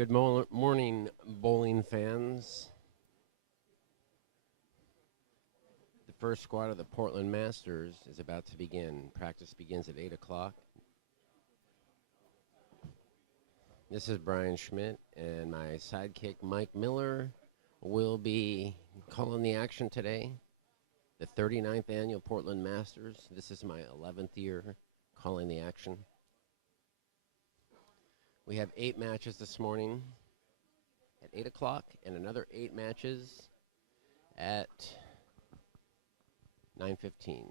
Good morning, bowling fans. The first squad of the Portland Masters is about to begin. Practice begins at 8 o'clock. This is Brian Schmidt, and my sidekick, Mike Miller, will be calling the action today. The 39th annual Portland Masters. This is my 11th year calling the action. We have 8 matches this morning at 8 o'clock and another 8 matches at 9:15.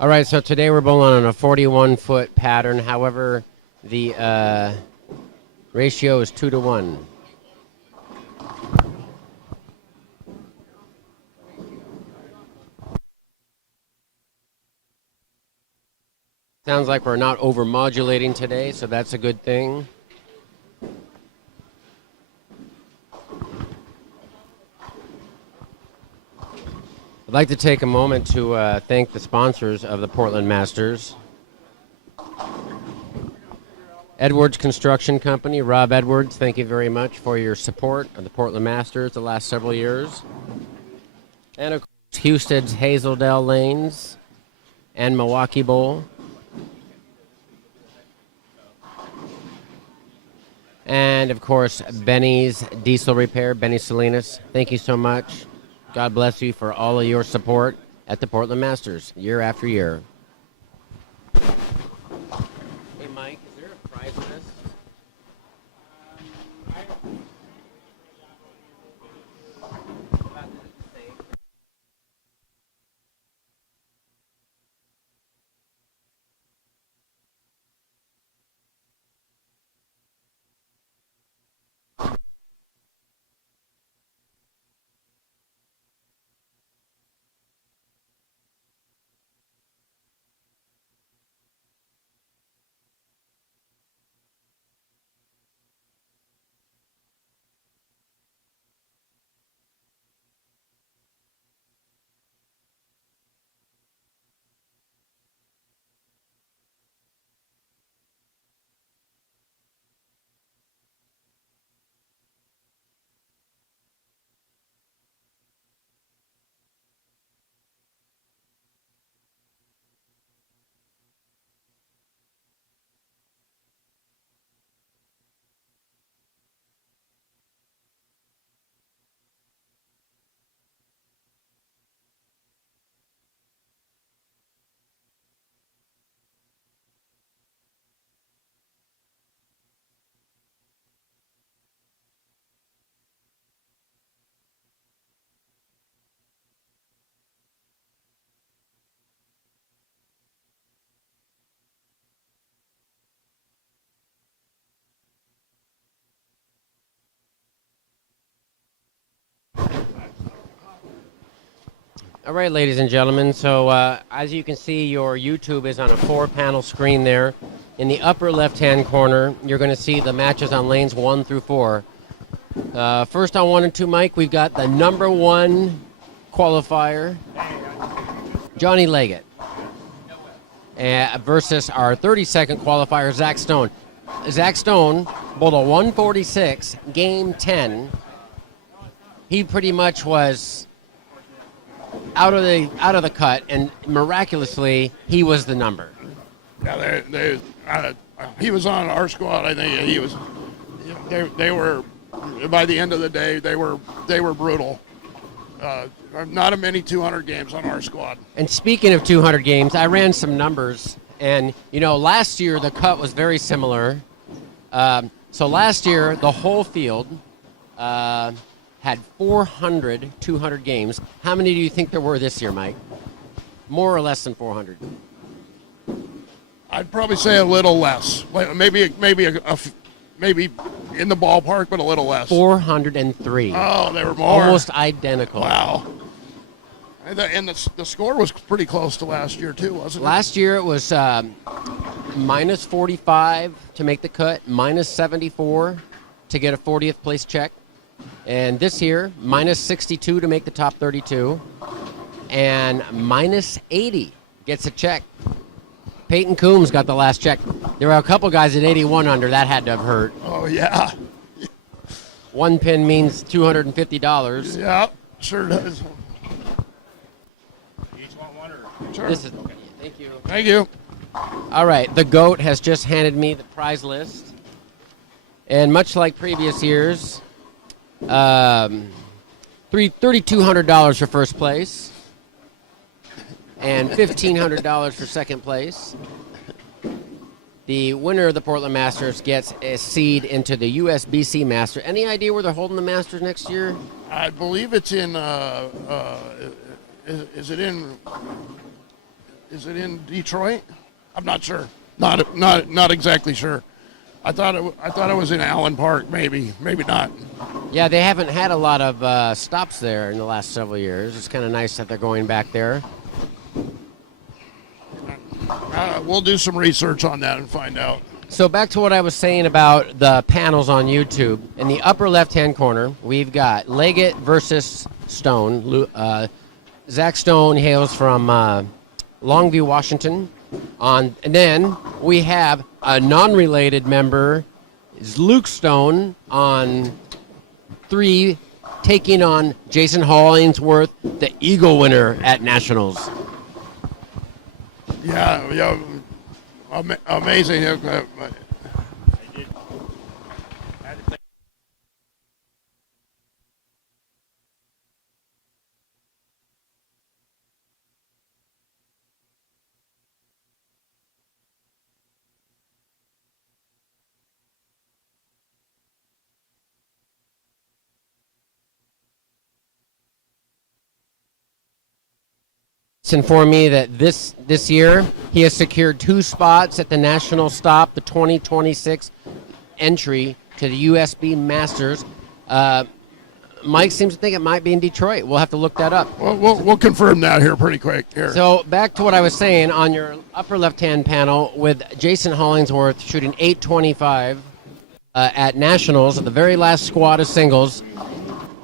All right, so today we're bowling on a 41-foot pattern. However, the ratio is 2-to-1. Sounds like we're not over-modulating today, so that's a good thing. I'd like to take a moment to thank the sponsors of the Portland Masters. Edwards Construction Company, Rob Edwards, thank you very much for your support of the Portland Masters the last several years. And of course, Houston's Hazeldale Lanes and Milwaukee Bowl. And of course, Benny's Diesel Repair, Benny Salinas, thank you so much. God bless you for all of your support at the Portland Masters year after year. Hey, Mike, is there a prize for this? All right, ladies and gentlemen. So as you can see, your YouTube is on a 4-panel screen there. In the upper left-hand corner, you're going to see the matches on lanes 1 through 4. First on 1 and 2, Mike, we've got the number 1 qualifier, Johnny Leggett, versus our 32nd qualifier, Zach Stone. Zach Stone bowled a 146, game 10. He pretty much was out of the cut, and miraculously, he was the number. Yeah, he was on our squad. I think he was. They were. By the end of the day, they were brutal. Not many 200 games on our squad. And speaking of 200 games, I ran some numbers, and last year the cut was very similar. So last year the whole field had 400 200 games. How many do you think there were this year, Mike? More or less than 400? I'd probably say a little less. Maybe in the ballpark, but a little less. 403. Oh, they were more. Almost identical. Wow. And the score was pretty close to last year, too, wasn't it? Last year it was minus 45 to make the cut, minus 74 to get a 40th place check. And this year, minus 62 to make the top 32. And minus 80 gets a check. Peyton Coombs got the last check. There were a couple guys at 81 under. That had to have hurt. Oh, yeah. One pin means $250. Yeah, sure does. Each want one or? Sure. This is, thank you. Thank you. All right, the GOAT has just handed me the prize list. And much like previous years, $3,200 for first place and $1,500 for second place. The winner of the Portland Masters gets a seed into the USBC Masters. Any idea where they're holding the Masters next year? I believe it's in. Is it in Detroit? I'm not sure. Not exactly sure. I thought it was in Allen Park. Maybe not. Yeah, they haven't had a lot of stops there in the last several years. It's kind of nice that they're going back there. We'll do some research on that and find out. So back to what I was saying about the panels on YouTube. In the upper left-hand corner, we've got Leggett versus Stone. Zach Stone hails from Longview, Washington. And then we have a non-related member, is Luke Stone, on 3, taking on Jason Hollingsworth, the Eagle winner at Nationals. Yeah, amazing. Informed me that this year he has secured 2 spots at the national stop, the 2026 entry to the USB Masters. Mike seems to think it might be in Detroit. We'll have to look that up. Well, we'll confirm that here pretty quick. Here. So back to what I was saying on your upper left-hand panel with Jason Hollingsworth shooting 825 at Nationals, the very last squad of singles.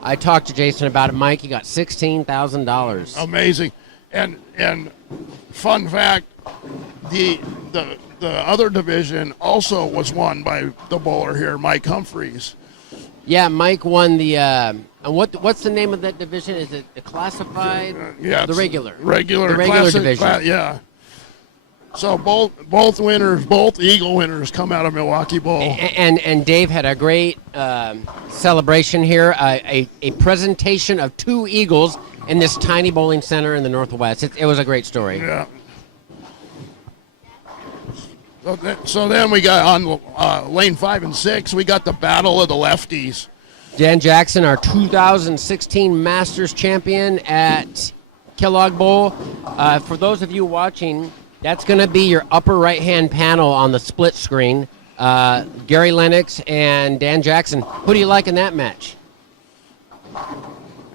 I talked to Jason about it, Mike. He got $16,000. Amazing. And fun fact, the other division also was won by the bowler here, Mike Humphreys. Yeah, Mike won the what's the name of that division? Is it the classified? Yeah, the regular. The regular division. Yeah. So both winners, both Eagle winners, come out of Milwaukee Bowl. And Dave had a great celebration here, a presentation of 2 Eagles in this tiny bowling center in the Northwest. It was a great story. Yeah. So then we got on lane 5 and 6, we got the Battle of the Lefties. Dan Jackson, our 2016 Masters champion at Kellogg Bowl. For those of you watching, that's going to be your upper right-hand panel on the split screen. Gary Lennox and Dan Jackson. Who do you like in that match?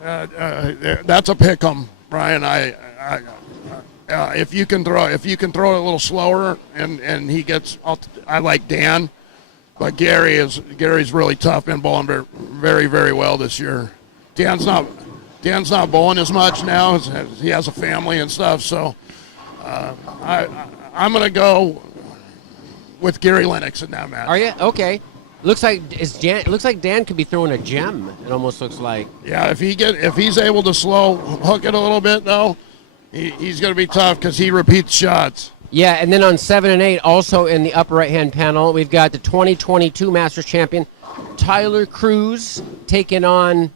That's a pick 'em. Brian, if you can throw it a little slower, and he gets, I like Dan, but Gary's really tough, been bowling very, very, very well this year. Dan's not bowling as much now. He has a family and stuff, so I'm gonna go with Gary Lennox in that match. Are you okay? Looks like Dan could be throwing a gem. It almost looks like. Yeah, if he's able to slow hook it a little bit though, he's going to be tough because he repeats shots. Yeah, and then on 7 and 8, also in the upper right-hand panel, we've got the 2022 Masters champion Tyler Cruz taking on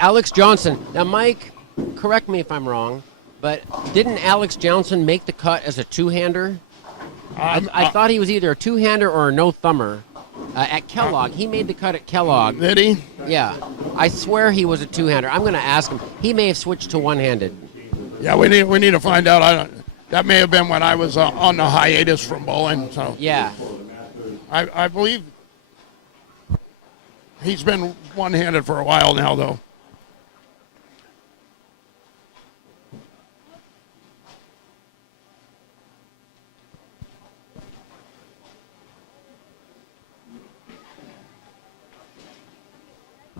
Alex Johnson. Now, Mike, correct me if I'm wrong, but didn't Alex Johnson make the cut as a two-hander? I thought he was either a two-hander or a no-thumber at Kellogg. He made the cut at Kellogg. Did he? Yeah. I swear he was a two-hander. I'm going to ask him. He may have switched to one-handed. Yeah, we need to find out. That may have been when I was on the hiatus from bowling. So yeah. I believe he's been one-handed for a while now, though.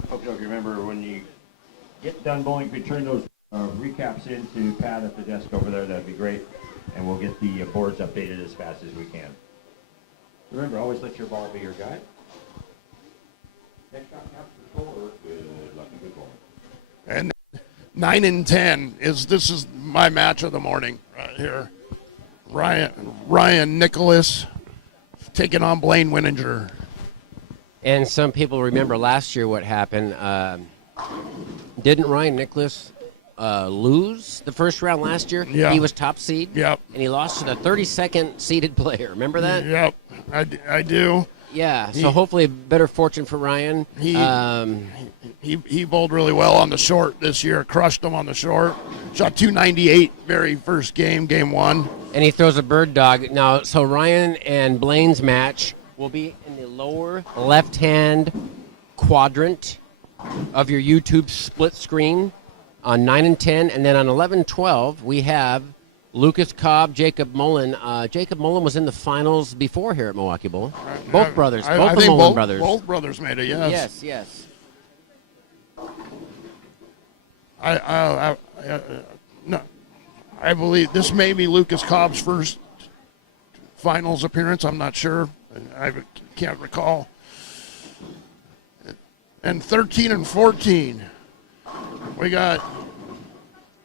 Folks, if you remember, when you get done bowling, if you turn those recaps into Pat at the desk over there, that'd be great. And we'll get the boards updated as fast as we can. Remember, always let your ball be your guide. Next shot, capture control, good luck and good bowling. And 9 and 10 this is my match of the morning right here. Ryan Nicholas taking on Blaine Winninger. And some people remember last year what happened. Didn't Ryan Nicholas lose the first round last year? Yeah. He was top seed. Yep. And he lost to the 32nd seeded player. Remember that? Yep, I do. Yeah. So hopefully better fortune for Ryan. He bowled really well on the short this year. Crushed him on the short. Shot 298 very first game 1. And he throws a bird dog. Now, so Ryan and Blaine's match will be in the lower left-hand quadrant of your YouTube split screen on 9 and 10. And then on 11 12, we have Lucas Cobb, Jacob Mullen. Jacob Mullen was in the finals before here at Milwaukee Bowl. Both brothers. Both the Mullen brothers. Both brothers made it, yes. Yes. No, I believe this may be Lucas Cobb's first finals appearance. I'm not sure. I can't recall. And 13 and 14, we got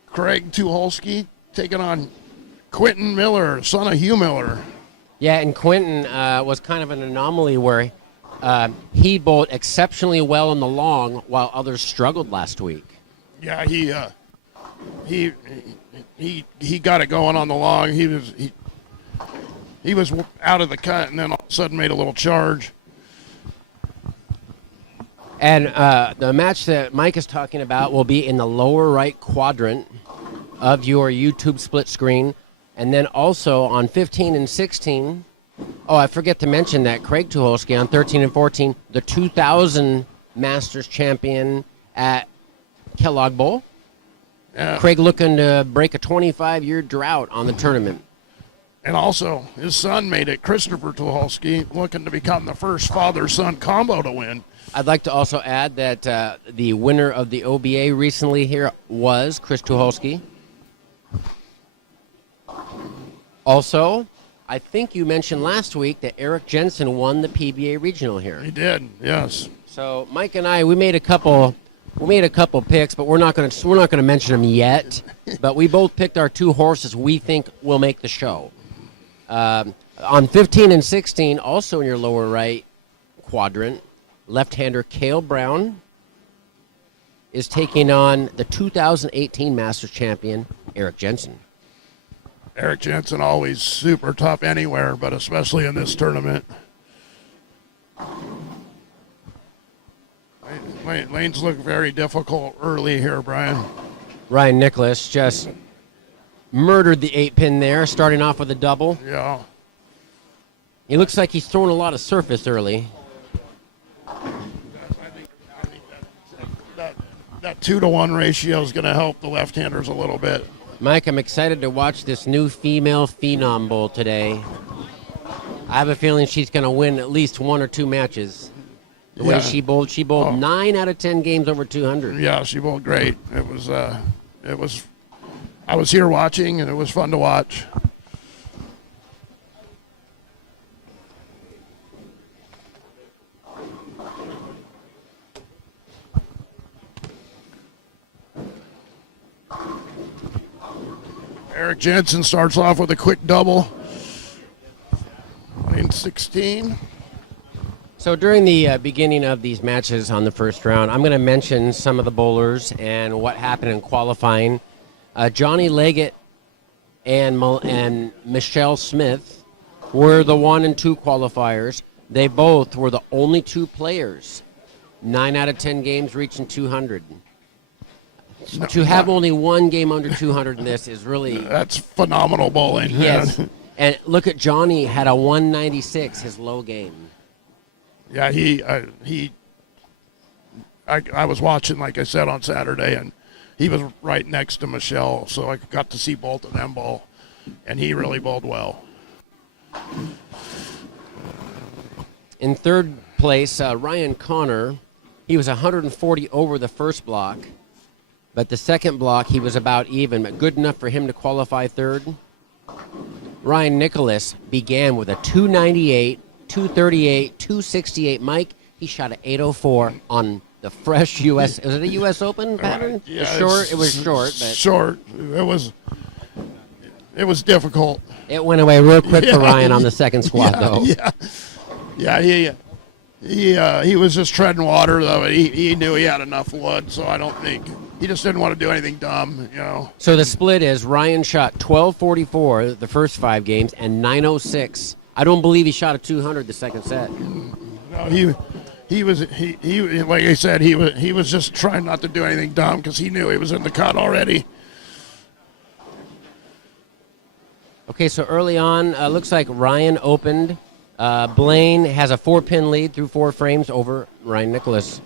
Craig Tucholsky taking on Quentin Miller, son of Hugh Miller. Yeah, and Quentin was kind of an anomaly where he bowled exceptionally well in the long while others struggled last week. Yeah, he got it going on the long. He was out of the cut and then all of a sudden made a little charge. And the match that Mike is talking about will be in the lower right quadrant of your YouTube split screen. And then also on 15 and 16, I forget to mention that Craig Tucholsky on 13 and 14, the 2000 Masters champion at Kellogg Bowl. Craig looking to break a 25-year drought on the tournament. And also, his son made it, Christopher Tucholsky, looking to become the first father-son combo to win. I'd like to also add that the winner of the OBA recently here was Chris Tucholsky. Also, I think you mentioned last week that Eric Jensen won the PBA regional here. He did, yes. So Mike and I, we made a couple picks, but we're not going to mention them yet. But we both picked our two horses we think will make the show. On 15 and 16, also in your lower right quadrant, left-hander Cale Brown is taking on the 2018 Masters champion, Eric Jensen. Eric Jensen always super tough anywhere, but especially in this tournament. Lanes look very difficult early here, Brian. Ryan Nicholas just murdered the 8-pin there, starting off with a double. Yeah. He looks like he's throwing a lot of surface early. I think that 2-to-1 ratio is going to help the left-handers a little bit. Mike, I'm excited to watch this new female phenom bowl today. I have a feeling she's going to win at least 1 or 2 matches. The way she bowled 9 out of 10 games over 200. Yeah, she bowled great. It was. I was here watching, and it was fun to watch. Eric Jensen starts off with a quick double. 16. So during the beginning of these matches on the first round, I'm going to mention some of the bowlers and what happened in qualifying. Johnny Leggett and Michelle Smith were the 1 and 2 qualifiers. They both were the only 2 players. 9 out of 10 games reaching 200. To have only 1 game under 200 in this is really... That's phenomenal bowling. Yes. And look at Johnny had a 196, his low game. Yeah, I was watching, like I said, on Saturday, and he was right next to Michelle, so I got to see both of them bowl, and he really bowled well. In third place, Ryan Connor, he was 140 over the first block, but the second block he was about even, but good enough for him to qualify third. Ryan Nicholas began with a 298, 238, 268. Mike, he shot an 804 on the fresh U.S. Is it a U.S. Open pattern? Yeah, It was short. But short. It was difficult. It went away real quick for Ryan on the second squad, though. He was just treading water, though. He knew he had enough wood, so I don't think he just didn't want to do anything dumb, you know. So the split is Ryan shot 1244 the first 5 games and 906. I don't believe he shot a 200 the second set. No, he was like I said, he was just trying not to do anything dumb because he knew he was in the cut already. Okay, so early on, looks like Ryan opened. Blaine has a 4-pin lead through 4 frames over Ryan Nicholas.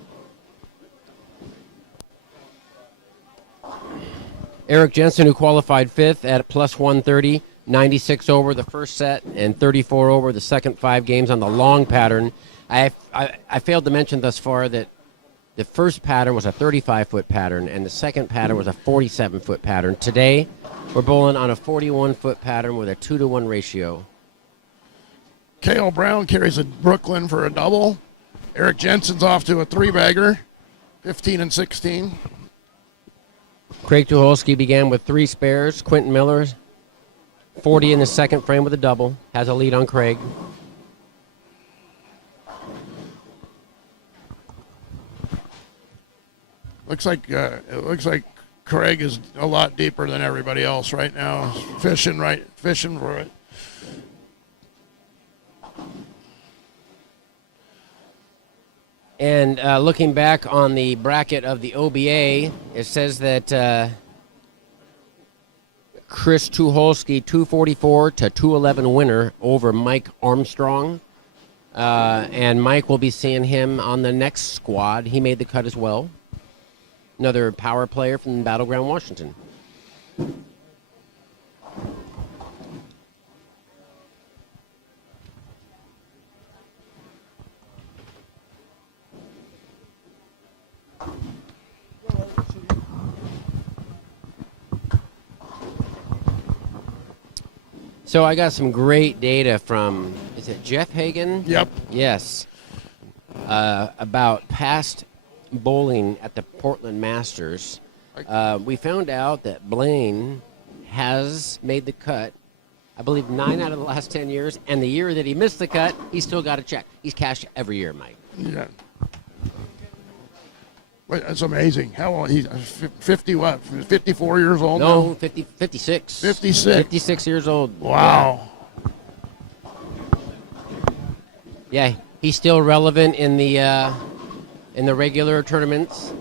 Eric Jensen, who qualified 5th at plus 130, 96 over the first set and 34 over the second 5 games on the long pattern. I failed to mention thus far that the first pattern was a 35-foot pattern and the second pattern was a 47-foot pattern. Today, we're bowling on a 41-foot pattern with a 2-to-1 ratio. Cale Brown carries a Brooklyn for a double. Eric Jensen's off to a 3-bagger, 15 and 16. Craig Tucholsky began with 3 spares. Quentin Miller, 40 in the second frame with a double, has a lead on Craig. It looks like Craig is a lot deeper than everybody else right now. Fishing for it. And looking back on the bracket of the OBA, it says that Chris Tucholsky, 244 to 211 winner over Mike Armstrong. And Mike will be seeing him on the next squad. He made the cut as well. Another power player from Battleground, Washington. So I got some great data from, is it Jeff Hagan? Yep. Yes. About past bowling at the Portland Masters. We found out that Blaine has made the cut, I believe 9 out of the last 10 years, and the year that he missed the cut, he still got a check. He's cashed every year, Mike. Yeah. Wait, that's amazing. How old? He's 50 what? 54 years old No, now? 56. 56. 56 years old. Wow. Yeah, he's still relevant in the regular tournaments.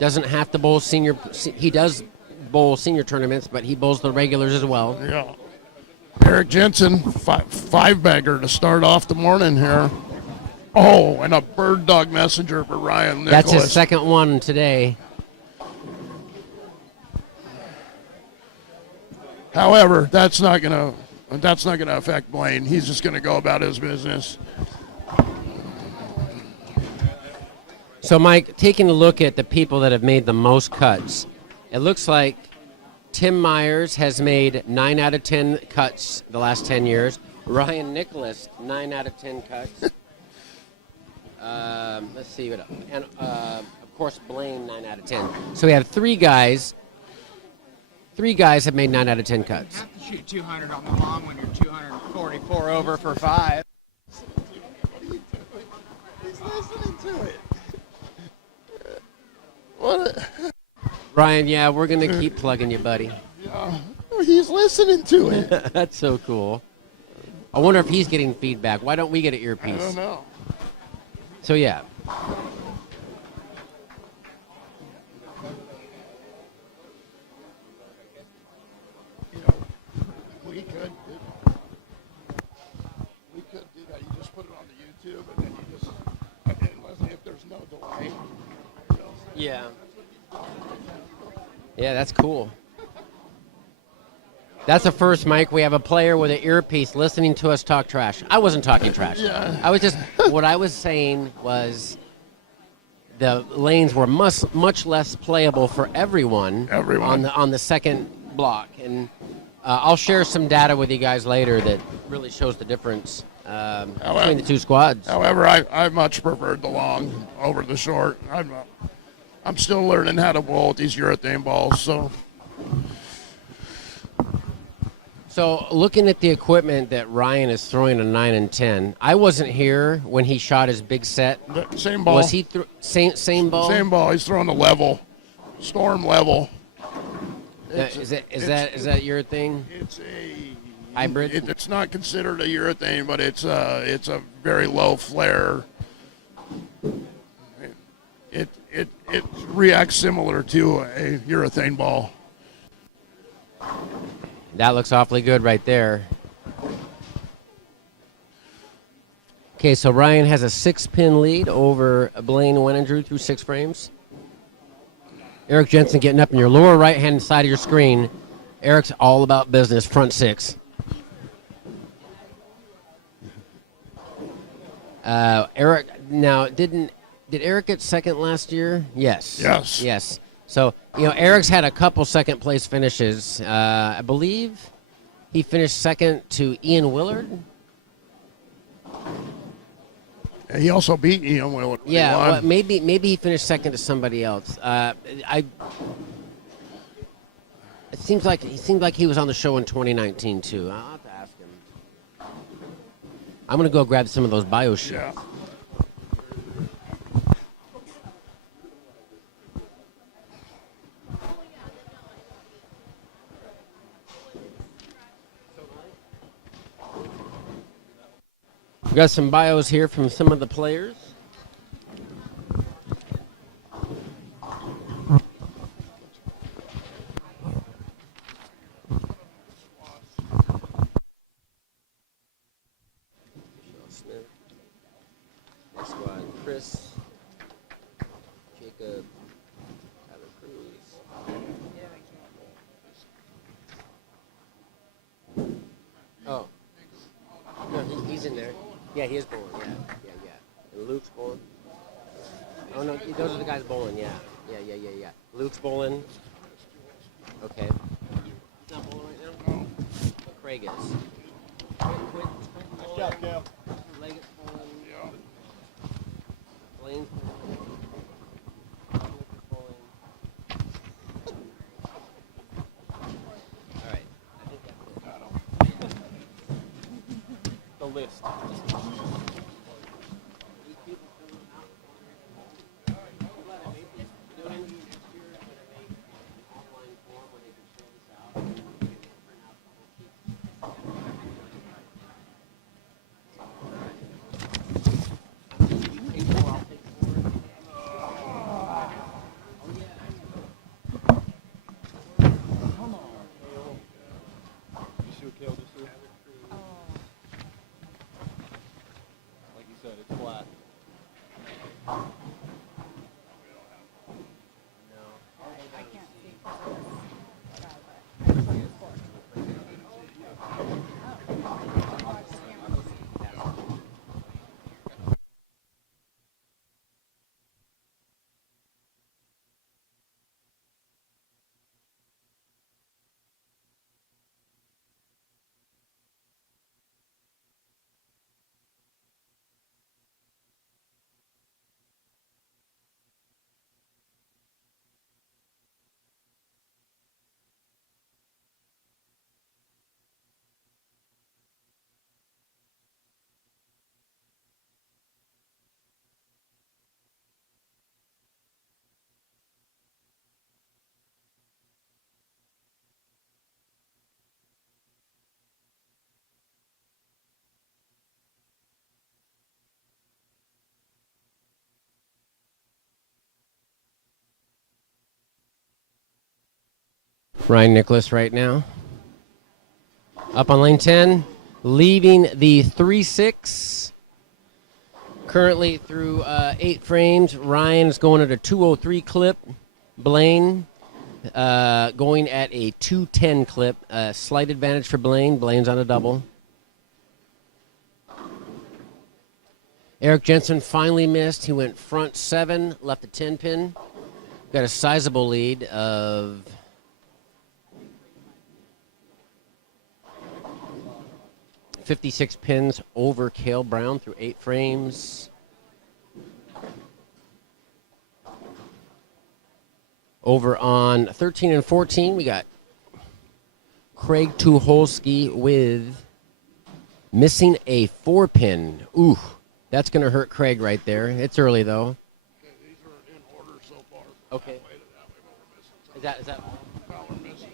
Doesn't have to bowl senior. He does bowl senior tournaments, but he bowls the regulars as well. Yeah. Eric Jensen, 5-bagger to start off the morning here. Oh, and a bird dog messenger for Ryan Nicholas. That's his second one today. However, that's not gonna affect Blaine. He's just gonna go about his business. So, Mike, taking a look at the people that have made the most cuts, it looks like Tim Myers has made 9 out of 10 cuts the last 10 years. Ryan Nicholas, 9 out of 10 cuts. Let's see what else. And, of course, Blaine, 9 out of 10. So we have three guys. Three guys have made 9 out of 10 cuts. You have to shoot 200 on the long when you're 244 over for 5. He's listening to it. What? Ryan, yeah, we're going to keep plugging you, buddy. Yeah, he's listening to it. That's so cool. I wonder if he's getting feedback. Why don't we get an earpiece? I don't know. So, yeah. You know, we could do that. You just put it on the YouTube, and then you just, unless if there's no delay. You know. Yeah. Yeah, that's cool. That's a first, Mike. We have a player with an earpiece listening to us talk trash. I wasn't talking trash. Yeah. I was just, what I was saying was the lanes were much less playable for everyone. On the second block. And I'll share some data with you guys later that really shows the difference between the two squads. However, I much preferred the long over the short. I'm still learning how to bowl with these urethane balls, so. So looking at the equipment that Ryan is throwing a 9 and 10, I wasn't here when he shot his big set. Same ball. Was he same ball? Same ball. He's throwing a level, storm level. Is that your thing? It's a hybrid. It's not considered a urethane, but it's a very low flare. It reacts similar to a urethane ball. That looks awfully good right there. Okay, so Ryan has a 6-pin lead over Blaine Wenandrew through 6 frames. Eric Jensen getting up in your lower right-hand side of your screen. Eric's all about business, front 6. Eric, now, did Eric get second last year? Yes. Yes. So, Eric's had a couple second-place finishes. I believe he finished second to Ian Willard. He also beat Ian Willard. Yeah, well, maybe he finished second to somebody else. It seemed like he was on the show in 2019 too. I'll have to ask him. I'm gonna go grab some of those bio sheets. Yeah. We got some bios here from some of the players. Smith, next squad, Chris, Jacob, Tyler Cruz. Oh, no, he's in there. Yeah, he is bowling. Yeah. And Luke's bowling. Oh no, those are the guys bowling. Yeah. Luke's bowling. Okay. He's not bowling right now. But Craig is. Nice job, Cal. Leggett's bowling. Yeah. Blaine's bowling. Luke is bowling. All right. I think that's it. The list. Ryan Nicholas right now. Up on lane 10, leaving the 3-6. Currently through 8 frames. Ryan's going at a 203 clip. Blaine going at a 210 clip. Slight advantage for Blaine. Blaine's on a double. Eric Jensen finally missed. He went front 7, left a 10 pin. Got a sizable lead of 56 pins over Cale Brown through 8 frames. Over on 13 and 14, we got Craig Tucholsky with missing a 4 pin. Ooh, that's going to hurt Craig right there. It's early, though. Okay, these are in order so far. Okay. Is that Fowler missing.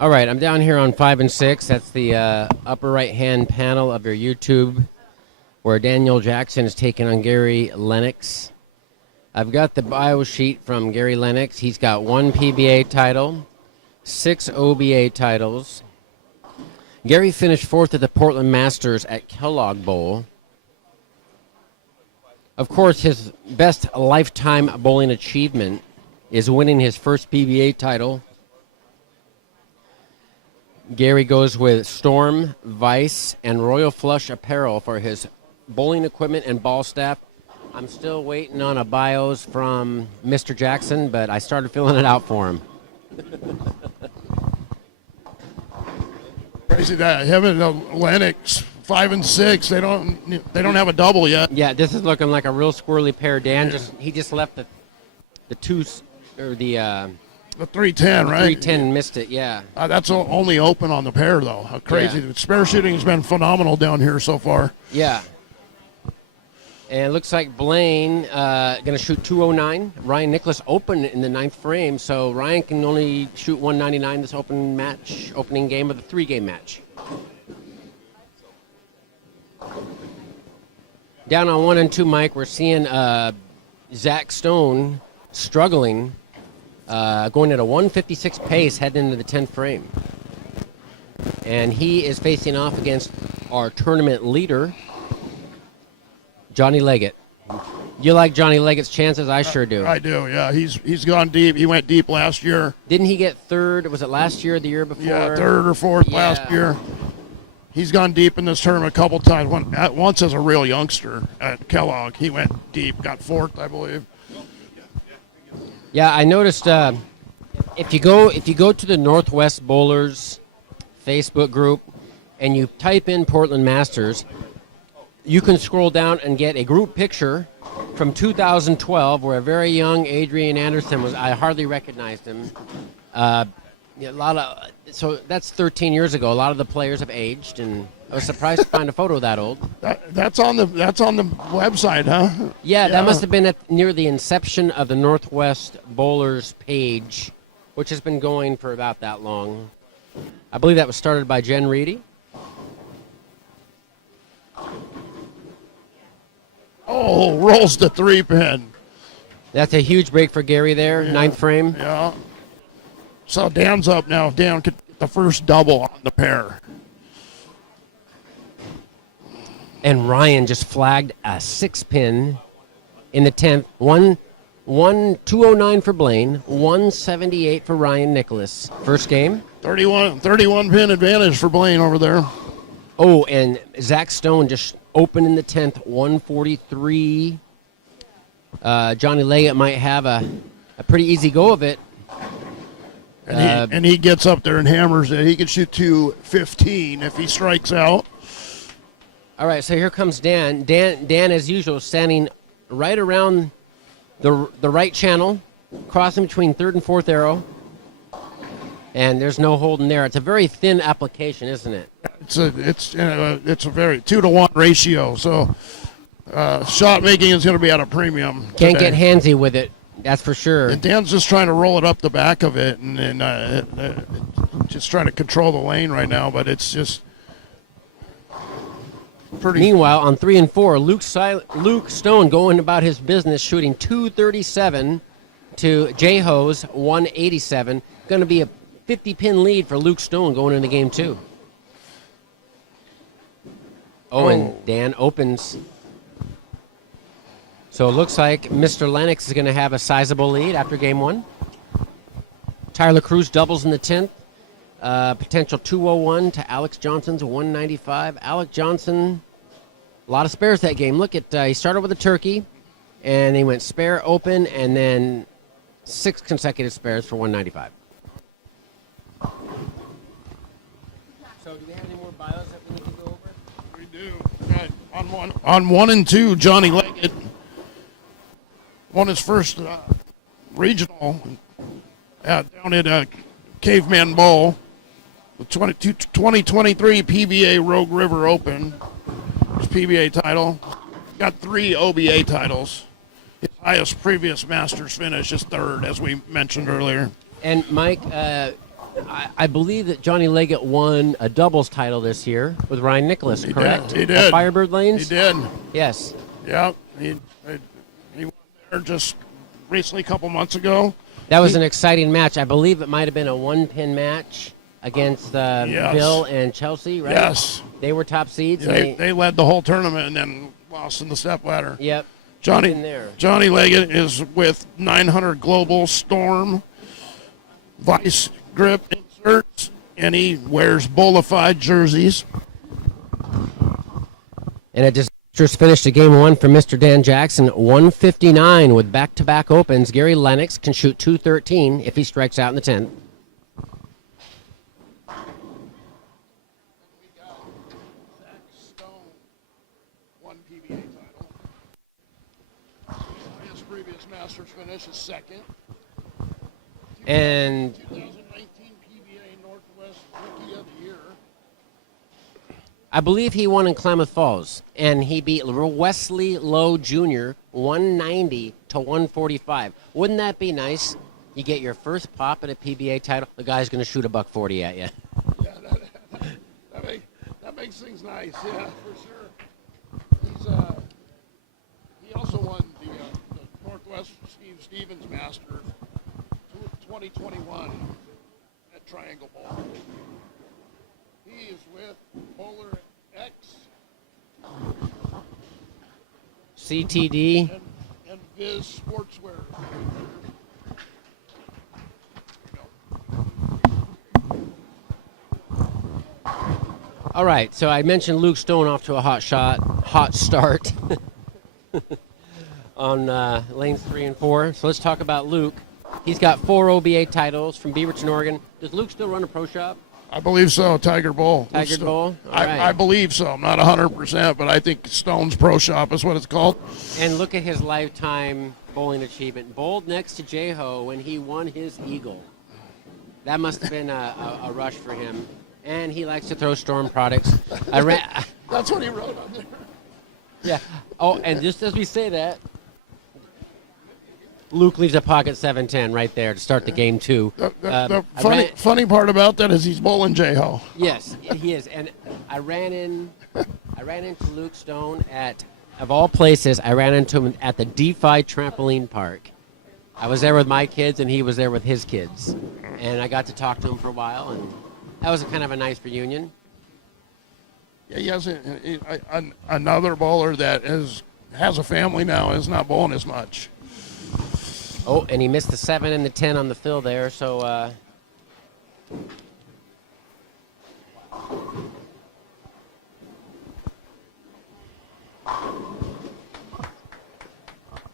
All right, I'm down here on 5 and 6. That's the upper right-hand panel of your YouTube where Daniel Jackson is taking on Gary Lennox. I've got the bio sheet from Gary Lennox. He's got 1 PBA title, 6 OBA titles. Gary finished 4th at the Portland Masters at Kellogg Bowl. Of course, his best lifetime bowling achievement is winning his first PBA title. Gary goes with Storm, Vice, and Royal Flush apparel for his bowling equipment and ball staff. I'm still waiting on a bios from Mr. Jackson, but I started filling it out for him. Crazy that him and Lennox 5 and 6. They don't have a double yet. Yeah, this is looking like a real squirrely pair. Dan he just left the The 310, right? 310 missed it, yeah. That's only open on the pair, though. Crazy. Yeah. The spare shooting has been phenomenal down here so far. Yeah. And it looks like Blaine going to shoot 209. Ryan Nicholas open in the 9th frame, so Ryan can only shoot 199 this opening game of the 3-game match. Down on 1 and 2, Mike, we're seeing Zach Stone struggling, going at a 156 pace heading into the 10th frame. And he is facing off against our tournament leader, Johnny Leggett. You like Johnny Leggett's chances? I sure do. I do, yeah. He's gone deep. He went deep last year. Didn't he get third? Was it last year or the year before? Yeah, third or fourth last year. He's gone deep in this tournament a couple times. Once as a real youngster at Kellogg, he went deep, got fourth, I believe. Yeah, I noticed if you go to the Northwest Bowlers Facebook group and you type in Portland Masters, you can scroll down and get a group picture from 2012 where a very young Adrian Anderson was. I hardly recognized him. So that's 13 years ago. A lot of the players have aged, and I was surprised to find a photo that old. That's on the website, huh? Yeah, that must have been near the inception of the Northwest Bowlers page, which has been going for about that long. I believe that was started by Jen Reedy. Oh, rolls the 3-pin. That's a huge break for Gary there, 9th frame. Yeah. So Dan's up now. Dan could get the first double on the pair. And Ryan just flagged a 6-pin in the 10th. 209 for Blaine, 178 for Ryan Nicholas. First game. 31 pin advantage for Blaine over there. Oh, and Zach Stone just opened in the 10th, 143. Johnny Leggett might have a pretty easy go of it. And he gets up there and hammers it. He can shoot 215 if he strikes out. All right, so here comes Dan. Dan, as usual, standing right around the right channel, crossing between 3rd and 4th arrow. And there's no holding there. It's a very thin application, isn't it? It's a very 2-to-1 ratio. So shot making is going to be at a premium. Can't today. get handsy with it. That's for sure. And Dan's just trying to roll it up the back of it and just trying to control the lane right now. But it's just pretty. Meanwhile, on 3 and 4, Luke Stone going about his business, shooting 237 to J-Ho's 187. Going to be a 50-pin lead for Luke Stone going into game 2. And Dan opens. So it looks like Mr. Lennox is going to have a sizable lead after game 1. Tyler Cruz doubles in the 10th. Potential 201 to Alex Johnson's 195. Alex Johnson, a lot of spares that game. Look at he started with a turkey, and he went spare, open, and then 6 consecutive spares for 195. So do we have any more bios that we need to go over? We do. On 1 and 2, Johnny Leggett won his first regional down at Caveman Bowl, the 2023 PBA Rogue River Open. His PBA title. Got 3 OBA titles. His highest previous Masters finish is 3rd, as we mentioned earlier. And Mike, I believe that Johnny Leggett won a doubles title this year with Ryan Nicholas, correct? He did. At Firebird Lanes? He did. Yes. Yeah. He won there just recently, a couple months ago. That was an exciting match. I believe it might have been a 1-pin match against Bill and Chelsea, right? Yes. They were top seeds. They led the whole tournament and then lost in the stepladder. Yep. Johnny Leggett is with 900 Global Storm vice grip inserts, and he wears Bolified jerseys. And a disastrous finish to game 1 for Mr. Dan Jackson, 159 with back-to-back opens. Gary Lennox can shoot 213 if he strikes out in the 10th. His previous Masters finish is 2nd. And 2019 PBA Northwest Rookie of the Year. I believe he won in Klamath Falls, and he beat Wesley Lowe Jr. 190 to 145. Wouldn't that be nice? You get your first pop at a PBA title. The guy's going to shoot a $140 at you. Yeah, that makes things nice. Yeah, for sure. He also won the Northwest Steve Stevens Masters 2021 at Triangle Bowl. He is with Polar X CTD. and Viz Sportswear. All right, so I mentioned Luke Stone off to a hot start on lanes 3 and 4. So let's talk about Luke. He's got 4 OBA titles from Beaverton, Oregon. Does Luke still run a pro shop? I believe so, Tiger Bowl. Tiger Bowl? All right. I believe so. I'm not 100%, but I think Stone's Pro Shop is what it's called. And look at his lifetime bowling achievement. Bowled next to J-Ho when he won his Eagle. That must have been a rush for him. And he likes to throw Storm products. That's what he wrote on there. Yeah. Oh, and just as we say that, Luke leaves a pocket 710 right there to start the game 2. The funny part about that is he's bowling J-Ho. Yes, he is. And I ran into Luke Stone of all places, I ran into him at the DeFi Trampoline Park. I was there with my kids, and he was there with his kids. And I got to talk to him for a while, and that was kind of a nice reunion. Yeah, he has another bowler that has a family now, is not bowling as much. Oh, and he missed the 7 and the 10 on the fill there, so...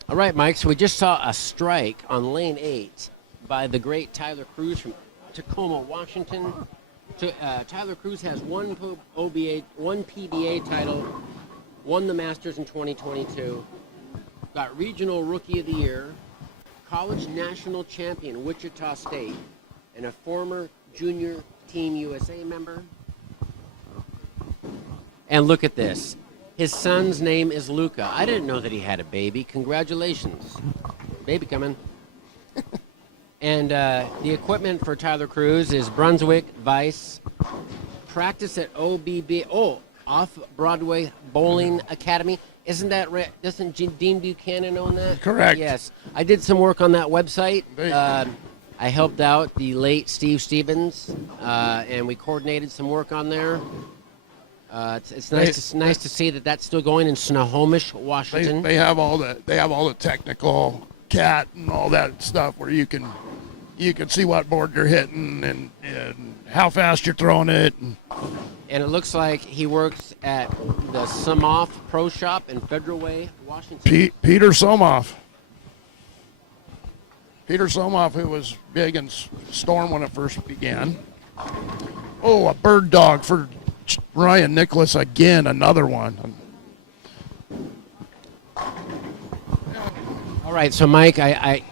All right, Mike, so we just saw a strike on lane 8 by the great Tyler Cruz from Tacoma, Washington. Tyler Cruz has one PBA title, won the Masters in 2022, got Regional Rookie of the Year, College National Champion, Wichita State, and a former Junior Team USA member. And look at this. His son's name is Luca. I didn't know that he had a baby. Congratulations. Baby coming. And the equipment for Tyler Cruz is Brunswick Vice. Practice at Off-Broadway Bowling Academy. Isn't that right? Doesn't Dean Buchanan own that? Correct. Yes. I did some work on that website. I helped out the late Steve Stevens, and we coordinated some work on there. It's nice to see that that's still going in Snohomish, Washington. They have all the technical cat and all that stuff where you can see what board you're hitting and how fast you're throwing it. And it looks like he works at the Sumoff Pro Shop in Federal Way, Washington. Peter Somoff. Peter Somoff, who was big in Storm when it first began. Oh, a bird dog for Ryan Nicholas again, another one. All right, so Mike, I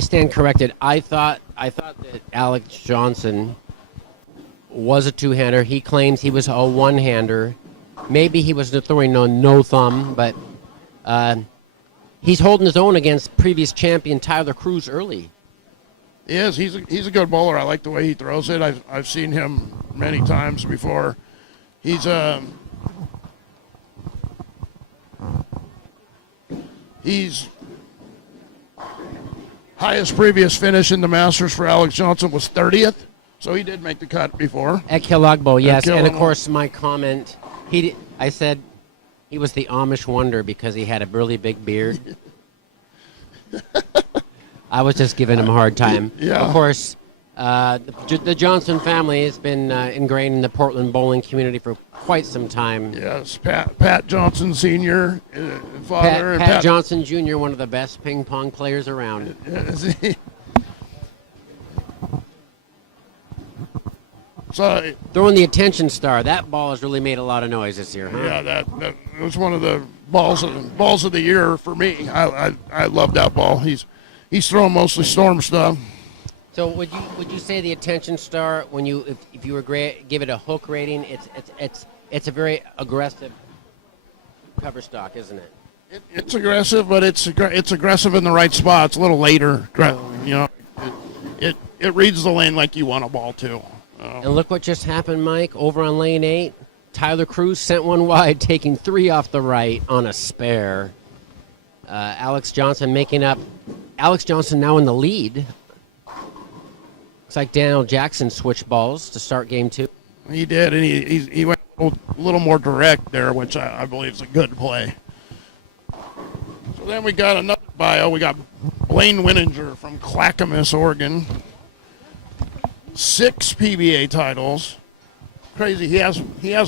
stand corrected. I thought that Alex Johnson was a two-hander. He claims he was a one-hander. Maybe he was throwing no thumb, but he's holding his own against previous champion Tyler Cruz early. He is. He's a good bowler. I like the way he throws it. I've seen him many times before. He's highest previous finish in the Masters for Alex Johnson was 30th, so he did make the cut before. At Kilogbo, yes. And, of Kilogbo. course, my comment, I said he was the Amish wonder because he had a really big beard. I was just giving him a hard time. Yeah. Of course, the Johnson family has been ingrained in the Portland bowling community for quite some time. Yes, Pat Johnson Sr., father. Pat Johnson Jr., one of the best ping pong players around. So Throwing the attention star. That ball has really made a lot of noise this year, huh? yeah, that was one of the balls of the year for me. I love that ball. He's throwing mostly Storm stuff. So would you say the attention star, when you if you were give it a hook rating, it's a very aggressive cover stock, isn't it? It's aggressive, but it's aggressive in the right spots. A little later, you know. It reads the lane like you want a ball to. And look what just happened, Mike. Over on lane 8, Tyler Cruz sent one wide, taking 3 off the right on a spare. Alex Johnson making up. Alex Johnson now in the lead. Looks like Daniel Jackson switched balls to start game 2. He did, and he went a little more direct there, which I believe is a good play. So then we got another bio. We got Blaine Wininger from Clackamas, Oregon. 6 PBA titles. Crazy. He has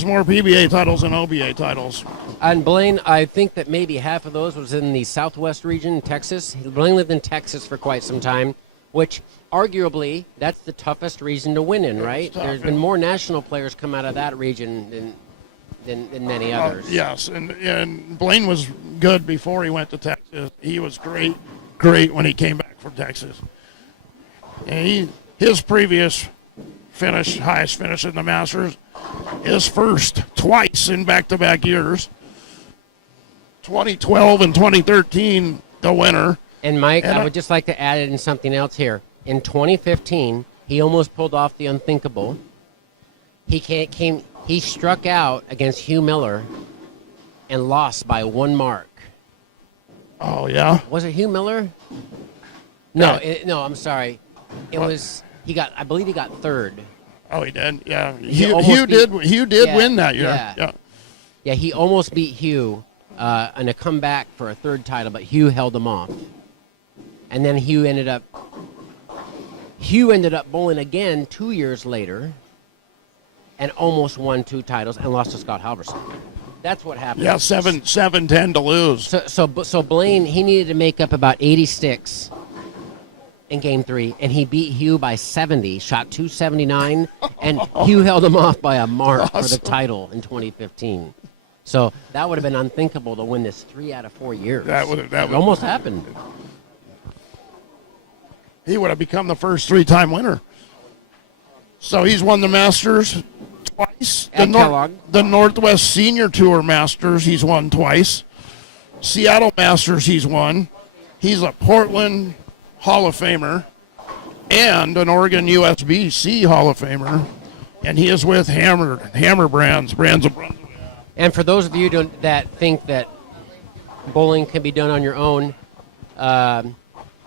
more PBA titles than OBA titles. And Blaine, I think that maybe half of those was in the Southwest region in Texas. Blaine lived in Texas for quite some time, which arguably that's the toughest region to win in, right? There's been more national players come out of that region than many others. Yes, and Blaine was good before he went to Texas. He was great when he came back from Texas. And his previous highest finish in the Masters, is first twice in back-to-back years. 2012 and 2013, the winner. And Mike, I would just like to add in something else here. In 2015, he almost pulled off the unthinkable. He struck out against Hugh Miller and lost by 1 mark. Oh yeah. Was it Hugh Miller? No, Yeah. no. I'm sorry. It was. I believe he got 3rd. Oh, he did. Yeah. Hugh did win that year. Yeah. He almost beat Hugh in a comeback for a 3rd title, but Hugh held him off. And then Hugh ended up bowling again 2 years later, and almost won 2 titles and lost to Scott Halverson. That's what happened. Yeah, 7-10 to lose. So Blaine, he needed to make up about 80 sticks in game 3, and he beat Hugh by 70, shot 279, and Hugh held him off by a mark for the title in 2015. So that would have been unthinkable to win this 3 out of 4 years. That would almost happened. He would have become the first 3-time winner. So he's won the Masters twice. The Northwest Senior Tour Masters he's won twice. Seattle Masters he's won. He's a Portland Hall of Famer and an Oregon USBC Hall of Famer. And he is with Hammer Brands of Brunswick. And for those of you that think that bowling can be done on your own,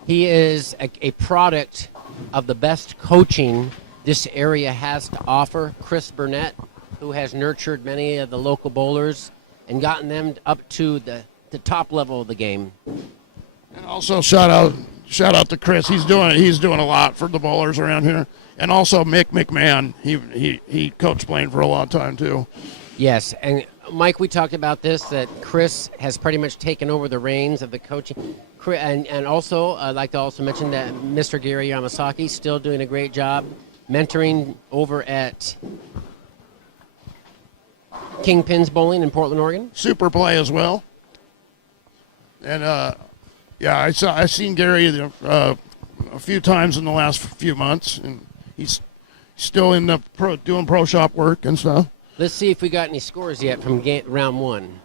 he is a product of the best coaching this area has to offer. Chris Burnett, who has nurtured many of the local bowlers and gotten them up to the top level of the game. And also shout out to Chris. He's doing a lot for the bowlers around here. And also Mick McMahon. He coached Blaine for a long time too. Yes, and Mike, we talked about this, that Chris has pretty much taken over the reins of the coaching. And also, I'd like to also mention that Mr. Gary Yamasaki is still doing a great job mentoring over at Kingpins Bowling in Portland, Oregon. Super play as well. And I've seen Gary a few times in the last few months, and he's still in the doing pro shop work and stuff. Let's see if we got any scores yet from round 1.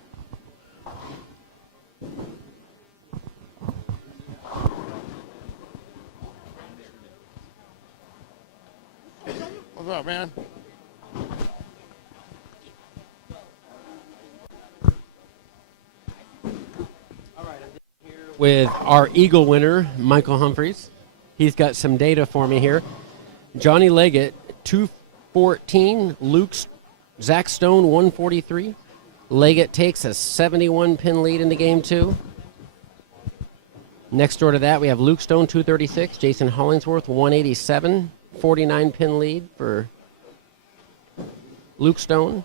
What's up, man? With our Eagle winner, Michael Humphreys. He's got some data for me here. Johnny Leggett, 214. Zach Stone, 143. Leggett takes a 71-pin lead in the game 2. Next door to that, we have Luke Stone, 236. Jason Hollingsworth, 187. 49-pin lead for Luke Stone.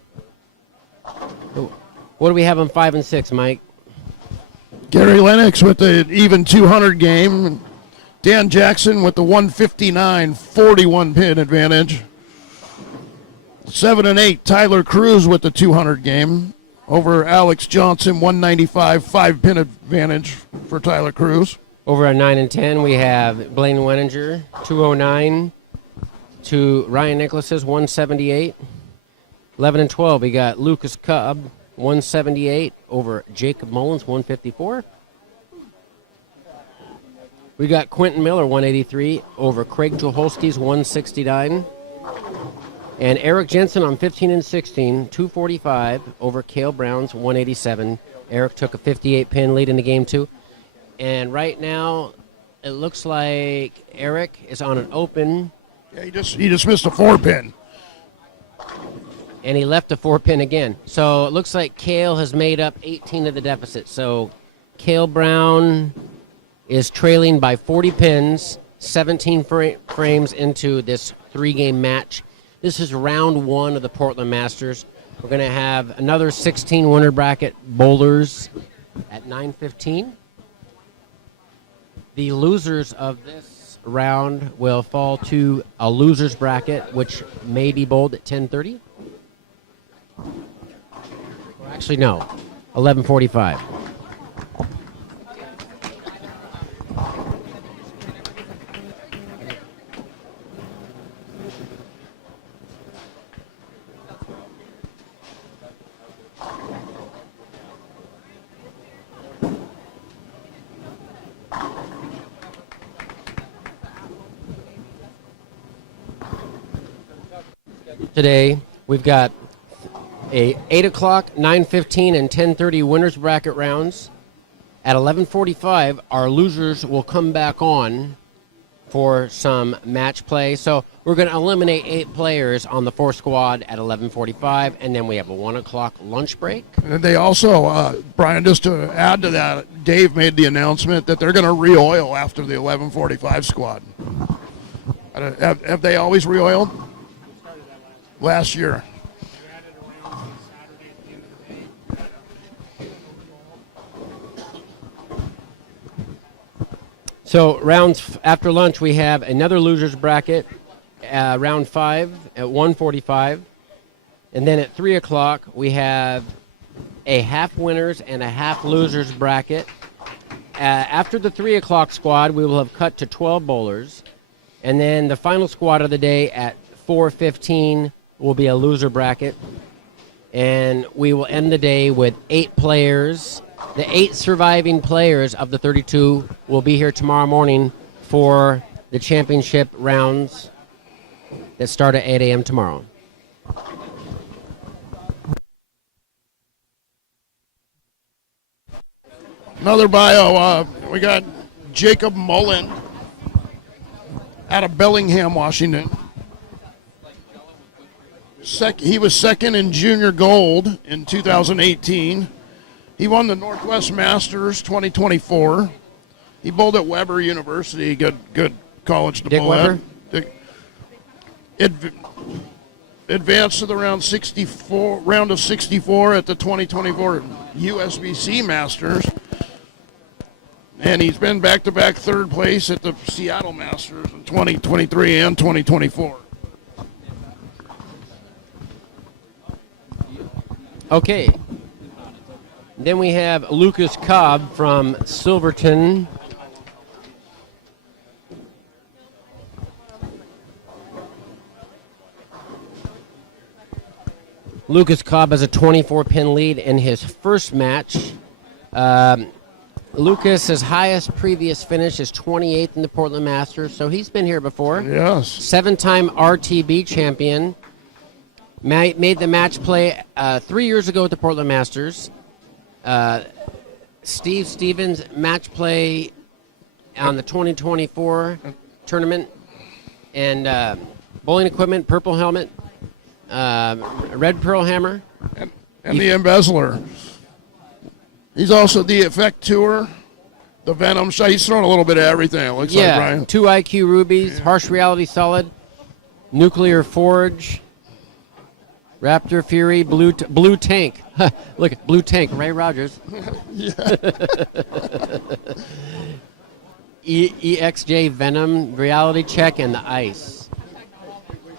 What do we have on 5 and 6, Mike? Gary Lennox with the even 200 game. Dan Jackson with the 159 41-pin advantage. 7 and 8, Tyler Cruz with the 200 game over Alex Johnson, 195 5-pin advantage for Tyler Cruz. Over at 9 and 10, we have Blaine Wenninger, 209 to Ryan Nicholas's 178. 11 and 12, we got Lucas Cobb, 178 over Jacob Mullins, 154. We got Quentin Miller, 183 over Craig Joholski's 169. And Eric Jensen on 15 and 16, 245 over Cale Brown's 187. Eric took a 58-pin lead in the game, too. And right now, it looks like Eric is on an open. Yeah, he just missed a 4-pin. And he left a 4-pin again. So it looks like Cale has made up 18 of the deficit. So Cale Brown is trailing by 40 pins, 17 frames into this 3-game match. This is round 1 of the Portland Masters. We're going to have another 16 winner bracket bowlers at 9:15. The losers of this round will fall to a losers bracket, which may be bowled at 10:30. Actually, no, 11:45. Today, we've got a 8 o'clock, 9:15, and 10:30 winners bracket rounds. At 11:45, our losers will come back on for some match play. So we're going to eliminate 8 players on the 4 squad at 11:45, and then we have a 1 o'clock lunch break. And they also, Brian, just to add to that, Dave made the announcement that they're going to re-oil after the 11:45 squad. Have they always re-oiled? Last year. So rounds after lunch, we have another losers bracket, round 5 at 1:45, and then at 3 o'clock we have a half winners and a half losers bracket. After the 3 o'clock squad, we will have cut to 12 bowlers, and then the final squad of the day at 4:15 will be a loser bracket, and we will end the day with 8 players. The 8 surviving players of the 32 will be here tomorrow morning for the championship rounds that start at 8 a.m. tomorrow. Another bio, we got Jacob Mullen out of Bellingham, Washington. He was second in junior gold in 2018. He won the Northwest Masters 2024. He bowled at Weber University, good college to Dick bowl Weber? at. Advanced to the round of 64 at the 2024 USBC Masters. And he's been back-to-back third place at the Seattle Masters in 2023 and 2024. Okay. Then we have Lucas Cobb from Silverton. Lucas Cobb has a 24-pin lead in his first match. Lucas's highest previous finish is 28th in the Portland Masters, so he's been here before. Yes. 7-time RTB champion. Made the match play 3 years ago at the Portland Masters. Steve Stevens match play on the 2024 tournament. And bowling equipment, purple helmet, red pearl hammer. And the embezzler. He's also the Effect Tour, the Venom shot. He's thrown a little bit of everything, it looks like, Brian. 2 IQ rubies, harsh reality solid, nuclear forge, Raptor Fury, blue tank. Look, blue tank, Ray Rogers. EXJ Venom, reality check, and the ice.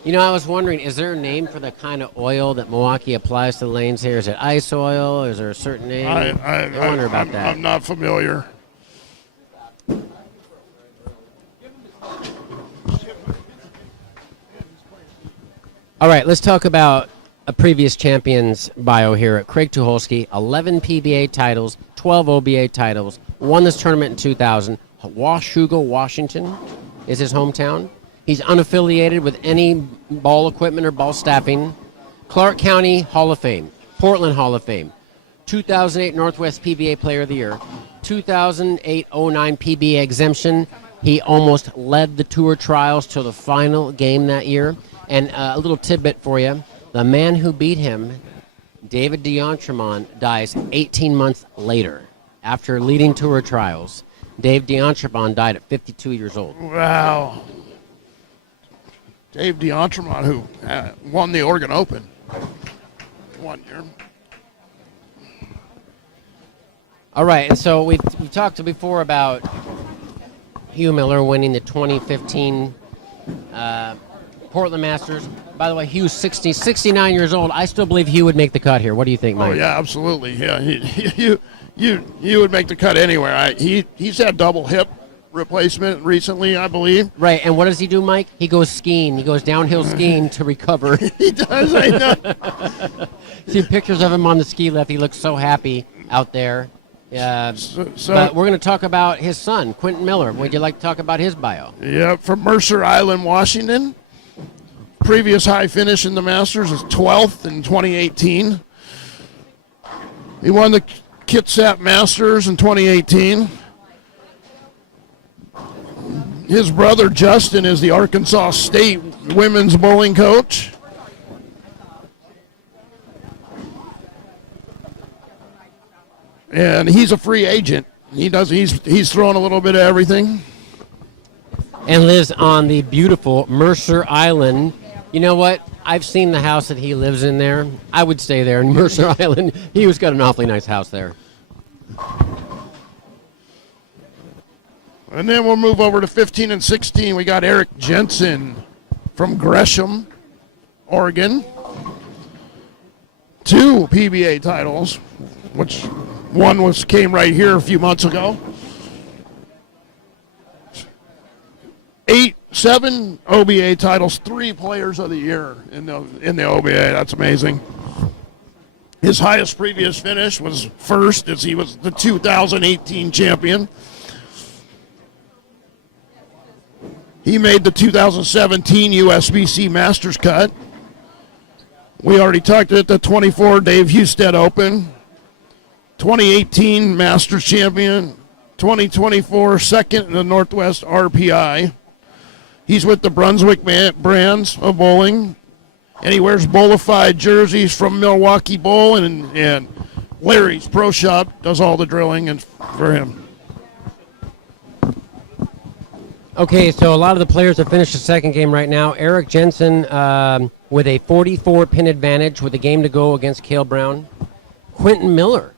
You know, I was wondering, is there a name for the kind of oil that Milwaukee applies to the lanes here? Is it ice oil? Is there a certain name? I wonder about that. I'm not familiar. All right, let's talk about a previous champion's bio here at Craig Tucholsky. 11 PBA titles, 12 OBA titles, won this tournament in 2000. Washougal, Washington is his hometown. He's unaffiliated with any ball equipment or ball staffing. Clark County Hall of Fame, Portland Hall of Fame, 2008 Northwest PBA Player of the Year, 2008-09 PBA exemption. He almost led the tour trials to the final game that year. And a little tidbit for you. The man who beat him, David D'Entremont, dies 18 months later after leading tour trials. Dave D'Entremont died at 52 years old. Wow. Dave D'Entremont, who won the Oregon Open 1 year. All right, and so we've talked before about Hugh Miller winning the 2015 Portland Masters. By the way, Hugh's 69 years old. I still believe Hugh would make the cut here. What do you think, Mike? Oh, yeah, absolutely. Yeah, you would make the cut anywhere. He's had double hip replacement recently, I believe. Right, and what does he do, Mike? He goes skiing. He goes downhill skiing to recover. He does, I know. See pictures of him on the ski lift. He looks so happy out there. But we're going to talk about his son, Quentin Miller. Would you like to talk about his bio? Yeah, from Mercer Island, Washington. Previous high finish in the Masters was 12th in 2018. He won the Kitsap Masters in 2018. His brother Justin is the Arkansas State women's bowling coach. And he's a free agent. He's throwing a little bit of everything. And lives on the beautiful Mercer Island. You know what? I've seen the house that he lives in there. I would stay there in Mercer Island. He's got an awfully nice house there. And then we'll move over to 15 and 16. We got Eric Jensen from Gresham, Oregon. 2 PBA titles, which one came right here a few months ago. 7 OBA titles, 3 Players of the Year in the OBA. That's amazing. His highest previous finish was first, as he was the 2018 champion. He made the 2017 USBC Masters cut. We already talked at the 24 Dave Husted Open. 2018 Masters champion. 2024 second in the Northwest RPI. He's with the Brunswick brands of bowling. And he wears bowlified jerseys from Milwaukee Bowl. And Larry's Pro Shop does all the drilling for him. Okay, so a lot of the players have finished the second game right now. Eric Jensen with a 44-pin advantage with a game to go against Cale Brown. Quentin Miller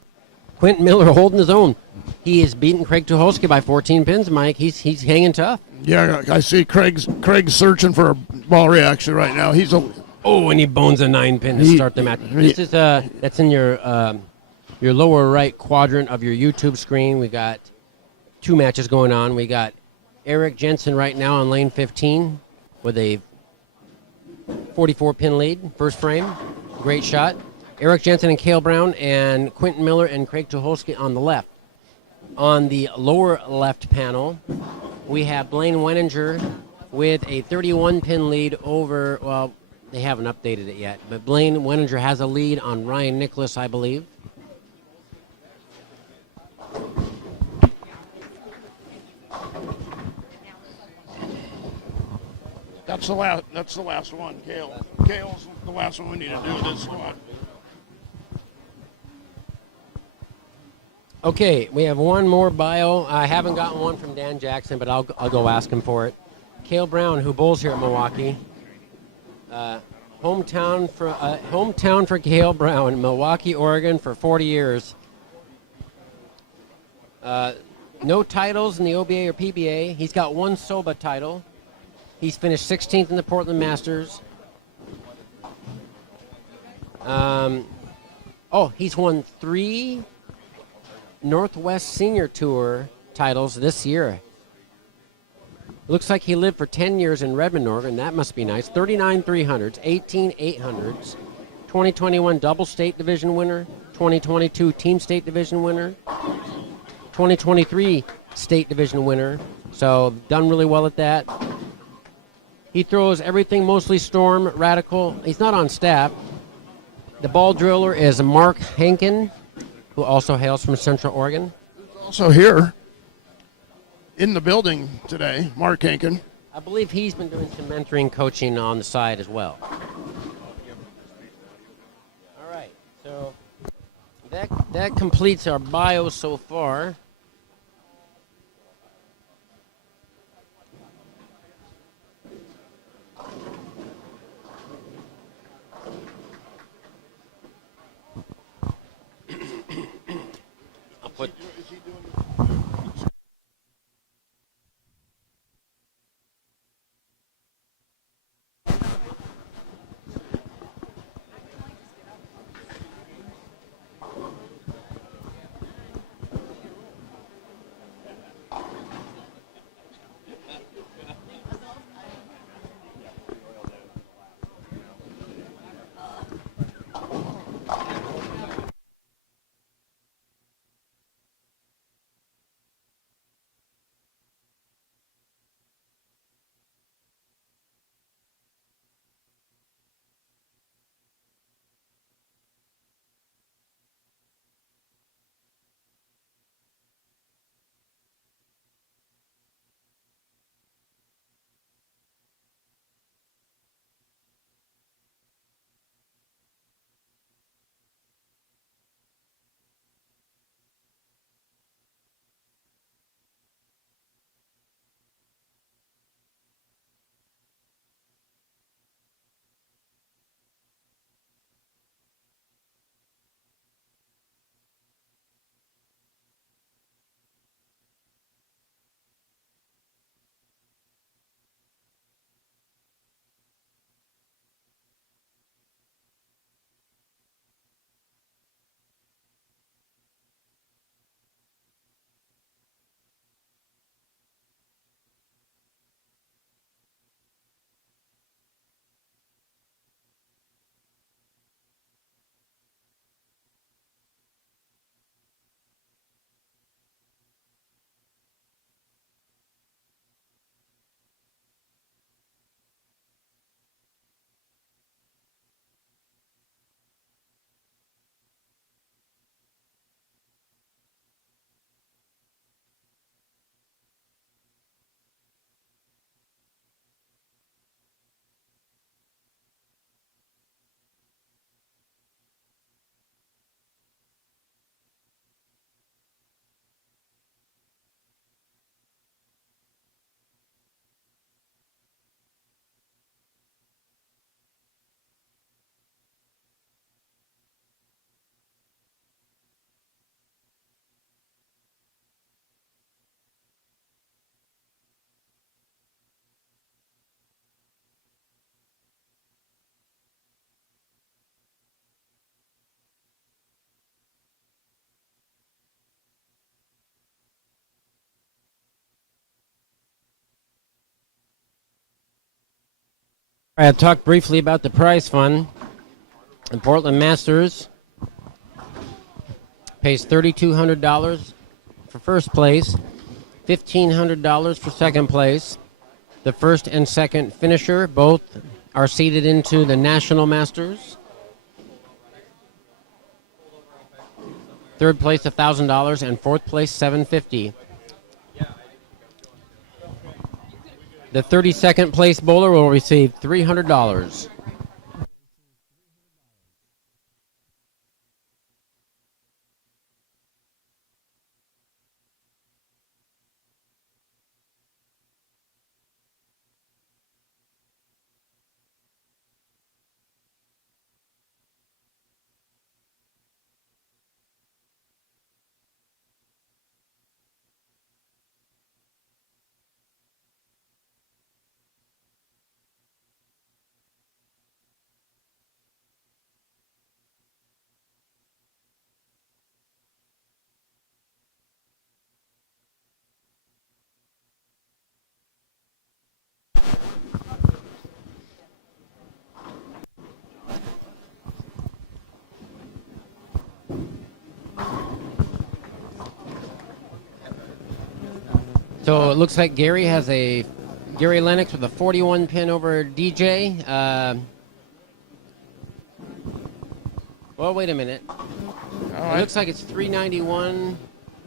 holding his own. He has beaten Craig Tucholsky by 14 pins, Mike. He's hanging tough. Yeah, I see Craig's searching for a ball reaction right now. And he bones a 9-pin to start the match. This is that's in your lower right quadrant of your YouTube screen. We got 2 matches going on. We got Eric Jensen right now on lane 15 with a 44-pin lead, first frame. Great shot. Eric Jensen and Cale Brown and Quentin Miller and Craig Tucholsky on the left. On the lower left panel, we have Blaine Weninger with a 31-pin lead over, well, they haven't updated it yet, but Blaine Weninger has a lead on Ryan Nicholas, I believe. That's the last one, Cale. Cale's the last one we need to do with this squad. Okay, we have one more bio. I haven't gotten one from Dan Jackson, but I'll go ask him for it. Cale Brown, who bowls here at Milwaukee. Hometown for Cale Brown, Milwaukee, Oregon, for 40 years. No titles in the OBA or PBA. He's got 1 SOBA title. He's finished 16th in the Portland Masters. He's won 3 Northwest Senior Tour titles this year. Looks like he lived for 10 years in Redmond, Oregon. That must be nice. 39 300s, 18 800s, 2021 double state division winner, 2022 team state division winner, 2023 state division winner. So done really well at that. He throws everything, mostly storm, radical. He's not on staff. The ball driller is Mark Hankin, who also hails from Central Oregon. Also here in the building today, Mark Hankin. I believe he's been doing some mentoring coaching on the side as well. All right, so that completes our bio so far. I'll put. I talked briefly about the prize fund. The Portland Masters pays $3,200 for first place, $1,500 for second place. The first and second finisher both are seeded into the National Masters. Third place $1,000 and fourth place $750. The 32nd place bowler will receive $300. So it looks like Gary Lennox with a 41 pin over DJ. Well, wait a minute. It looks like it's 391.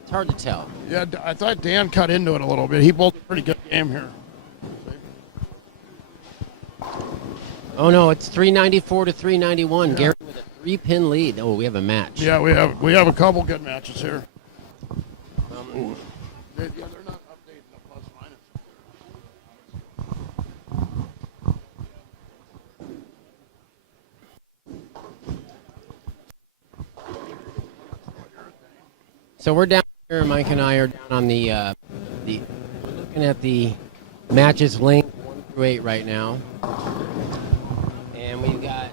It's hard to tell. Yeah, I thought Dan cut into it a little bit. He bowled a pretty good game here. Oh no, it's 394 to 391. Yeah. Gary with a 3-pin lead. Oh, we have a match. Yeah, we have a couple good matches here. They're not updating the plus minus. So we're down here. Mike and I are down on the we're looking at the matches linked 1 through 8 right now, and we've got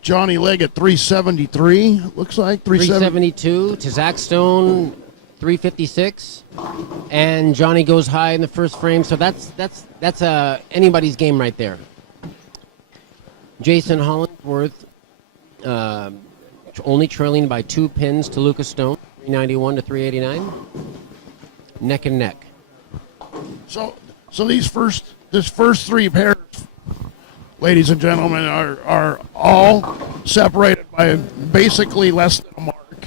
Johnny Legg at 373. Looks like 372 to Zach Stone 356, and Johnny goes high in the first frame. So that's anybody's game right there. Jason Hollingsworth only trailing by 2 pins to Lucas Stone, 391 to 389. Neck and neck. So this first 3 pairs, ladies and gentlemen, are all separated by basically less than a mark.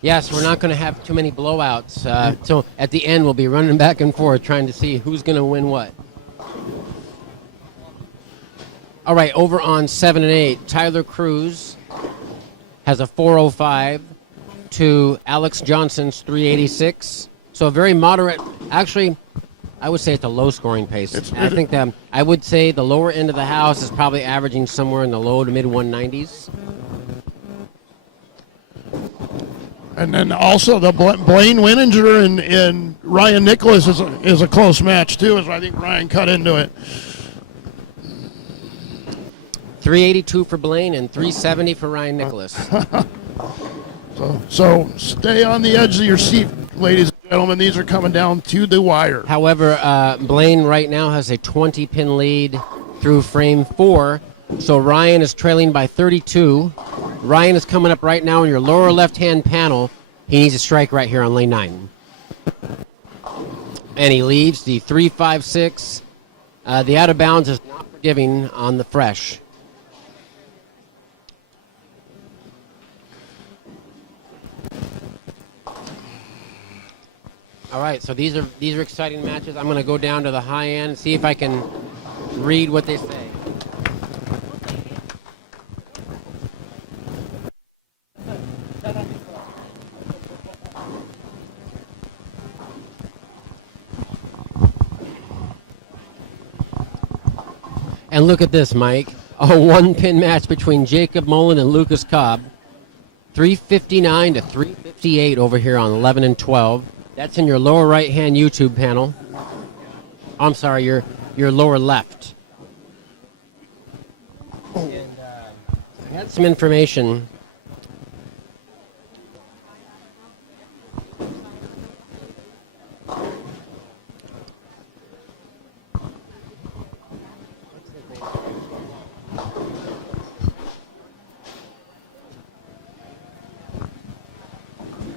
Yes, we're not going to have too many blowouts. So at the end, we'll be running back and forth trying to see who's going to win what. All right, over on 7 and 8, Tyler Cruz has a 405 to Alex Johnson's 386. So a very moderate. Actually, I would say it's a low-scoring pace. I think that I would say the lower end of the house is probably averaging somewhere in the low to mid 190s. And then also the Blaine Wininger and Ryan Nicholas is a close match too, as I think Ryan cut into it. 382 for Blaine and 370 for Ryan Nicholas. So stay on the edge of your seat, ladies and gentlemen. These are coming down to the wire. However, Blaine right now has a 20-pin lead through frame 4. So Ryan is trailing by 32. Ryan is coming up right now in your lower left-hand panel. He needs a strike right here on lane 9. And he leads the 356. The out of bounds is not forgiving on the fresh. All right, so these are exciting matches. I'm going to go down to the high end and see if I can read what they say. And look at this, Mike. A 1-pin match between Jacob Mullen and Lucas Cobb. 359 to 358 over here on 11 and 12. That's in your lower right-hand YouTube panel. I'm sorry, your lower left. And I got some information.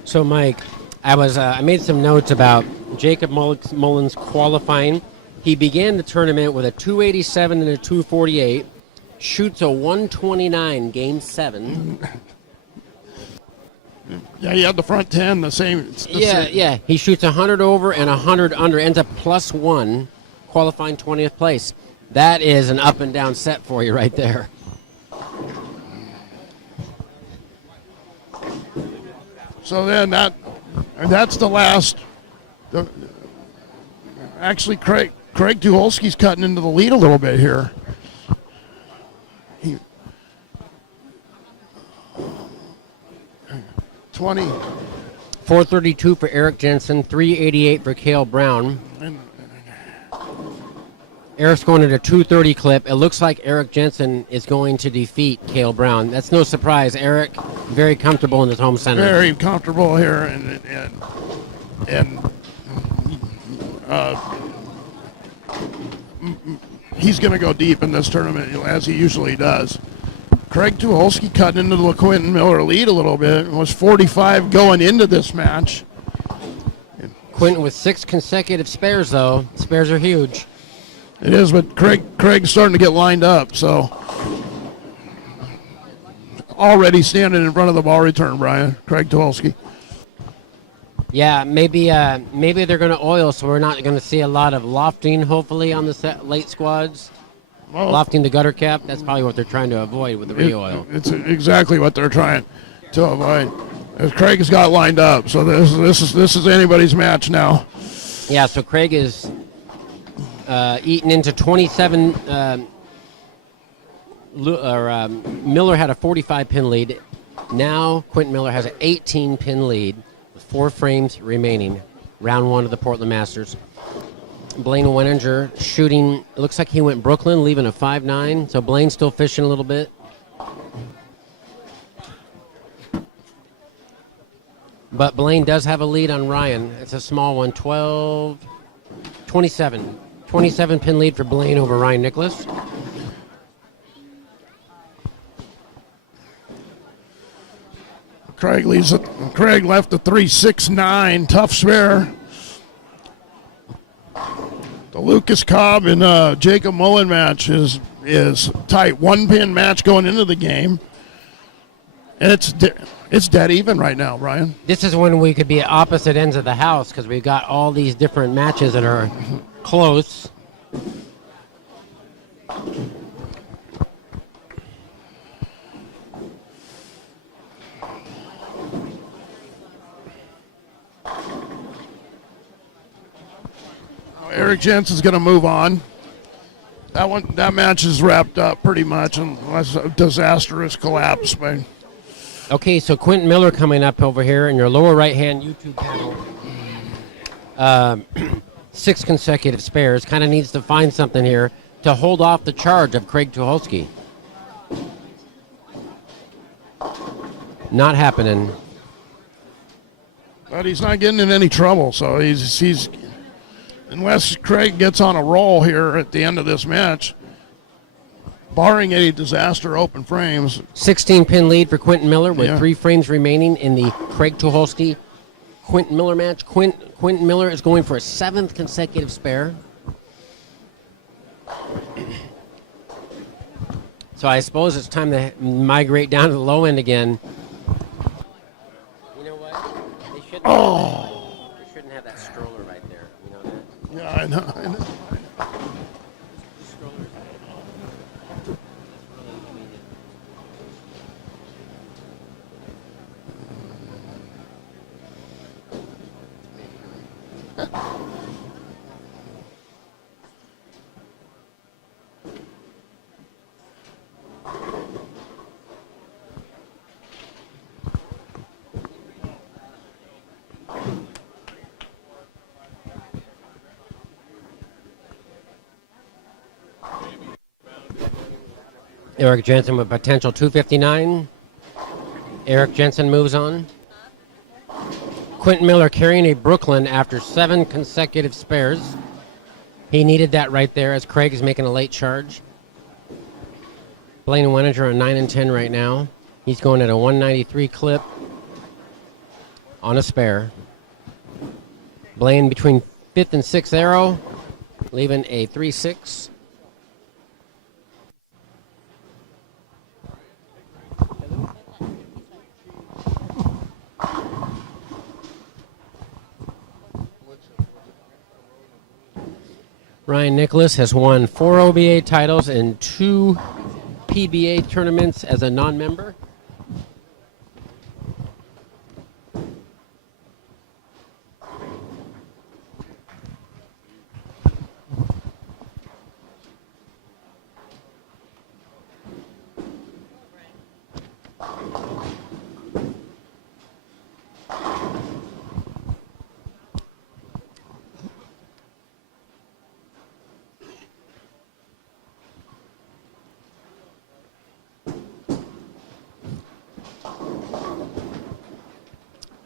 So, Mike, I made some notes about Jacob Mullen's qualifying. He began the tournament with a 287 and a 248, shoots a 129 game 7. Yeah, he had the front 10, the same. Yeah. He shoots 100 over and 100 under, ends up +1, qualifying 20th place. That is an up and down set for you right there. So then that's the last. Actually, Craig Tucholsky's cutting into the lead a little bit here. 432 for Eric Jensen, 388 for Cale Brown. Eric's going at a 230 clip. It looks like Eric Jensen is going to defeat Cale Brown. That's no surprise. Eric, very comfortable in his home center. Very comfortable here, and he's going to go deep in this tournament, as he usually does. Craig Tucholsky cutting into the Quentin Miller lead a little bit. It was 45 going into this match. Quentin with 6 consecutive spares, though. Spares are huge. It is, but Craig's starting to get lined up, so already standing in front of the ball return, Brian. Craig Tucholsky. Yeah, maybe they're going to oil, so we're not going to see a lot of lofting, hopefully, on the late squads. Well, Lofting the gutter cap, that's probably what they're trying to avoid with the re-oil. It's exactly what they're trying to avoid. As Craig's got lined up, so this is anybody's match now. Yeah, so Craig is eaten into 27. Miller had a 45-pin lead. Now Quentin Miller has an 18-pin lead with 4 frames remaining. Round 1 of the Portland Masters. Blaine Weninger shooting, it looks like he went Brooklyn, leaving a 5-9. So Blaine's still fishing a little bit. But Blaine does have a lead on Ryan. It's a small one, 27. 27-pin lead for Blaine over Ryan Nicholas. Craig left a 3.69 tough spare. The Lucas Cobb and Jacob Mullen match is tight. 1-pin match going into the game. And it's dead even right now, Brian. This is when we could be at opposite ends of the house because we've got all these different matches that are close. Eric Jensen's going to move on. That match is wrapped up pretty much unless a disastrous collapse. But Okay, so Quentin Miller coming up over here in your lower right-hand YouTube panel. 6 consecutive spares. Kind of needs to find something here to hold off the charge of Craig Tucholsky. Not happening. But he's not getting in any trouble, so he's unless Craig gets on a roll here at the end of this match, barring any disaster open frames. 16-pin lead for Quentin Miller with 3 frames remaining in the Craig Tucholsky Quentin Miller match. Quentin Miller is going for a 7th consecutive spare. So I suppose it's time to migrate down to the low end again. You know what? They shouldn't have that stroller right there. You know that? Yeah, I know. Eric Jensen with potential 259. Eric Jensen moves on. Quentin Miller carrying a Brooklyn after 7 consecutive spares. He needed that right there as Craig is making a late charge. Blaine Weninger on 9 and 10 right now. He's going at a 193 clip on a spare. Blaine between 5th and 6th arrow, leaving a 3-6. Ryan Nicholas has won 4 OBA titles and 2 PBA tournaments as a non-member.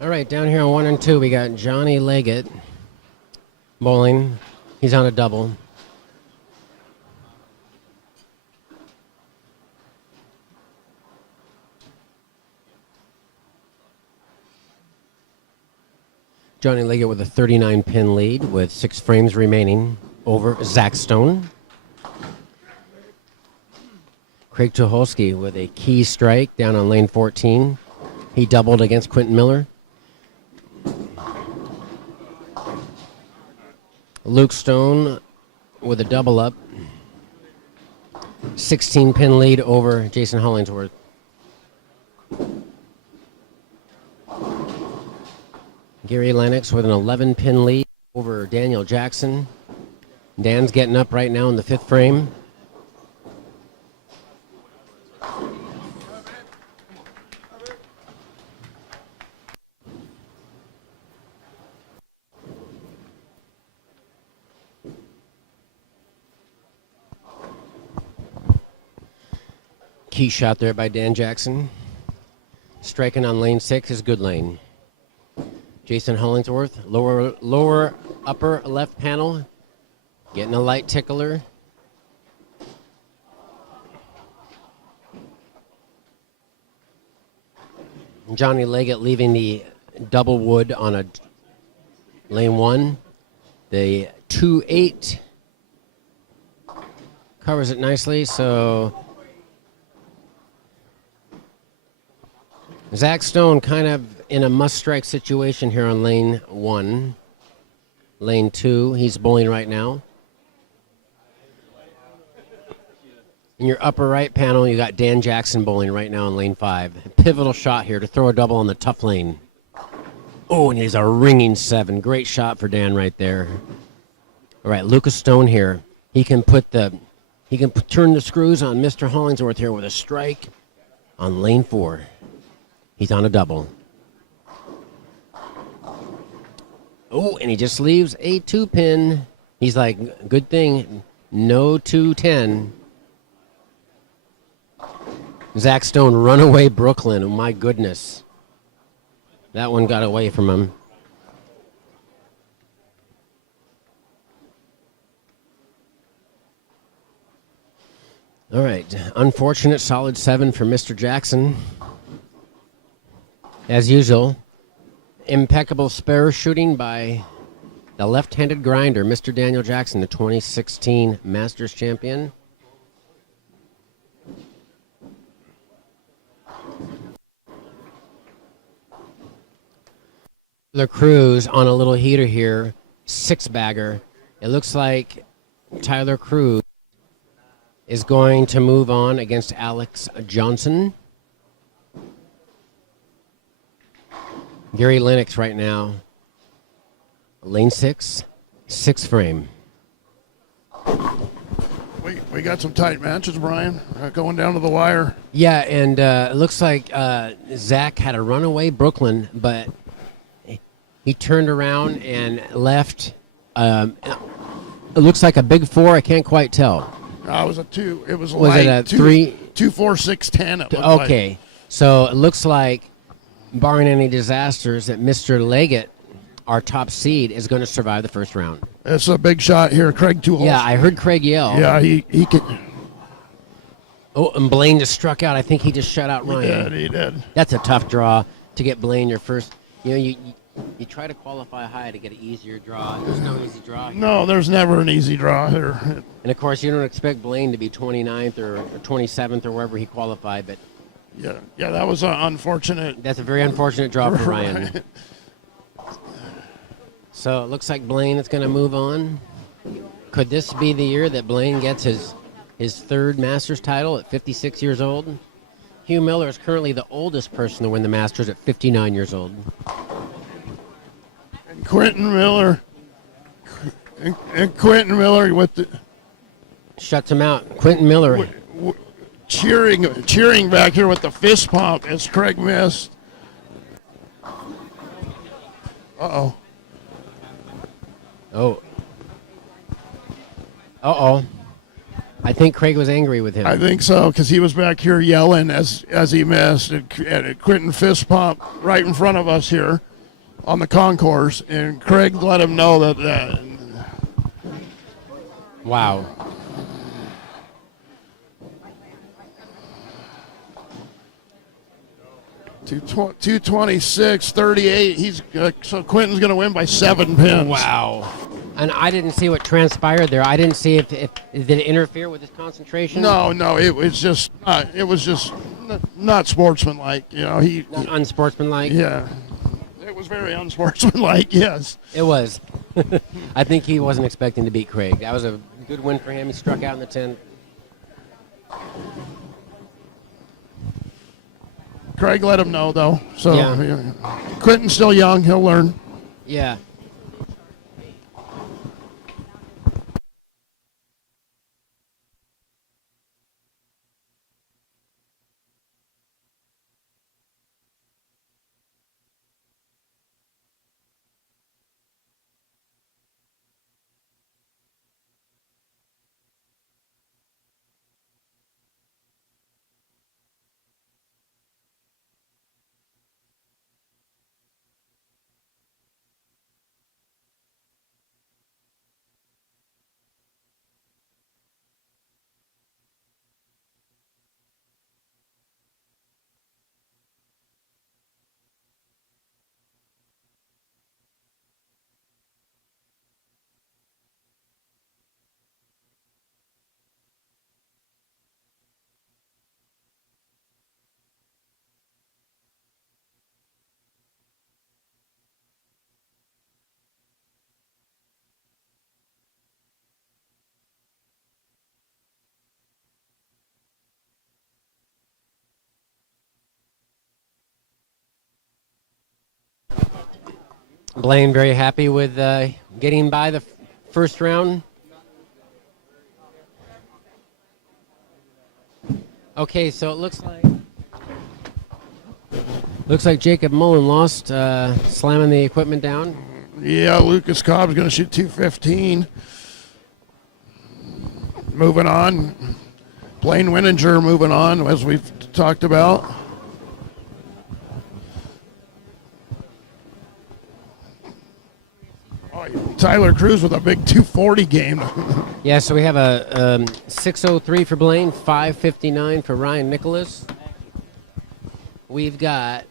All right, down here on 1 and 2, we got Johnny Leggett bowling. He's on a double. Johnny Leggett with a 39-pin lead with 6 frames remaining over Zach Stone. Craig Tucholsky with a key strike down on lane 14. He doubled against Quentin Miller. Luke Stone with a double up. 16-pin lead over Jason Hollingsworth. Gary Lennox with an 11-pin lead over Daniel Jackson. Dan's getting up right now in the 5th frame. Key shot there by Dan Jackson. Striking on lane 6 is good lane. Jason Hollingsworth, lower upper left panel, getting a light tickler. Johnny Leggett leaving the double wood on a lane 1. The 2-8 covers it nicely, so Zach Stone kind of in a must-strike situation here on lane 1. Lane 2, he's bowling right now. In your upper right panel, you got Dan Jackson bowling right now in lane 5. A pivotal shot here to throw a double on the tough lane. Oh, and he's a ringing 7. Great shot for Dan right there. All right, Lucas Stone here. He can turn the screws on Mr. Hollingsworth here with a strike on lane 4. He's on a double. Oh, and he just leaves a 2-pin. He's like, good thing, no 210. Zach Stone, Runaway Brooklyn. Oh, my goodness. That one got away from him. All right. Unfortunate solid 7 for Mr. Jackson. As usual, impeccable spare shooting by the left-handed grinder, Mr. Daniel Jackson, the 2016 Masters champion. The Cruz on a little heater here, 6-bagger. It looks like Tyler Cruz is going to move on against Alex Johnson. Gary Lennox right now, lane 6, 6 frame. We got some tight matches, Brian, going down to the wire. Yeah, and it looks like Zach had a runaway Brooklyn, but he turned around and left. It looks like a big 4. I can't quite tell. It was a 2. It was Was light. it a 3? 2, 4, 6, 10. Okay, so it looks like, barring any disasters, that Mr. Leggett, our top seed, is going to survive the first round. It's a big shot here, Craig Tucholsky. Yeah, I heard Craig yell. Yeah, he could. Oh, and Blaine just struck out. I think he just shut out Ryan. He did. That's a tough draw to get Blaine your first. You know, you try to qualify high to get an easier draw. There's no easy draw here. No, there's never an easy draw here. And, of course, you don't expect Blaine to be 29th or 27th or wherever he qualified, but Yeah, that was unfortunate. that's a very unfortunate draw for Ryan. So it looks like Blaine is going to move on. Could this be the year that Blaine gets his third Masters title at 56 years old? Hugh Miller is currently the oldest person to win the Masters at 59 years old. And Quentin Miller. And Quentin Miller with the Shuts him out. Quentin Miller. cheering back here with the fist pump as Craig missed. Uh-oh. Oh. Uh-oh. I think Craig was angry with him. I think so, because he was back here yelling as he missed. And Quentin fist pump right in front of us here on the concourse. And Craig let him know that Wow. 226, 38. So Quentin's going to win by 7 pins. Wow. And I didn't see what transpired there. I didn't see if did it interfere with his concentration? No, it was just not sportsmanlike. Not unsportsmanlike? Yeah. It was very unsportsmanlike, yes. It was. I think he wasn't expecting to beat Craig. That was a good win for him. He struck out in the 10th. Craig let him know, though. So Yeah. Quentin's still young. He'll learn. Yeah. Blaine very happy with getting by the first round. Okay, so it looks like Jacob Mullen lost, slamming the equipment down. Yeah, Lucas Cobb's going to shoot 215. Moving on. Blaine Winninger moving on, as we've talked about. Tyler Cruz with a big 240 game. Yeah, so we have a 603 for Blaine, 559 for Ryan Nicholas. We've got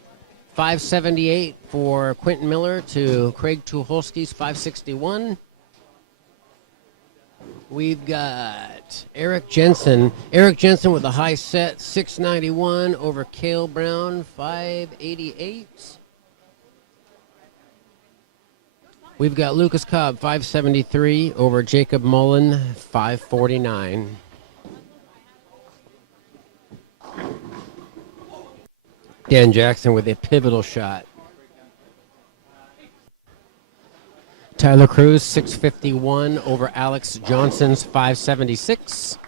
578 for Quentin Miller to Craig Tucholsky's 561. We've got Eric Jensen. Eric Jensen with a high set, 691 over Cale Brown, 588. We've got Lucas Cobb, 573 over Jacob Mullen, 549. Dan Jackson with a pivotal shot. Tyler Cruz, 651 over Alex Johnson's 576.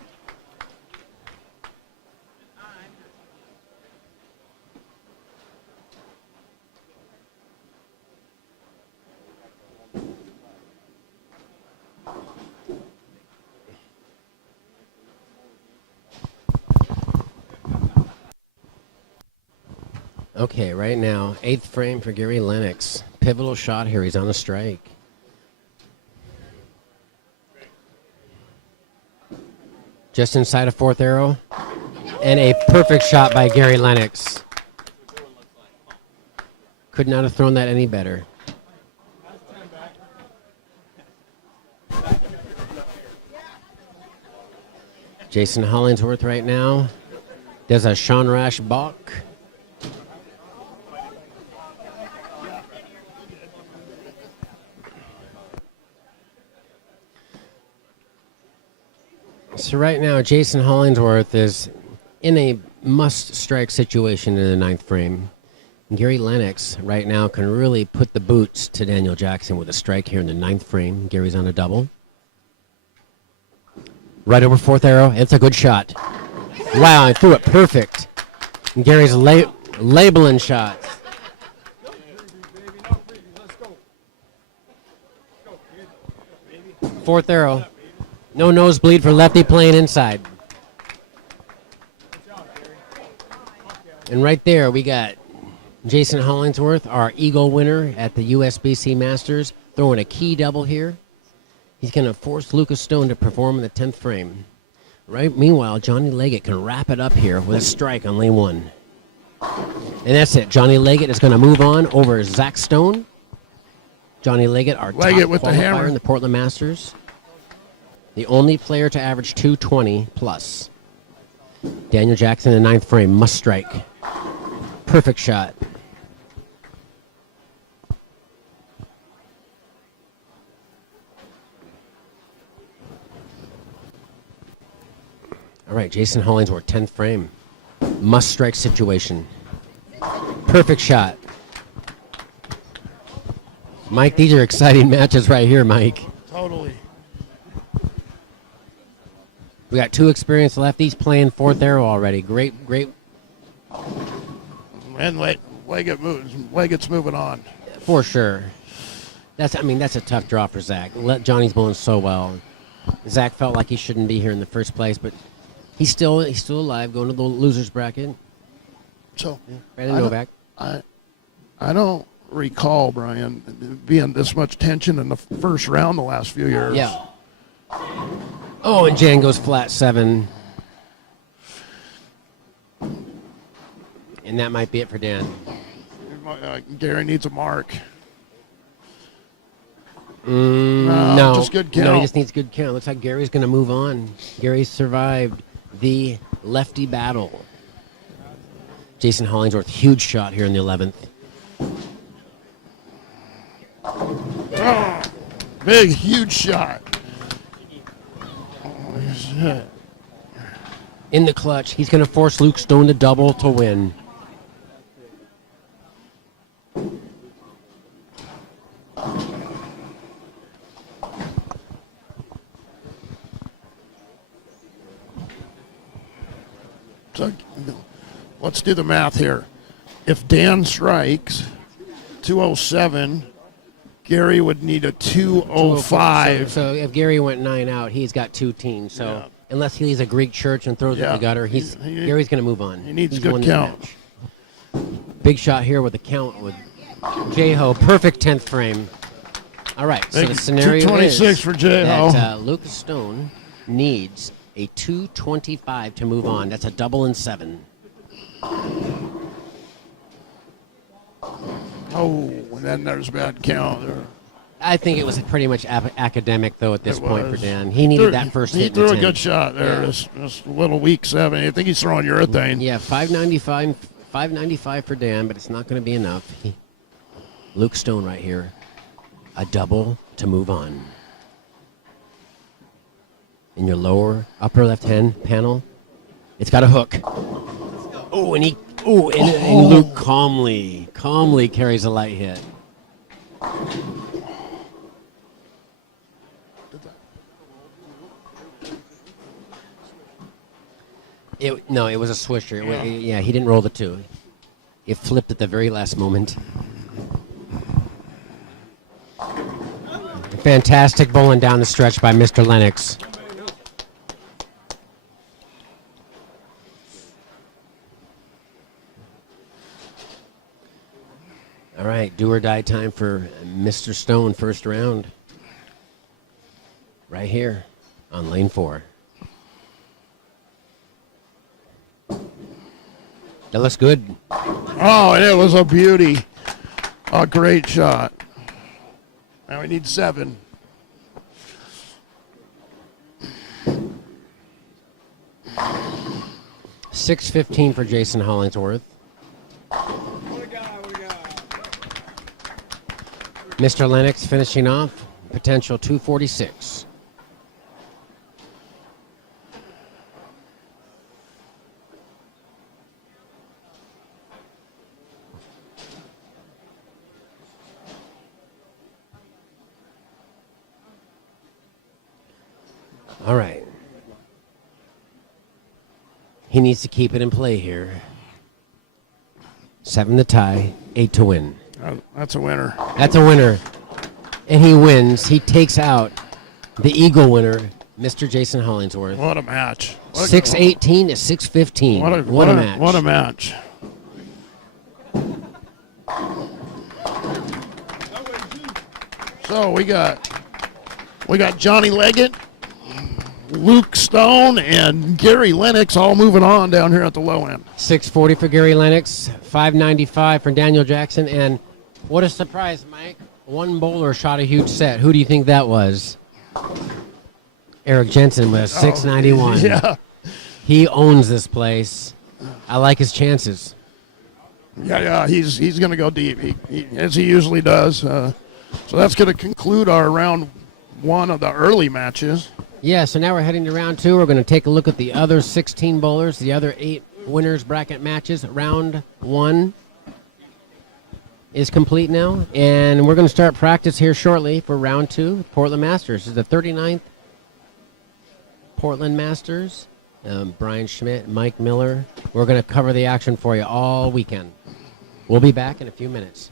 Okay, right now, 8th frame for Gary Lennox. Pivotal shot here. He's on a strike. Just inside of 4th arrow. And a perfect shot by Gary Lennox. Could not have thrown that any better. Jason Hollingsworth right now does a Sean Rash balk. So right now, Jason Hollingsworth is in a must-strike situation in the 9th frame. Gary Lennox right now can really put the boots to Daniel Jackson with a strike here in the 9th frame. Gary's on a double. Right over 4th arrow. It's a good shot. Wow, I threw it perfect. And Gary's labeling shots. Fourth arrow. No nosebleed for lefty playing inside. And right there we got Jason Hollingsworth, our Eagle winner at the USBC Masters, throwing a key double here. He's going to force Lucas Stone to perform in the 10th frame. Right. Meanwhile, Johnny Leggett can wrap it up here with a strike on lane 1. And that's it. Johnny Leggett is going to move on over Zach Stone. Johnny Leggett, our Leggett top with the qualifier hammer. in the Portland Masters. The only player to average 220 plus. Daniel Jackson in ninth frame. Must strike. Perfect shot. All right, Jason Hollingsworth, 10th frame. Must strike situation. Perfect shot. Mike, these are exciting matches right here, Mike. Totally. We got 2 experienced lefties playing fourth arrow already. Great. And Leggett's moving on. For sure. That's a tough draw for Zach. Johnny's bowling so well. Zach felt like he shouldn't be here in the first place, but he's still alive, going to the losers bracket. So Brandon Novak. I don't recall, Brian, being this much tension in the first round the last few years. Yeah. Oh, and Jan goes flat 7. And that might be it for Dan. Gary needs a mark. No, just good count. No, he just needs good count. Looks like Gary's going to move on. Gary survived the lefty battle. Jason Hollingsworth, huge shot here in the 11th. Oh, big, huge shot. In the clutch, he's going to force Luke Stone to double to win. So let's do the math here. If Dan strikes 207, Gary would need a 205. So if Gary went 9 out, he's got 2 teams. So Yeah. unless he leaves a Greek church and throws it in Yeah. the gutter, Gary's going to move on. He needs He's good won this count. match. Big shot here with the count with J-Ho. Perfect 10th frame. All right, so the scenario 226 is for J-Ho. that Lucas Stone needs a 225 to move on. That's a double in 7. Oh, and then there's a bad count. I think it was pretty much academic, though, at this It point was. for Dan. He needed that first He hit. threw in a the 10. good shot there. Yeah. This little weak 7. I think he's throwing urethane. Yeah, 595 for Dan, but it's not going to be enough. Luke Stone right here. A double to move on. In your lower upper left-hand panel, it's got a hook. Oh, and and Luke calmly carries a light hit. It was a swisher. Yeah, he didn't roll the 2. It flipped at the very last moment. Fantastic bowling down the stretch by Mr. Lennox. All right, do or die time for Mr. Stone, first round. Right here on lane 4. That looks good. Oh, and it was a beauty. A great shot. Now we need 7. $6.15 for Jason Hollingsworth. Mr. Lennox finishing off, potential 246. All right. He needs to keep it in play here. 7 to tie, 8 to win. That's a winner. That's a winner. And he wins. He takes out the Eagle winner, Mr. Jason Hollingsworth. What a match. 618 to 615. What a match. What a match. So we got Johnny Leggett Luke Stone and Gary Lennox all moving on down here at the low end. 640 for Gary Lennox, 595 for Daniel Jackson, and what a surprise, Mike. One bowler shot a huge set. Who do you think that was? Eric Jensen with 691. Yeah. He owns this place. I like his chances. Yeah, he's going to go deep, as he usually does. So that's going to conclude our round one of the early matches. Yeah, so now we're heading to round two. We're going to take a look at the other 16 bowlers, the other 8 winners bracket matches. Round one is complete now, and we're going to start practice here shortly for round two, Portland Masters. This is the 39th Portland Masters. Brian Schmidt, Mike Miller. We're going to cover the action for you all weekend. We'll be back in a few minutes.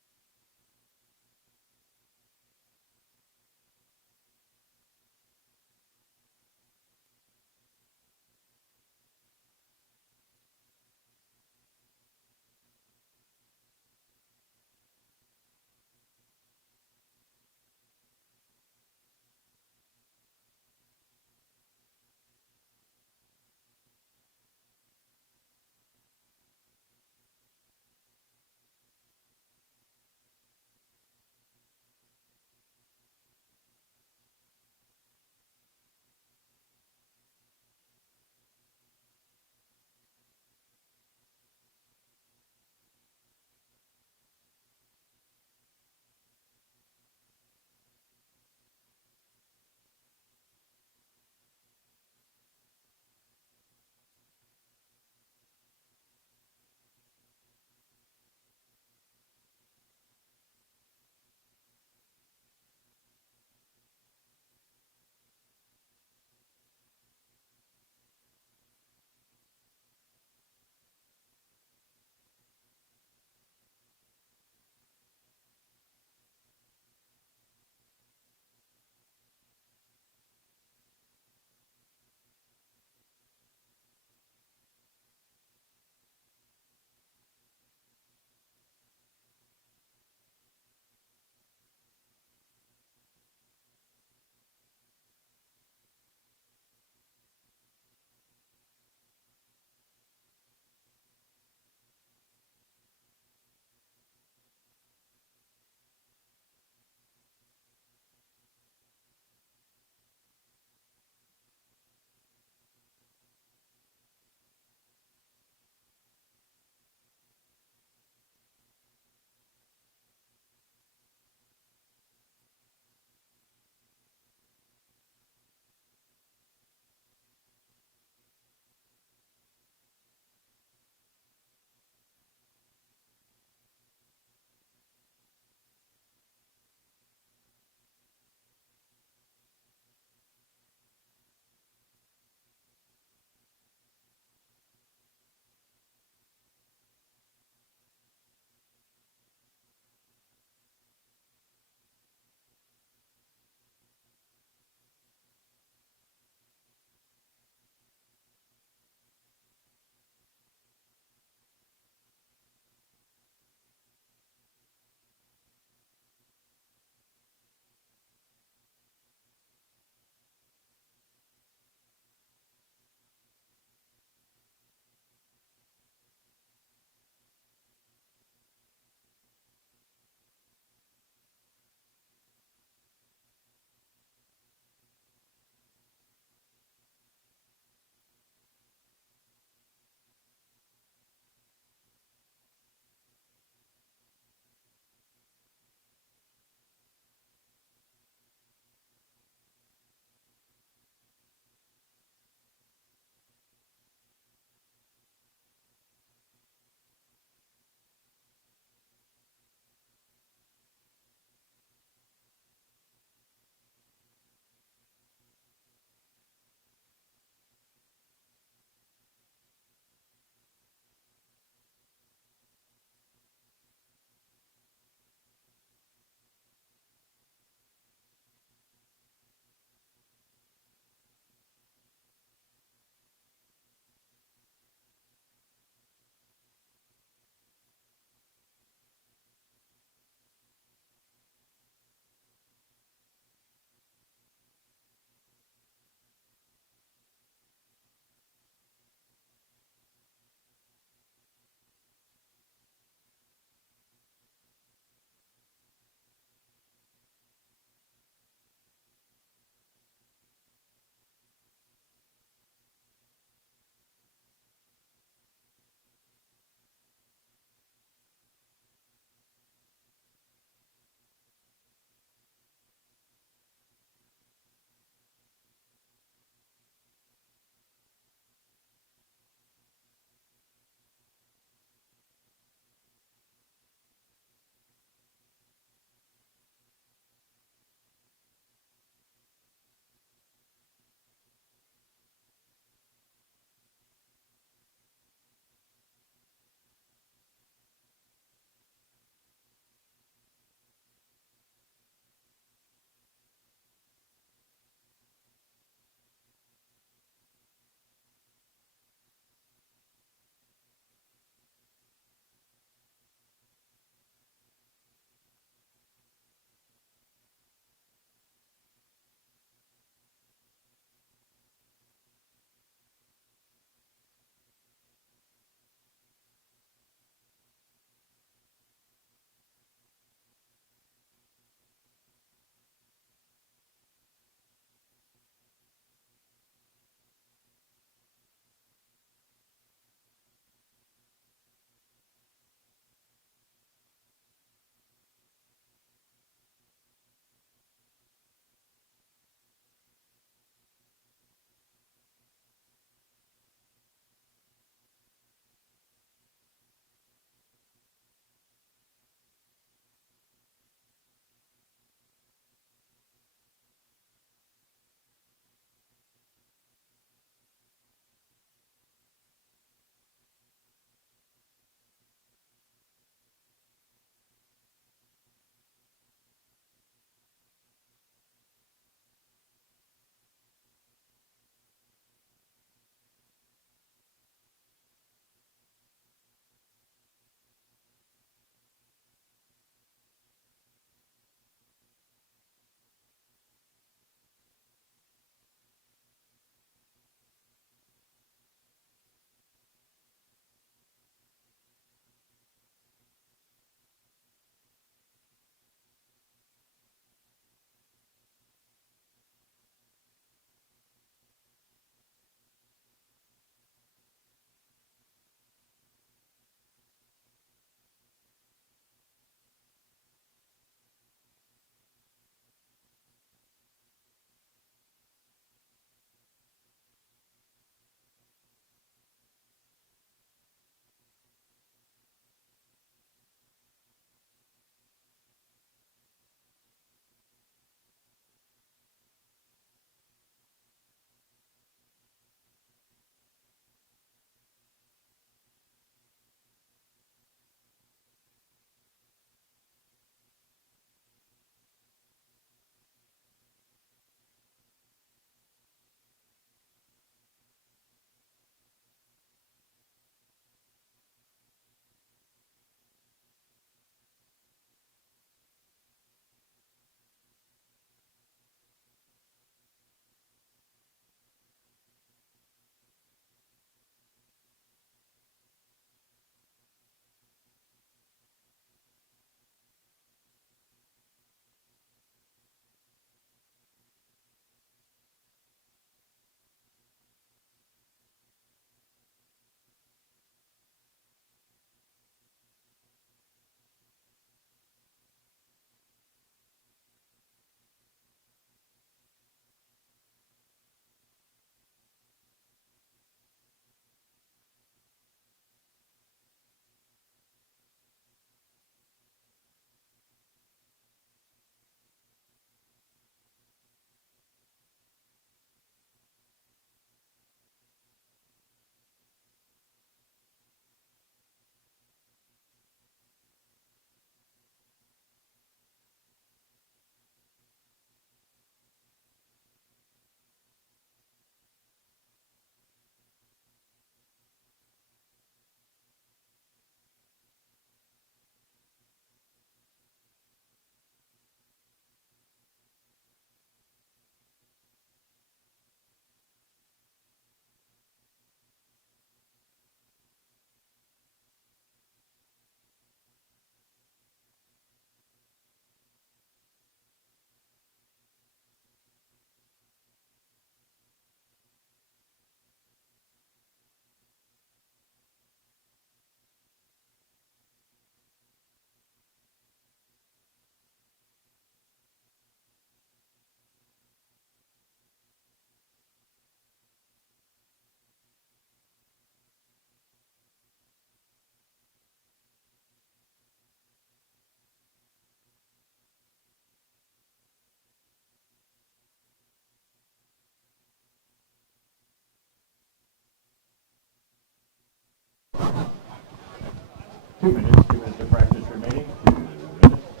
2 minutes of practice remaining. 2 minutes.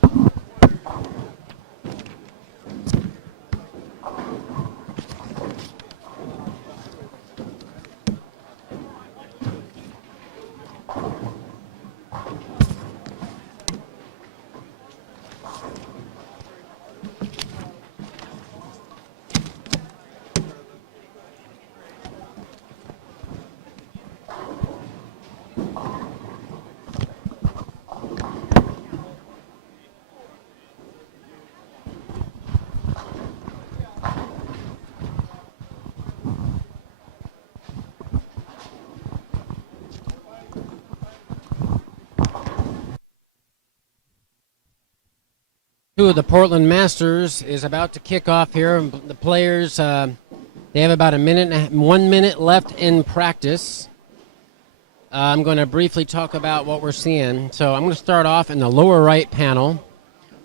Two of the Portland Masters is about to kick off here. The players, they have about 1 minute left in practice. I'm going to briefly talk about what we're seeing. So I'm going to start off in the lower right panel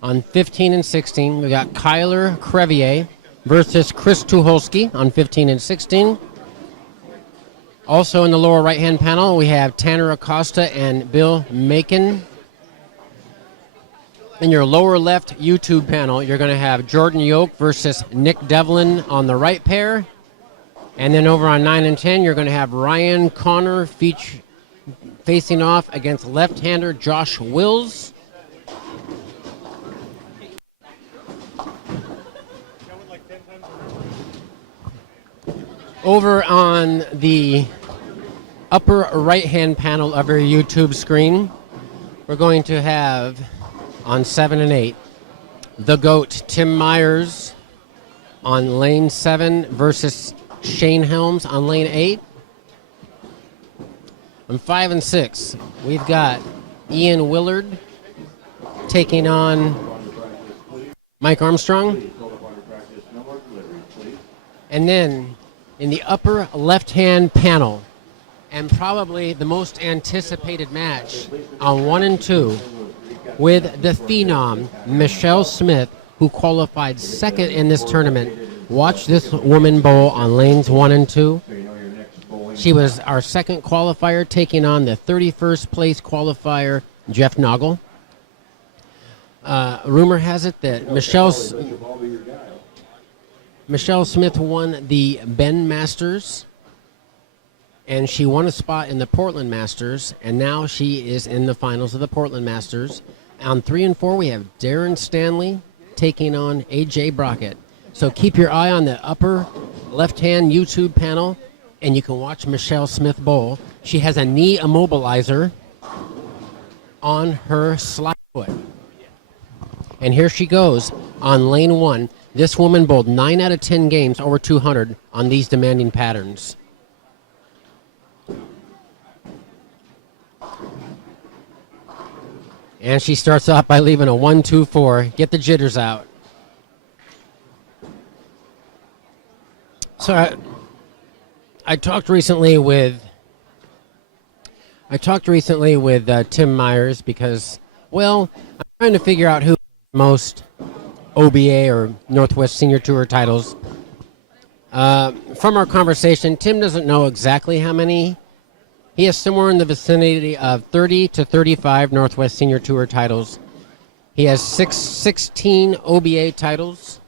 on 15 and 16. We got Kyler Crevier versus Chris Tucholsky on 15 and 16. Also in the lower right-hand panel, we have Tanner Acosta and Bill Macon. In your lower left YouTube panel, you're going to have Jordan Yoke versus Nick Devlin on the right pair. And then over on 9 and 10, you're going to have Ryan Connor facing off against left-hander Josh Wills. Over on the upper right-hand panel of your YouTube screen, we're going to have on 7 and 8, the GOAT, Tim Myers on lane 7 versus Shane Helms on lane 8. On 5 and 6, we've got Ian Willard taking on Mike Armstrong. And then in the upper left-hand panel, and probably the most anticipated match on 1 and 2, with the phenom, Michelle Smith, who qualified second in this tournament. Watch this woman bowl on lanes 1 and 2. She was our second qualifier, taking on the 31st place qualifier, Jeff Noggle. Rumor has it that Michelle Smith won the Ben Masters, and she won a spot in the Portland Masters, and now she is in the finals of the Portland Masters. On 3 and 4, we have Darren Stanley taking on AJ Brockett. So keep your eye on the upper left-hand YouTube panel, and you can watch Michelle Smith bowl. She has a knee immobilizer on her slide foot. And here she goes on lane 1. This woman bowled 9 out of 10 games over 200 on these demanding patterns. And she starts off by leaving a 1-2-4. Get the jitters out. So I talked recently with Tim Myers because, well, I'm trying to figure out who has most OBA or Northwest Senior Tour titles. From our conversation, Tim doesn't know exactly how many. He has somewhere in the vicinity of 30 to 35 Northwest Senior Tour titles. He has 16 OBA titles.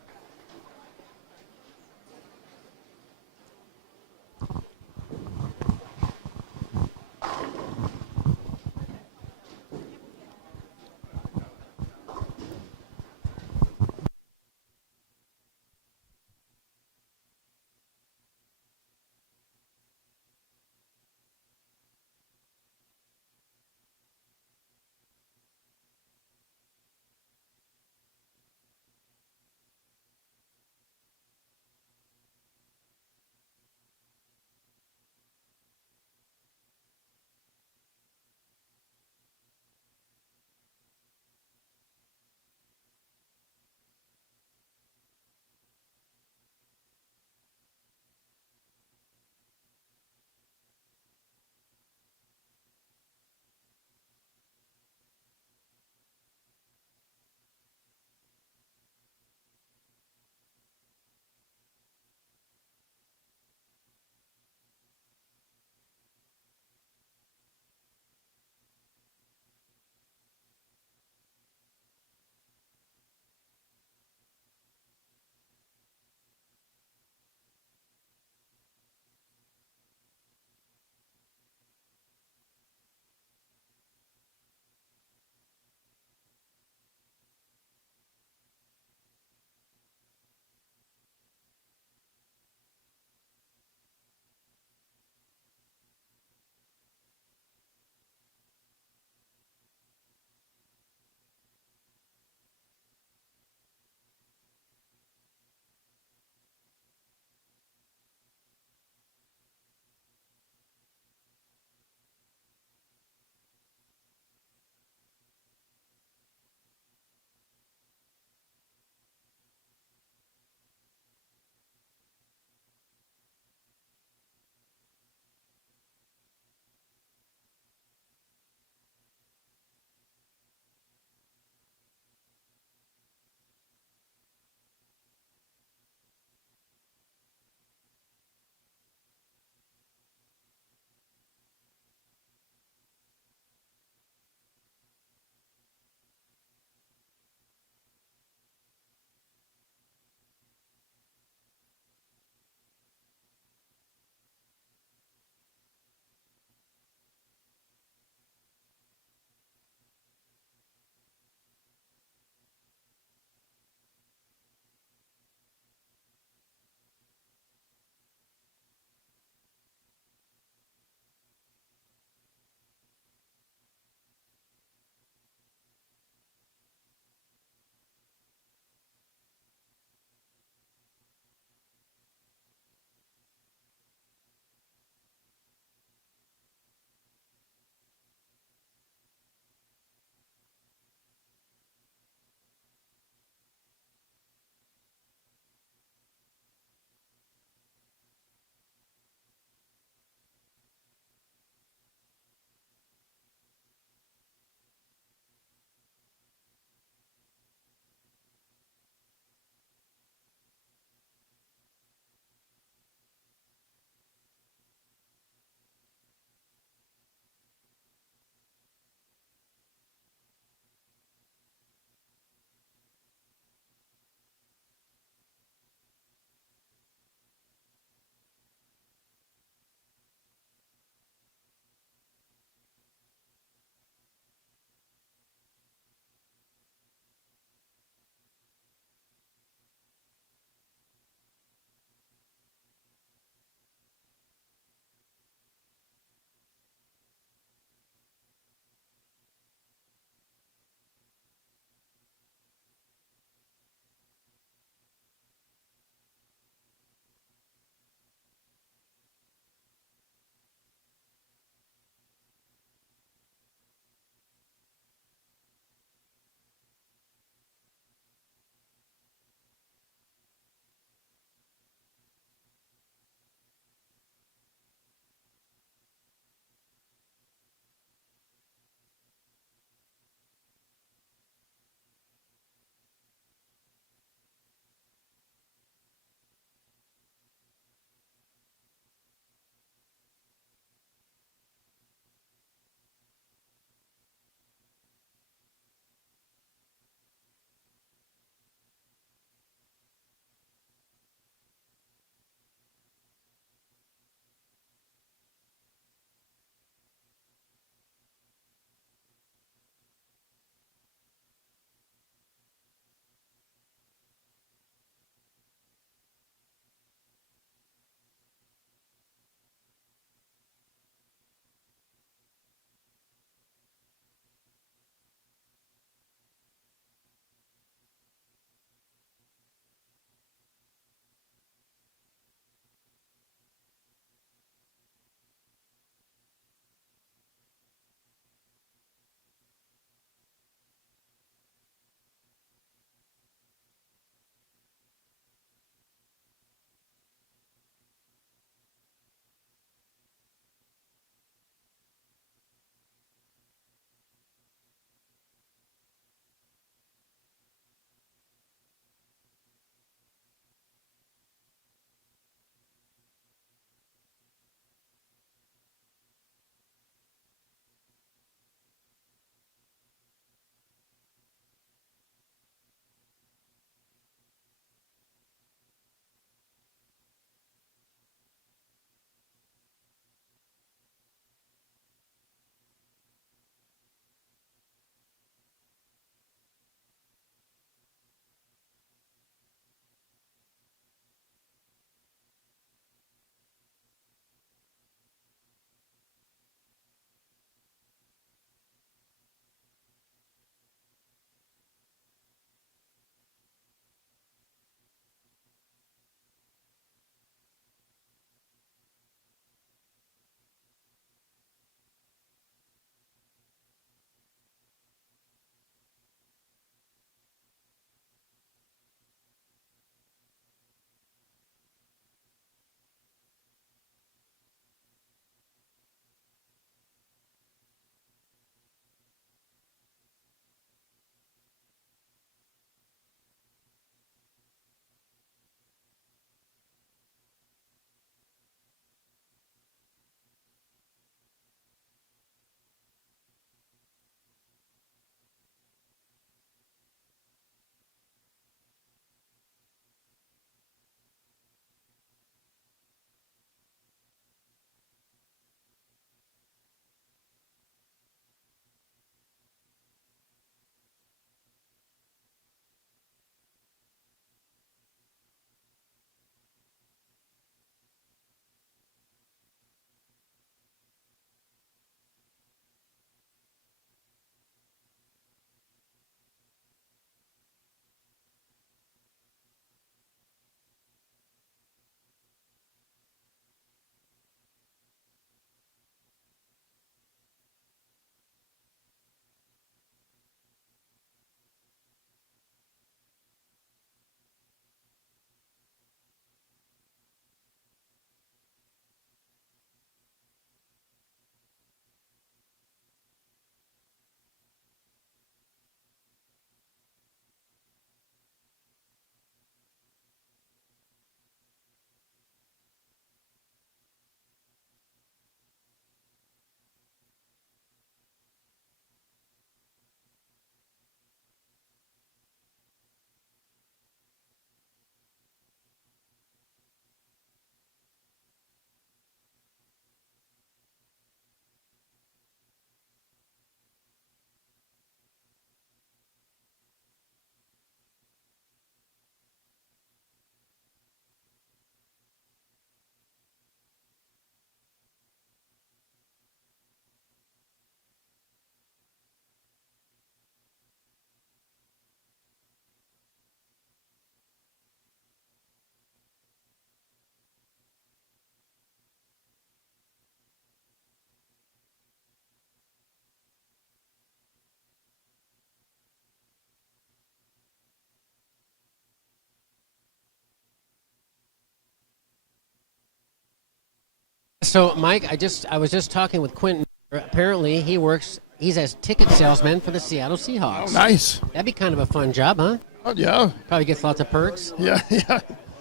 So, Mike, I was just talking with Quentin. Apparently, he's a ticket salesman for the Seattle Seahawks. Oh, nice. That'd be kind of a fun job, huh? Oh, yeah. Probably gets lots of perks. Yeah, yeah.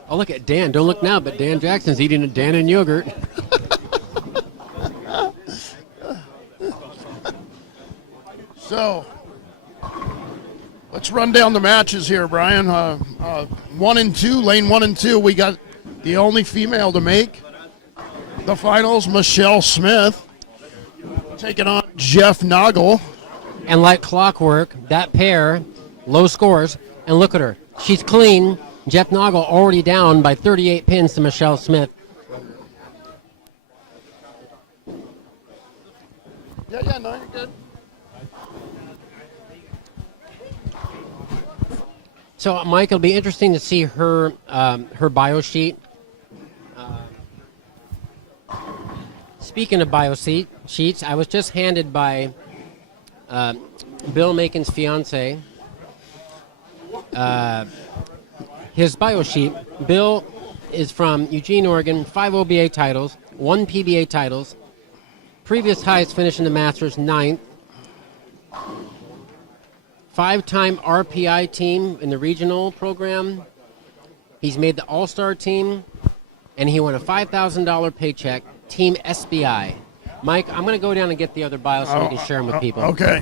Oh, look at Dan. Don't look now, but Dan Jackson's eating a Dan and yogurt. So, let's run down the matches here, Brian. 1 and 2, lane 1 and 2. We got the only female to make the finals, Michelle Smith, taking on Jeff Noggle. And like clockwork, that pair, low scores. And look at her. She's clean. Jeff Noggle already down by 38 pins to Michelle Smith. Yeah, no, you're good. So, Mike, it'll be interesting to see her bio sheet. Speaking of sheets, I was just handed by Bill Macon's fiance his bio sheet. Bill is from Eugene, Oregon, 5 OBA titles, 1 PBA titles, previous highest finish in the Masters, 9th, 5-time RPI team in the regional program. He's made the All-Star team, and he won a $5,000 paycheck, Team SBI. Mike, I'm going to go down and get the other bios so we can share them with people. Okay.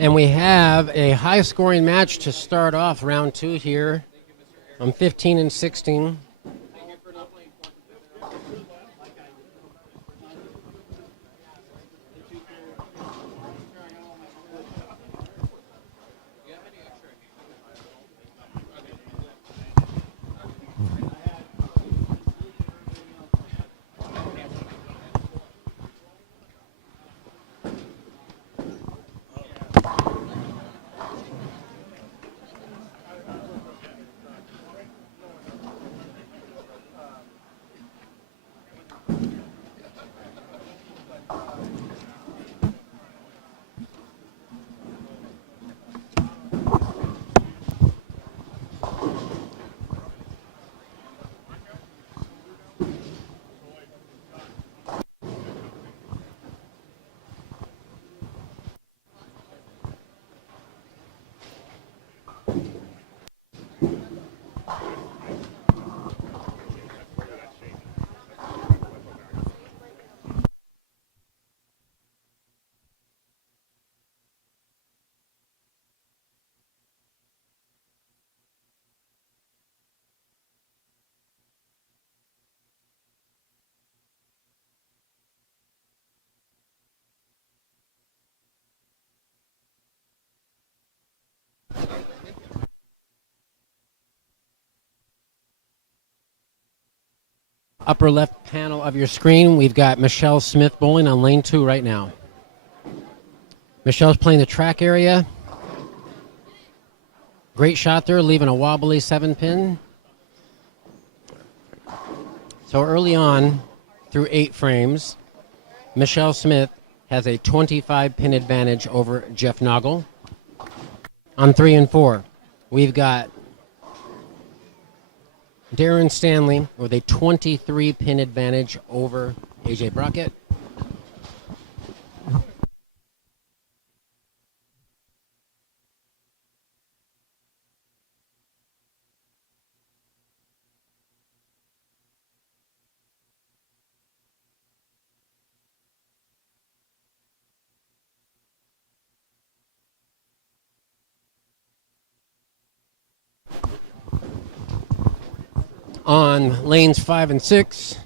And we have a high-scoring match to start off round 2 here. I'm 15 and 16. upper left panel of your screen, we've got Michelle Smith bowling on lane 2 right now. Michelle's playing the track area. Great shot there, leaving a wobbly 7-pin. So early on, through 8 frames, Michelle Smith has a 25-pin advantage over Jeff Noggle. On 3 and 4, we've got Darren Stanley with a 23-pin advantage over AJ Brockett. On lanes 5 and 6,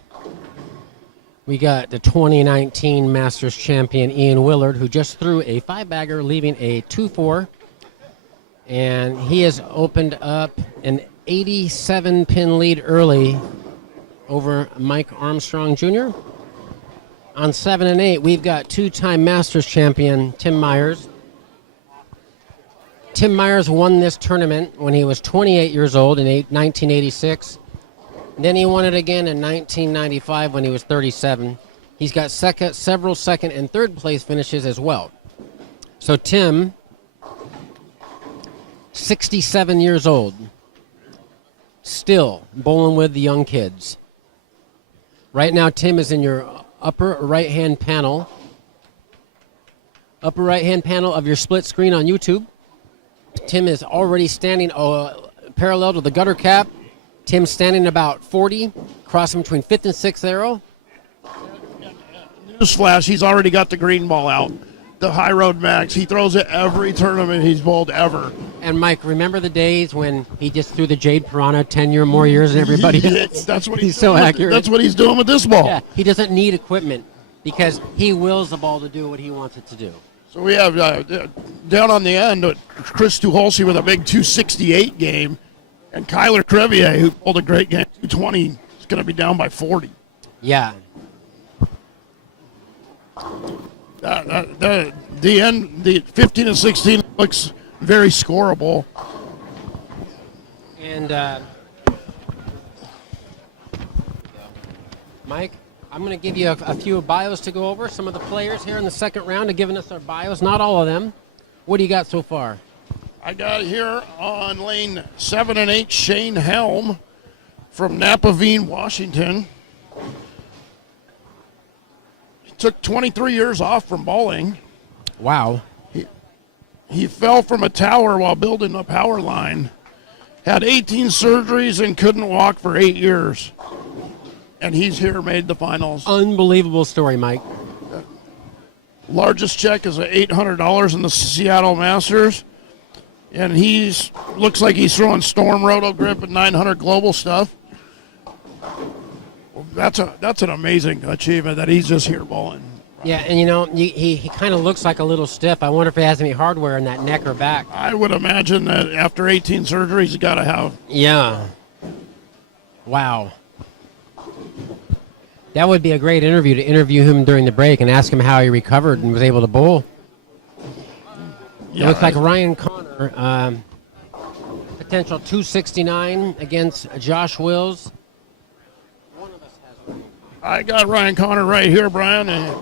we got the 2019 Masters champion Ian Willard, who just threw a 5-bagger, leaving a 2-4. And he has opened up an 87-pin lead early over Mike Armstrong Jr. On 7 and 8, we've got 2-time Masters champion Tim Myers. Tim Myers won this tournament when he was 28 years old in 1986. Then he won it again in 1995 when he was 37. He's got several second and third place finishes as well. So Tim, 67 years old, still bowling with the young kids. Right now, Tim is in your upper right-hand panel. Upper right-hand panel of your split screen on YouTube. Tim is already standing parallel to the gutter cap. Tim's standing about 40, crossing between 5th and 6th arrow. Newsflash, he's already got the green ball out. The High Road Max, he throws it every tournament he's bowled ever. And Mike, remember the days when he just threw the Jade Piranha 10 more years than everybody else? That's what he's so accurate. That's what he's doing with this ball. Yeah, he doesn't need equipment because he wills the ball to do what he wants it to do. So we have down on the end, Chris Tuholsi with a big 268 game. And Kyler Crevier, who pulled a great game, 220, is going to be down by 40. Yeah. The end, the 15 and 16 looks very scoreable. And Mike, I'm going to give you a few bios to go over. Some of the players here in the second round have given us their bios, not all of them. What do you got so far? I got here on lane 7 and 8, Shane Helm from Napavine, Washington. He took 23 years off from bowling. Wow. He fell from a tower while building a power line. Had 18 surgeries and couldn't walk for 8 years. And he's here, made the finals. Unbelievable story, Mike. Largest check is $800 in the Seattle Masters. And looks like he's throwing Storm Roto Grip and 900 Global stuff. That's an amazing achievement that he's just here bowling. Yeah, and he kind of looks like a little stiff. I wonder if he has any hardware in that neck or back. I would imagine that after 18 surgeries, he's got to have. Yeah. Wow. That would be a great interview, to interview him during the break and ask him how he recovered and was able to bowl. Yeah, it looks like Ryan Connor, potential 269 against Josh Wills. One of us has Ryan. I got Ryan Connor right here, Brian. And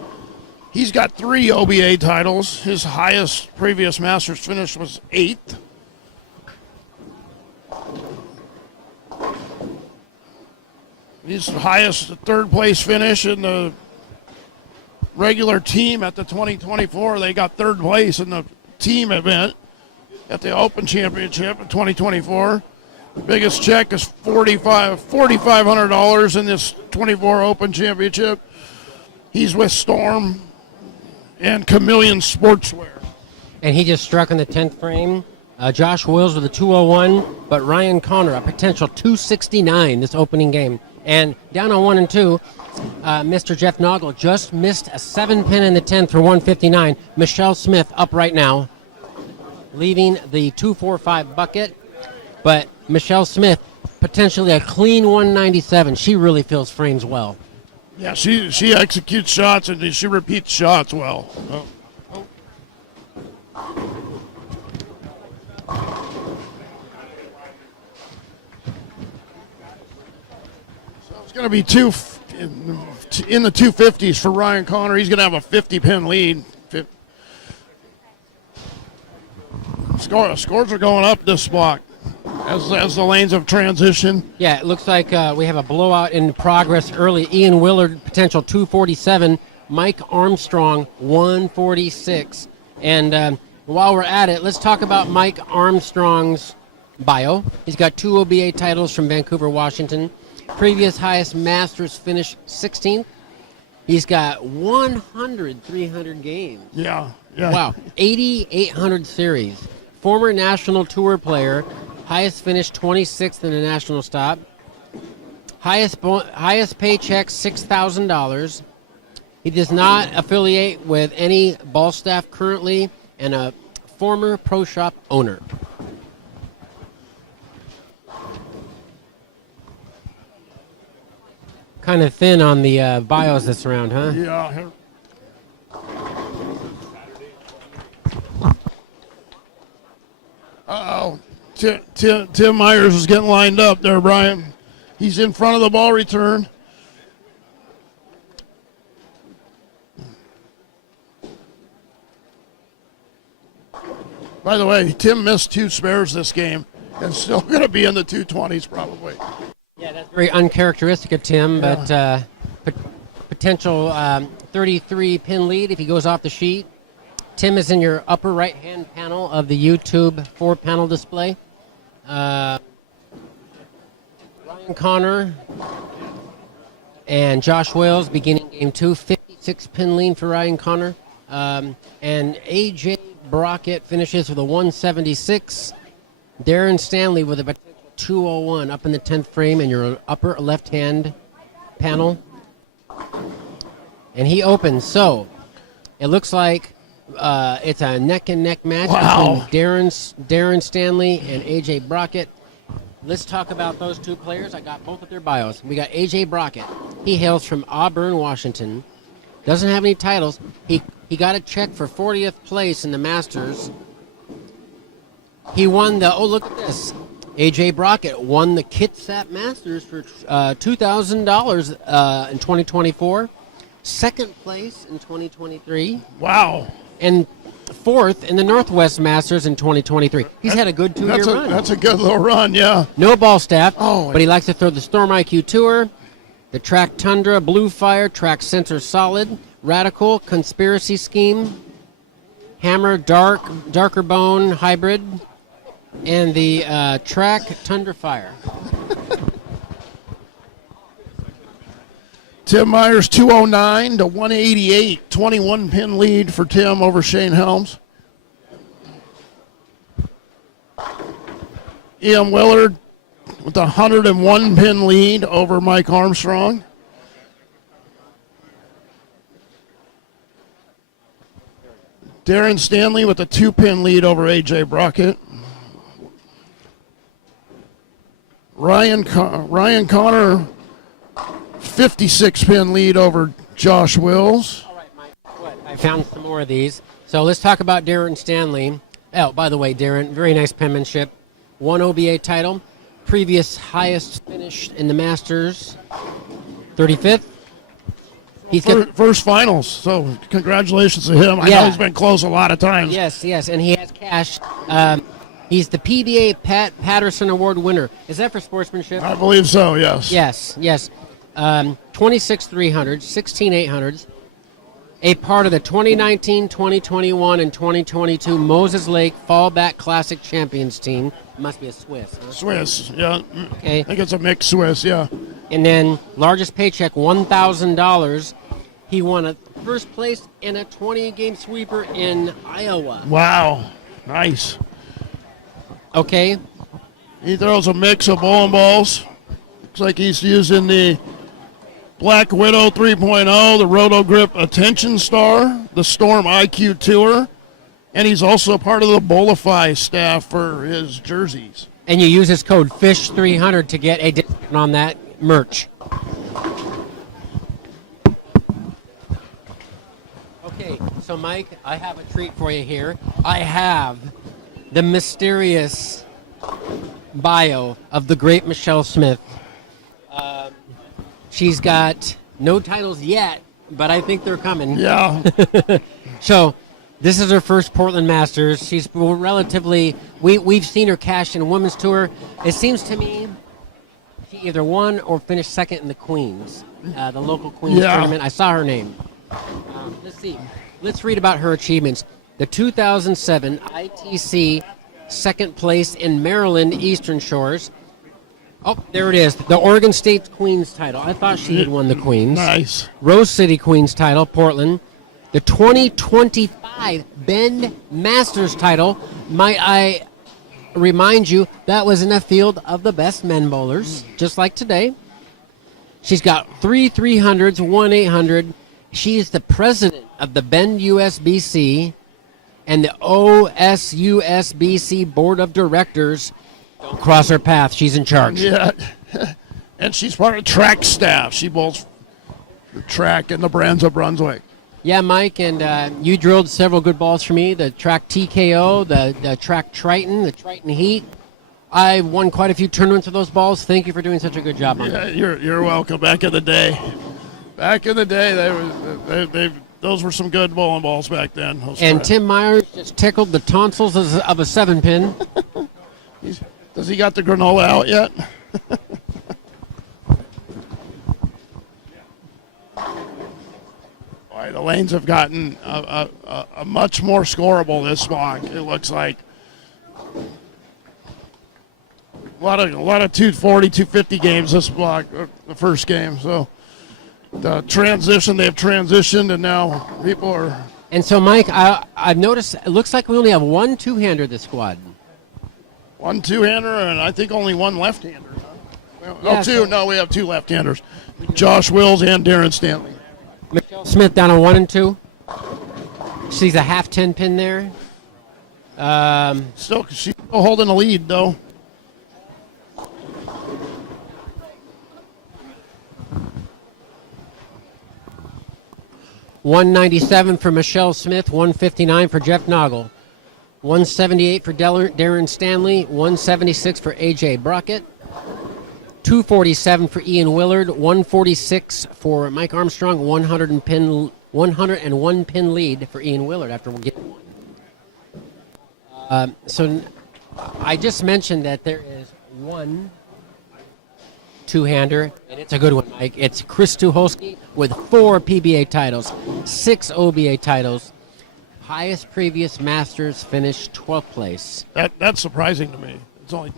he's got 3 OBA titles. His highest previous Masters finish was 8th. His highest third place finish in the regular team at the 2024. They got third place in the team event at the Open Championship in 2024. The biggest check is $4,500 in this 24 Open Championship. He's with Storm and Chameleon Sportswear. And he just struck in the 10th frame. Josh Wills with a 201, but Ryan Connor, a potential 269 this opening game. And down on 1 and 2, Mr. Jeff Noggle just missed a 7-pin in the 10th for 159. Michelle Smith up right now, leaving the 245 bucket. But Michelle Smith potentially a clean 197. She really feels frames well. Yeah, she executes shots and she repeats shots well. So it's going to be in the 250s for Ryan Connor. He's going to have a 50-pin lead. Scores are going up this block as the lanes have transitioned. Yeah, it looks like we have a blowout in progress early. Ian Willard, potential 247. Mike Armstrong, 146. And while we're at it, let's talk about Mike Armstrong's bio. He's got 2 OBA titles from Vancouver, Washington. Previous highest Masters finish, 16th. He's got 300 games. Yeah. Wow, 8,800 series. Former national tour player. Highest finish, 26th in the national stop. Highest paycheck, $6,000. He does not affiliate with any ball staff currently, and a former pro shop owner. Kind of thin on the bios this round, huh? Yeah. Uh-oh. Tim Myers is getting lined up there, Brian. He's in front of the ball return. By the way, Tim missed 2 spares this game and still going to be in the 220s probably. Yeah, that's very uncharacteristic of Tim, but potential 33-pin lead if he goes off the sheet. Tim is in your upper right-hand panel of the YouTube 4-panel display. Ryan Connor and Josh Wales beginning game 2, 56-pin lead for Ryan Connor. And AJ Brockett finishes with a 176. Darren Stanley with a potential 201 up in the 10th frame in your upper left-hand panel. And he opens. So it looks like it's a neck-and-neck match between Darren Stanley and AJ Brockett. Let's talk about those 2 players. I got both of their bios. We got AJ Brockett. He hails from Auburn, Washington. Doesn't have any titles. He got a check for 40th place in the Masters. He won look at this. AJ Brockett won the Kitsap Masters for $2,000 in 2024. Second place in 2023. Wow. And 4th in the Northwest Masters in 2023. He's had a good 2-year run. That's a good little run, yeah. No ball staff, Oh. but he likes to throw the Storm IQ Tour, the Track Tundra, Blue Fire, Track Sensor Solid, Radical, Conspiracy Scheme, Hammer, Darker Bone Hybrid, and the Track Tundra Fire. Tim Myers 209 to 188, 21-pin lead for Tim over Shane Helms. Ian Willard with a 101-pin lead over Mike Armstrong. Darren Stanley with a 2-pin lead over AJ Brockett. Ryan Connor 56-pin lead over Josh Wills. All right, Mike. I found some more of these. So let's talk about Darren Stanley. Oh, by the way, Darren, very nice penmanship. 1 OBA title. Previous highest finish in the Masters, 35th. He's got First finals, so congratulations to him. I know he's been close a lot of times. Yes, and he has cash. He's the PBA Pat Patterson Award winner. Is that for sportsmanship? I believe so, yes. Yes. 26 300s, 16 800s. A part of the 2019, 2021, and 2022 Moses Lake Fallback Classic Champions team. Must be a Swiss, huh? Swiss, yeah. Okay. I think it's a mixed Swiss, yeah. And then largest paycheck, $1,000. He won a first place in a 20-game sweeper in Iowa. Wow, nice. Okay. He throws a mix of bowling balls. Looks like he's using the Black Widow 3.0, the Roto Grip Attention Star, the Storm IQ Tour, and he's also part of the Bolify staff for his jerseys. And you use this code FISH300 to get a discount on that merch. Okay, so Mike, I have a treat for you here. I have the mysterious bio of the great Michelle Smith. She's got no titles yet, but I think they're coming. Yeah. So this is her first Portland Masters. She's relatively, we've seen her cash in a women's tour. It seems to me she either won or finished second in the Queens, the local Queens tournament. I saw her name. Let's see. Let's read about her achievements. The 2007 ITC second place in Maryland Eastern Shores. Oh, there it is. The Oregon State Queens title. I thought she had won the Queens. Nice. Rose City Queens title, Portland. The 2025 Bend Masters title. Might I remind you, that was in a field of the best men bowlers, just like today. She's got 3 300s, 1 800. She is the president of the Bend USBC and the OSUSBC Board of Directors. Don't cross her path. She's in charge. Yeah. And she's part of track staff. She bowls the track in the Brands of Brunswick. Yeah, Mike, and you drilled several good balls for me. The track TKO, the track Triton, the Triton Heat. I won quite a few tournaments with those balls. Thank you for doing such a good job on that. You're welcome. Back in the day, those were some good bowling balls back then. And Tim Myers just tickled the tonsils of a 7-pin. Does he got the granola out yet? Boy, the lanes have gotten a much more scoreable this block. It looks like a lot of 240, 250 games this block, the first game. So the transition, they've transitioned, and now people are. And so, Mike, I've noticed it looks like we only have one two-hander this squad. One two-hander, and I think only one left-hander. Yeah, two. No, we have two left-handers. Josh Wills and Darren Stanley. Michelle Smith down on 1 and 2. She's a half 10 pin there. She's still holding the lead, though. $197 for Michelle Smith, $159 for Jeff Noggle, $178 for Darren Stanley, $176 for AJ Brockett, $247 for Ian Willard, $146 for Mike Armstrong, 101 pin lead for Ian Willard after we'll get one. So I just mentioned that there is one two-hander, and it's a good one, Mike. It's Chris Tucholsky with 4 PBA titles, 6 OBA titles. Highest previous Masters finish 12th place. That's surprising to me. It's only.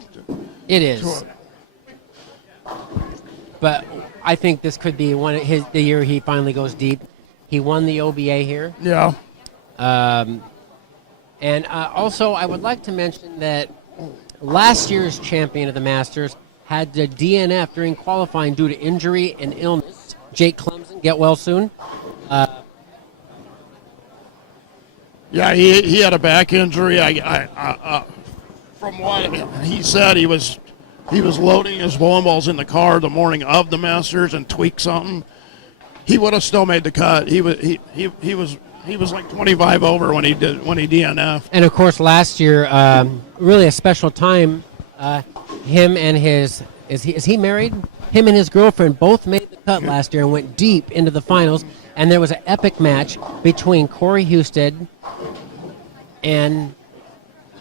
It is. But I think this could be the year he finally goes deep. He won the OBA here. Yeah. And also, I would like to mention that last year's champion of the Masters had to DNF during qualifying due to injury and illness. Jake Clemson, get well soon. Yeah, he had a back injury. From what he said, he was loading his bowling balls in the car the morning of the Masters and tweaked something. He would have still made the cut. He was like 25 over when he DNF'd. And of course, last year, really a special time. Him and his is he married? Him and his girlfriend both made the cut last year and went deep into the finals. And there was an epic match between Corey Husted and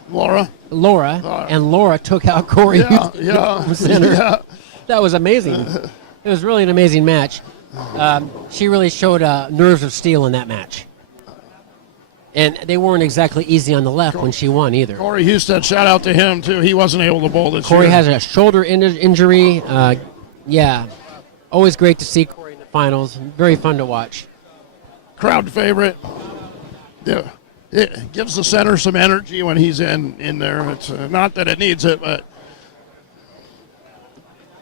Laura, and Laura took out Corey Husted. Yeah. That was amazing. It was really an amazing match. She really showed nerves of steel in that match. And they weren't exactly easy on the left when she won either. Corey Husted, shout out to him too. He wasn't able to bowl this year. Corey has a shoulder injury. Yeah, always great to see Corey in the finals. Very fun to watch. Crowd favorite. Yeah, it gives the center some energy when he's in there. It's not that it needs it, but.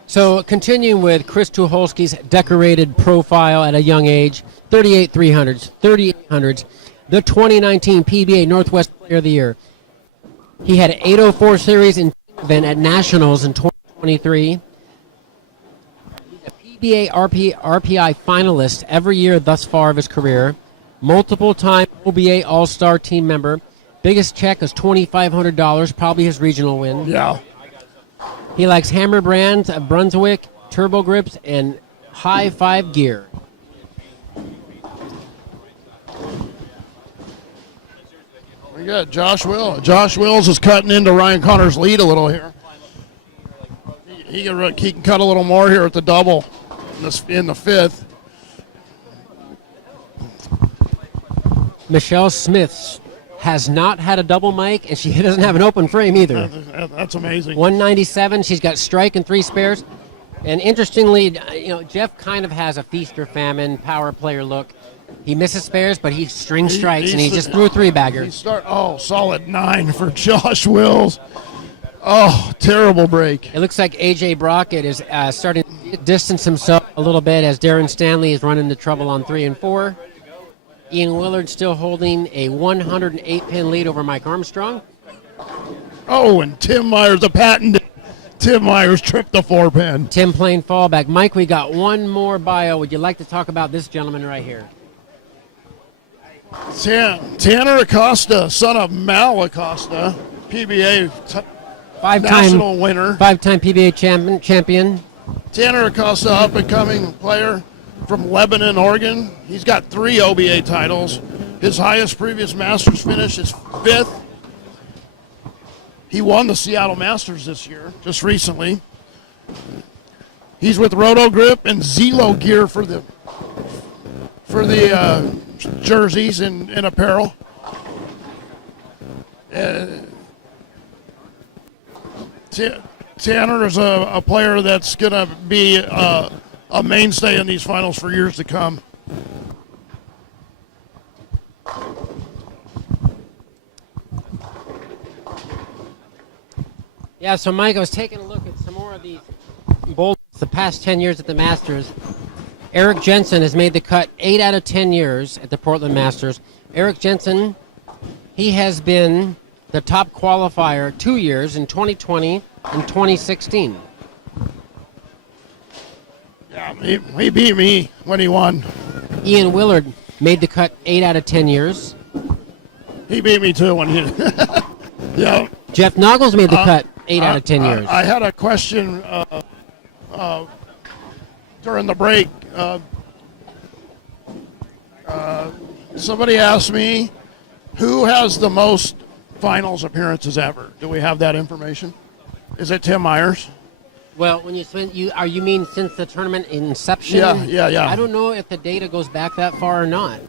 So continuing with Chris Tucholsky's decorated profile at a young age, 38 300s, 3800s, the 2019 PBA Northwest Player of the Year. He had an 804 series in Team event at Nationals in 2023. He's a PBA RPI finalist every year thus far of his career. Multiple-time OBA All-Star team member. Biggest check is $2,500, probably his regional win. Yeah. He likes Hammer brands of Brunswick, Turbo Grips, and High Five gear. We got Josh Wills. Josh Wills is cutting into Ryan Connor's lead a little here. He can cut a little more here at the double in the fifth. Michelle Smith has not had a double mic, and she doesn't have an open frame either. That's amazing. 197. She's got strike and 3 spares. And interestingly, Jeff kind of has a feast or famine power player look. He misses spares, but he strings strikes, and he just threw a 3-bagger. Solid 9 for Josh Wills. Oh, terrible break. It looks like AJ Brockett is starting to distance himself a little bit as Darren Stanley is running into trouble on 3 and 4. Ian Willard still holding a 108-pin lead over Mike Armstrong. Oh, and Tim Myers, the patented Tim Myers tripped the 4-pin. Tim playing fallback. Mike, we got one more bio. Would you like to talk about this gentleman right here? Tanner Acosta, son of Mal Acosta, PBA national winner. 5-time PBA champion. Tanner Acosta, up-and-coming player from Lebanon, Oregon. He's got 3 OBA titles. His highest previous Masters finish is 5th. He won the Seattle Masters this year, just recently. He's with Roto Grip and Zelo gear for the jerseys and apparel. Tanner is a player that's going to be a mainstay in these finals for years to come. Yeah, so Mike, I was taking a look at some more of these bowls the past 10 years at the Masters. Eric Jensen has made the cut 8 out of 10 years at the Portland Masters. Eric Jensen, he has been the top qualifier 2 years in 2020 and 2016. Yeah, he beat me when he won. Ian Willard made the cut 8 out of 10 years. He beat me too when he. Yeah. Jeff Noggles made the cut 8 out of 10 years. I had a question during the break. Somebody asked me, who has the most finals appearances ever? Do we have that information? Is it Tim Myers? Well, when you mean since the tournament inception? Yeah. I don't know if the data goes back that far or not.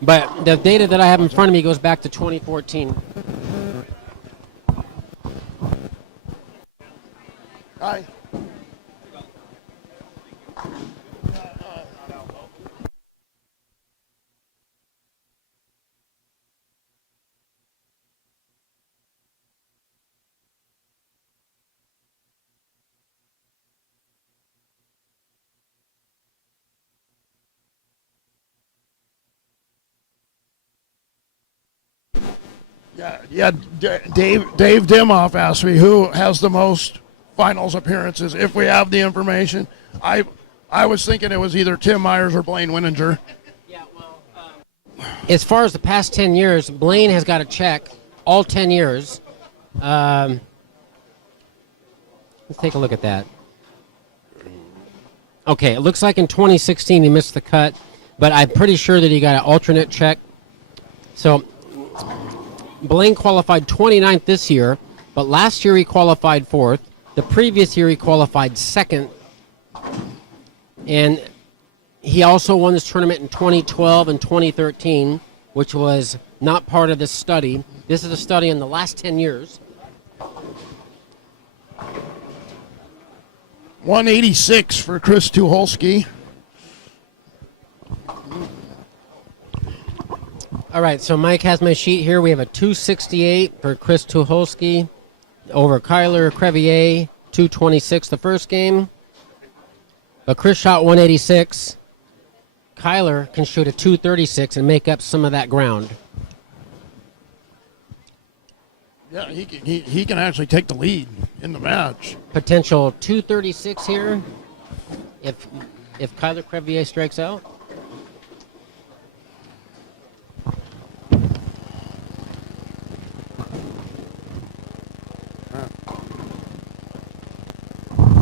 But the data that I have in front of me goes back to 2014. Hi. Yeah. Dave Dimoff asked me who has the most finals appearances. If we have the information, I was thinking it was either Tim Myers or Blaine Wininger. Yeah, well, as far as the past 10 years, Blaine has got a check all 10 years. Let's take a look at that. Okay, it looks like in 2016 he missed the cut, but I'm pretty sure that he got an alternate check. So Blaine qualified 29th this year, but last year he qualified 4th. The previous year he qualified 2nd. And he also won this tournament in 2012 and 2013, which was not part of this study. This is a study in the last 10 years. 186 for Chris Tucholsky. All right, so Mike has my sheet here. We have a 268 for Chris Tucholsky over Kyler Crevier, 226 the first game. But Chris shot 186. Kyler can shoot a 236 and make up some of that ground. Yeah, he can actually take the lead in the match. Potential 236 here if Kyler Crevier strikes out.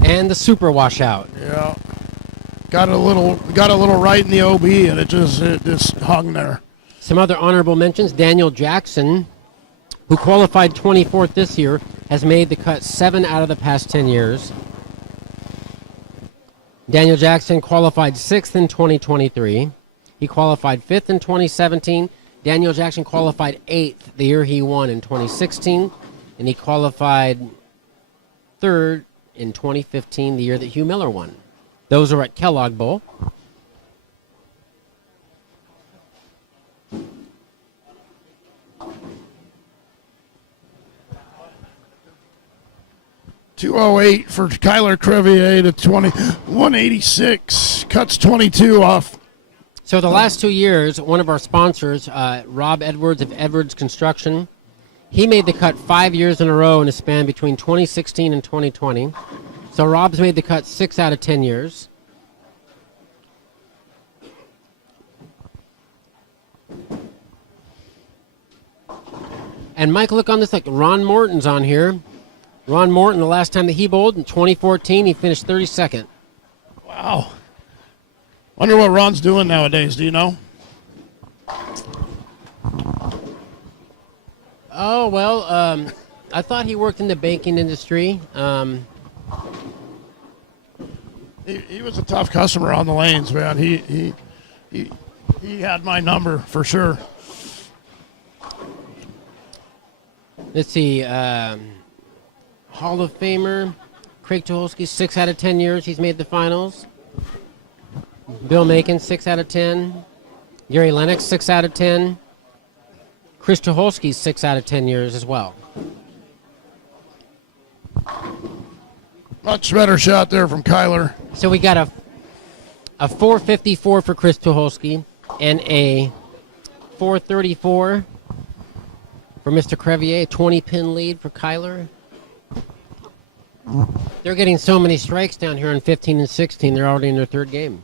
And the super washout. Yeah, got a little right in the OB, and it just hung there. Some other honorable mentions: Daniel Jackson, who qualified 24th this year, has made the cut 7 out of the past 10 years. Daniel Jackson qualified 6th in 2023. He qualified 5th in 2017. Daniel Jackson qualified 8th the year he won in 2016. And he qualified 3rd in 2015, the year that Hugh Miller won. Those are at Kellogg Bowl. .208 for Kyler Crevier to 186. Cuts 22 off. So the last 2 years, one of our sponsors, Rob Edwards of Edwards Construction, he made the cut 5 years in a row in a span between 2016 and 2020. So Rob's made the cut 6 out of 10 years. And Mike, look on this, like Ron Morton's on here. Ron Morton, the last time that he bowled in 2014, he finished 32nd. Wow. Wonder what Ron's doing nowadays. Do you know? Oh, well, I thought he worked in the banking industry. He was a tough customer on the lanes, man. He had my number for sure. Let's see. Hall of Famer Craig Tucholsky, 6 out of 10 years he's made the finals. Bill Macon, 6 out of 10. Gary Lennox, 6 out of 10. Chris Tucholsky, 6 out of 10 years as well. Much better shot there from Kyler. So we got a 454 for Chris Tucholsky and a 434 for Mr. Crevier, a 20-pin lead for Kyler. They're getting so many strikes down here in 15 and 16, they're already in their third game.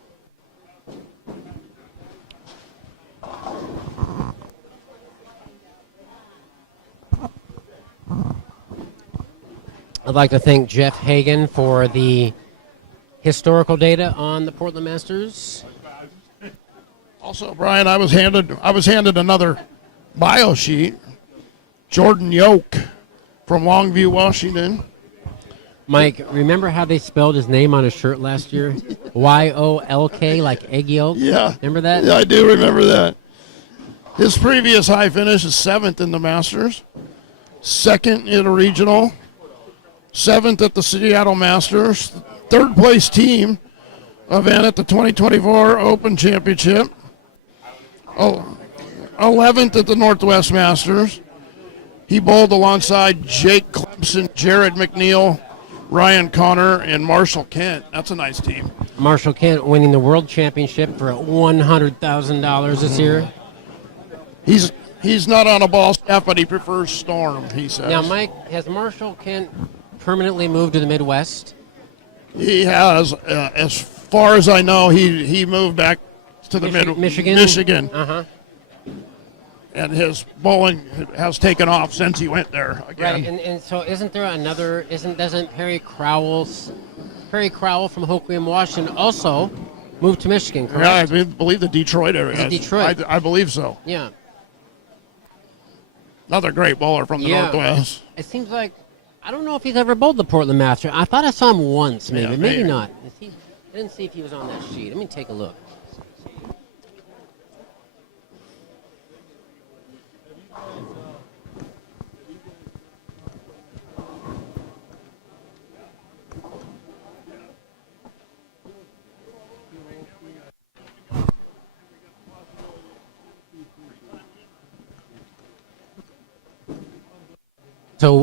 I'd like to thank Jeff Hagan for the historical data on the Portland Masters. Also, Brian, I was handed another bio sheet. Jordan Yoke from Longview, Washington. Mike, remember how they spelled his name on his shirt last year? Y-O-L-K, like egg yolk? Yeah. Remember that? Yeah, I do remember that. His previous high finish is 7th in the Masters, 2nd in a regional, 7th at the Seattle Masters, 3rd place team event at the 2024 Open Championship, 11th at the Northwest Masters. He bowled alongside Jake Clemson, Jared McNeil, Ryan Connor, and Marshall Kent. That's a nice team. Marshall Kent winning the World Championship for $100,000 this year. He's not on a ball staff, but he prefers Storm, he says. Now, Mike, has Marshall Kent permanently moved to the Midwest? He has. As far as I know, he moved back to the Michigan? Michigan. Uh-huh. And his bowling has taken off since he went there again. Right, and so isn't there another, doesn't Perry Crowell from Hoquiam, Washington also moved to Michigan, correct? Yeah, I believe the Detroit area. Is it Detroit? I believe so. Yeah. Another great bowler from the Northwest. It seems like, I don't know if he's ever bowled the Portland Masters. I thought I saw him once, maybe. Yeah, maybe not. I didn't see if he was on that sheet. Let me take a look. So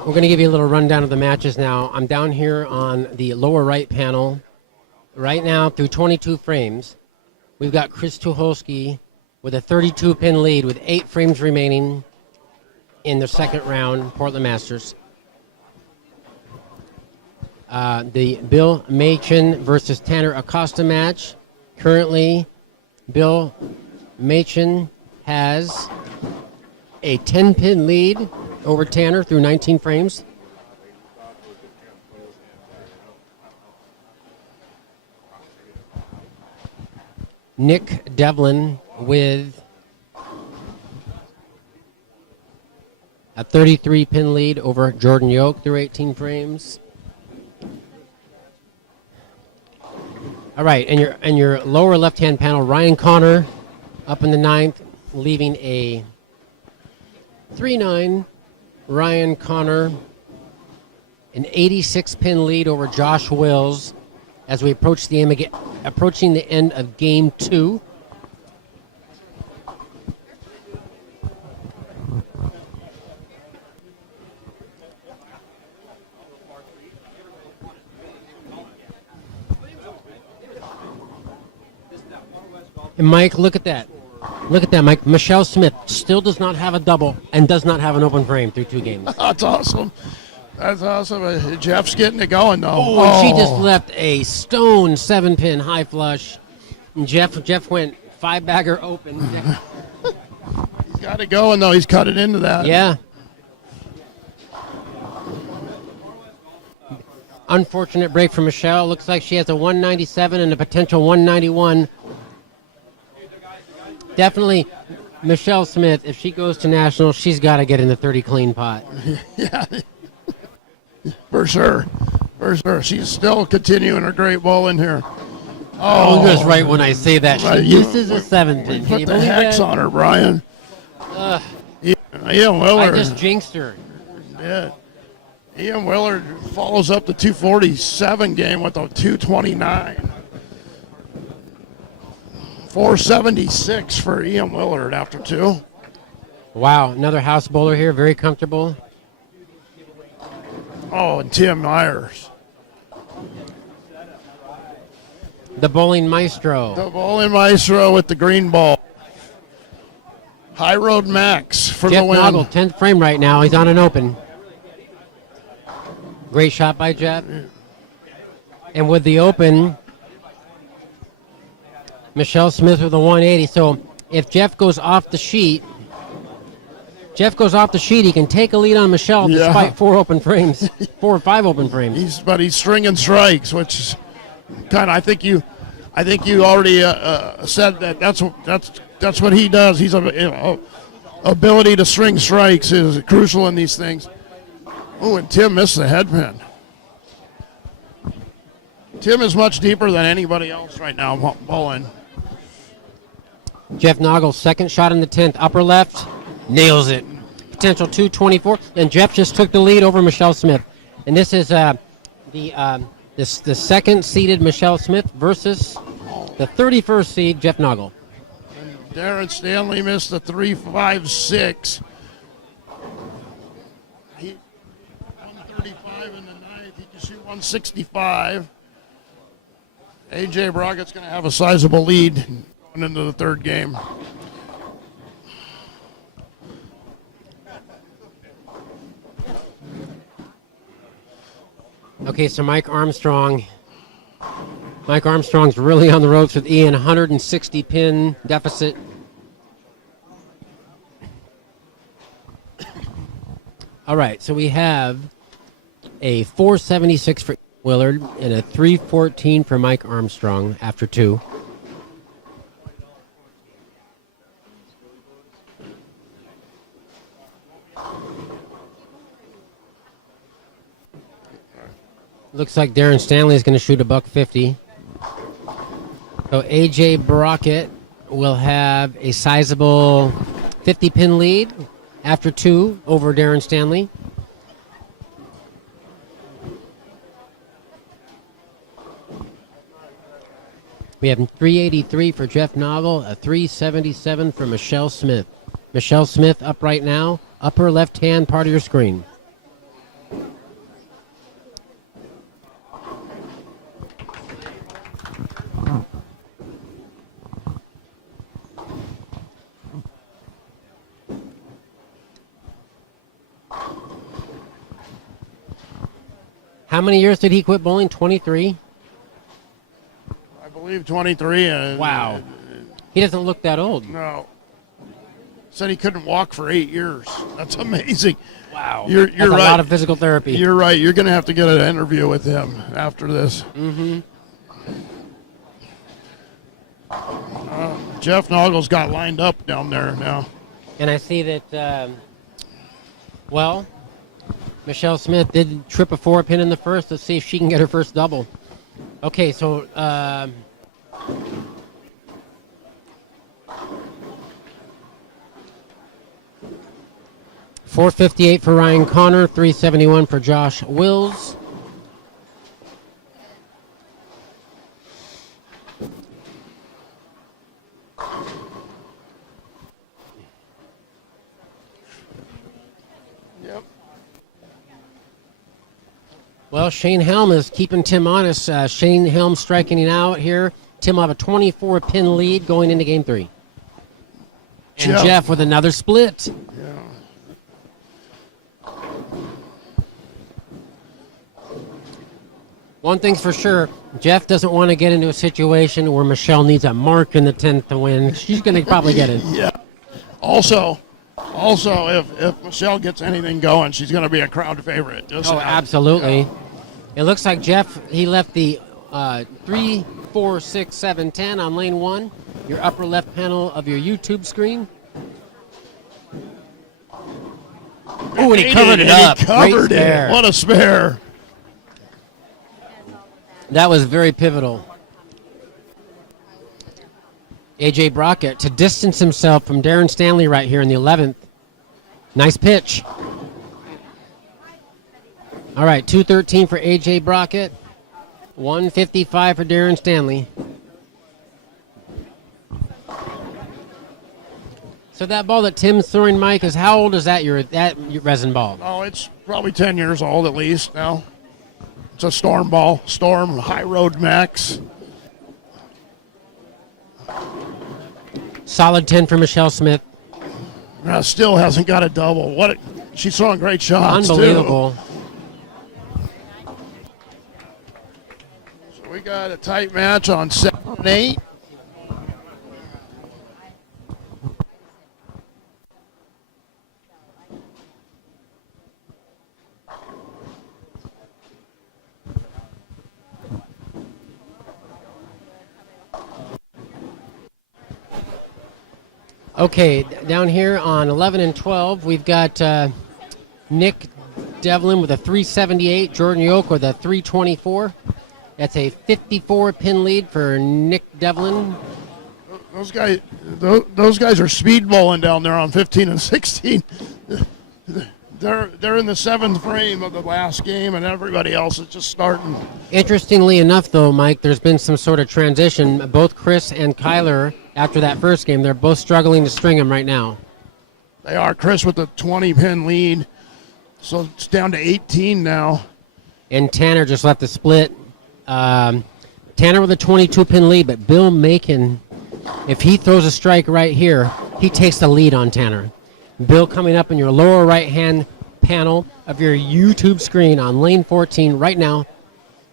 we're going to give you a little rundown of the matches now. I'm down here on the lower right panel. Right now, through 22 frames, we've got Chris Tucholsky with a 32-pin lead with 8 frames remaining in the second round Portland Masters. The Bill Machin versus Tanner Acosta match. Currently, Bill Machin has a 10-pin lead over Tanner through 19 frames. Nick Devlin with a 33-pin lead over Jordan Yoke through 18 frames. All right, and your lower left-hand panel, Ryan Connor up in the ninth, leaving a 3-9. Ryan Connor, an 86-pin lead over Josh Wills as we approach approaching the end of Game 2. And Mike, look at that. Look at that, Mike. Michelle Smith still does not have a double and does not have an open frame through 2 games. That's awesome. That's awesome. Jeff's getting it going, though. Oh, and she just left a stone 7-pin high flush. And Jeff went 5-bagger open. He's got it going, though. He's cut it into that. Yeah. Unfortunate break for Michelle. Looks like she has a 197 and a potential 191. Definitely, Michelle Smith, if she goes to nationals, she's got to get in the 30 clean pot. Yeah, for sure. For sure. She's still continuing her great bowling here. Oh, just right when I say that. She misses a 7-pin. Put the hex on her, Brian. Ian Willard. I just jinxed her. Yeah. Ian Willard follows up the 247 game with a 229. 476 for Ian Willard after 2. Wow, another house bowler here, very comfortable. Oh, and Tim Myers. The bowling maestro. The bowling maestro with the green ball. High Road Max for Jeff the win. Noggle, 10th frame right now. He's on an open. Great shot by Jeff. And with the open, Michelle Smith with a 180. So if Jeff goes off the sheet, he can take a lead on Michelle despite 4 open frames, 4 or 5 open frames. But he's stringing strikes, which is kind of. I think you already said that. That's what he does. He's ability to string strikes is crucial in these things. Oh, and Tim missed the headpin. Tim is much deeper than anybody else right now bowling. Jeff Noggle's second shot in the 10th, upper left, nails it. Potential 224, and Jeff just took the lead over Michelle Smith. And this is the second seeded Michelle Smith versus the 31st seed Jeff Noggle. Darren Stanley missed the 356. He 135 in the ninth. He can shoot 165. AJ Brockett's going to have a sizable lead going into the third game. Okay, so Mike Armstrong's really on the ropes with Ian, 160 pin deficit. All right, so we have a 476 for Willard and a 314 for Mike Armstrong after 2. Looks like Darren Stanley is going to shoot $150. So AJ Brockett will have a sizable 50-pin lead after 2 over Darren Stanley. We have 383 for Jeff Noggle, a 377 for Michelle Smith. Michelle Smith up right now, upper left-hand part of your screen. How many years did he quit bowling? 23? I believe 23. And, Wow. He doesn't look that old. No. Said he couldn't walk for 8 years. That's amazing. Wow. You're That's right. a lot of physical therapy. You're right. You're going to have to get an interview with him after this. Mm-hmm. Jeff Noggles got lined up down there now. And I see that, Michelle Smith did trip a 4-pin in the first. Let's see if she can get her first double. Okay, so 458 for Ryan Connor, 371 for Josh Wills. Yep. Well, Shane Helm is keeping Tim honest. Shane Helm striking it out here. Tim will have a 24-pin lead going into Game 3. And Jeff with another split. Yeah. One thing's for sure, Jeff doesn't want to get into a situation where Michelle needs a mark in the 10th to win. She's going to probably get it. Yeah. Also, if Michelle gets anything going, she's going to be a crowd favorite. Absolutely. Yeah. It looks like Jeff, he left the 3, 4, 6, 7, 10 on lane 1, your upper left panel of your YouTube screen. Oh, and he covered it up. He covered Great spare. it. What a spare. That was very pivotal. AJ Brockett to distance himself from Darren Stanley right here in the 11th. Nice pitch. All right, 213 for AJ Brockett, 155 for Darren Stanley. So that ball that Tim's throwing, Mike, is how old is that? Your resin ball? Oh, it's probably 10 years old at least now. It's a Storm ball, Storm High Road Max. Solid 10 for Michelle Smith. Still hasn't got a double. She's throwing great shots. Unbelievable. Too. So we got a tight match on 7 and 8. Okay, down here on 11 and 12, we've got Nick Devlin with a 378, Jordan Yoke with a 324. That's a 54-pin lead for Nick Devlin. Those guys are speed bowling down there on 15 and 16. They're in the 7th frame of the last game, and everybody else is just starting. Interestingly enough, though, Mike, there's been some sort of transition. Both Chris and Kyler, after that first game, they're both struggling to string them right now. They are. Chris with a 20-pin lead, so it's down to 18 now. And Tanner just left the split. Tanner with a 22-pin lead, but Bill Macon, if he throws a strike right here, he takes the lead on Tanner. Bill coming up in your lower right-hand panel of your YouTube screen on lane 14 right now.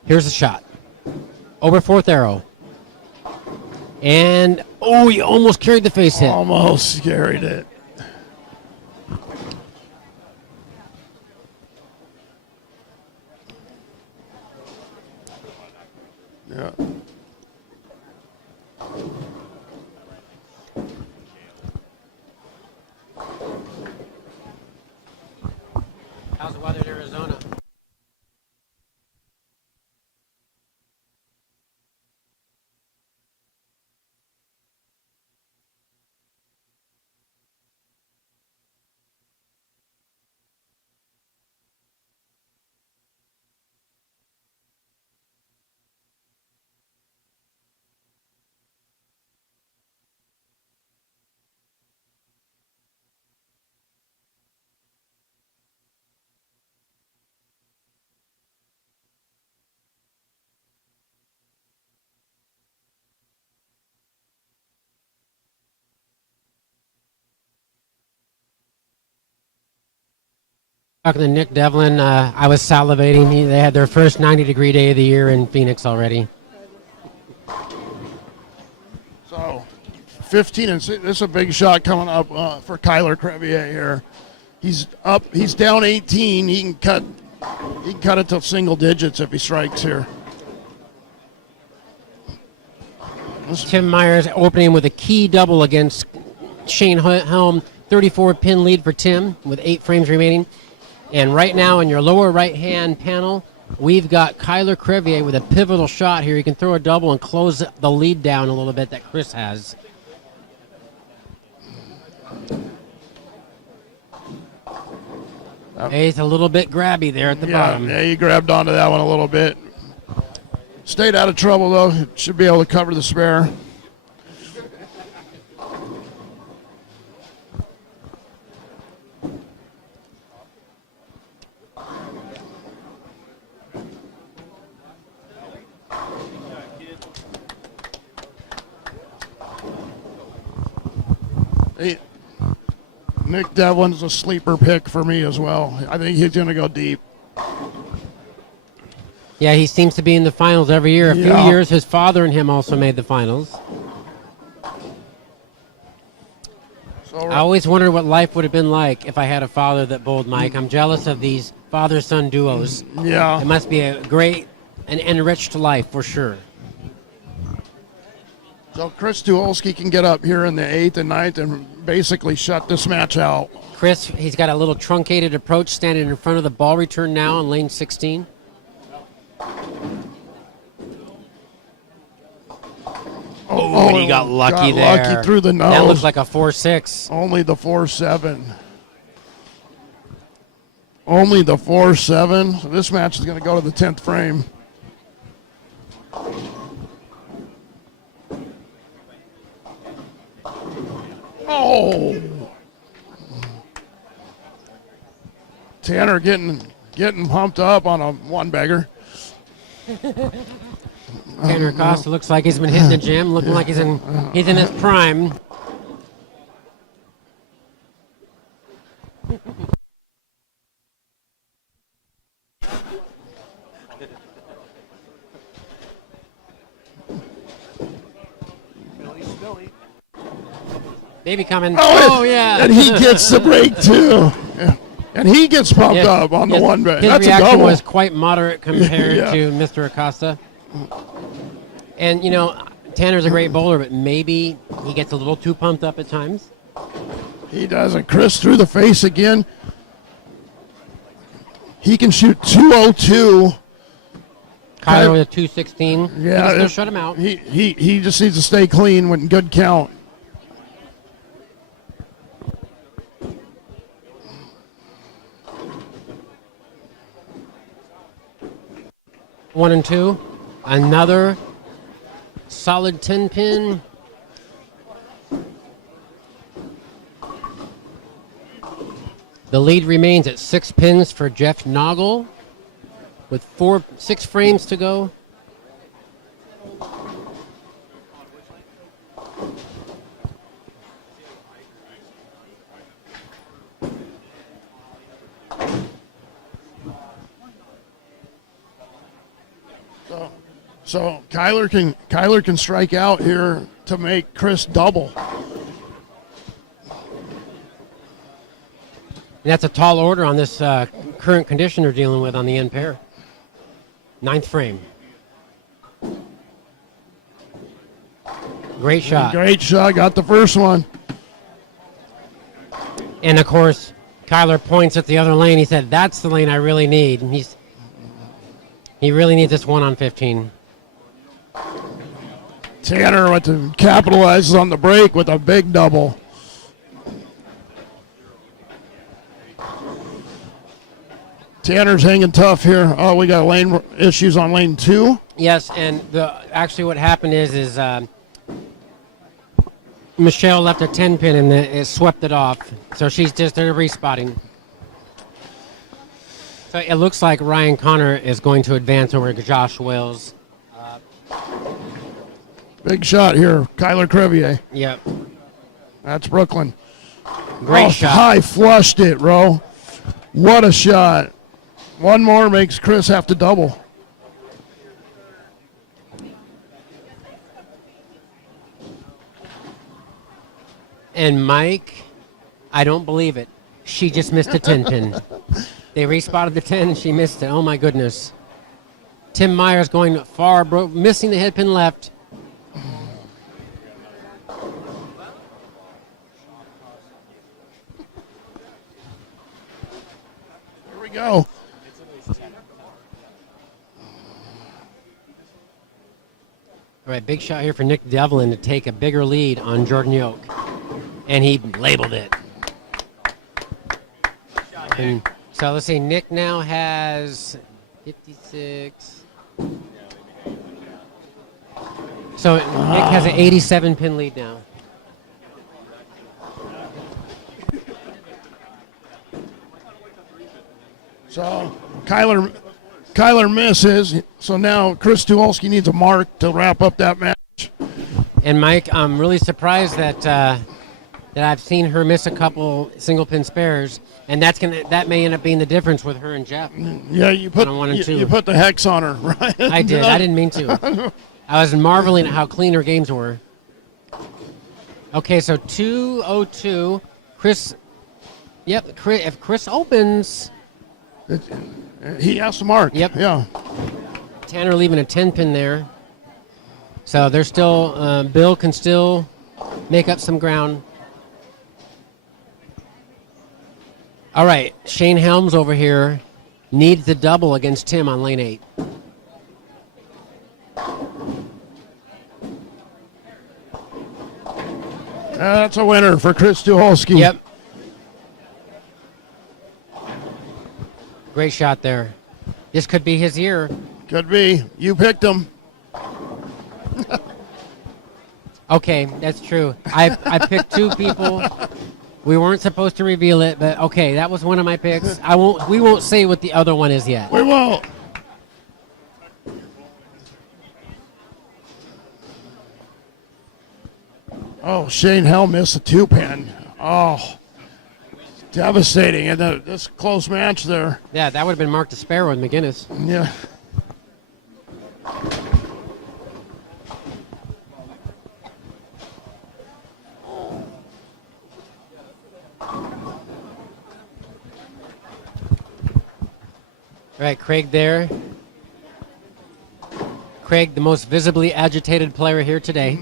Here's the shot. Over 4th arrow. And, he almost carried the face hit. Almost carried it. Yeah. How's the weather in Arizona? Talking to Nick Devlin, I was salivating. They had their first 90-degree day of the year in Phoenix already. So 15 and 6. This is a big shot coming up for Kyler Crevier here. He's up. He's down 18. He can cut. He can cut it to single digits if he strikes here. Tim Myers opening with a key double against Shane Helm. 34-pin lead for Tim with 8 frames remaining. And right now in your lower right-hand panel, we've got Kyler Crevier with a pivotal shot here. He can throw a double and close the lead down a little bit that Chris has. He's a little bit grabby there at the bottom. Yeah, he grabbed onto that one a little bit. Stayed out of trouble, though. Should be able to cover the spare. Nick Devlin's a sleeper pick for me as well. I think he's going to go deep. Yeah, he seems to be in the finals every year. A few Yeah. years, his father and him also made the finals. So I always wondered what life would have been like if I had a father that bowled Mike. I'm jealous of these father-son duos. yeah. It must be a great and enriched life for sure. So Chris Tuolsky can get up here in the 8th and 9th and basically shut this match out. Chris, he's got a little truncated approach standing in front of the ball return now on lane 16. Oh, he got lucky there. Lucky through the nose. That looks like a 4-6. Only the 4-7. Only the 4-7. So this match is going to go to the 10th frame. Oh. Tanner getting pumped up on a one-bagger. Tanner Acosta looks like he's been hitting the gym, looking like he's in his prime. Baby coming. Oh, yeah. And he gets the break, too. Yeah. And he gets pumped up on the one bag. His That's a reaction double. was quite moderate compared Yeah. to Mr. Acosta. And, you know, Tanner's a great bowler, but maybe he gets a little too pumped up at times. He does. And Chris through the face again. He can shoot 202. Kyler with a 216. Yeah, He can still it- shut him out. He just needs to stay clean when good count. One and two. Another solid 10-pin. The lead remains at 6 pins for Jeff Noggle with 6 frames to go. So Kyler can strike out here to make Chris double. And that's a tall order on this current condition they're dealing with on the end pair. 9th frame. Great shot. Great shot. Got the first one. And of course, Kyler points at the other lane. He said, "That's the lane I really need." And he really needs this 1 on 15. Tanner went to capitalizes on the break with a big double. Tanner's hanging tough here. Oh, we got lane issues on lane 2. Yes, and actually what happened is Michelle left a 10-pin and it swept it off. So she's just in a respotting. So it looks like Ryan Connor is going to advance over Josh Wells. Big shot here. Kyler Crevier. Yep. That's Brooklyn. Great Oh, shot. High flushed it, bro. What a shot. One more makes Chris have to double. And Mike, I don't believe it. She just missed a 10 pin. They respotted the 10 and she missed it. Oh my goodness. Tim Myers going far, missing the head pin left. Here we go. All right, big shot here for Nick Devlin to take a bigger lead on Jordan Yoke. And he labeled it. And so let's see, Nick now has 56. So Nick has an 87 pin lead now. So Kyler misses. So now Chris Tuolsky needs a mark to wrap up that match. And Mike, I'm really surprised that that I've seen her miss a couple single pin spares, and that may end up being the difference with her and Jeff. Yeah, you put On 1 and 2. you put the hex on her, right? I did. I didn't mean to. I was marveling at how clean her games were. Okay, so 2:02. Chris. Yep. If Chris opens. He has to mark. Yep. Yeah. Tanner leaving a 10 pin there. So there's still Bill can still make up some ground. All right, Shane Helms over here needs the double against Tim on lane 8. That's a winner for Chris Tuolsky. Yep. Great shot there. This could be his year. Could be. You picked him. Okay, that's true. I picked 2 people. We weren't supposed to reveal it, but okay, that was one of my picks. We won't say what the other one is yet. We won't. Oh, Shane Helm missed a 2-pin. Oh, devastating. And this close match there. Yeah, that would have been Mark DeSparrow and McGinnis. Yeah. All right, Craig there. Craig, the most visibly agitated player here today.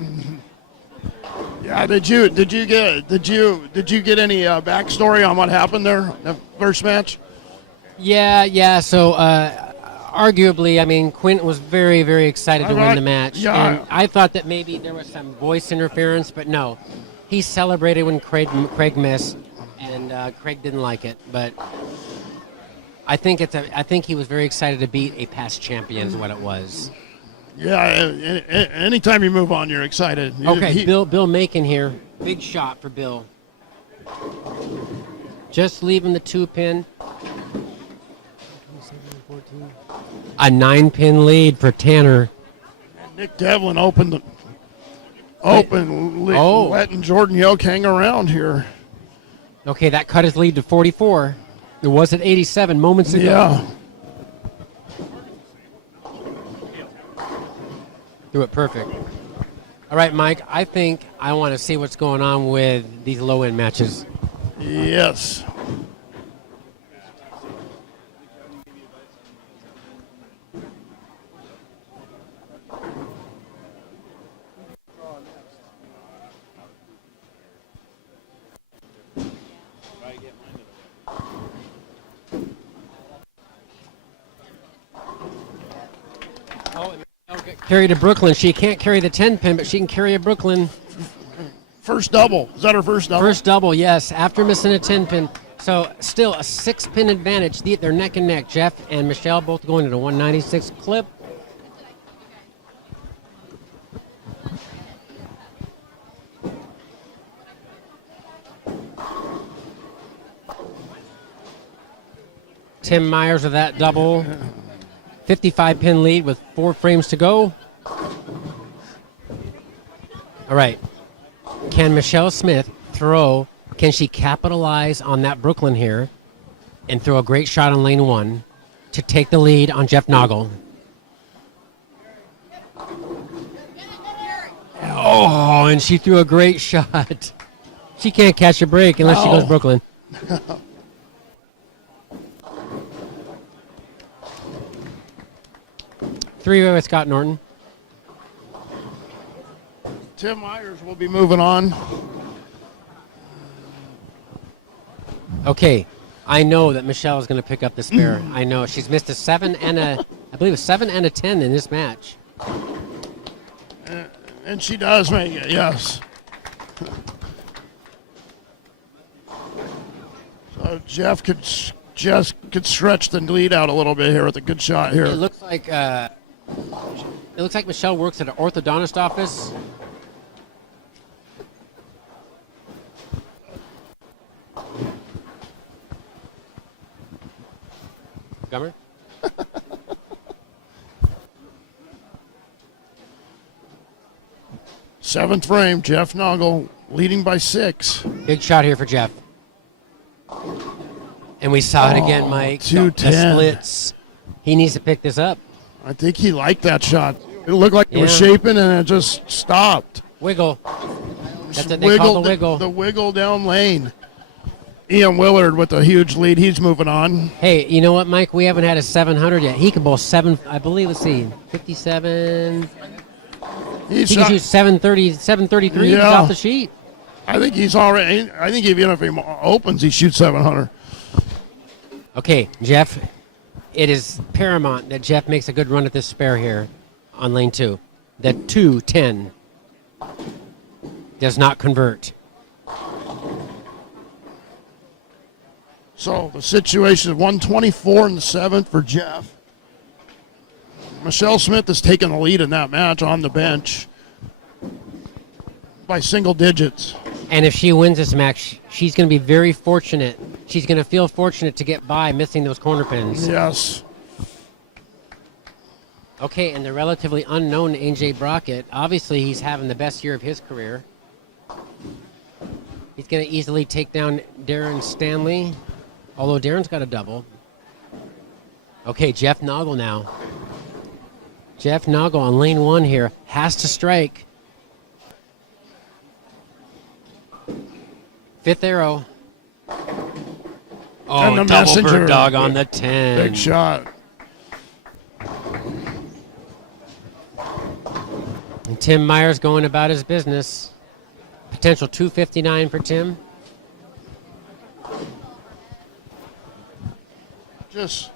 Yeah. Did you get any backstory on what happened there? The first match. Yeah. So, arguably, I mean, Quint was very, very excited to win the match, Yeah. and I thought that maybe there was some voice interference, but no, he celebrated when Craig missed, and Craig didn't like it, but. I think he was very excited to beat a past champion is what it was. Yeah, anytime you move on, you're excited. Okay, Bill Macon here. Big shot for Bill. Just leaving the 2-pin. A 9-pin lead for Tanner. Nick Devlin letting Jordan Yoke hang around here. Okay, that cut his lead to 44. It was at 87 moments ago. Yeah. Do it perfect. All right, Mike, I think I want to see what's going on with these low-end matches. Yes. Carry to Brooklyn. She can't carry the 10-pin, but she can carry a Brooklyn. First double. Is that her first double? First double, yes, after missing a 10-pin. So still a 6-pin advantage. They're neck and neck. Jeff and Michelle both going to the 196 clip. Tim Myers with that double. 55-pin lead with 4 frames to go. All right. Can Michelle Smith throw? Can she capitalize on that Brooklyn here and throw a great shot on lane 1 to take the lead on Jeff Noggle. Oh, and she threw a great shot. She can't catch a break unless she goes Brooklyn. Three-way with Scott Norton. Tim Myers will be moving on. Okay, I know that Michelle is going to pick up the spare. I know she's missed a 7 and I believe a 7 and a 10 in this match. And she does make it, yes. So Jeff could stretch the lead out a little bit here with a good shot here. It looks like Michelle works at an orthodontist office. Gummer? Seventh frame, Jeff Noggle leading by 6. Big shot here for Jeff. And we saw it again, Mike. The 210. splits. He needs to pick this up. I think he liked that shot. It looked like it was shaping and it just stopped. Wiggle. That's what they call the wiggle. The wiggle down lane. Ian Willard with a huge lead. He's moving on. Hey, you know what, Mike? We haven't had a 700 yet. He can bowl 7, I believe, let's see, 57. He can shoot 730, 733. He's off the sheet. I think he's already, I think even if he opens, he shoots 700. Okay, Jeff, it is paramount that Jeff makes a good run at this spare here on lane 2. The 210 does not convert. So the situation is 124 in the 7th for Jeff. Michelle Smith has taken the lead in that match on the bench by single digits. And if she wins this match, she's going to be very fortunate. She's going to feel fortunate to get by missing those corner pins. Yes. Okay, and the relatively unknown AJ Brockett, obviously he's having the best year of his career. He's going to easily take down Darren Stanley, although Darren's got a double. Okay, Jeff Noggle now. Jeff Noggle on lane 1 here has to strike. 5th arrow. Oh, And the double messenger. bird dog on the 10. Big shot. And Tim Myers going about his business. Potential 259 for Tim. Just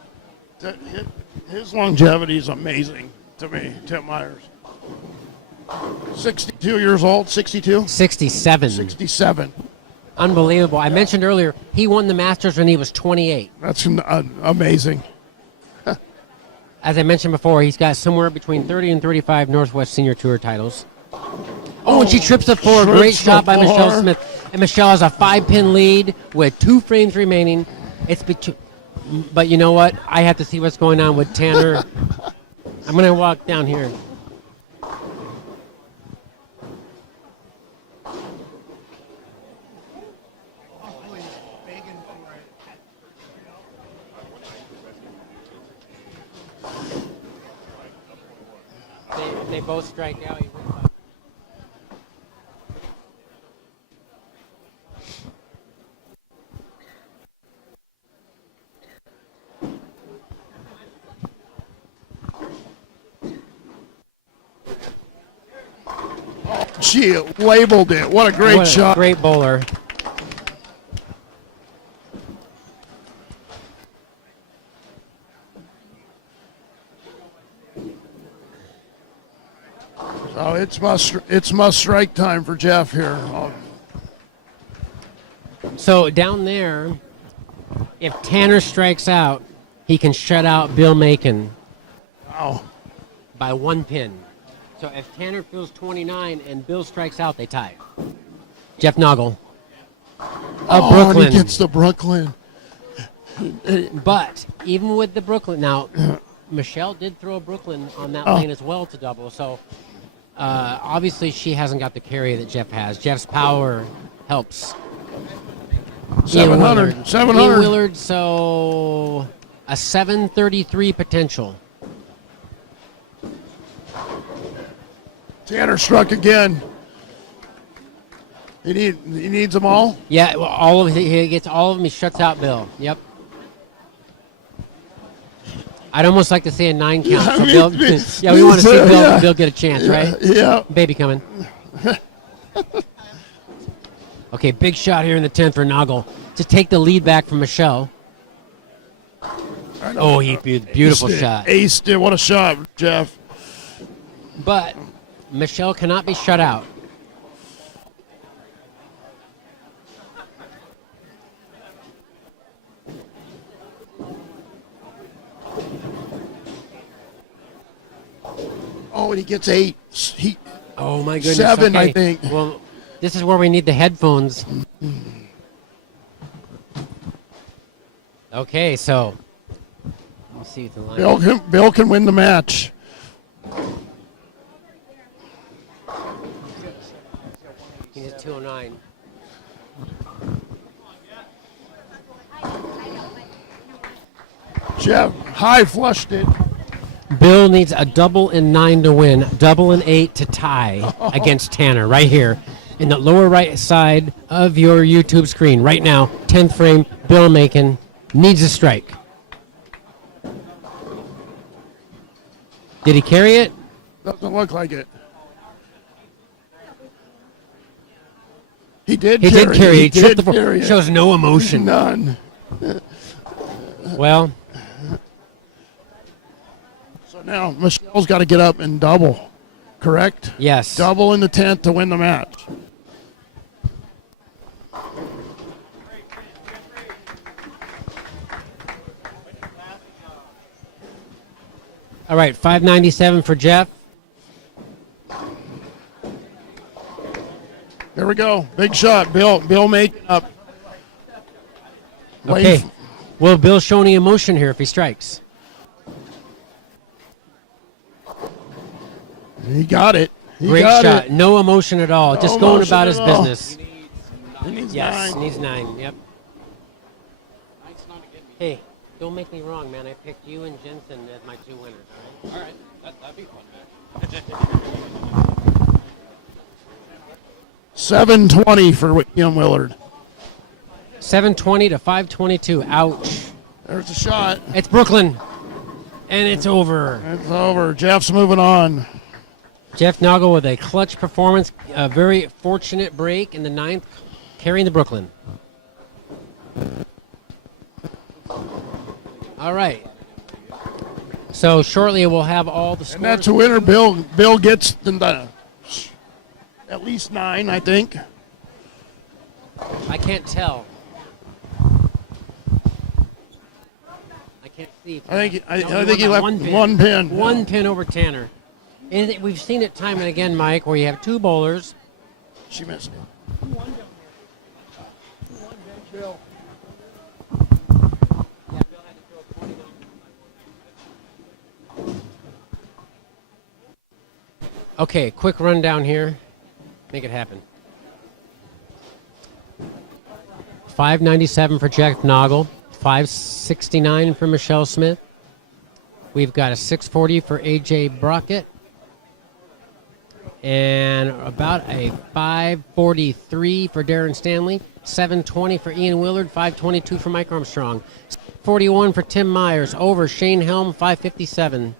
his longevity is amazing to me, Tim Myers. 62 years old, 62? 67. 67. Unbelievable. I mentioned earlier, he won the Masters when he was 28. That's amazing. As I mentioned before, he's got somewhere between 30 and 35 Northwest Senior Tour titles. Oh, and she trips the 4. Great shot by Michelle Smith. And Michelle has a 5-pin lead with 2 frames remaining. But you know what? I have to see what's going on with Tanner. I'm going to walk down here. They both strike out. She labeled it. What a great shot. Great bowler. So it's must strike time for Jeff here. So down there, if Tanner strikes out, he can shut out Bill Macon. Wow. By 1 pin. So if Tanner fills 29 and Bill strikes out, they tie. Jeff Noggle. Brooklyn. And he gets the Brooklyn. But even with the Brooklyn, now Michelle did throw a Brooklyn on that lane as well to double. So obviously she hasn't got the carry that Jeff has. Jeff's power helps. Ian 700. Willard. 700. Ian Willard, so a 733 potential. Tanner struck again. He needs them all. Yeah, well, all of he gets all of them. He shuts out Bill. Yep. I'd almost like to see a 9 count. So Bill, yeah, we want to see Bill get a chance, right? Yeah. Baby coming. Okay, big shot here in the 10th for Noggle to take the lead back from Michelle. Oh, beautiful shot. Aced it. What a shot, Jeff. But Michelle cannot be shut out. Oh, and he gets 8. Oh my goodness. 7, okay. I think. Well, this is where we need the headphones. Okay, so let's see the line. Bill can win the match. He's at 209. Jeff high flushed it. Bill needs a double and 9 to win, double and 8 to tie against Tanner right here in the lower right side of your YouTube screen right now. 10th frame, Bill Macon needs a strike. Did he carry it? Doesn't look like it. He did He carry did carry it. He tripped the carry it. shows no emotion. None. Well, So now Michelle's got to get up and double, correct? yes. Double in the 10th to win the match. All right, 597 for Jeff. There we go. Big shot. Bill making up. Okay. Will Bill show any emotion here if he strikes? He got it. He Great got shot. it. No emotion at all. Just No going emotion about his at all. business. He needs Yes, 9. needs 9. Yep. Hey, don't make me wrong, man. I picked you and Jensen as my 2 winners. All right. That'd be fun, man. 720 for Ian Willard. 720 to 522. Ouch. There's a shot. It's Brooklyn. And it's over. It's over. Jeff's moving on. Jeff Noggle with a clutch performance. A very fortunate break in the 9th, carrying the Brooklyn. All right. So shortly we'll have all the scores. And that's a winner. Bill gets at least 9, I think. I can't tell. I can't see. I think No, he left one pin. one pin. One pin over Tanner. And we've seen it time and again, Mike, where you have 2 bowlers. She missed it. Okay, quick rundown here. Make it happen. 597 for Jeff Noggle. 569 for Michelle Smith. We've got a 640 for AJ Brockett. And about a 543 for Darren Stanley. 720 for Ian Willard. 522 for Mike Armstrong. 41 for Tim Myers. Over Shane Helm. 557.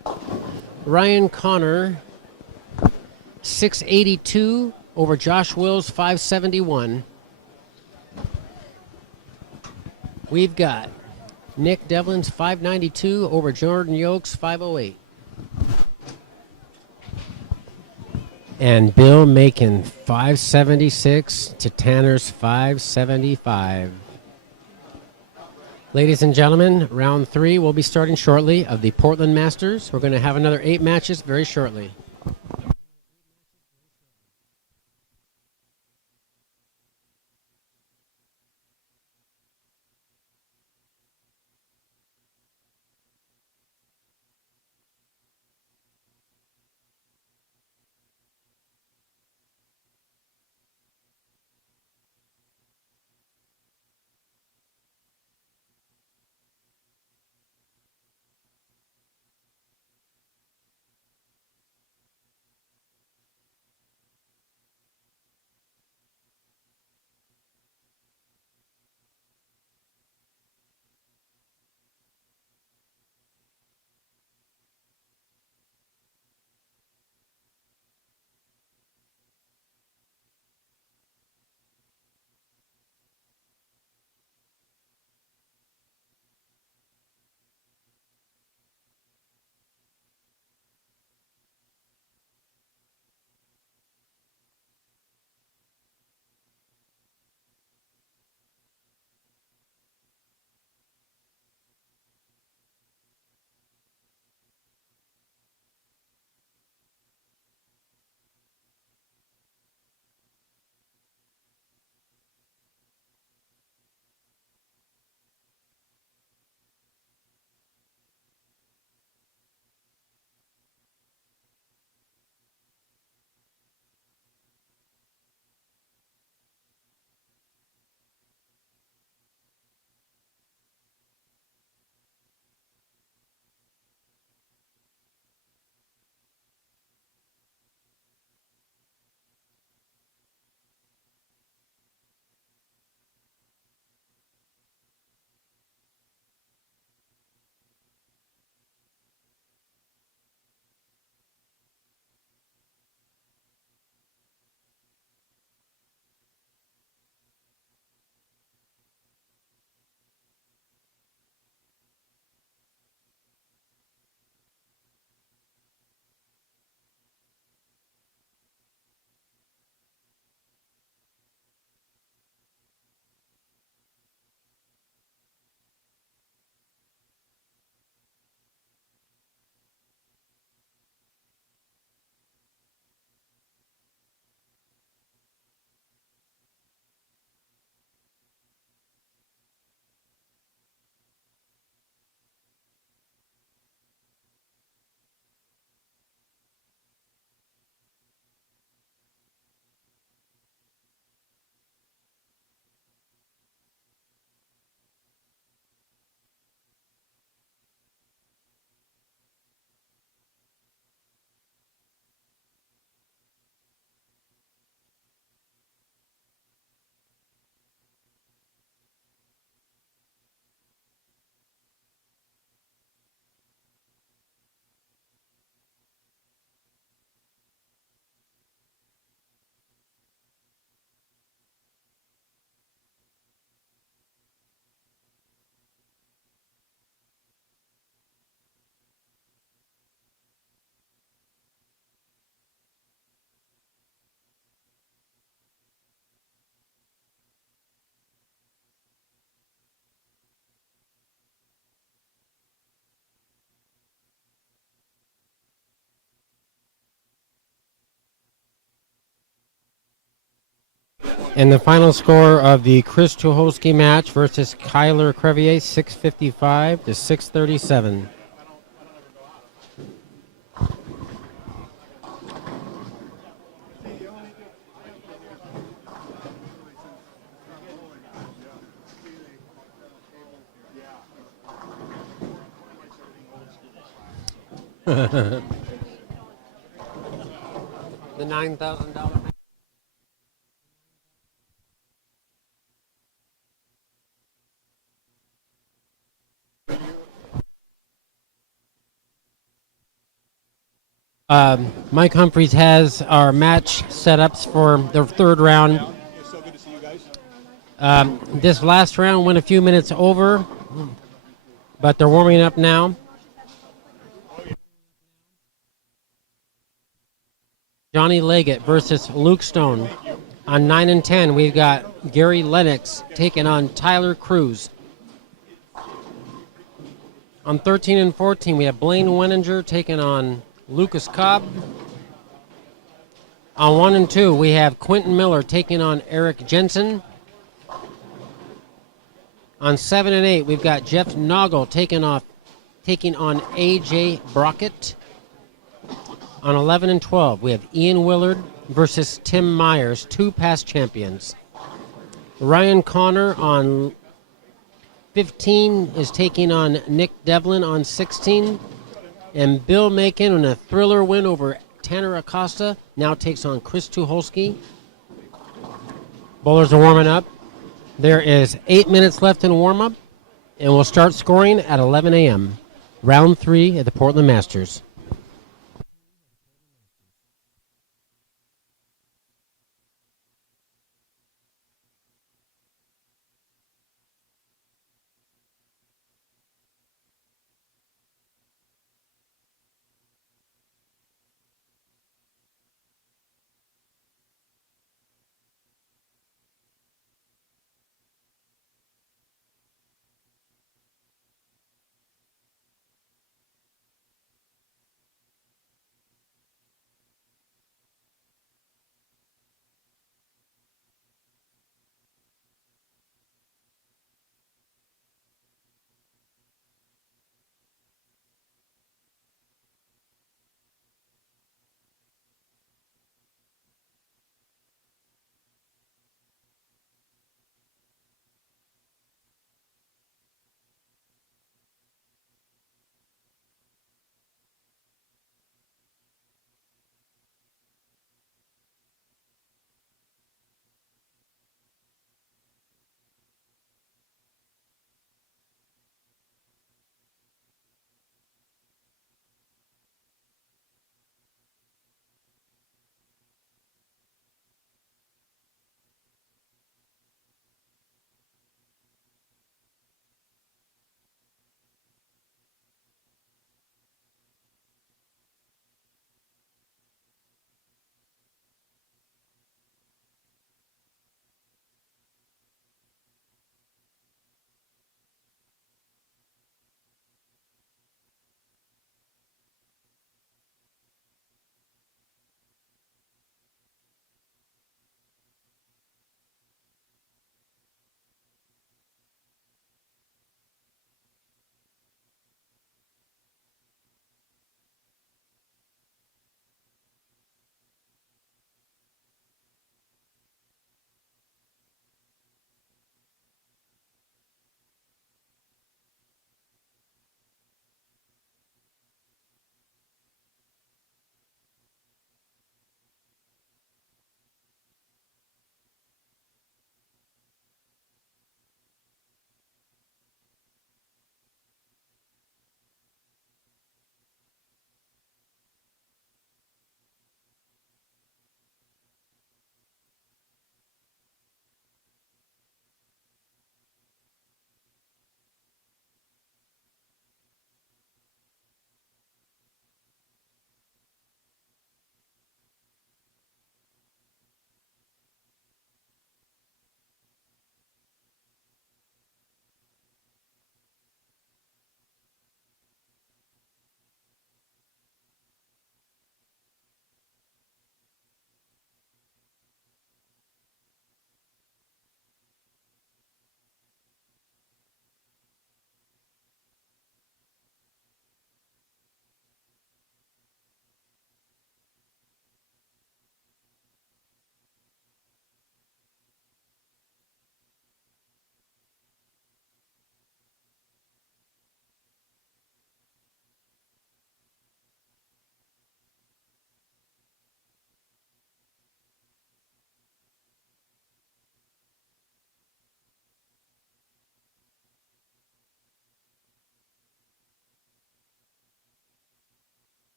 Ryan Connor. 682 over Josh Wills. 571. We've got Nick Devlin's 592 over Jordan Yokes 508. And Bill Macon 576 to Tanner's 575. Ladies and gentlemen, round 3 will be starting shortly of the Portland Masters. We're going to have another 8 matches very shortly. And the final score of the Chris Tucholsky match versus Kyler Crevier, 655 to 637. The $9,000 match. Mike Humphreys has our match setups for the third round. It's so good to see you guys. This last round went a few minutes over, but they're warming up now. Johnny Leggett versus Luke Stone. On 9 and 10, we've got Gary Lennox taking on Tyler Cruz. On 13 and 14, we have Blaine Wenninger taking on Lucas Cobb. On 1 and 2, we have Quentin Miller taking on Eric Jensen. On 7 and 8, we've got Jeff Noggle taking on AJ Brockett. On 11 and 12, we have Ian Willard versus Tim Myers, 2 past champions. Ryan Connor on 15 is taking on Nick Devlin on 16. And Bill Macon in a thriller win over Tanner Acosta now takes on Chris Tucholsky. Bowlers are warming up. There is 8 minutes left in warm-up, and we'll start scoring at 11 a.m. Round 3 at the Portland Masters.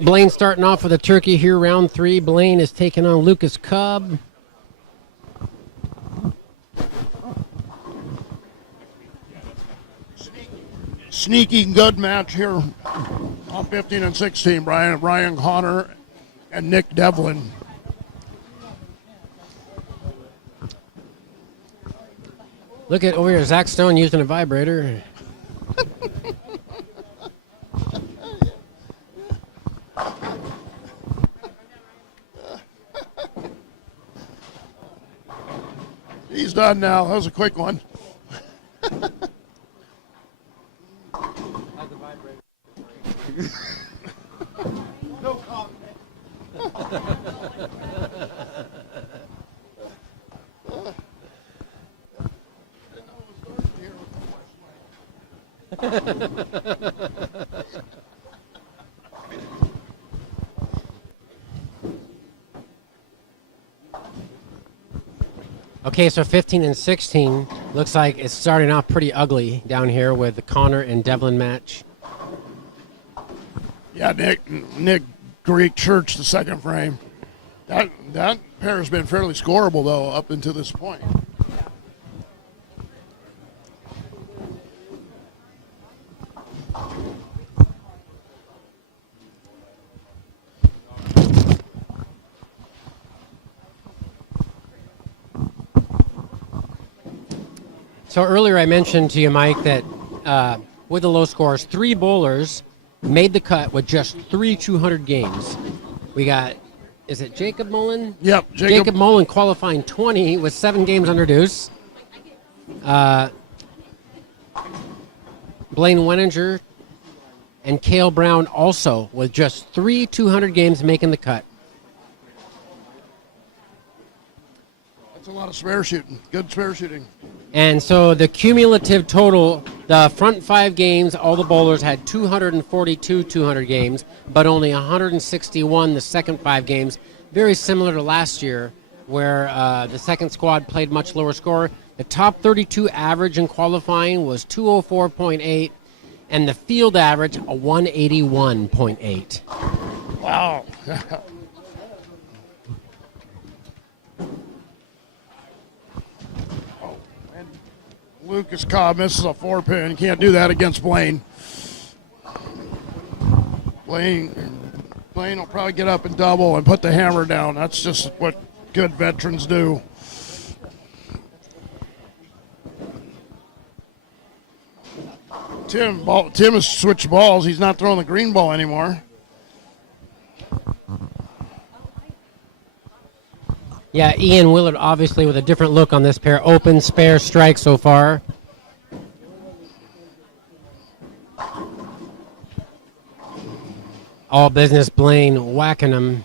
Blaine starting off with a turkey here, round 3. Blaine is taking on Lucas Cobb. Sneaky good match here on 15 and 16, Brian Connor and Nick Devlin. Look at over here, Zach Stone using a vibrator. He's done now. That was a quick one. No comment. Okay, so 15 and 16 looks like it's starting off pretty ugly down here with the Connor and Devlin match. Yeah, Nick Greek Church, the second frame. That pair has been fairly scoreable, though, up until this point. So earlier I mentioned to you, Mike, that with the low scores, 3 bowlers made the cut with just 3 200 games. We got, is it Jacob Mullen? Yep, Jacob Mullen qualifying 20 with 7 games under deuce. Blaine Weninger and Cale Brown also with just 3 200 games making the cut. That's a lot of spare shooting. Good spare shooting. And so the cumulative total, the front 5 games, all the bowlers had 242 200 games, but only 161 the second 5 games. Very similar to last year, where the second squad played much lower score. The top 32 average in qualifying was 204.8, and the field average a 181.8. Wow. Lucas Cobb misses a 4-pin. Can't do that against Blaine. Blaine will probably get up and double and put the hammer down. That's just what good veterans do. Tim has switched balls. He's not throwing the green ball anymore. Yeah, Ian Willard obviously with a different look on this pair. Open, spare, strike so far. All business, Blaine whacking him.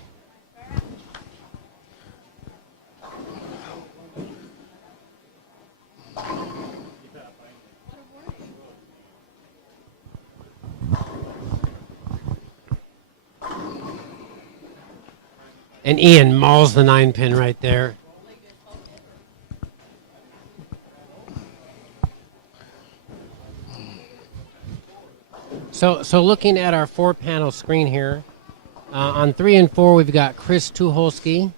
And Ian mauls the 9-pin right there. So looking at our 4-panel screen here, on 3 and 4 we've got Chris Tucholsky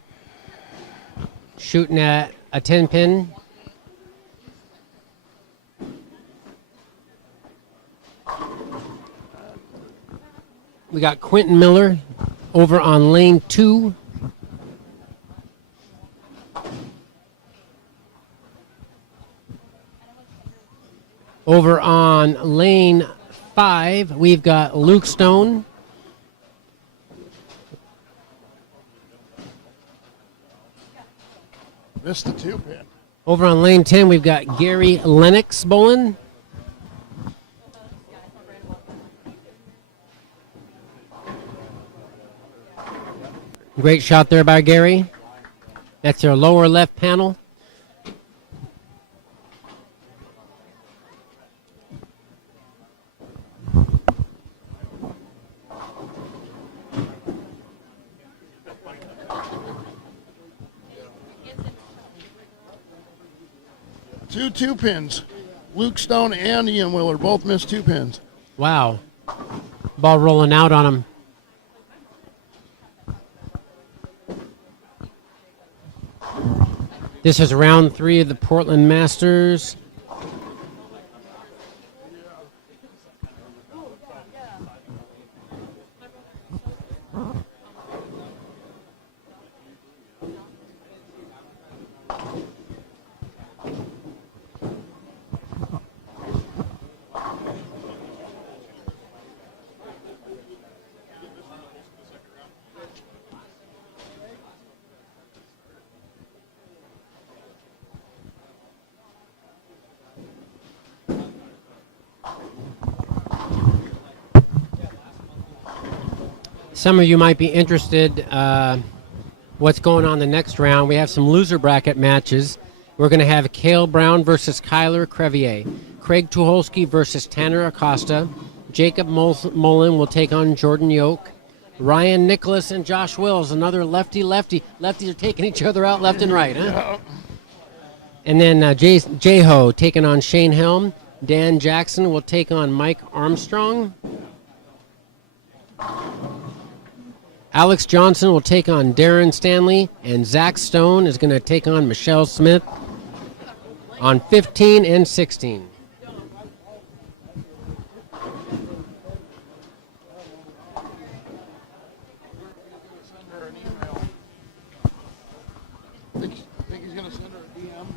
shooting at a 10-pin. We got Quentin Miller over on lane 2. Over on lane 5, we've got Luke Stone. Missed the 2-pin. Over on lane 10, we've got Gary Lennox bowling. Great shot there by Gary. That's their lower left panel. Two pins. Luke Stone and Ian Willard both missed 2 pins. Wow. Ball rolling out on him. This is round 3 of the Portland Masters. Some of you might be interested what's going on the next round. We have some loser bracket matches. We're going to have Cale Brown versus Kyler Crevier. Craig Tucholsky versus Tanner Acosta. Jacob Mullen will take on Jordan Yoke. Ryan Nicholas and Josh Wills, another lefty-lefty. Lefties are taking each other out left and right, huh? And then J-Ho taking on Shane Helm. Dan Jackson will take on Mike Armstrong. Alex Johnson will take on Darren Stanley, and Zach Stone is going to take on Michelle Smith on 15 and 16. Think he's going to send her a DM?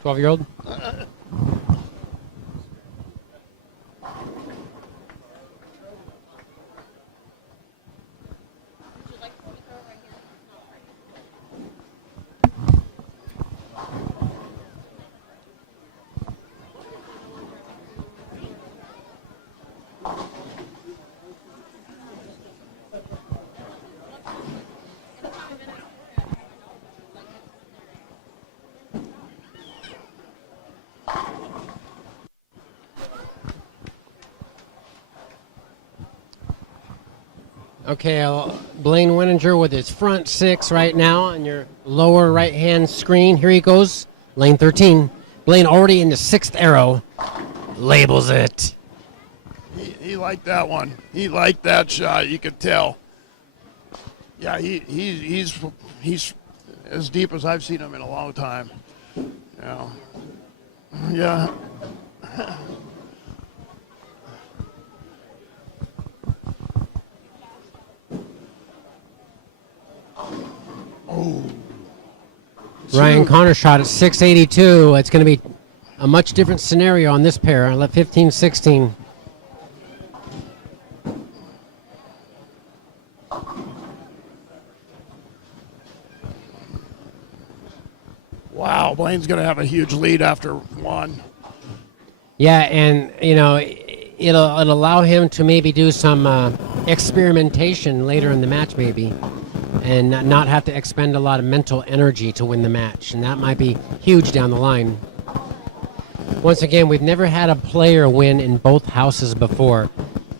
12-year-old? Okay, Blaine Winninger with his front 6 right now on your lower right-hand screen. Here he goes, lane 13. Blaine already in the 6th arrow. Labels it. He liked that one. He liked that shot. You could tell. Yeah, he's as deep as I've seen him in a long time. Yeah. Oh. Ryan Connor shot at 682. It's going to be a much different scenario on this pair. 15-16. Wow, Blaine's going to have a huge lead after 1. Yeah, and it'll allow him to maybe do some experimentation later in the match, maybe, and not have to expend a lot of mental energy to win the match, and that might be huge down the line. Once again, we've never had a player win in both houses before.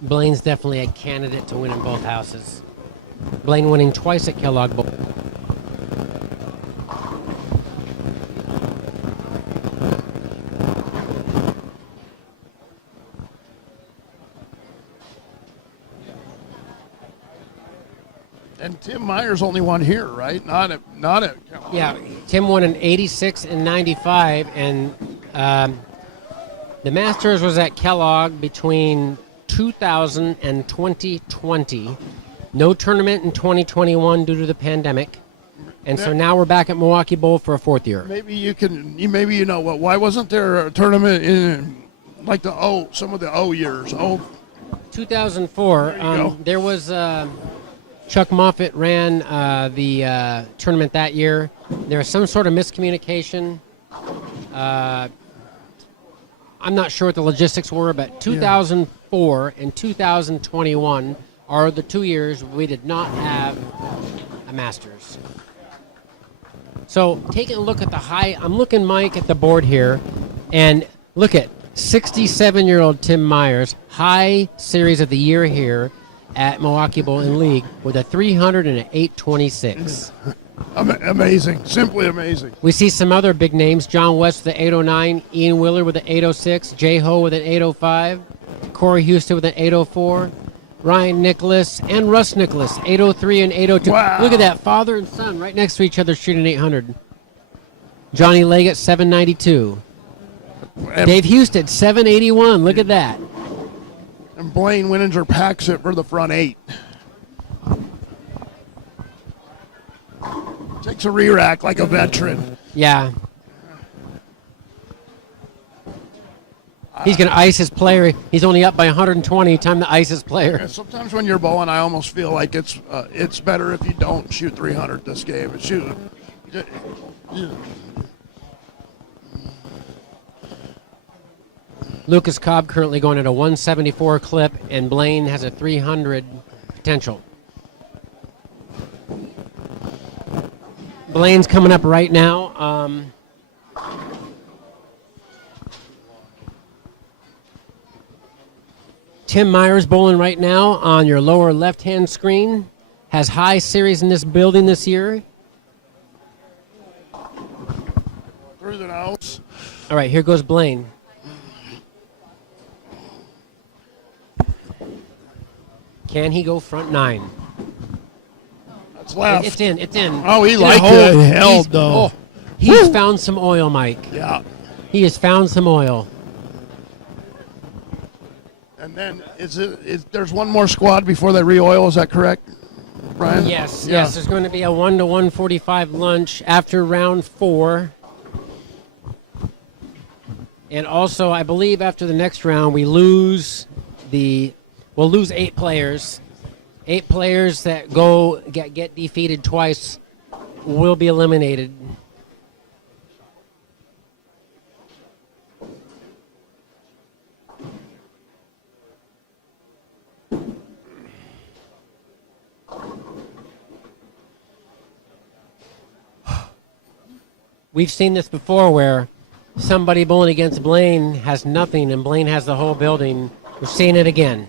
Blaine's definitely a candidate to win in both houses. Blaine winning twice at Kellogg Bowl. And Tim Myers only won here, right? Not at Kellogg. Yeah, Tim won in 86 and 95, and the Masters was at Kellogg between 2000 and 2020. No tournament in 2021 due to the pandemic. And so now we're back at Milwaukee Bowl for a 4th year. Maybe you know what? Why wasn't there a tournament in like some of the O years? 2004. There was Chuck Moffitt ran the tournament that year. There was some sort of miscommunication. I'm not sure what the logistics were, but 2004 and 2021 are the 2 years we did not have a Masters. So taking a look at the high, I'm looking, Mike, at the board here, and look at 67-year-old Tim Myers, high series of the year here at Milwaukee Bowl in League with a 300 and an 826. Amazing, simply amazing. We see some other big names: John West with an 809, Ian Willer with an 806, J-Ho with an 805, Corey Houston with an 804, Ryan Nicholas, and Russ Nicholas, 803 and 802. Wow. Look at that, father and son right next to each other shooting 800. Johnny Leggett, 792. Dave Houston, 781. Look at that. And Blaine Winninger packs it for the front 8. Takes a re-rack like a veteran. Yeah. He's going to ice his player. He's only up by 120. Time to ice his player. Yeah, sometimes when you're bowling, I almost feel like it's better if you don't shoot 300 this game. Shoot. Lucas Cobb currently going at a 174 clip, and Blaine has a 300 potential. Blaine's coming up right now. Tim Myers bowling right now on your lower left-hand screen. Has high series in this building this year. Through the nose. All right, here goes Blaine. Can he go front 9? That's left. It's in. It's in. Oh, he In a liked hole. it. Held, He's- though. oh, he's found some oil, Mike. Yeah. He has found some oil. And then there's one more squad before they re-oil. Is that correct, Brian? Yes, Yeah. yes. There's going to be a 1 to 145 lunch after round 4. And also, I believe after the next round, we'll lose 8 players. 8 players that get defeated twice will be eliminated. We've seen this before where somebody bowling against Blaine has nothing and Blaine has the whole building. We're seeing it again.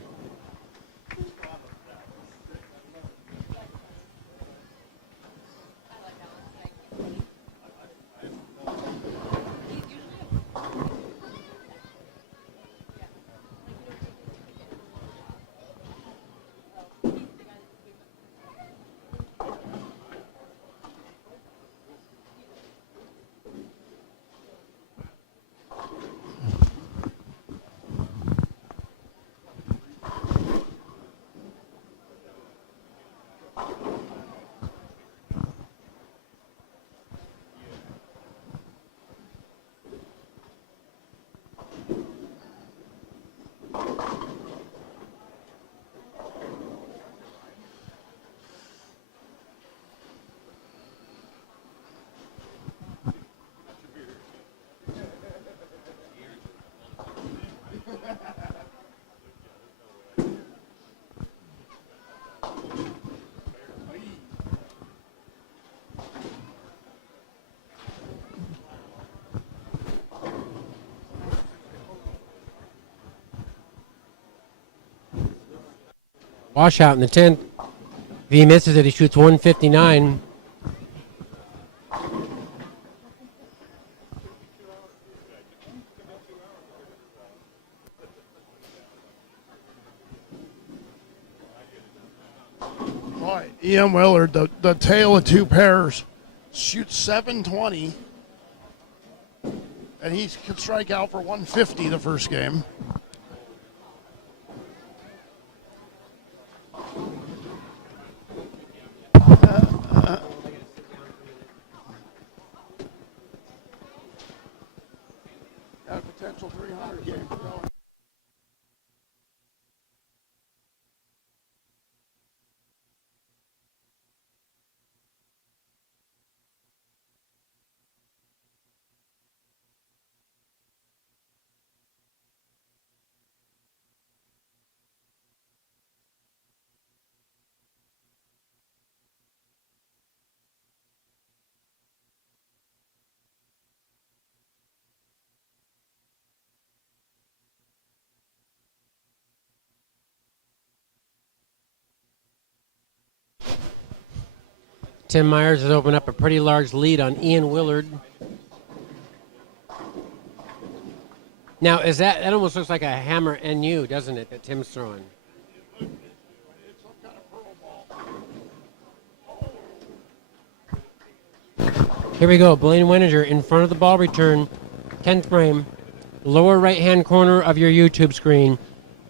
Washout in the 10th. If he misses it, he shoots 159. Boy, E.M. Willard, the tail of 2 pairs, shoots 720, and he could strike out for 150 the first game. Got a potential 300 game for going. Tim Myers has opened up a pretty large lead on Ian Willard. Now, that almost looks like a hammer NU, doesn't it, that Tim's throwing? Here we go. Blaine Wininger in front of the ball return. 10th frame. Lower right-hand corner of your YouTube screen.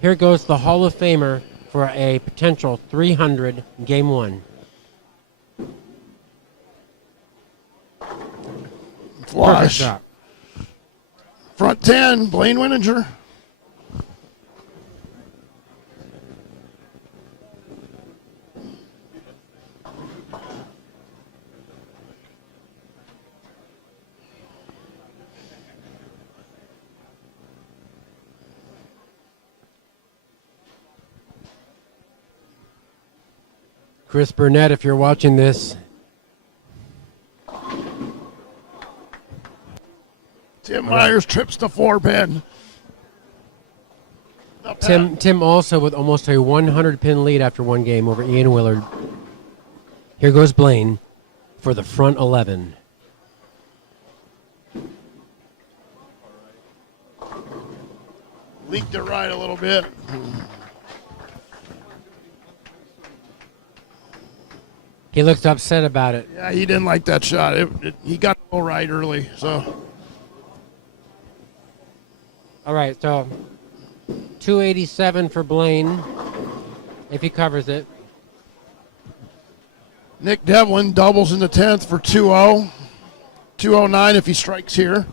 Here goes the Hall of Famer for a potential 300 game one. Perfect Flush. shot. Front 10, Blaine Wininger. Chris Burnett, if you're watching this, Tim Myers trips the 4-pin. Tim also with almost a 100 pin lead after one game over Ian Willard. Here goes Blaine for the front 11. Leaked it right a little bit. He looks upset about it. Yeah, he didn't like that shot. He got it all right early, so. All right, so 287 for Blaine if he covers it. Nick Devlin doubles in the 10th for 2-0. 209 if he strikes here.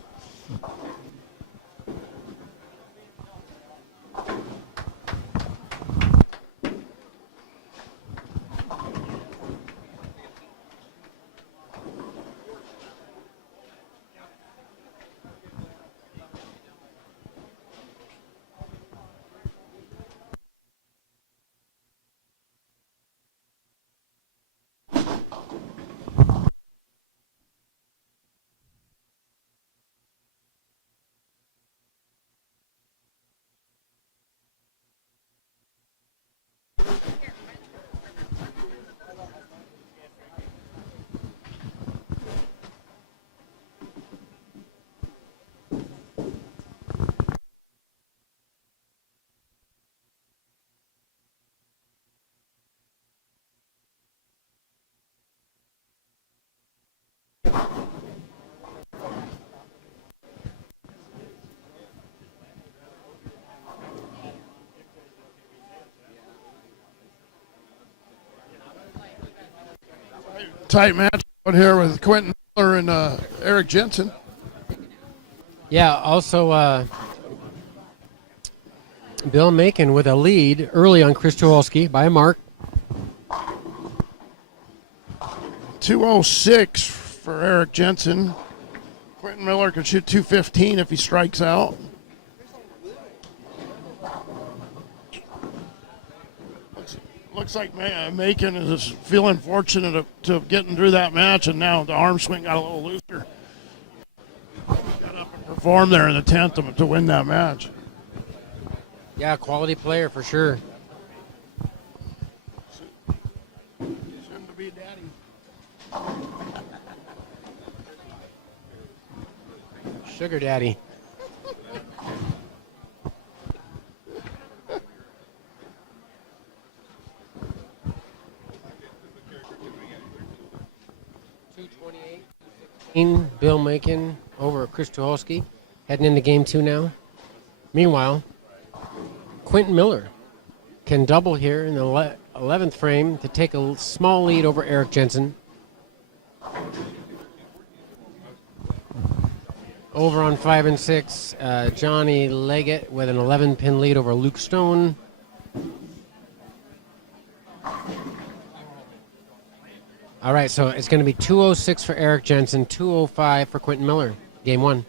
Tight match out here with Quentin Miller and Eric Jensen. Yeah, also Bill Macon with a lead early on Chris Tuwalski by a mark. 206 for Eric Jensen. Quentin Miller could shoot 215 if he strikes out. Looks like Macon is feeling fortunate to getting through that match, and now the arm swing got a little looser. Got up and performed there in the 10th to win that match. Yeah, quality player for sure. Soon to be daddy. Sugar daddy. Bill Macon over Chris Tuwalski, heading into game two now. Meanwhile, Quentin Miller can double here in the 11th frame to take a small lead over Eric Jensen. Over on 5 and 6, Johnny Leggett with an 11-pin lead over Luke Stone. All right, so it's going to be 206 for Eric Jensen, 205 for Quentin Miller. Game one.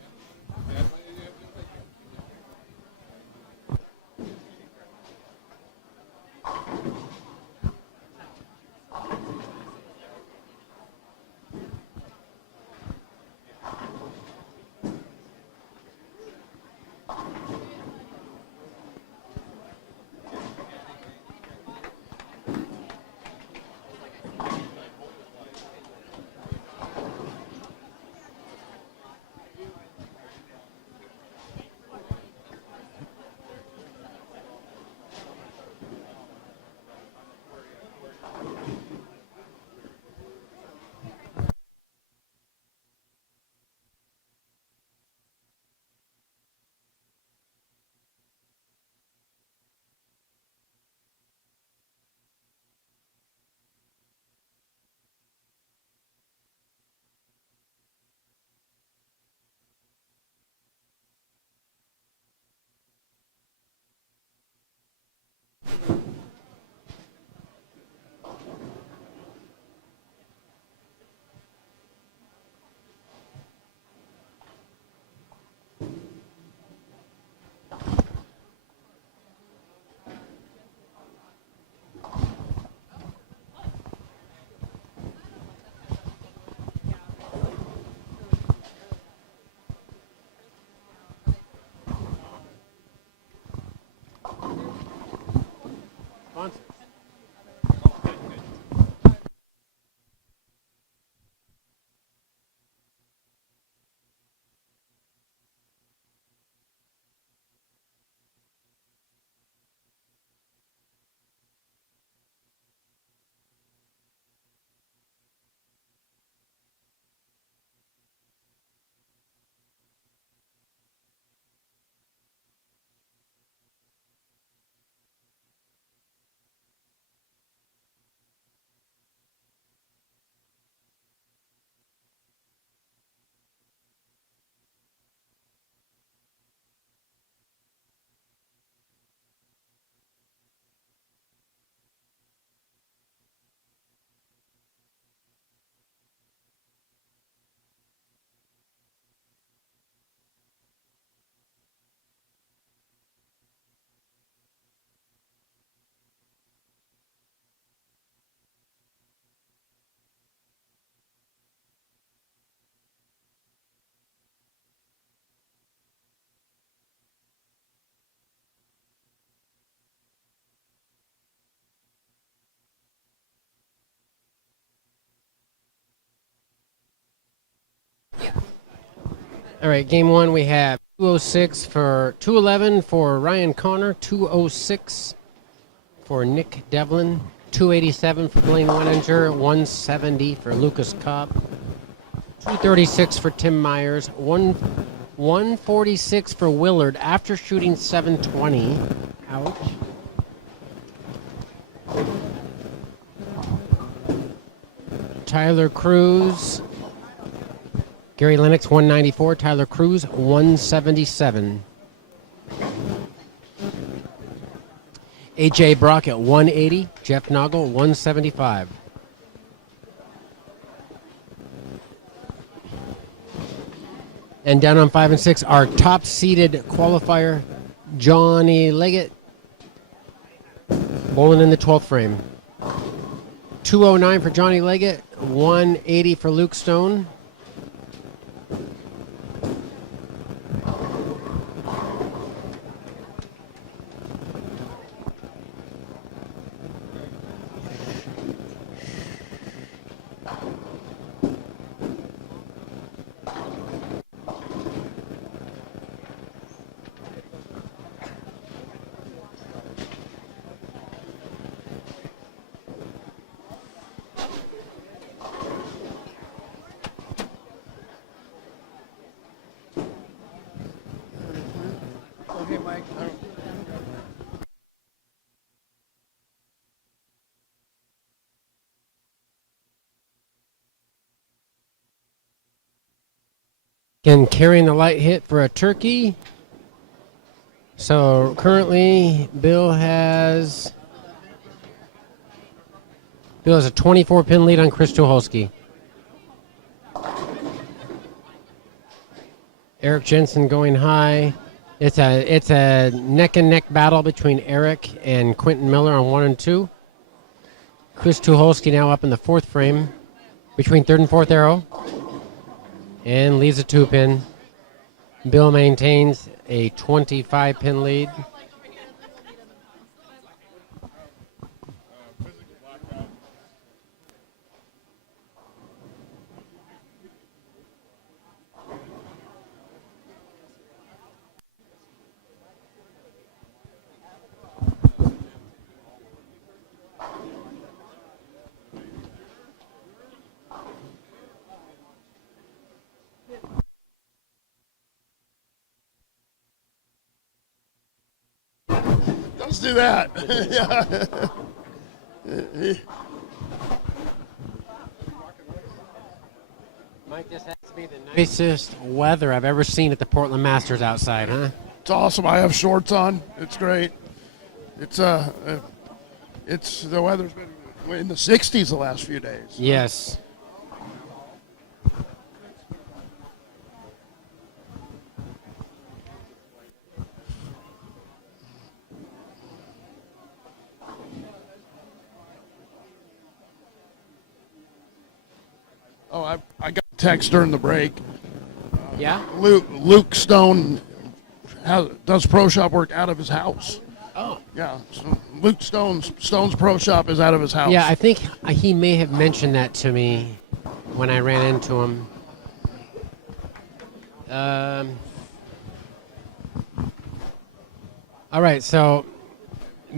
sponsors. All right, game one we have 206 for 211 for Ryan Connor, 206 for Nick Devlin, 287 for Blaine Weninger, 170 for Lucas Cobb, 236 for Tim Myers, 146 for Willard after shooting 720. Ouch. Tyler Cruz, Gary Lennox 194, Tyler Cruz 177. AJ Brock at 180, Jeff Noggle 175. And down on 5 and 6, our top seeded qualifier, Johnny Leggett, bowling in the 12th frame. 209 for Johnny Leggett, 180 for Luke Stone. Okay, Mike. Again, carrying the light hit for a turkey. So currently, Bill has a 24-pin lead on Chris Tucholsky. Eric Jensen going high. It's a neck and neck battle between Eric and Quentin Miller on 1 and 2. Chris Tucholsky now up in the 4th frame between 3rd and 4th arrow. And leaves a 2-pin. Bill maintains a 25-pin lead. Let's do that. Yeah. Mike, this has to be the nicest weather I've ever seen at the Portland Masters outside, huh? It's awesome. I have shorts on. It's great. It's the weather's been in the 60s the last few days. Yes. Oh, I got a text during the break. Yeah? Luke Stone does pro shop work out of his house. Oh. Yeah, so Luke Stone's pro shop is out of his house. Yeah, I think he may have mentioned that to me when I ran into him. All right, so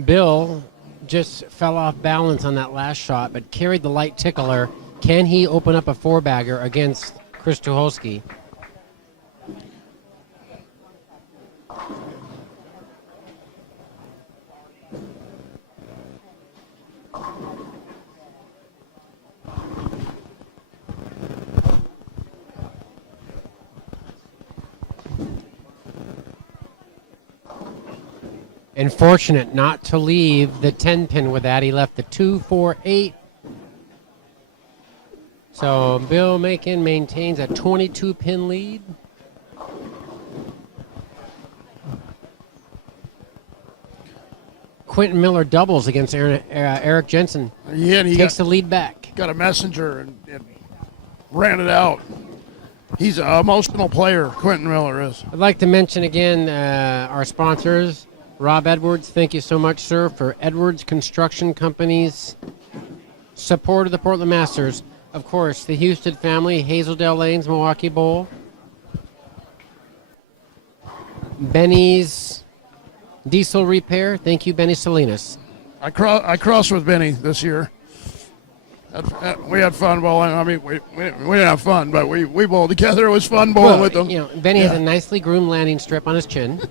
Bill just fell off balance on that last shot, but carried the light tickler. Can he open up a four-bagger against Chris Tucholsky? And fortunate not to leave the 10-pin with that. He left the 2, 4, 8. So Bill Macon maintains a 22-pin lead. Quentin Miller doubles against Eric Jensen. Yeah, and he Takes the lead back. got a messenger and ran it out. He's an emotional player, Quentin Miller is. I'd like to mention again our sponsors. Rob Edwards, thank you so much, sir, for Edwards Construction Company's support of the Portland Masters. Of course, the Houston family, Hazeldale Lanes, Milwaukee Bowl. Benny's Diesel Repair, thank you, Benny Salinas. I crossed with Benny this year. We had fun bowling. I mean, we didn't have fun, but we bowled together. It was fun bowling with them. You know, Benny has a nicely groomed landing strip on his chin.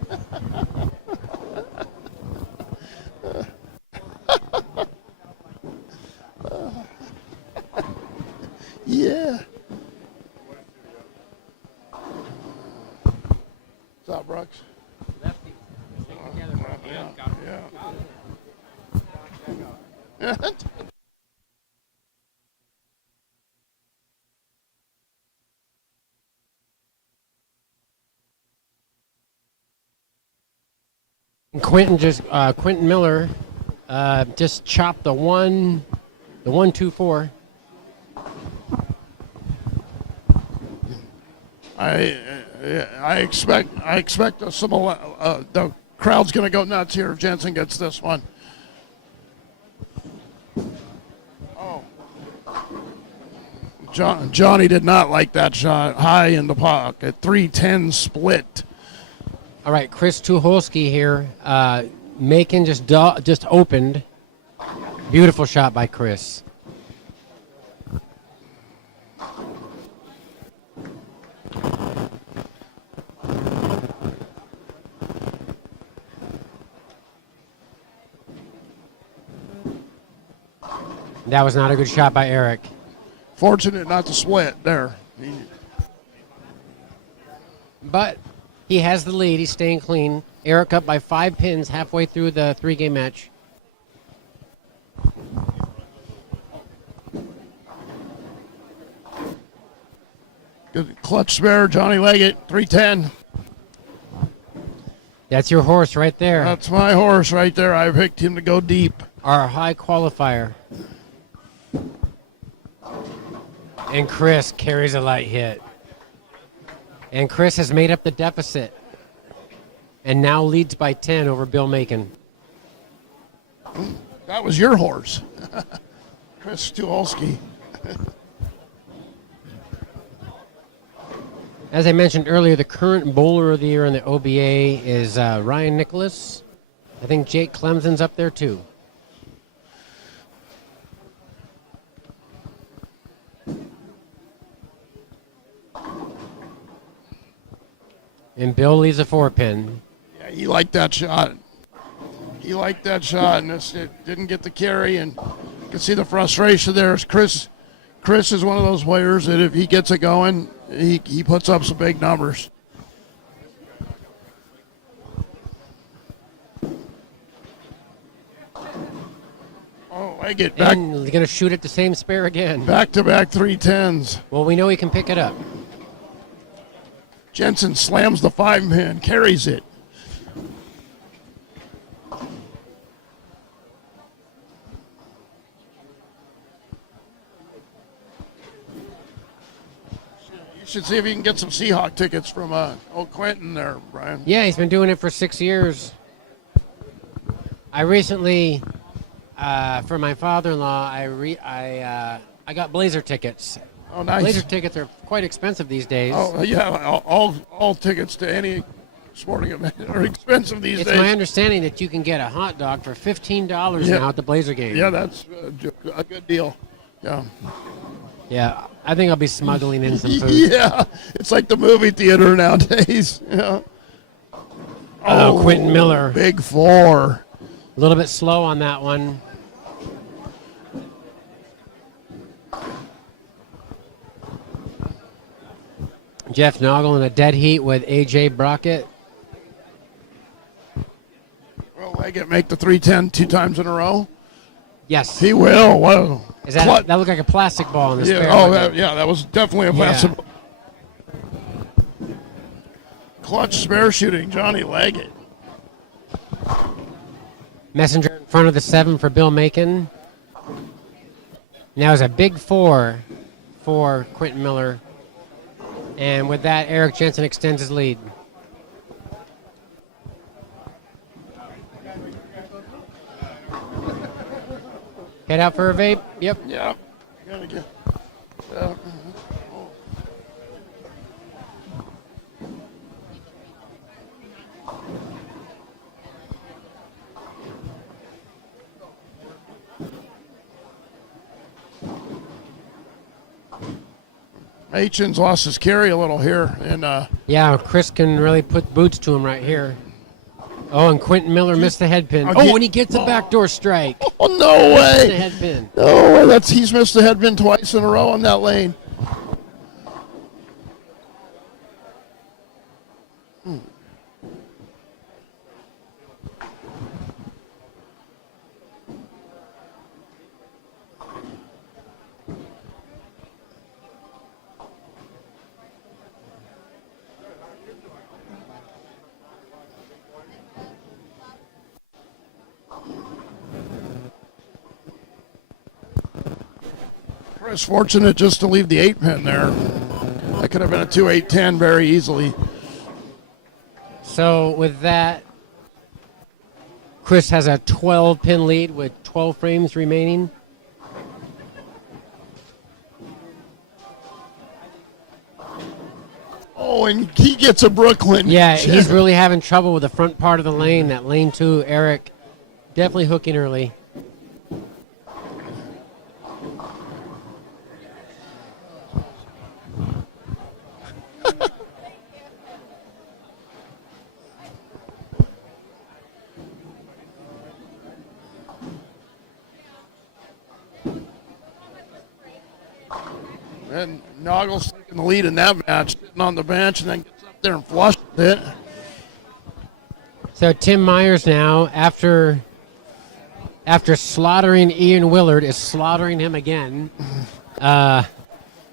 Yeah. What's up, Brooks? Yeah. And Quentin Miller just chopped the 1-2-4. I expect the crowd's going to go nuts here if Jensen gets this one. Oh, Johnny did not like that shot high in the pocket. 3-10 split. All right, Chris Tucholsky here. Macon just opened. Beautiful shot by Chris. That was not a good shot by Eric. Fortunate not to split there. But he has the lead. He's staying clean. Eric up by 5 pins halfway through the 3-game match. Good clutch spare, Johnny Leggett, 310. That's your horse right there. That's my horse right there. I picked him to go deep. Our high qualifier. And Chris carries a light hit. And Chris has made up the deficit. And now leads by 10 over Bill Macon. That was your horse. Chris Tucholsky. As I mentioned earlier, the current bowler of the year in the OBA is Ryan Nicholas. I think Jake Clemson's up there too. And Bill leaves a 4-pin. Yeah, he liked that shot. He liked that shot, and it didn't get the carry. And you can see the frustration there. Chris is one of those players that if he gets it going, he puts up some big numbers. Oh, I get back. And he's going to shoot at the same spare again. Back-to-back 310s. Well, we know he can pick it up. Jensen slams the 5-pin, carries it. You should see if you can get some Seahawk tickets from old Quentin there, Brian. Yeah, he's been doing it for 6 years. I recently, for my father-in-law, I got Blazer tickets. Oh, nice. Blazer tickets are quite expensive these days. Oh, yeah. All tickets to any sporting event are expensive these It's days. my understanding that you can get a hot dog for $15 Yeah. now at the Blazer game. Yeah, that's a good deal. Yeah. Yeah, I think I'll be smuggling in some food. Yeah, it's like the movie theater nowadays. Yeah. Oh, Quentin Miller. Big 4. A little bit slow on that one. Jeff Noggle in a dead heat with A.J. Brockett. Will Leggett make the 310 2 times in a row? Yes. He will. Whoa. Is that looked like a plastic ball in the Yeah. spare. Oh, bucket. that was definitely a plastic. Clutch spare shooting, Johnny Leggett. Messenger in front of the 7 for Bill Macon. Now it's a big 4 for Quentin Miller. And with that, Eric Jensen extends his lead. Head out for a vape? Yep. Yeah. Gotta get. Machin's lost his carry a little here, and Yeah, Chris can really put boots to him right here. Oh, and Quentin Miller missed the head pin. I'll Oh, get- and he gets a backdoor strike. oh no The way! head pin. No way! He's missed the head pin twice in a row on that lane. Chris fortunate just to leave the 8 pin there. That could have been a 2-8-10 very easily. So with that, Chris has a 12-pin lead with 12 frames remaining. Oh, and he gets a Brooklyn. Yeah, he's really having trouble with the front part of the lane. That lane 2, Eric definitely hooking early. And Noggle's taking the lead in that match, sitting on the bench, and then gets up there and flushes it. So Tim Myers now, after slaughtering Ian Willard, is slaughtering him again.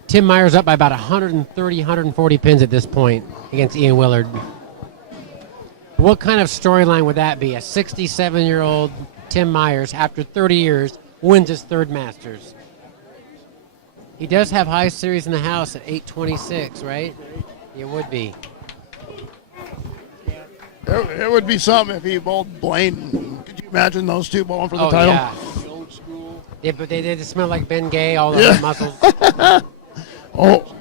Tim Myers up by about 130, 140 pins at this point against Ian Willard. What kind of storyline would that be? A 67-year-old Tim Myers, after 30 years, wins his 3rd Masters. He does have high series in the house at 826, right? It would be. It would be something if he bowled Blaine. Could you imagine those two bowling for the Oh, title? yeah. Old school. Yeah, but they just smell like Ben Gay, all the Yeah. muscles Oh,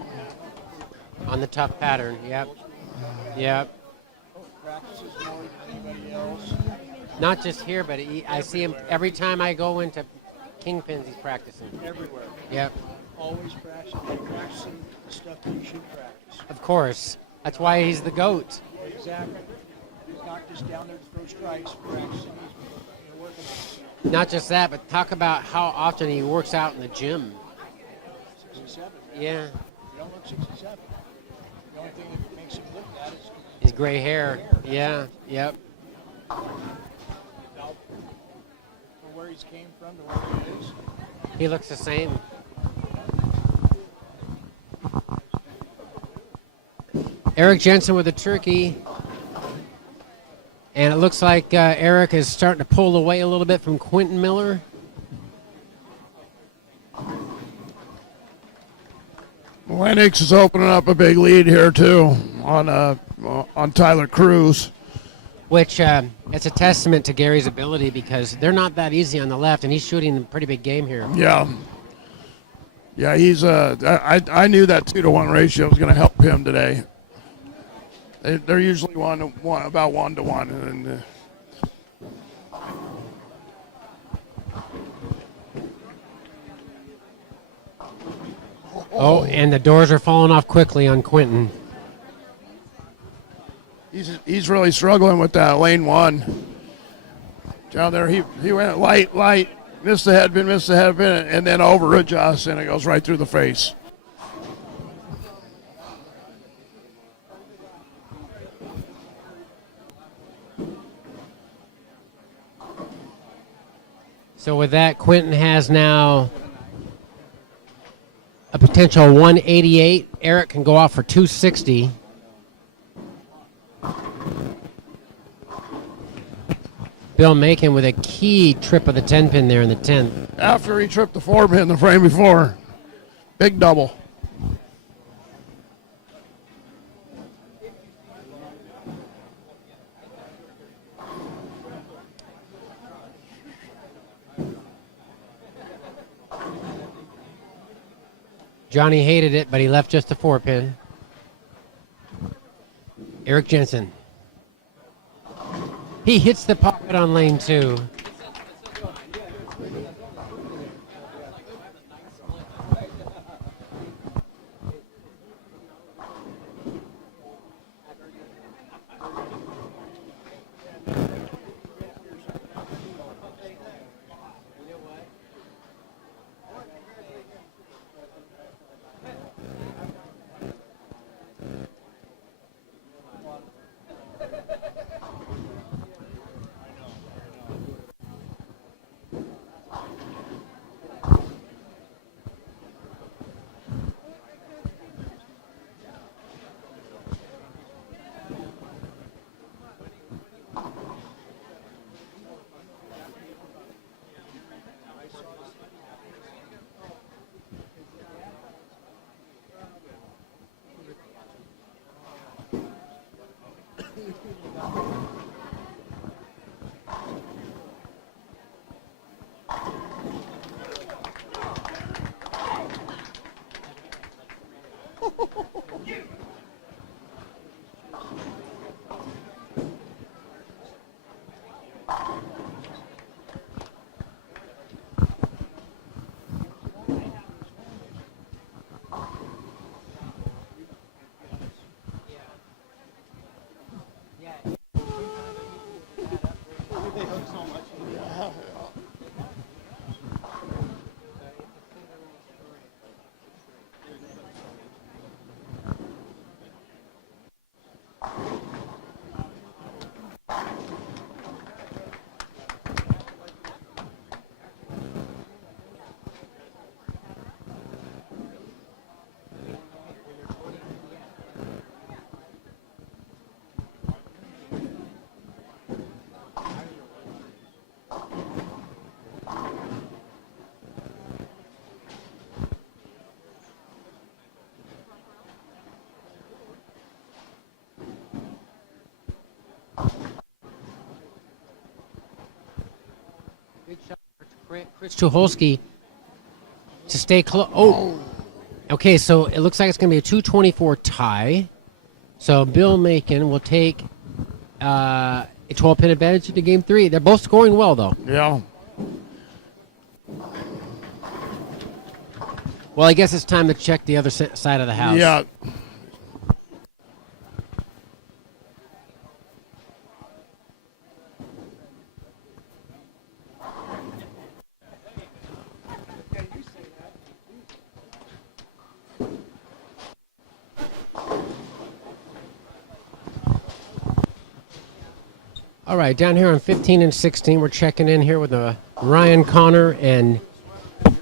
on the tough pattern. Yep. Yep. Practices more than anybody else. Not just here, but I see him every time I go into Kingpins, he's practicing. Everywhere. Yep. Always practicing the stuff that you should practice. Of course. That's why he's the GOAT. Exactly. He's not just down there to throw strikes, practicing. He's working on it. Not just that, but talk about how often he works out in the gym. 67. Yeah. You don't look 67. The only thing that makes him look that is His gray hair. Yeah. Yep. about from where he's came from to where he is. He looks the same. Eric Jensen with a turkey. And it looks like Eric is starting to pull away a little bit from Quentin Miller. Lennox is opening up a big lead here too on Tyler Cruz. which it's a testament to Gary's ability because they're not that easy on the left, and he's shooting a pretty big game here. Yeah. Yeah, he's. I knew that 2-to-1 ratio was going to help him today. They're usually 1-to-1, about 1-to-1, and. Oh, and the doors are falling off quickly on Quentin. He's really struggling with that lane 1. Down there, he went light, missed the headpin, and then over adjusts, and it goes right through the face. So with that, Quentin has now a potential 188. Eric can go off for 260. Bill Macon with a key trip of the 10-pin there in the 10th. After he tripped the 4-pin the frame before. Big double. Johnny hated it, but he left just the 4-pin. Eric Jensen. He hits the pocket on lane 2. Big shot for Chris Tucholsky to stay close. Oh, okay. So it looks like it's going to be a 224 tie. So Bill Macon will take a 12-pin advantage into game 3. They're both scoring well, though. Yeah. Well, I guess it's time to check the other side of the house. Yeah. All right, down here on 15 and 16, we're checking in here with a Ryan Connor and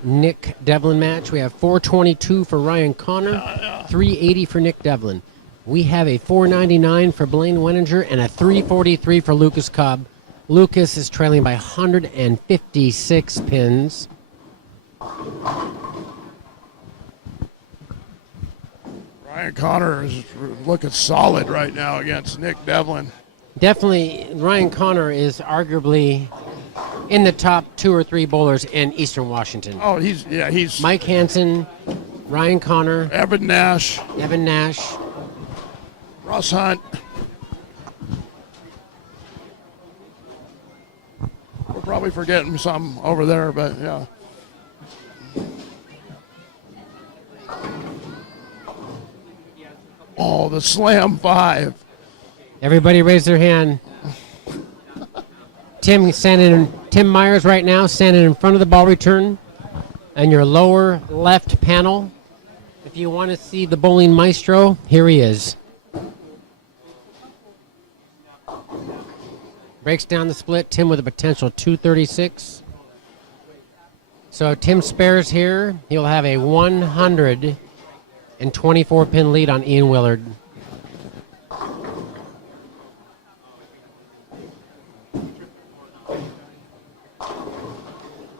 Nick Devlin match. We have 422 for Ryan Connor, 380 for Nick Devlin. We have a 499 for Blaine Wenninger and a 343 for Lucas Cobb. Lucas is trailing by 156 pins. Ryan Connor is looking solid right now against Nick Devlin. definitely Ryan Connor is arguably in the top 2 or 3 bowlers in Eastern Washington. Oh, he's Mike Hansen, Ryan Connor, Evan Nash, Evan Nash. Russ Hunt. We're probably forgetting some over there, but yeah. Oh, the Slam 5. Everybody raise their hand. Tim Myers right now standing in front of the ball return on your lower left panel. If you want to see the bowling maestro, here he is. Breaks down the split. Tim with a potential 236. So Tim spares here. He'll have a 124 pin lead on Ian Willard.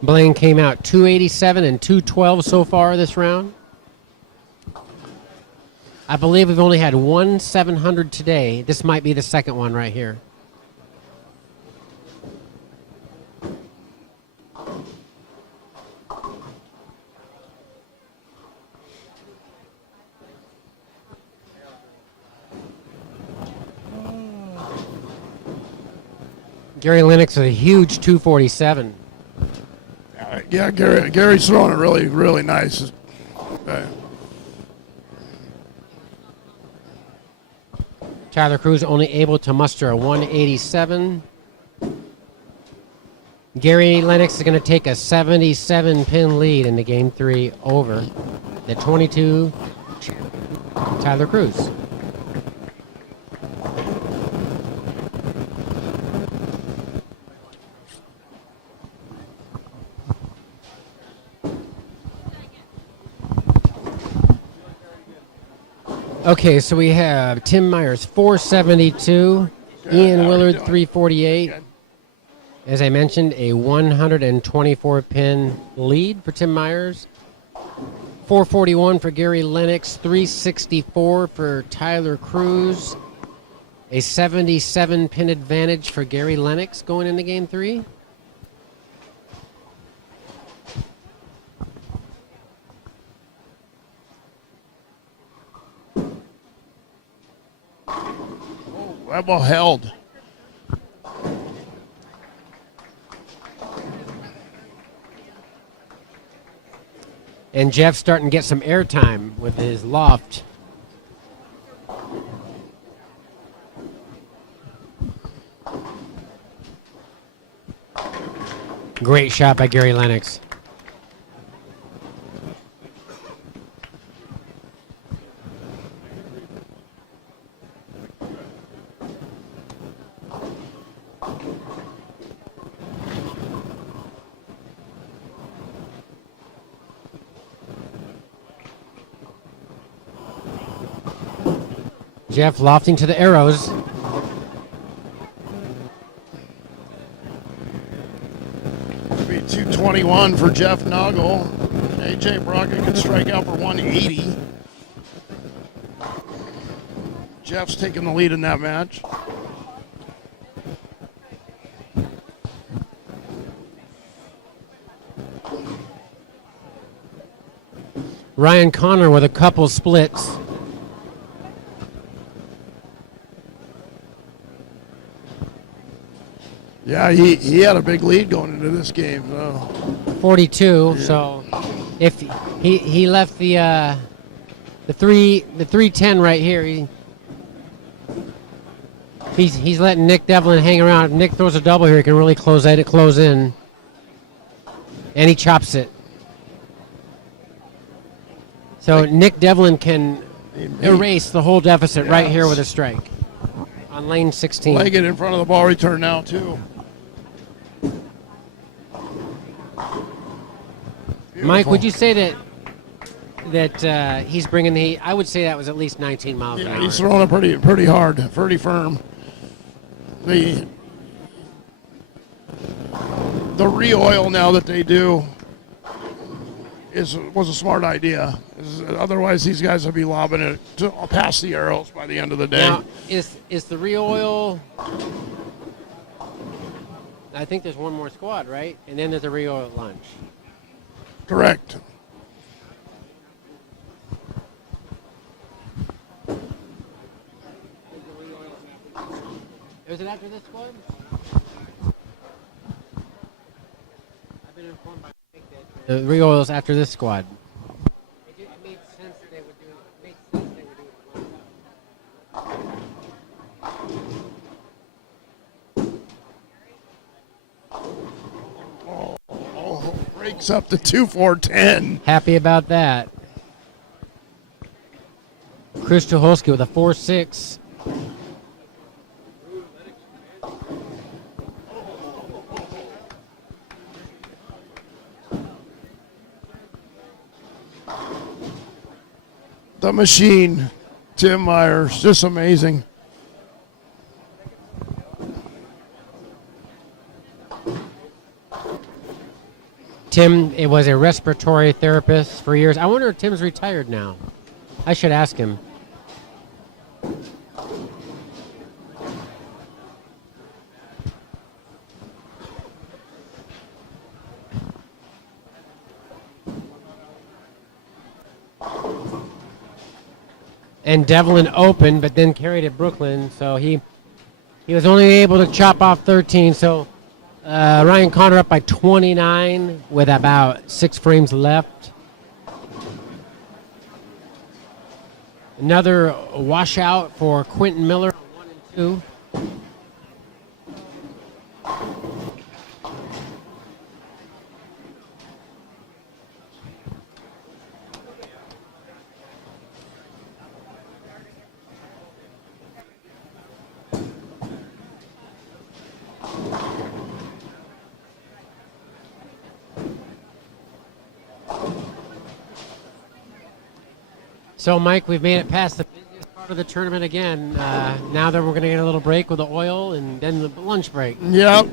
Blaine came out 287 and 212 so far this round. I believe we've only had one 700 today. This might be the second one right here. Gary Lennox with a huge 247. Yeah, Gary's throwing it really, really nice. Tyler Cruz only able to muster a 187. Gary Lennox is going to take a 77 pin lead in the game 3 over the 22 Tyler Cruz. Okay, so we have Tim Myers 472, Ian Willard 348. As I mentioned, a 124 pin lead for Tim Myers. 441 for Gary Lennox, 364 for Tyler Cruz. A 77 pin advantage for Gary Lennox going into game 3. That ball held. And Jeff's starting to get some airtime with his loft. Great shot by Gary Lennox. Jeff lofting to the arrows. Be 221 for Jeff Noggle. AJ Brockett can strike out for 180. Jeff's taking the lead in that match. Ryan Connor with a couple splits. Yeah, he had a big lead going into this game. 42. Yeah. So if he left the 310 right here, he's letting Nick Devlin hang around. If Nick throws a double here, he can really close in, and he chops it. So Nick Devlin can erase the whole deficit right here with a strike on lane 16. Leg it in front of the ball return now too. Beautiful. Mike, would you say that he's bringing the heat? I would say that was at least 19 miles an hour. He's throwing it pretty hard, pretty firm. The re-oil now that they do was a smart idea. Otherwise, these guys would be lobbing it past the arrows by the end of the day. Now, is the re-oil? I think there's one more squad, right? And then there's a re-oil at lunch. Correct. Is it after this squad? I've been informed by Mike that the re-oil's after this squad. It made sense that they would do it. It made sense they would do it at once. Breaks up to 2-4-10. Happy about that. Chris Tucholsky with a 4.6. The machine, Tim Myers, just amazing. Tim, it was a respiratory therapist for years. I wonder if Tim's retired now. I should ask him. And Devlin opened, but then carried at Brooklyn, so he was only able to chop off 13. So Ryan Connor up by 29 with about 6 frames left. Another washout for Quentin Miller on 1 and 2. So, Mike, we've made it past the busiest part of the tournament again. Now that we're going to get a little break with the oil and then the lunch break. Yep.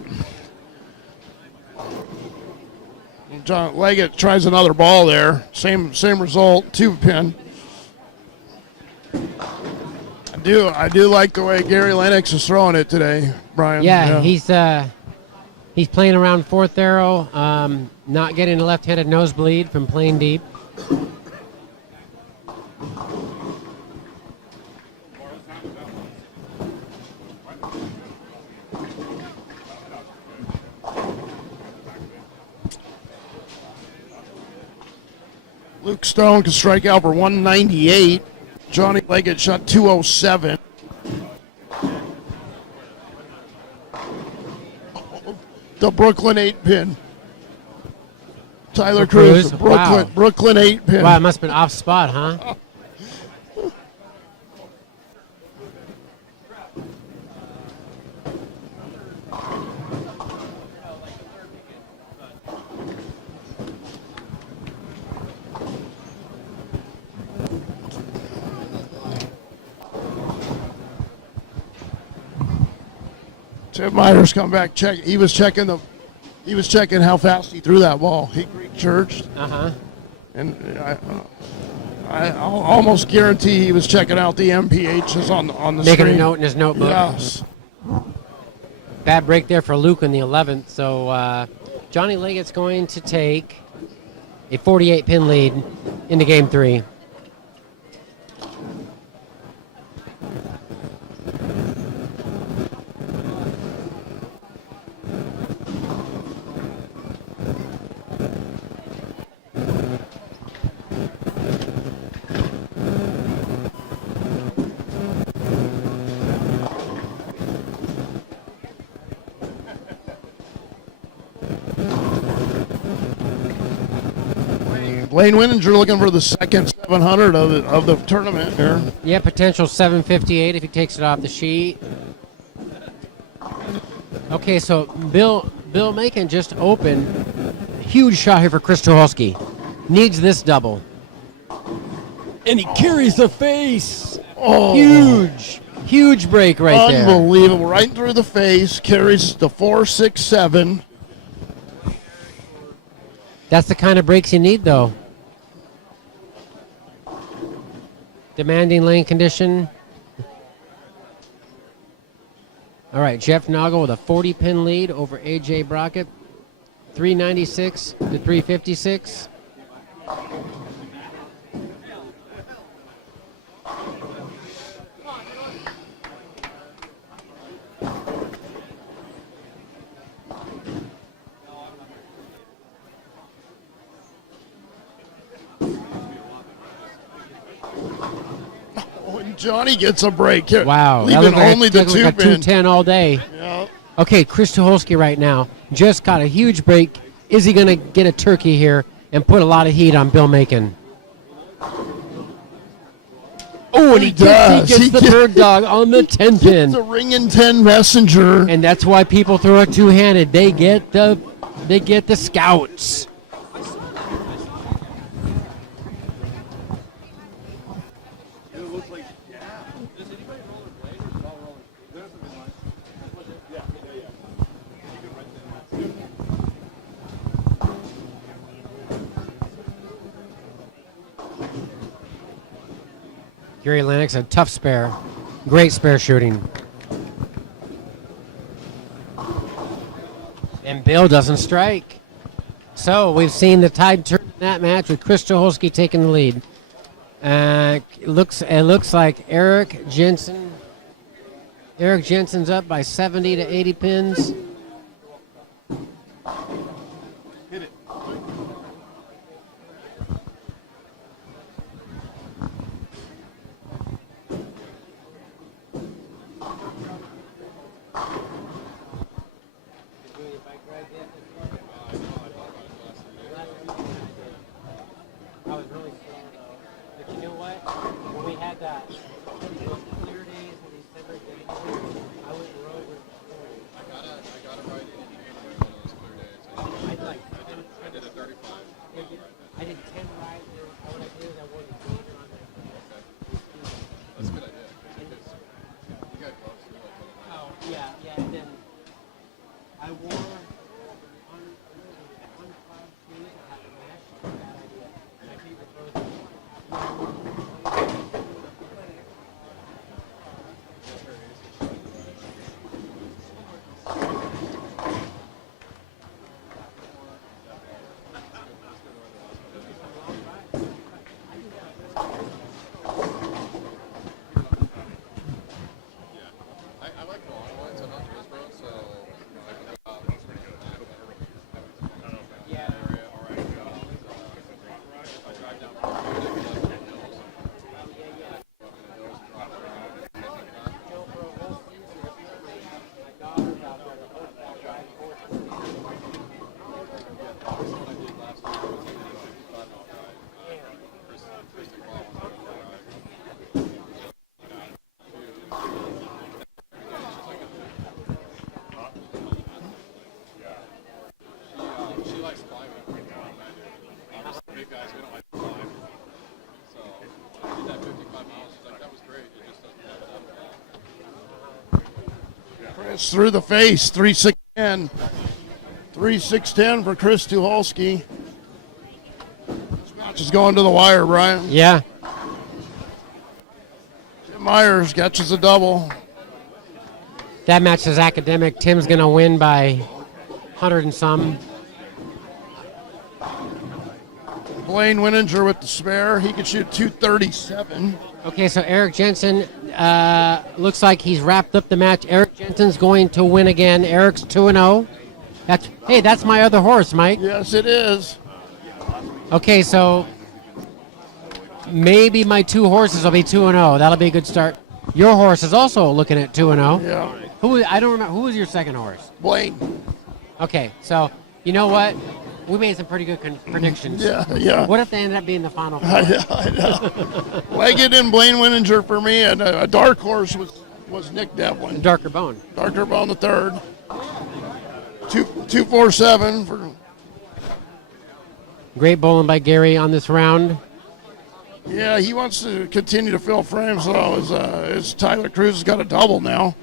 John Leggett tries another ball there. Same result, 2-pin. I do like the way Gary Lennox is throwing it today, Brian. Yeah, he's playing around 4th arrow, not getting a left-handed nosebleed from playing deep. Luke Stone can strike out for 198. Johnny Leggett shot 207. The Brooklyn 8-pin. Tyler Cruz, Wow. Brooklyn 8-pin. Wow, it must have been off spot, huh? Tim Myers come back. He was checking how fast he threw that ball. He Greek churched. And I'll almost guarantee he was checking out the MPHs on the Making screen. a note in his notebook. Yes. Bad break there for Luke in the 11th. So Johnny Leggett's going to take a 48-pin lead into Game 3. Lane Winninger looking for the second 700 of the tournament here. Yeah, potential 758 if he takes it off the sheet. Okay, so Bill Macon just opened. Huge shot here for Chris Tucholsky. Needs this double. And he carries the face. Oh, Huge break right there. unbelievable! Right through the face, carries the 4.67. That's the kind of breaks you need, though. Demanding lane condition. All right, Jeff Noggle with a 40-pin lead over A.J. Brockett, 396 to 356. When Johnny gets a break here, Wow, that leaving looked like only the looked like a 2-pin. 210 all day. Yeah. Okay, Chris Tucholsky right now just got a huge break. Is he going to get a turkey here and put a lot of heat on Bill Macon? Oh, and he does. gets the bird dog on the 10 pin. It's a ring and 10 messenger. And that's why people throw it two-handed. They get the scouts. Gary Lennox, a tough spare. Great spare shooting. And Bill doesn't strike. So we've seen the tide turn in that match with Chris Tucholsky taking the lead. It looks like Eric Jensen. Eric Jensen's up by 70 to 80 pins. I was really slow though. But you know what? When we had those clear days in December, January, I went and rode with I got a ride in one of those clear days. I did a 35. I did 10 rides and what I did is I wore the gator on there. That's a good idea. Because you got gloves too. Oh, yeah, and then I wore on 5 shoes and had a mesh. Bad idea. My feet were frozen. I like the long ones. I'm not Hillsboro, so I can go out. It's pretty good. Yeah. If I drive down from here, I can go to the hills. She likes climbing. Obviously, big guys, we don't like to climb. So I did that 55 miles. She's like, that was great. It just doesn't have enough. Chris through the face, 3-6-10. 3-6-10 for Chris Tucholsky. This match is going to the wire, Brian. Yeah. Tim Myers catches a double. That match is academic. Tim's going to win by 100 and some. Blaine Wininger with the spare. He could shoot 237. Okay, so Eric Jensen looks like he's wrapped up the match. Eric Jensen's going to win again. Eric's 2-0. That's my other horse, Mike. Yes, it is. Okay, so maybe my two horses will be 2-0. That'll be a good start. Your horse is also looking at 2-0. Yeah. I don't remember. Who was your second horse? Blaine. Okay, so you know what? We made some pretty good predictions. Yeah. What if they ended up being the final four? I know. Leggett and Blaine Wininger for me, and a dark horse was Nick Devlin. Darker Bone. Darker Bone the third. 247 for. Great bowling by Gary on this round. Yeah, he wants to continue to fill frames, though, as Tyler Cruz has got a double now.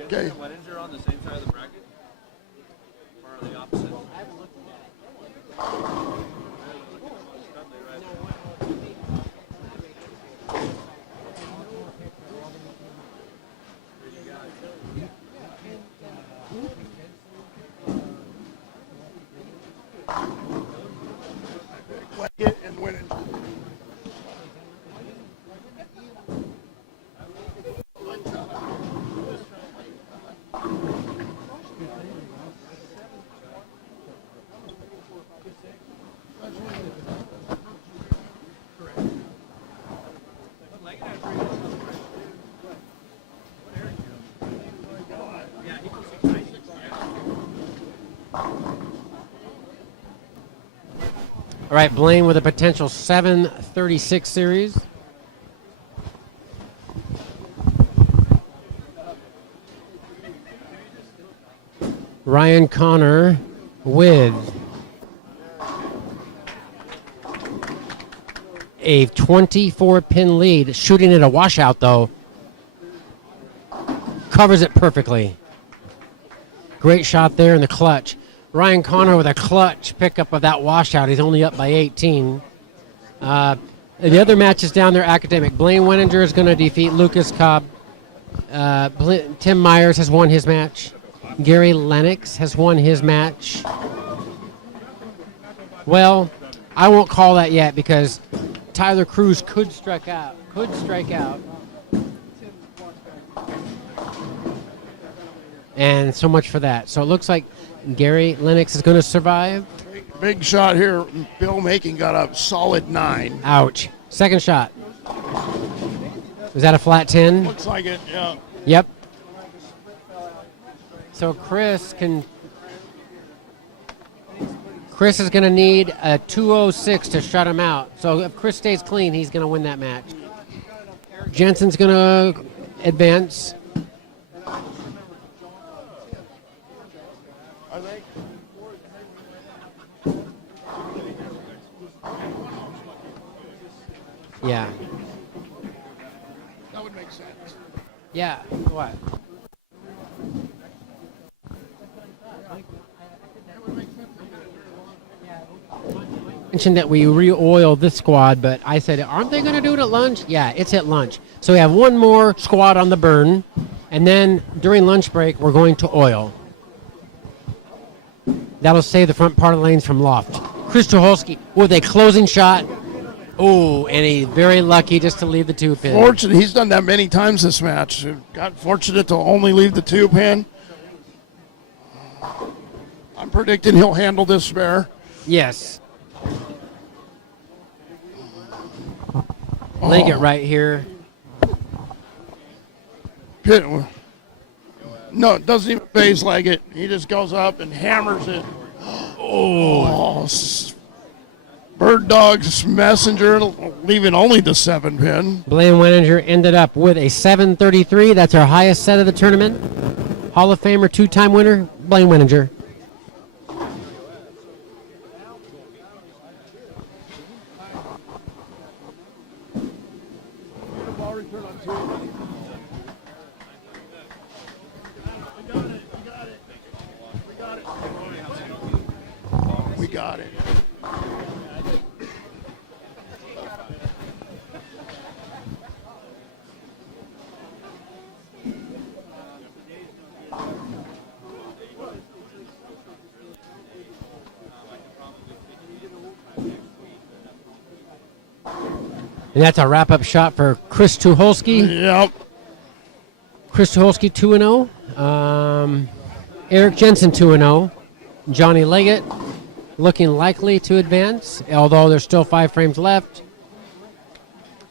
Okay. Weddings on the same side of the bracket? Or are they opposite? I haven't looked at it. All right, Blaine with a potential 736 series. Ryan Connor with a 24-pin lead, shooting at a washout, though. Covers it perfectly. Great shot there in the clutch. Ryan Connor with a clutch pickup of that washout. He's only up by 18. The other matches down there, academic. Blaine Wenninger is going to defeat Lucas Cobb. Tim Myers has won his match. Gary Lennox has won his match. Well, I won't call that yet because Tyler Cruz could strike out. And so much for that. So it looks like Gary Lennox is going to survive. Big shot here. Bill Making got a solid 9. Ouch. Second shot. Was that a flat 10? Looks like it, yeah. Yep. So Chris is going to need a 206 to shut him out. So if Chris stays clean, he's going to win that match. Jensen's going to advance. I think. Yeah. That would make sense. Yeah. What? Mentioned that we re-oil this squad, but I said, aren't they going to do it at lunch? Yeah, it's at lunch. So we have one more squad on the burn, and then during lunch break, we're going to oil. That'll save the front part of the lanes from loft. Chris Tucholsky with a closing shot. Oh, and he's very lucky just to leave the 2-pin. Fortunate. He's done that many times this match. Got fortunate to only leave the 2-pin. I'm predicting he'll handle this spare. Yes. Leg it right here. No, it doesn't even phase leg it. He just goes up and hammers it. Oh, Bird Dog's Messenger, leaving only the 7-pin. Blaine Wenninger ended up with a 733. That's our highest set of the tournament. Hall of Famer, 2-time winner, Blaine Wenninger. We got it. And that's a wrap-up shot for Chris Tucholsky. Yep. Chris Tucholsky 2-0. Eric Jensen 2-0. Johnny Leggett looking likely to advance, although there's still 5 frames left.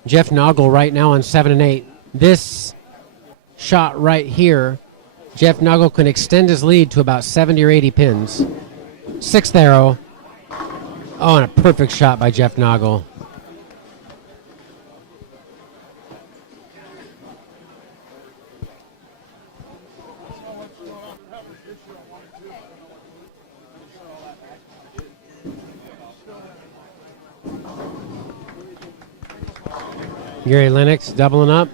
Jeff Noggle right now on 7-8. This shot right here, Jeff Noggle can extend his lead to about 70 or 80 pins. 6th arrow. Oh, and a perfect shot by Jeff Noggle. Gary Lennox doubling up.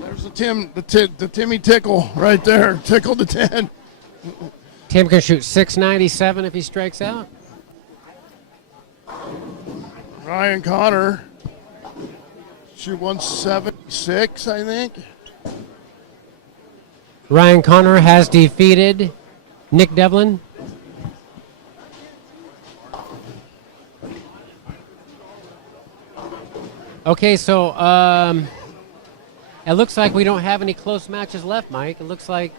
There's the Timmy Tickle right there. Tickle to 10. Tim can shoot 697 if he strikes out. Ryan Connor shoot 176, I think. Ryan Connor has defeated Nick Devlin. Okay, so it looks like we don't have any close matches left, Mike. It looks like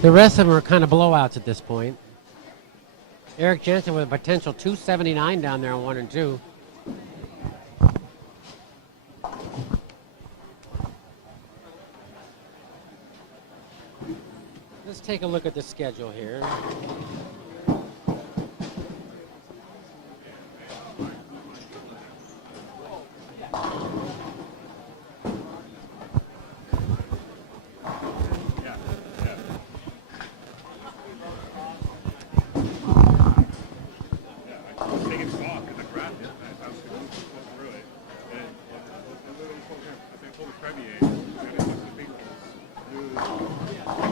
The rest of them are kind of blowouts at this point. Eric Jensen with a potential 279 down there on 1 and 2. Let's take a look at the schedule here.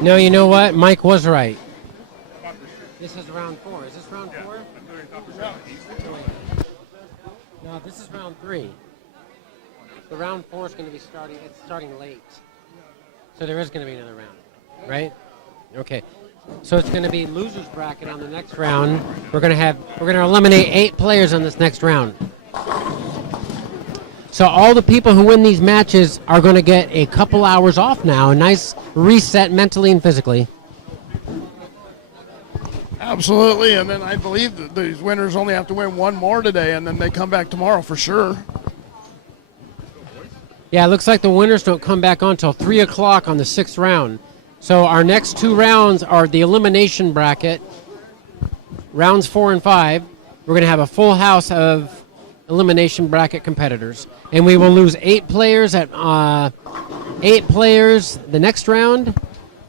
No, you know what? Mike was right. This is round 4. Is this round 4? No, this is round 3. The round 4 is going to be starting. It's starting late, so there is going to be another round, right? Okay. So it's going to be losers bracket on the next round. We're going to eliminate 8 players on this next round. So all the people who win these matches are going to get a couple hours off now, a nice reset mentally and physically. Absolutely, and then I believe that these winners only have to win one more today, and then they come back tomorrow for sure. Yeah, it looks like the winners don't come back on until 3 o'clock on the 6th round. So our next 2 rounds are the elimination bracket, rounds 4 and 5. We're going to have a full house of elimination bracket competitors, and we will lose 8 players at 8 players the next round.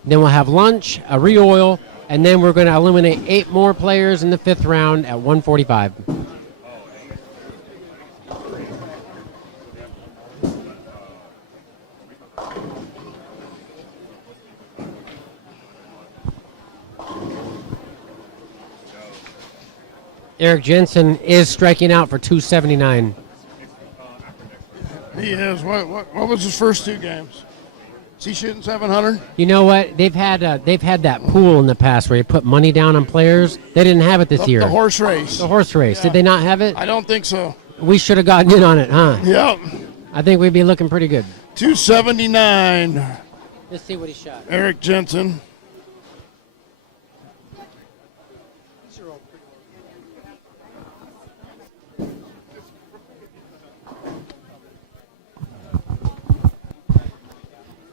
Then we'll have lunch, a re-oil, and then we're going to eliminate 8 more players in the 5th round at 145. Eric Jensen is striking out for 279. He is. What was his first 2 games? Is he shooting 700? You know what? They've had that pool in the past where you put money down on players. They didn't have it this year. The horse race. The horse race. Yeah. Did they not have it? I don't think so. We should have gotten in on it, huh? Yep. I think we'd be looking pretty good. 279. Let's see what he shot. Eric Jensen.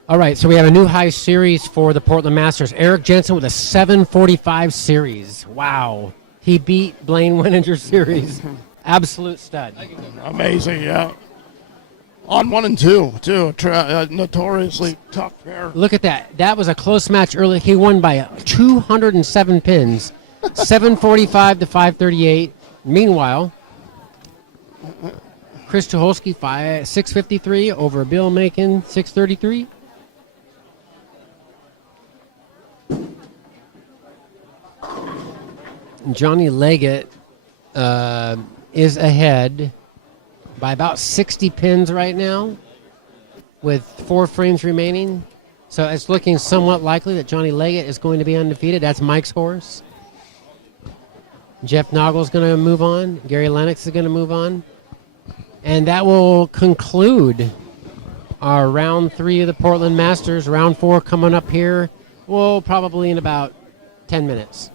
All right, so we have a new high series for the Portland Masters. Eric Jensen with a 745 series. Wow. He beat Blaine Winninger's series. Absolute stud. Amazing, yeah. On 1 and 2, too. Notoriously tough pair. Look at that. That was a close match early. He won by 207 pins, 745 to 538. Meanwhile, Chris Tucholsky, 653 over Bill Macon, 633. Johnny Leggett is ahead by about 60 pins right now with 4 frames remaining. So it's looking somewhat likely that Johnny Leggett is going to be undefeated. That's Mike's horse. Jeff Noggle's going to move on. Gary Lennox is going to move on. And that will conclude our round 3 of the Portland Masters. Round 4 coming up here, well, probably in about 10 minutes.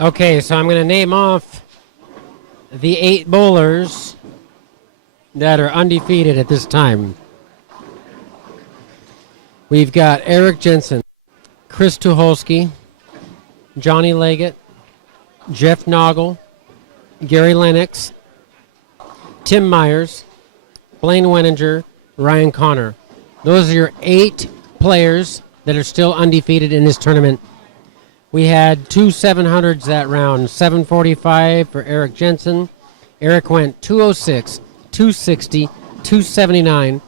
Okay, so I'm going to name off the 8 bowlers that are undefeated at this time. We've got Eric Jensen, Chris Tucholsky, Johnny Leggett, Jeff Noggle, Gary Lennox, Tim Myers, Blaine Weninger, Ryan Connor. Those are your 8 players that are still undefeated in this tournament. We had 2 700s that round. 745 for Eric Jensen. Eric went 206, 260, 279.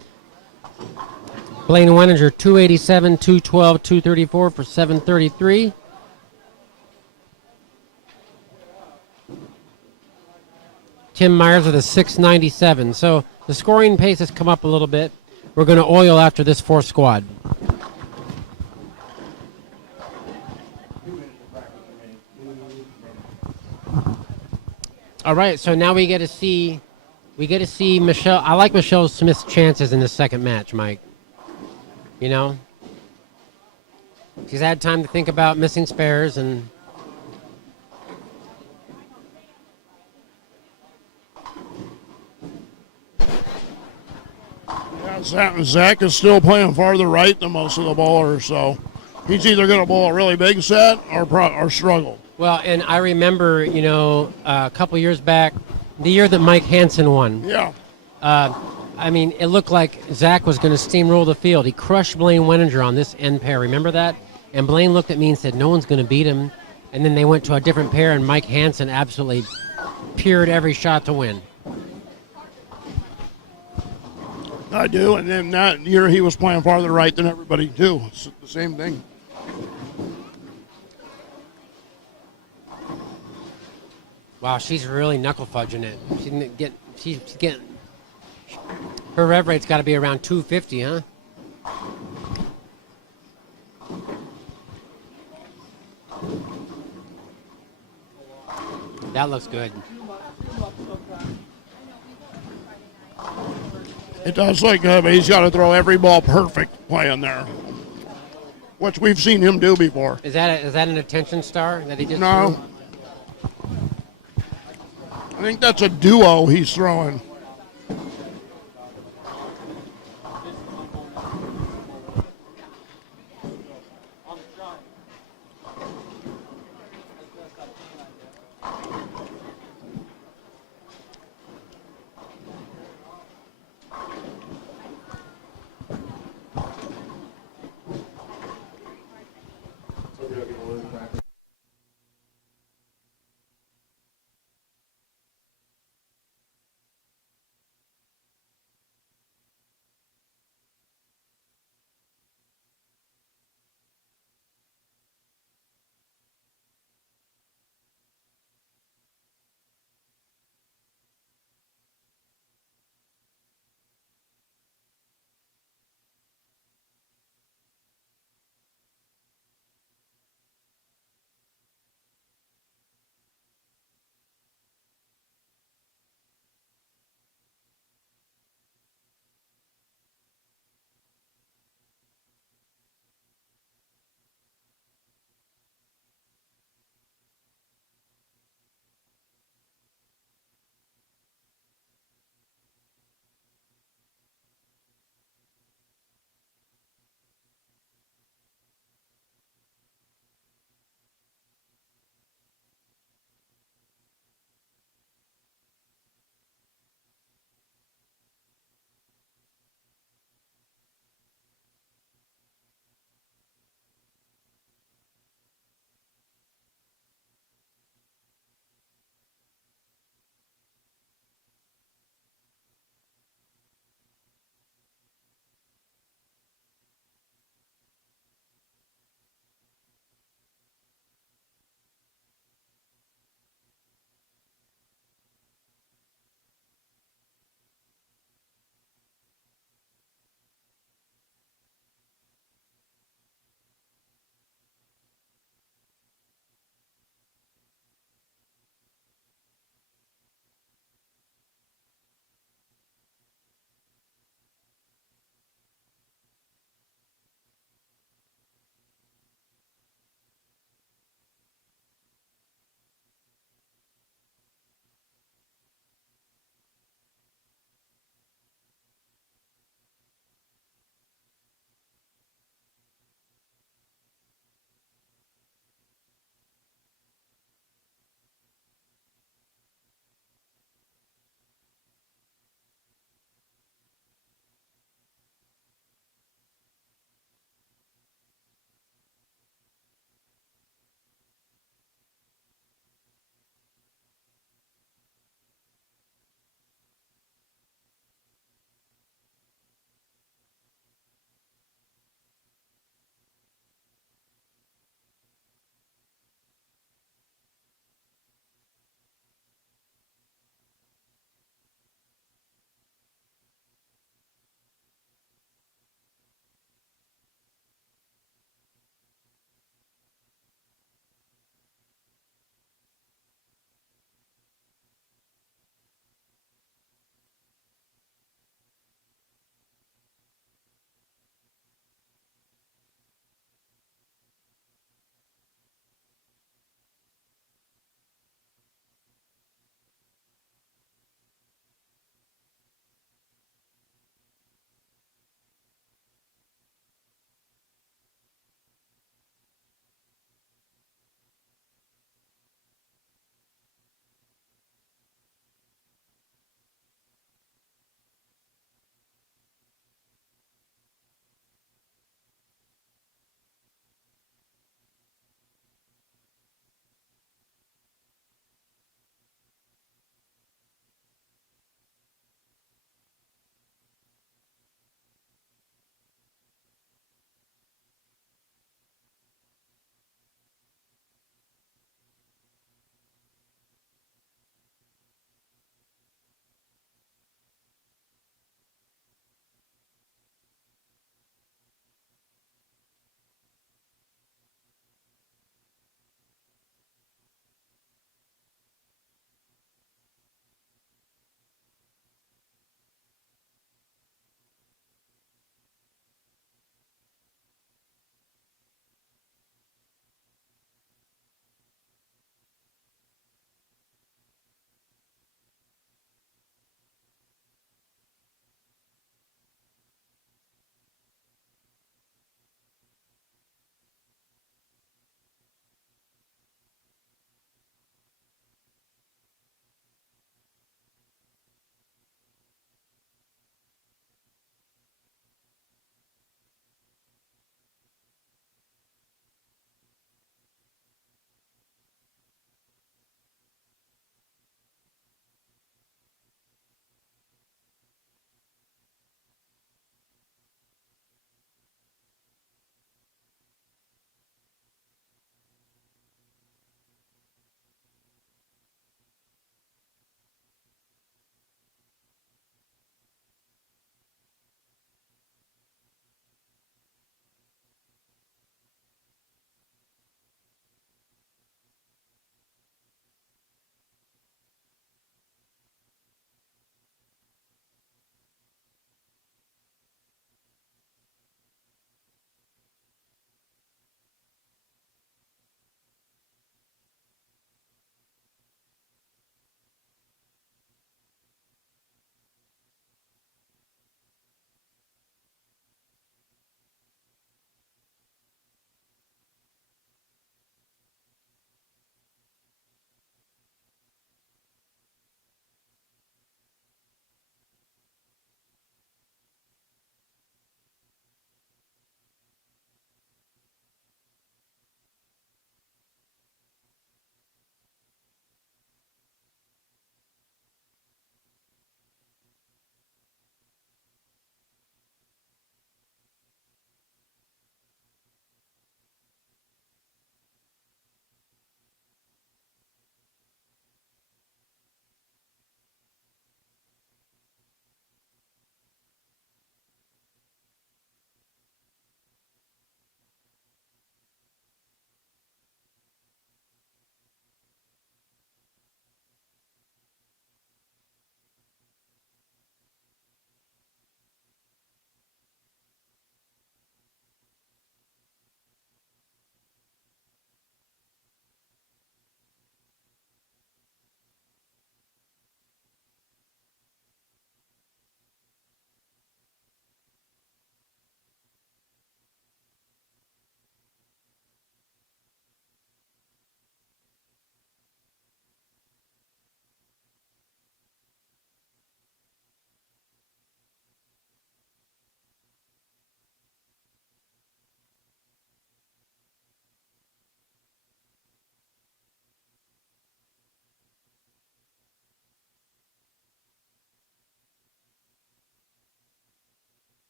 Blaine Weninger 287, 212, 234 for 733. Tim Myers with a 697. So the scoring pace has come up a little bit. We're going to oil after this 4th squad. All right, so now we get to see Michelle. I like Michelle Smith's chances in the second match, Mike. You know, she's had time to think about missing spares and. Yeah, Zach is still playing farther right than most of the bowlers, so he's either going to bowl a really big set or struggle. Well, and I remember, a couple years back, the year that Mike Hansen won. Yeah. I mean, it looked like Zach was going to steamroll the field. He crushed Blaine Weninger on this end pair. Remember that? And Blaine looked at me and said, no one's going to beat him. And then they went to a different pair, and Mike Hansen absolutely peered every shot to win. I do, and then that year he was playing farther right than everybody, too. It's the same thing. Wow, she's really knuckle fudging it. She's getting. Her rev rate's got to be around 250, huh? That looks good. It does look good, but he's got to throw every ball perfect playing there, which we've seen him do before. Is that an attention star that he just No. threw? I think that's a duo he's throwing.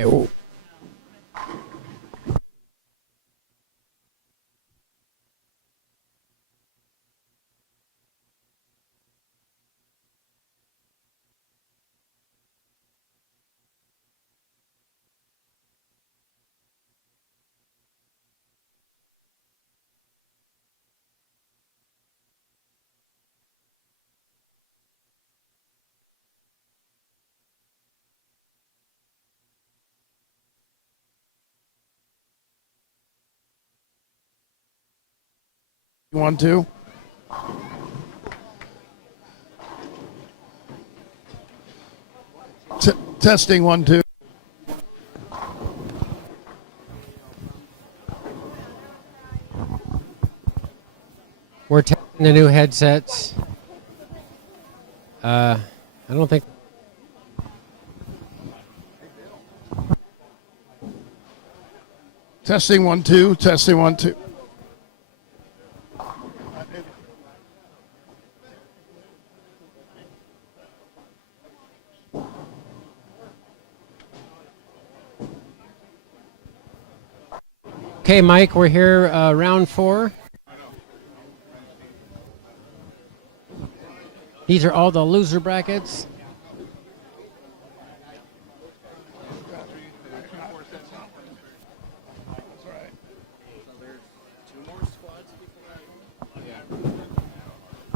Oh. One, two. Testing 1, 2. We're testing the new headsets. I don't think. Testing 1, 2. Testing 1, 2. Okay, Mike, we're here, round 4. These are all the loser brackets.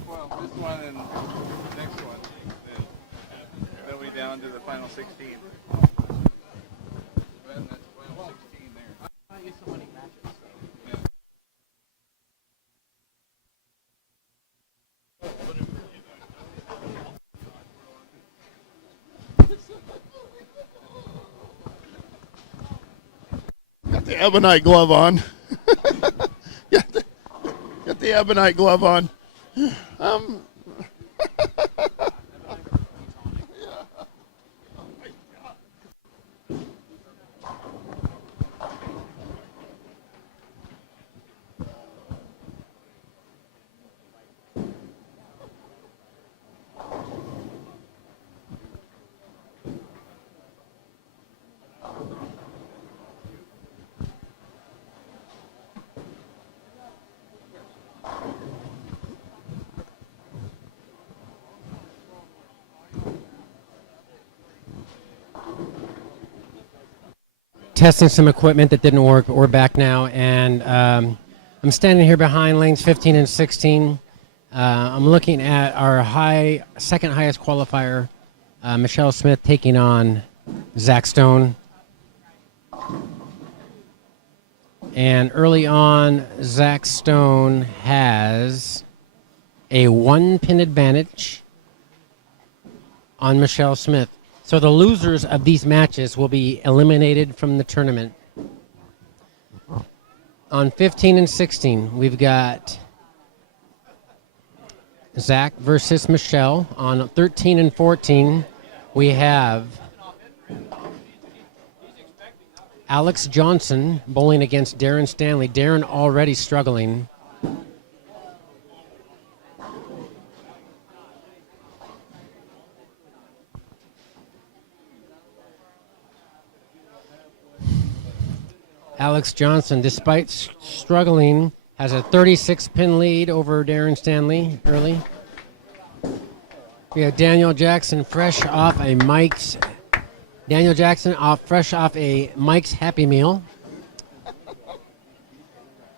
Well, this one and the next one, they'll be down to the final 16. And that's final 16 there. Got the ebonite glove on. Got the ebonite glove on. Testing some equipment that didn't work, but we're back now, and I'm standing here behind lanes 15 and 16. I'm looking at our second highest qualifier, Michelle Smith, taking on Zach Stone. And early on, Zach Stone has a 1-pin advantage on Michelle Smith. So the losers of these matches will be eliminated from the tournament. On 15 and 16, we've got Zach versus Michelle. On 13 and 14, we have Alex Johnson bowling against Darren Stanley. Darren already struggling. Alex Johnson, despite struggling, has a 36-pin lead over Darren Stanley early. We have Daniel Jackson fresh off a Mike's Happy Meal.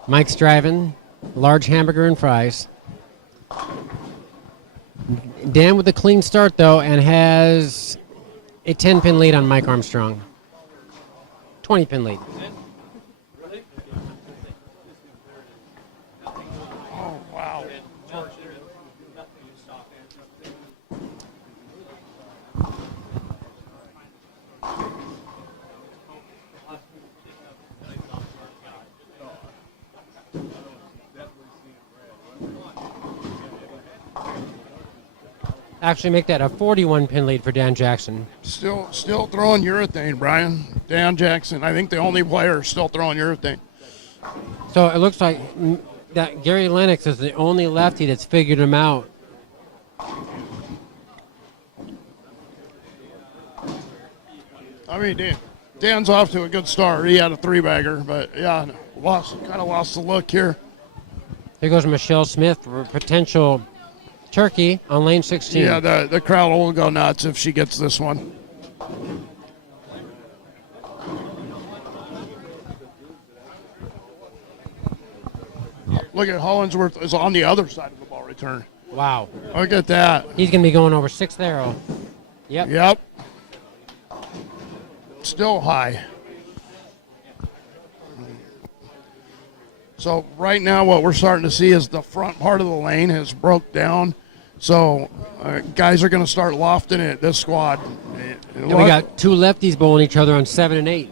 Mike's driving, large hamburger and fries. Dan with a clean start though, and has a 10-pin lead on Mike Armstrong. 20-pin lead. Actually make that a 41-pin lead for Dan Jackson. Still throwing urethane, Brian. Dan Jackson, I think the only player still throwing urethane. So it looks like that Gary Lennox is the only lefty that's figured him out. I mean, Dan, Dan's off to a good start. He had a 3-bagger, but yeah, kind of lost the look here. Here goes Michelle Smith for a potential turkey on lane 16. Yeah, the crowd will go nuts if she gets this one. Look at Hollingsworth is on the other side of the ball return. Wow. Look at that. He's going to be going over 6th arrow. Yep. Yep. Still high. So right now what we're starting to see is the front part of the lane has broke down. So guys are going to start lofting it, this squad. And we got 2 lefties bowling each other on 7 and 8.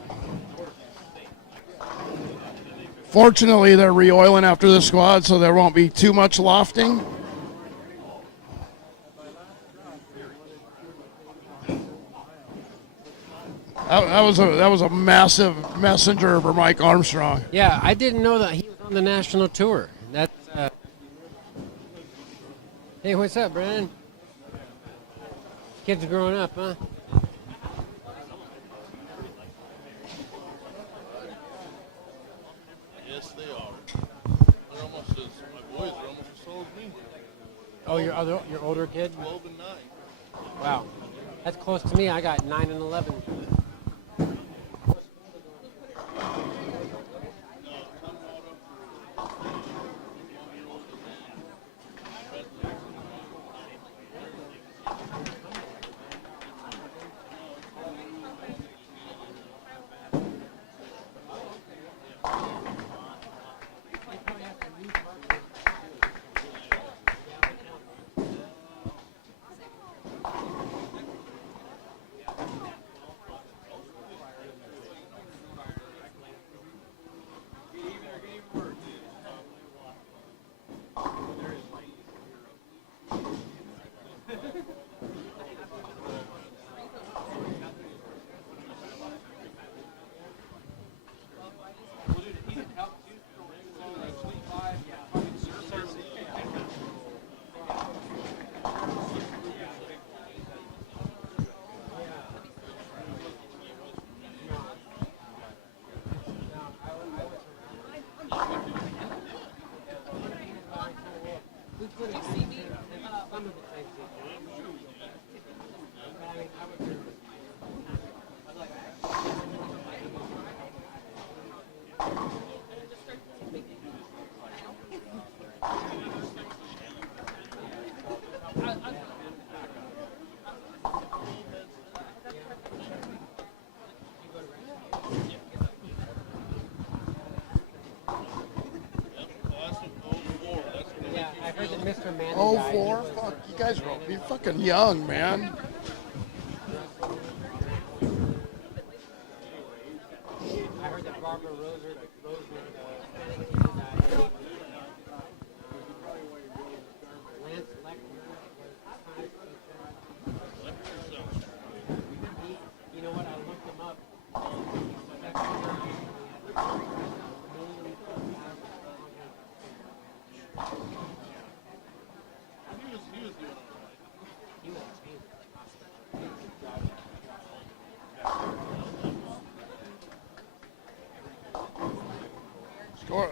Fortunately, they're re-oiling after the squad, so there won't be too much lofting. That was a massive messenger for Mike Armstrong. Yeah, I didn't know that he was on the national tour. That's. Hey, what's up, Brandon? Kids are growing up, huh? Yes, they are. They're almost as, my boys are almost as tall as me. Oh, your older kid? 12 and 9. Wow, that's close to me. I got 9 and 11. Yeah, I heard that Mr. Manning died. 04? Fuck, you guys are you're fucking young, man. I heard that Barbara Roseman died. Lance you know what? I looked him up.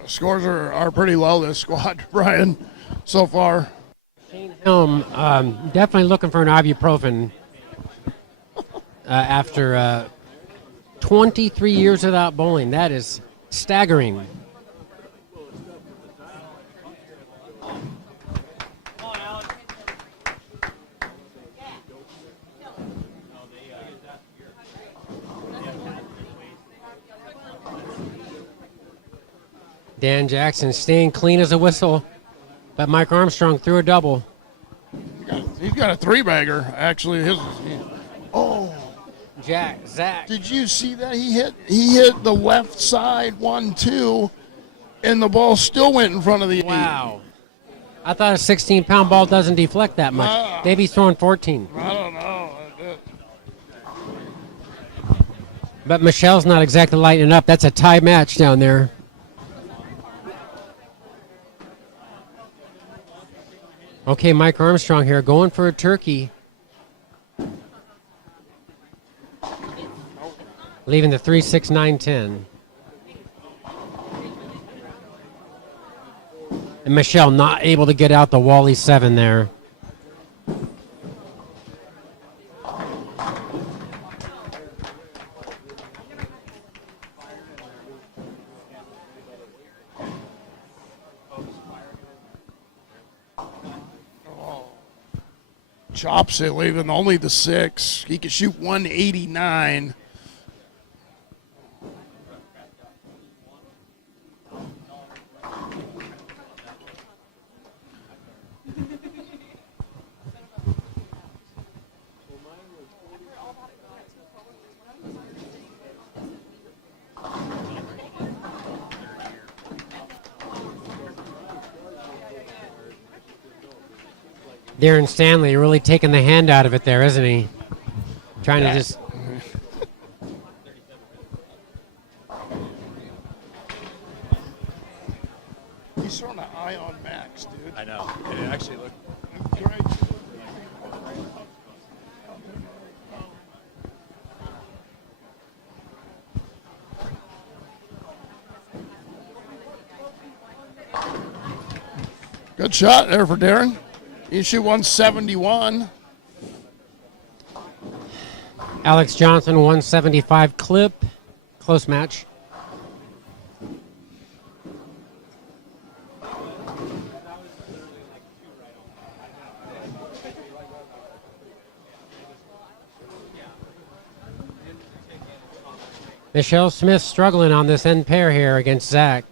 Scores are pretty low this squad, Brian, so far. Shane Helm, definitely looking for an ibuprofen after 23 years without bowling. That is staggering. Dan Jackson staying clean as a whistle, but Mike Armstrong threw a double. He's got a 3-bagger, actually. Zach. Did you see that? He hit the left side 1-2, and the ball still went in front of the 8. Wow. I thought a 16-pound ball doesn't deflect that much. Maybe he's throwing 14. I don't know. But Michelle's not exactly lighting up. That's a tie match down there. Okay, Mike Armstrong here going for a turkey. leaving the 3-6-9-10. And Michelle not able to get out the Wally 7 there. Chops it, leaving only the 6. He could shoot 189. Darren Stanley really taking the hand out of it there, isn't he? Trying to just... He's throwing an ion max, dude. I know. It actually looked. Great. Good shot there for Darren. You shoot 171. Alex Johnson, 175 clip. Close match. Michelle Smith struggling on this end pair here against Zach.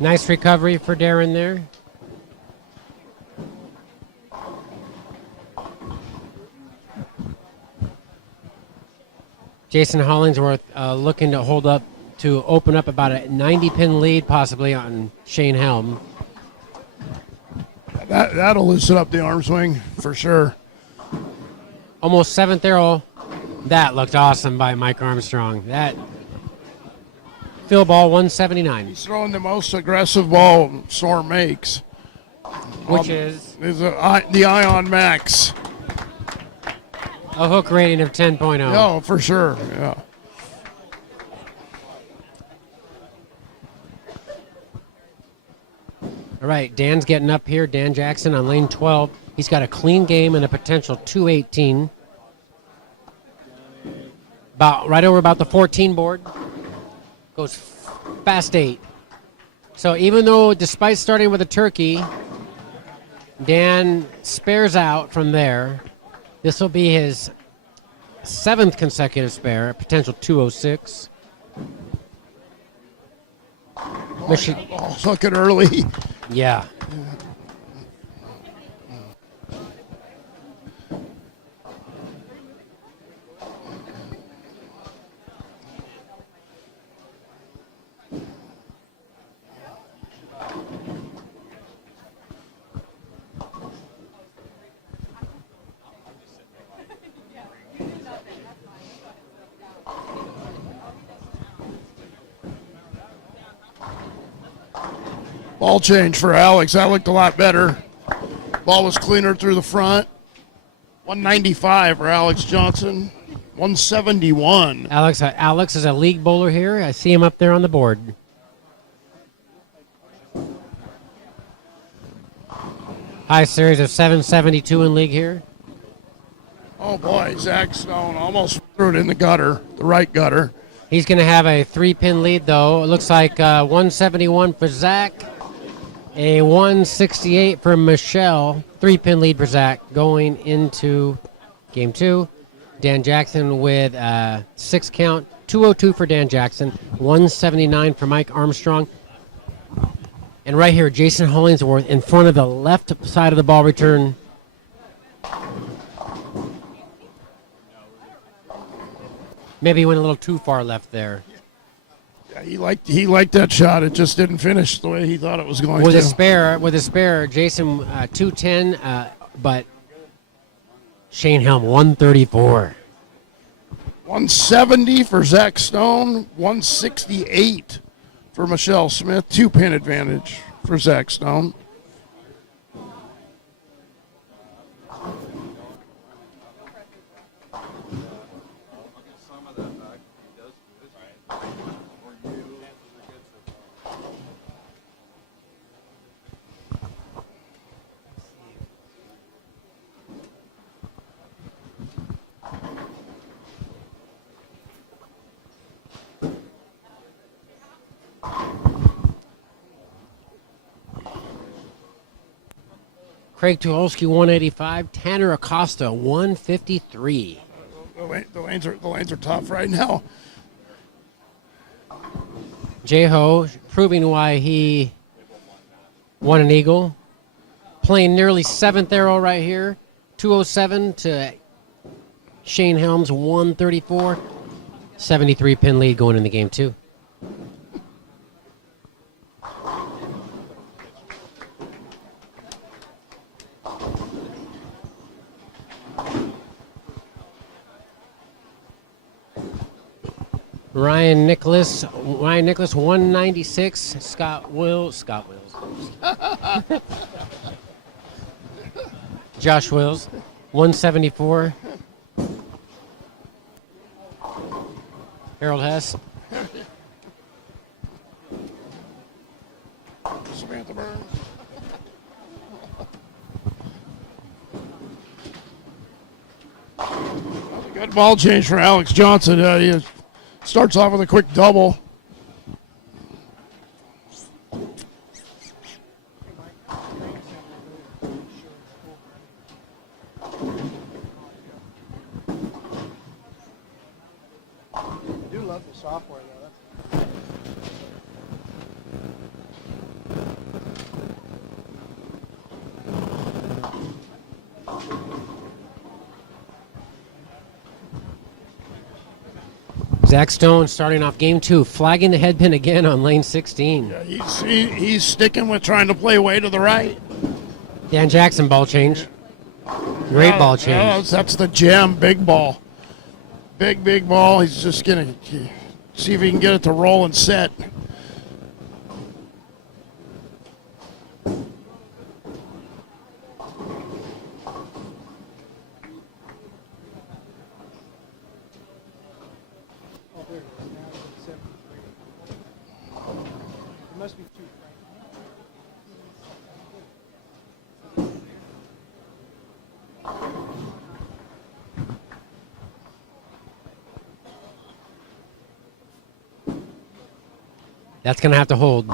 Nice recovery for Darren there. Jason Hollingsworth looking to hold up to open up about a 90-pin lead possibly on Shane Helm. That'll loosen up the arm swing for sure. Almost 7th arrow. That looked awesome by Mike Armstrong. That fill ball 179. He's throwing the most aggressive ball Storm makes. Which is the Ion Max. a hook rating of 10.0. Oh, for sure. Yeah. All right, Dan's getting up here. Dan Jackson on lane 12. He's got a clean game and a potential 218. Right over about the 14 board. Goes fast 8. So even though, despite starting with a turkey, Dan spares out from there. This will be his 7th consecutive spare, potential 206. Oh, took it early. Yeah. Ball change for Alex. That looked a lot better. Ball was cleaner through the front. 195 for Alex Johnson. 171. Alex is a league bowler here. I see him up there on the board. High series of 772 in league here. Oh, boy. Zach Stone almost threw it in the gutter, the right gutter. He's going to have a 3-pin lead, though. It looks like 171 for Zach, a 168 for Michelle. 3-pin lead for Zach going into game 2. Dan Jackson with 6 count, 202 for Dan Jackson, 179 for Mike Armstrong. And right here, Jason Hollingsworth in front of the left side of the ball return. Maybe he went a little too far left there. Yeah, he liked that shot. It just didn't finish the way he thought it was going With to. a spare, Jason 210, but Shane Helm 134. 170 for Zach Stone. 168 for Michelle Smith. 2-pin advantage for Zach Stone. Craig Tucholsky 185, Tanner Acosta 153. The lanes are tough right now. J-Ho proving why he won an eagle. Playing nearly 7th arrow right here. 207 to Shane Helms 134. 73 pin lead going into game 2. Ryan Nicholas 196. Scott Wills. Josh Wills 174. Harold Hess. Samantha Burns. Good ball change for Alex Johnson. He starts off with a quick double. I do love the software though. Zach Stone starting off game 2, flagging the head pin again on lane 16. Yeah, he's sticking with trying to play way to the right. Dan Jackson ball change. Great ball change. That's the gem, big ball. Big ball. He's just going to see if he can get it to roll and set. Oh, there it is. Now it's 73. It must be 2. That's going to have to hold.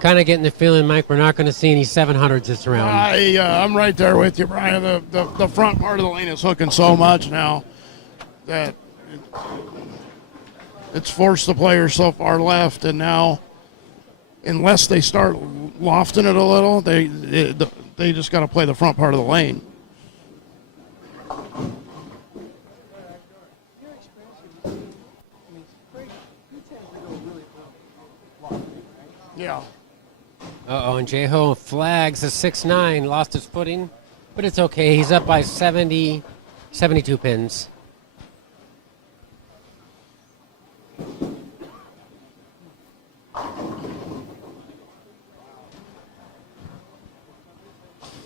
Kind of getting the feeling, Mike, we're not going to see any 700s this round. I'm right there with you, Brian. The front part of the lane is hooking so much now that it's forced the players so far left, and now unless they start lofting it a little, they just got to play the front part of the lane. Your experience, I mean, Craig, he tends to go really long, right? Yeah. Uh-oh, and J-Ho flags a 6'9", lost his footing, but it's okay. He's up by 72 pins.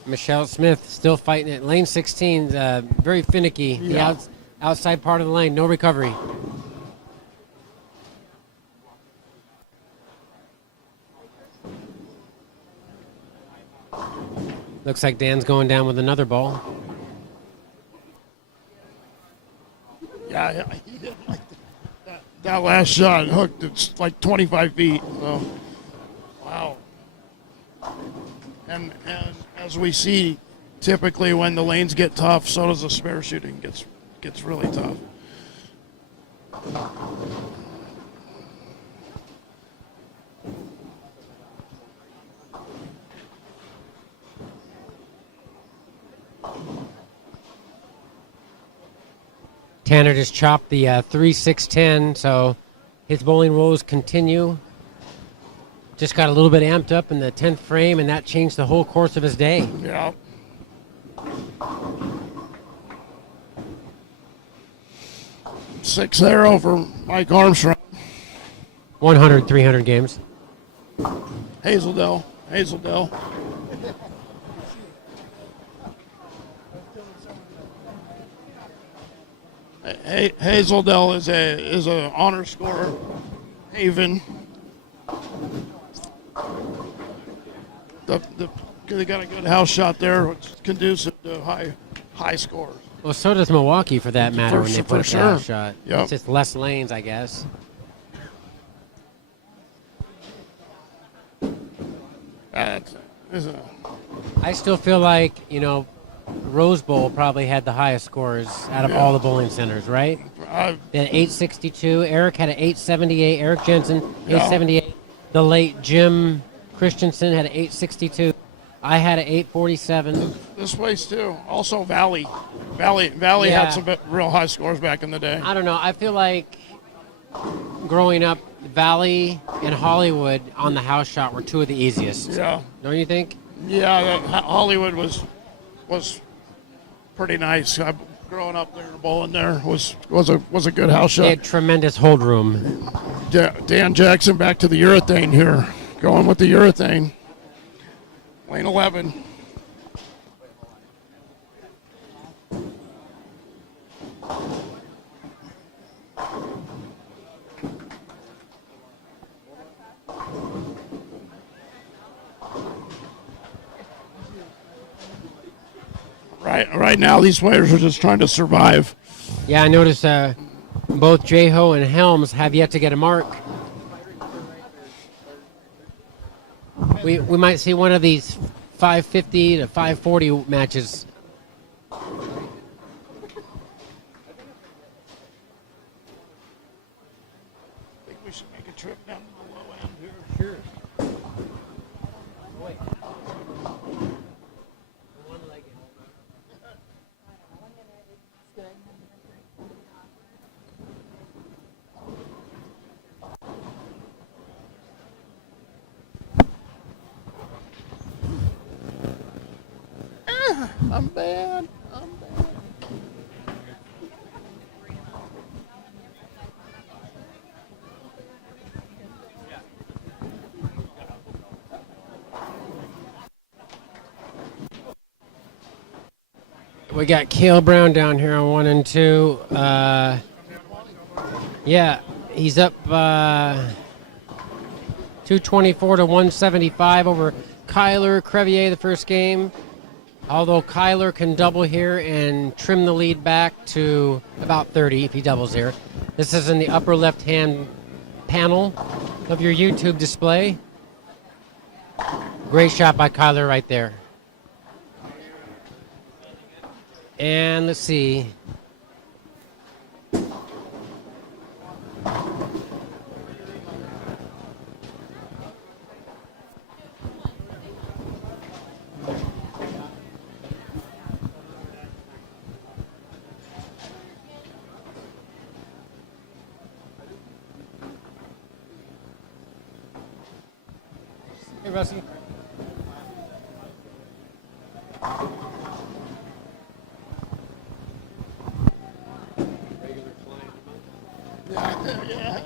Michelle Smith still fighting it. Lane 16, very finicky. Yeah. The outside part of the lane, no recovery. Looks like Dan's going down with another ball. Yeah, he did like that last shot hooked. It's like 25 feet. So, wow. And as we see, typically when the lanes get tough, so does the spare shooting gets really tough. Tanner just chopped the 3-6-10, so his bowling rolls continue. Just got a little bit amped up in the 10th frame, and that changed the whole course of his day. Yeah. Sixth arrow for Mike Armstrong. 100, 300 games. Hazeldale. Hazeldale is a honor scorer. Haven. They got a good house shot there, which is conducive to high scores. Well, so does Milwaukee, for that matter, when they For put up sure. the house shot. Yep. It's just less lanes, I guess. I still feel like, Rose Bowl probably had the highest scores out of all the bowling centers, right? They had 862. Eric had an 878. Eric Jensen, 878. The late Jim Christensen had an 862. I had an 847. This place too. Also Valley had some real high scores back in the day. I don't know. I feel like growing up, Valley and Hollywood on the house shot were two of the easiest. Yeah. Don't you think? Yeah, Hollywood was pretty nice. Growing up there, bowling there was a good house shot. They had tremendous hold room. Dan Jackson back to the urethane here. Going with the urethane. Lane 11. Right now, these players are just trying to survive. Yeah, I noticed both J-Ho and Helms have yet to get a mark. We might see one of these 550 to 540 matches. I think we should make a trip down to the low end here. Sure. I'm bad. We got Cale Brown down here on 1 and 2. Yeah, he's up 224 to 175 over Kyler Crevier the first game. Although Kyler can double here and trim the lead back to about 30 if he doubles here. This is in the upper left-hand panel of your YouTube display. Great shot by Kyler right there. And let's see. Hey, Rusty. Yeah.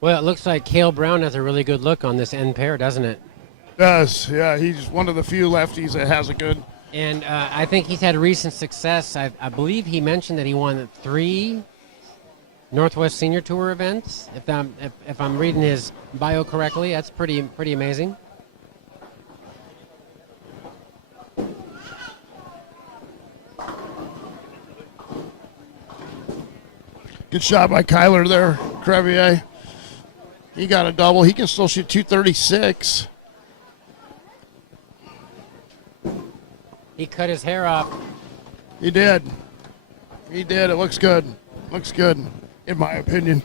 Well, it looks like Cale Brown has a really good look on this end pair, doesn't it? Does, yeah. He's one of the few lefties that has a good. And I think he's had recent success. I believe he mentioned that he won 3 Northwest Senior Tour events. If I'm reading his bio correctly, that's pretty amazing. Good shot by Kyler there, Crevier. He got a double. He can still shoot 236. He cut his hair off. He did. He did. It looks good. Looks good, in my opinion.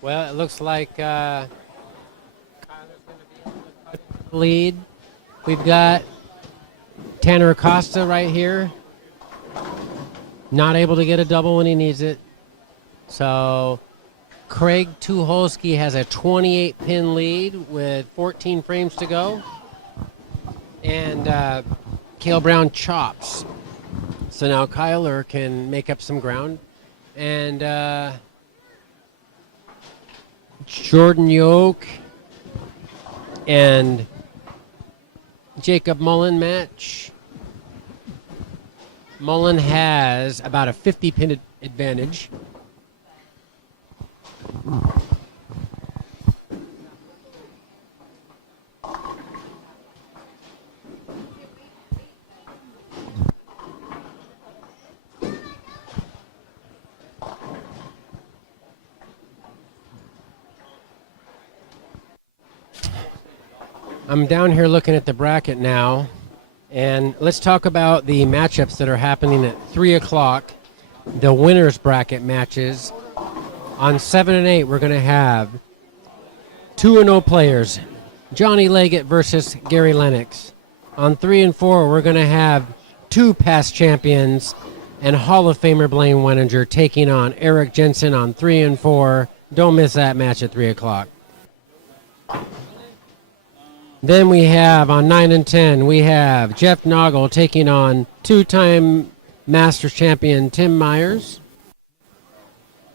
Well, it looks like Kyler's going to be able to cut the lead. We've got Tanner Acosta right here. Not able to get a double when he needs it. So Craig Tucholsky has a 28-pin lead with 14 frames to go. And Cale Brown chops. So now Kyler can make up some ground. And Jordan Yoke and Jacob Mullen match. Mullen has about a 50-pin advantage. I'm down here looking at the bracket now, and let's talk about the matchups that are happening at 3 o'clock, the winners bracket matches. On 7 and 8, we're going to have 2-0 players, Johnny Leggett versus Gary Lennox. On 3 and 4, we're going to have 2 past champions and Hall of Famer Blaine Weninger taking on Eric Jensen on 3 and 4. Don't miss that match at 3 o'clock. Then we have on 9 and 10, we have Jeff Noggle taking on 2-time Masters champion Tim Myers.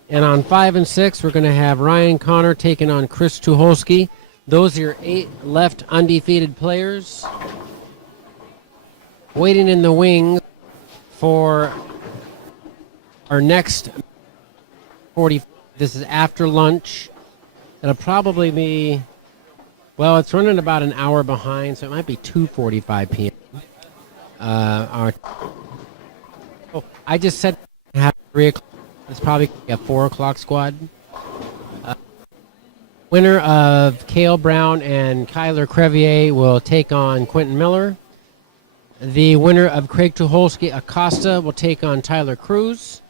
And on 5 and 6, we're going to have Ryan Connor taking on Chris Tucholsky. Those are your 8 left undefeated players. Waiting in the wings for our next 40. This is after lunch. It'll probably be, well, it's running about an hour behind, so it might be 2:45 p.m. I just said have 3 o'clock. It's probably a 4 o'clock squad. Winner of Cale Brown and Kyler Crevier will take on Quentin Miller. The winner of Craig Tucholsky Acosta will take on Tyler Cruz.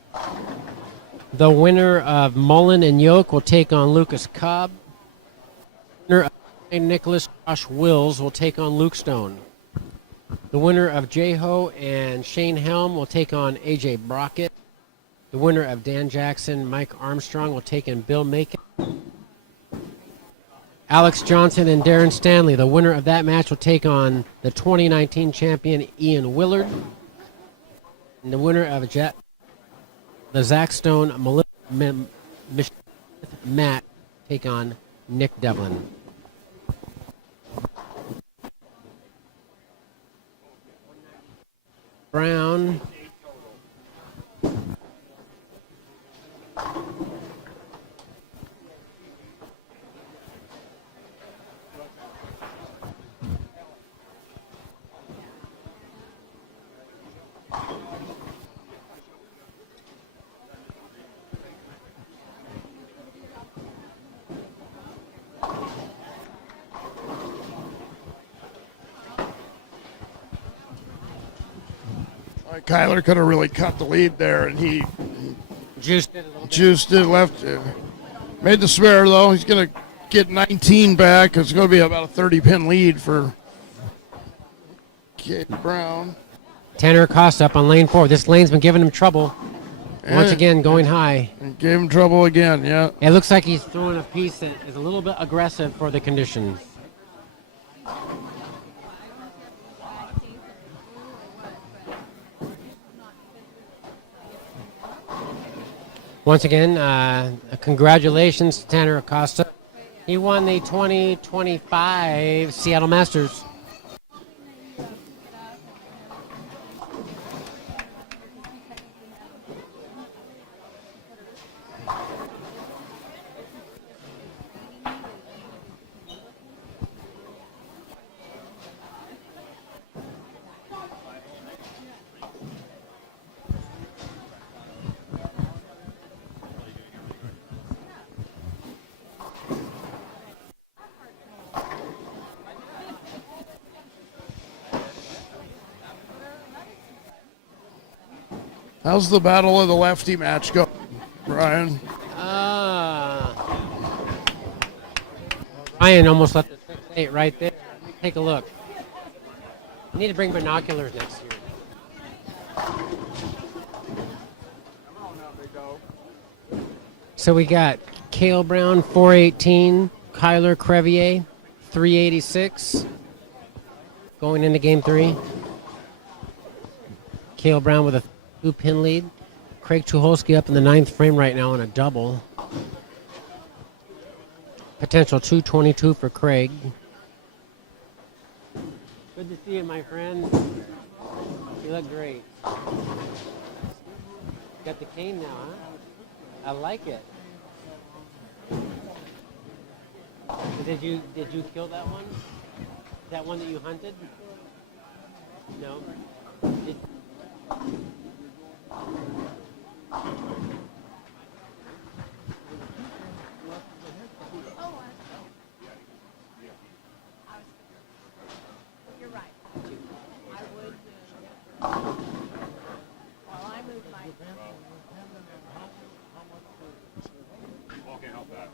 The winner of Mullen and Yoke will take on Lucas Cobb. The winner of Nicholas Josh Wills will take on Luke Stone. The winner of J-Ho and Shane Helm will take on AJ Brockett. The winner of Dan Jackson, Mike Armstrong will take on Bill Macon. Alex Johnson and Darren Stanley, the winner of that match, will take on the 2019 champion Ian Willard. And the winner of the Zach Stone Matt take on Nick Devlin. Brown. Kyler could have really cut the lead there, and he Juiced it a little bit. juiced it left. Made the spare, though. He's going to get 19 back. It's going to be about a 30-pin lead for Kate Brown. Tanner Acosta up on lane 4. This lane's been giving him trouble. Once again, going high. And gave him trouble again, yeah. It looks like he's throwing a piece that is a little bit aggressive for the conditions. Once again, congratulations to Tanner Acosta. He won the 2025 Seattle Masters. How's the Battle of the Lefty match go, Brian? Ryan almost left the 6-8 right there. Let me take a look. I need to bring binoculars next year. So we got Cale Brown 418, Kyler Crevier 386 going into game 3. Cale Brown with a 2-pin lead. Craig Tucholsky up in the 9th frame right now on a double. Potential 222 for Craig. Good to see you, my friend. You look great. Got the cane now, huh? I like it. Did you kill that one? That one that you hunted? No. Did, You're right. I would. Well, I moved my. Can't help that.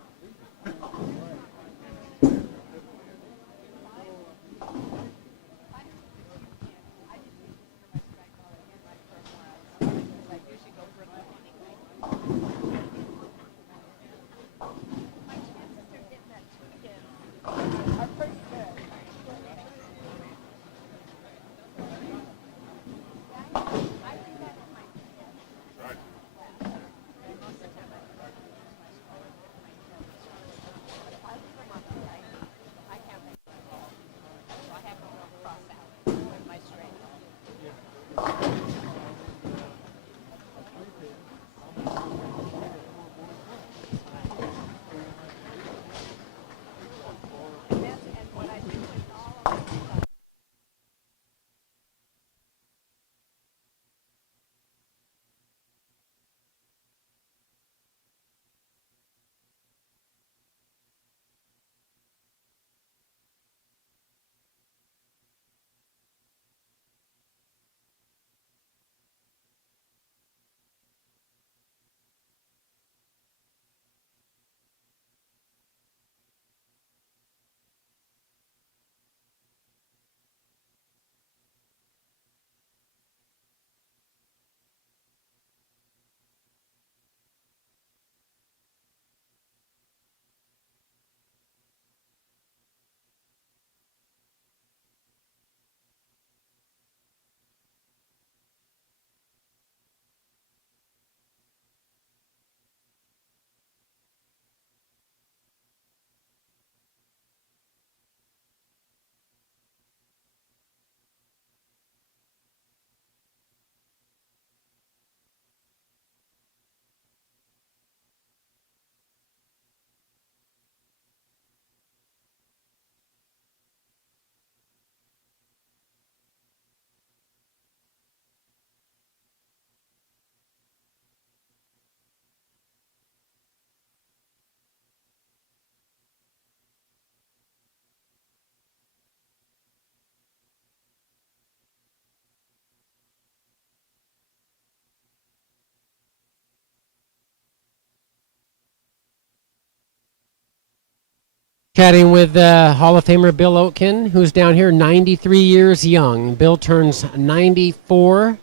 Chatting with Hall of Famer Bill Oatkin, who's down here 93 years young. Bill turns 94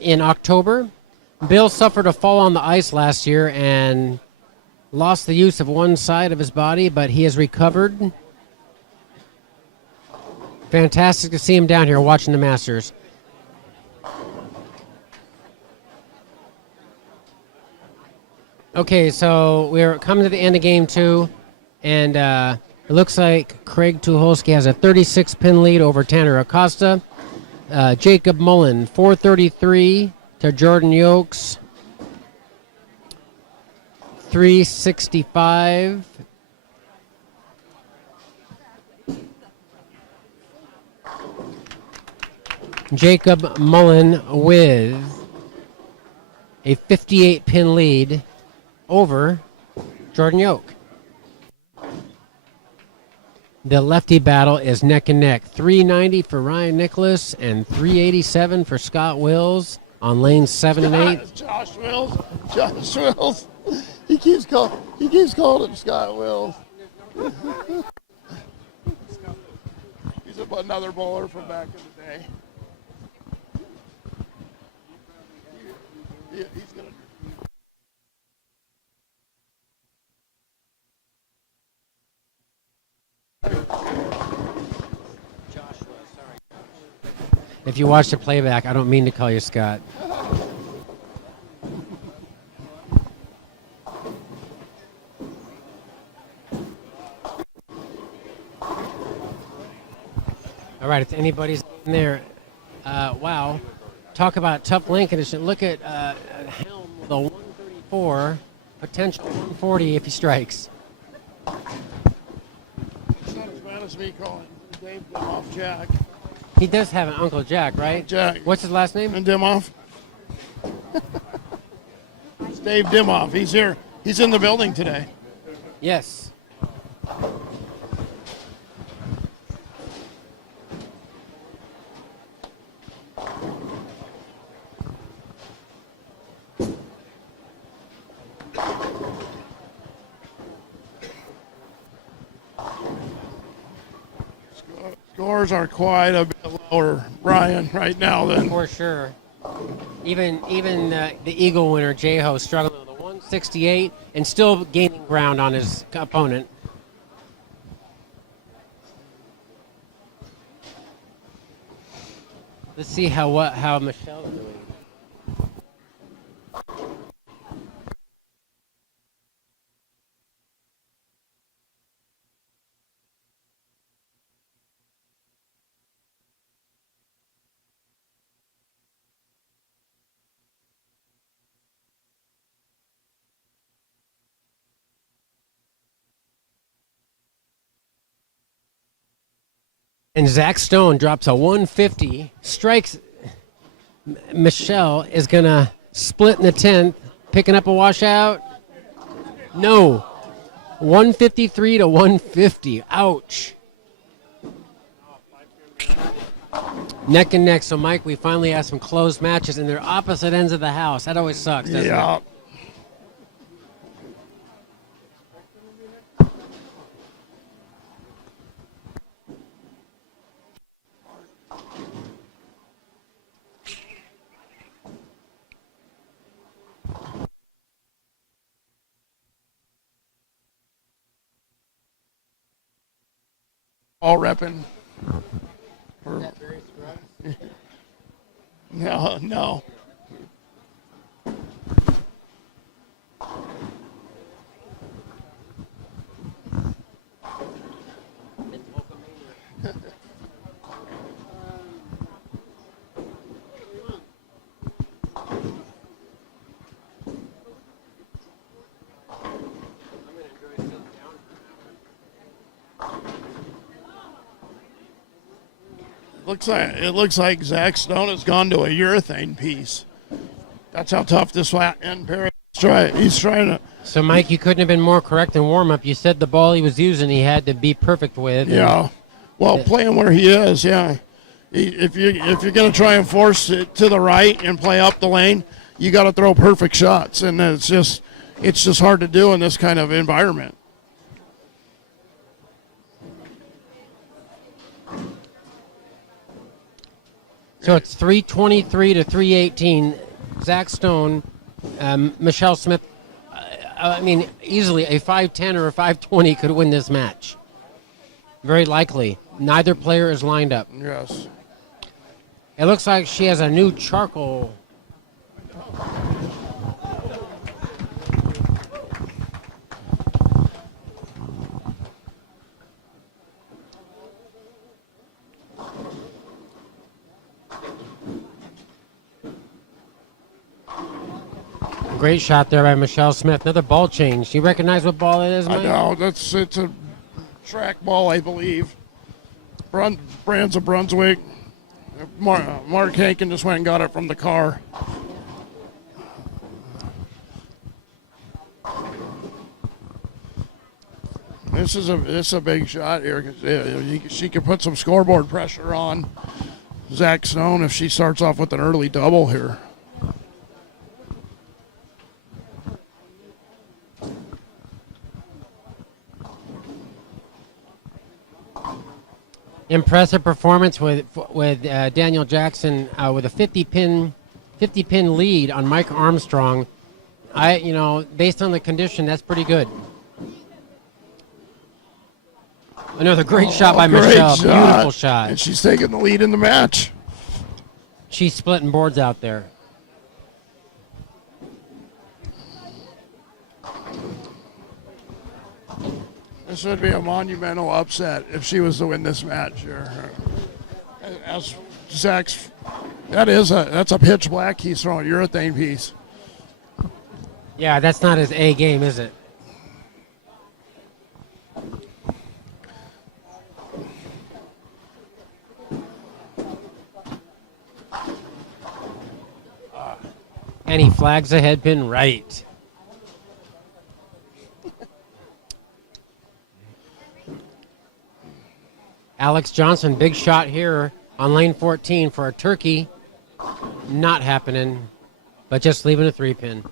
in October. Bill suffered a fall on the ice last year and lost the use of one side of his body, but he has recovered. Fantastic to see him down here watching the Masters. Okay, so we're coming to the end of game 2, and it looks like Craig Tucholsky has a 36-pin lead over Tanner Acosta. Jacob Mullen, 433 to Jordan Yokes, 365. Jacob Mullen with a 58-pin lead over Jordan Yoke. The lefty battle is neck and neck. 390 for Ryan Nicholas and 387 for Scott Wills on lanes 7 and 8. Josh Wills. Josh Wills. He keeps calling him Scott Wills. He's another bowler from back in the day. Yeah, he's gonna. If you watch the playback, I don't mean to call you Scott. All right, if anybody's in there, wow. Talk about tough lane condition. Look at Helm with a 134, potential 140 if he strikes. It's not as bad as me calling Dave Dimoff Jack. He does have an Uncle Jack, right? Jack. What's his last name? And Dimoff. It's Dave Dimoff. He's here. He's in the building today. Yes. Scores are quite a bit lower, Brian, right now than. For sure. Even the Eagle winner, J-Ho, struggling with a 168 and still gaining ground on his opponent. Let's see how Michelle's doing. And Zach Stone drops a 150, strikes. Michelle is going to split in the 10th, picking up a washout. No. 153 to 150. Ouch. Neck and neck. So, Mike, we finally have some close matches, and they're opposite ends of the house. That always sucks, doesn't Yeah. it? All repping. No. It looks like Zach Stone has gone to a urethane piece. That's how tough this end pair is. He's trying to. So, Mike, you couldn't have been more correct in warm-up. You said the ball he was using he had to be perfect with. Yeah. Well, playing where he is, yeah. If you're going to try and force it to the right and play up the lane, you got to throw perfect shots, and it's just hard to do in this kind of environment. So it's 323 to 318. Zach Stone, Michelle Smith. I mean, easily a 510 or a 520 could win this match. Very likely. Neither player is lined up. Yes. It looks like she has a new charcoal. Great shot there by Michelle Smith. Another ball change. You recognize what ball it is, I Mike? know it's a track ball, I believe. Brands of Brunswick. Mark Hankin just went and got it from the car. This is a big shot here because she could put some scoreboard pressure on Zach Stone if she starts off with an early double here. Impressive performance with Daniel Jackson with a 50 pin lead on Mike Armstrong. Based on the condition, that's pretty good. Another great shot by Michelle. Beautiful shot. And she's taking the lead in the match. She's splitting boards out there. This would be a monumental upset if she was to win this match here. As Zach's, that's a pitch black he's throwing, urethane piece. Yeah, that's not his A game, is it? And he flags a head pin right. Alex Johnson, big shot here on lane 14 for a turkey. Not happening, but just leaving a 3-pin.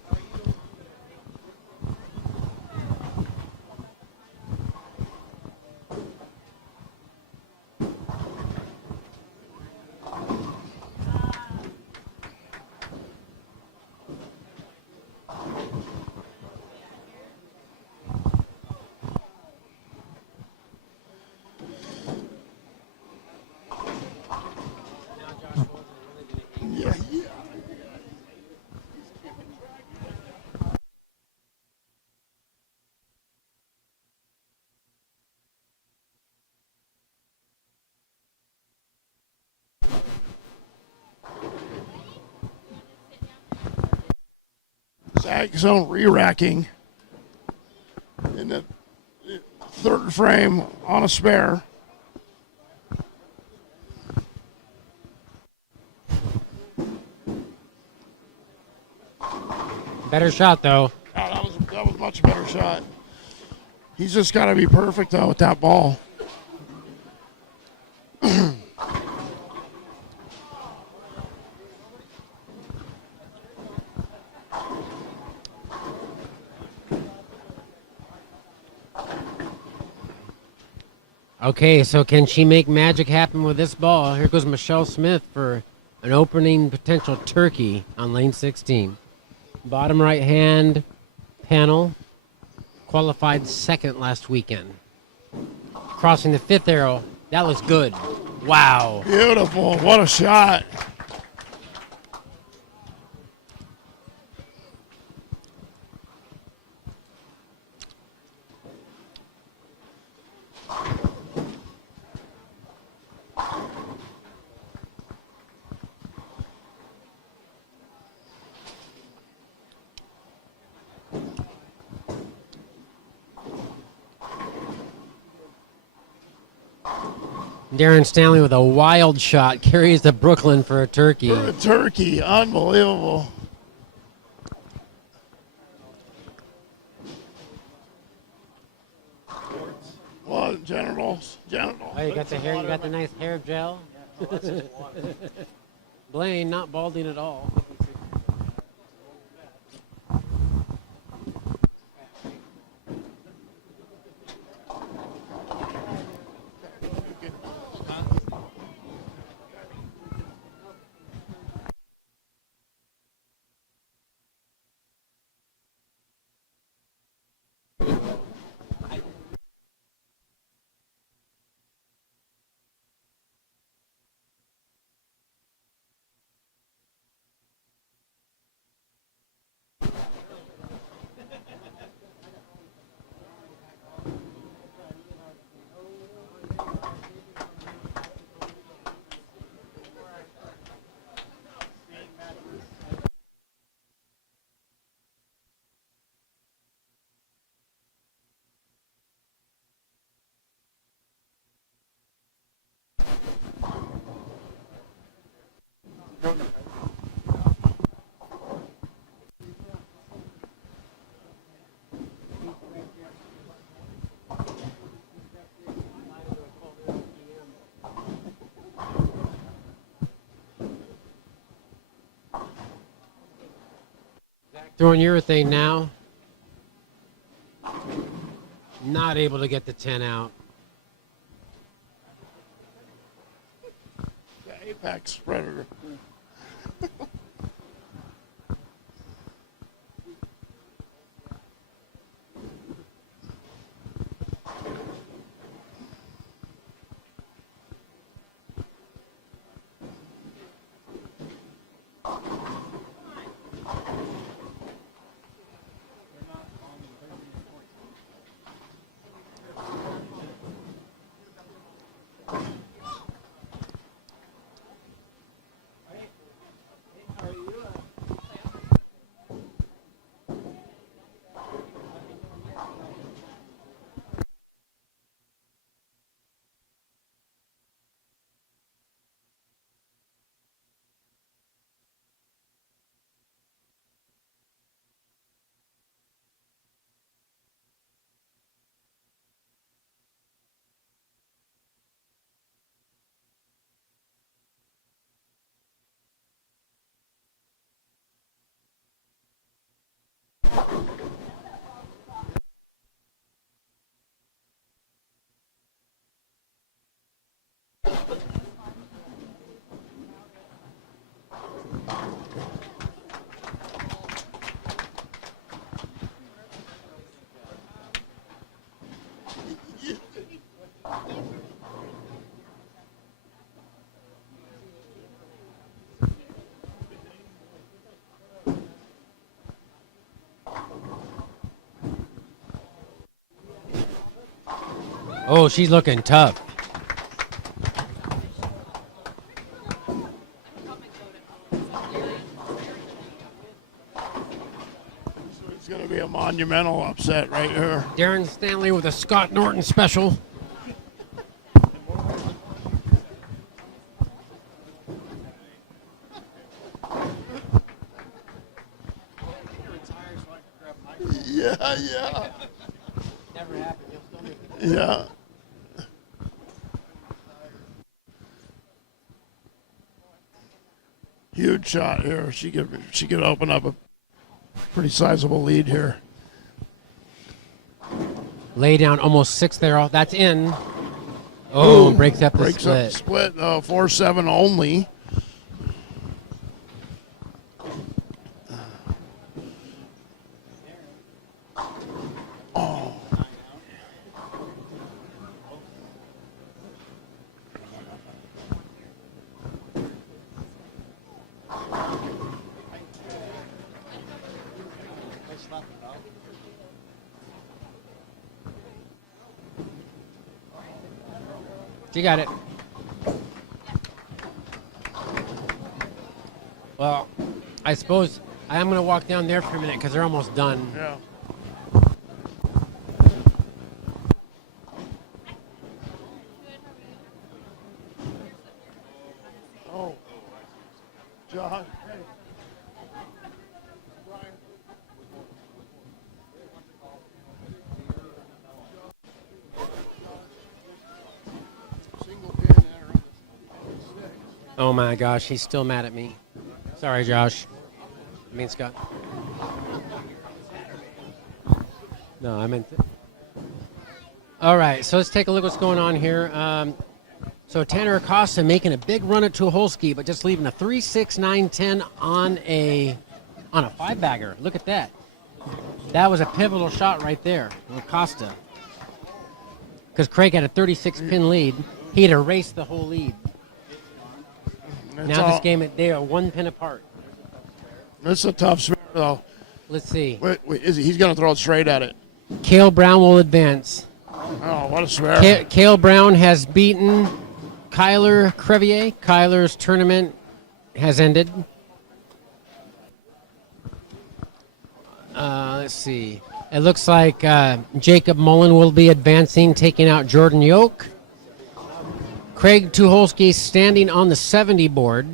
Zach's own re-racking in the third frame on a spare. Better shot, though. Oh, that was a much better shot. He's just got to be perfect, though, with that ball. Okay, so can she make magic happen with this ball? Here goes Michelle Smith for an opening potential turkey on lane 16. Bottom right hand panel, qualified second last weekend. Crossing the fifth arrow, that looks good. Wow. Beautiful, what a shot. Darren Stanley with a wild shot carries to Brooklyn for a turkey. For a turkey, unbelievable. Well, genitals. Oh, you got the hair. You got the nice hair gel. Blaine, not balding at all. Throwing urethane now. Not able to get the 10 out. The apex predator. Oh, she's looking tough. It's going to be a monumental upset right here. Darren Stanley with a Scott Norton special. Yeah. Never happened. You'll still make it. Yeah. Huge shot here. She could open up a pretty sizable lead here. Lay down almost 6 there. That's in. Oh, Ooh, breaks up the breaks split. up the split. 4-7 only. You got it. Well, I suppose I am going to walk down there for a minute because they're almost done. Yeah. Oh, John. Hey. Single pin there on the 6. Oh my gosh, he's still mad at me. Sorry, Josh. I mean, Scott. No, I meant. All right, so let's take a look what's going on here. So Tanner Acosta making a big run at Tuholsky, but just leaving a 3, 6, 9, 10 on a 5-bagger. Look at that. That was a pivotal shot right there, Acosta. Because Craig had a 36-pin lead. He had erased the whole lead. Now this game, they are 1 pin apart. This is a tough smear, though. Let's see. Wait, he's going to throw it straight at it. Cale Brown will advance. Oh, what a smear. Cale Brown has beaten Kyler Crevier. Kyler's tournament has ended. Let's see. It looks like Jacob Mullen will be advancing, taking out Jordan Yoke. Craig Tuholsky standing on the 70 board.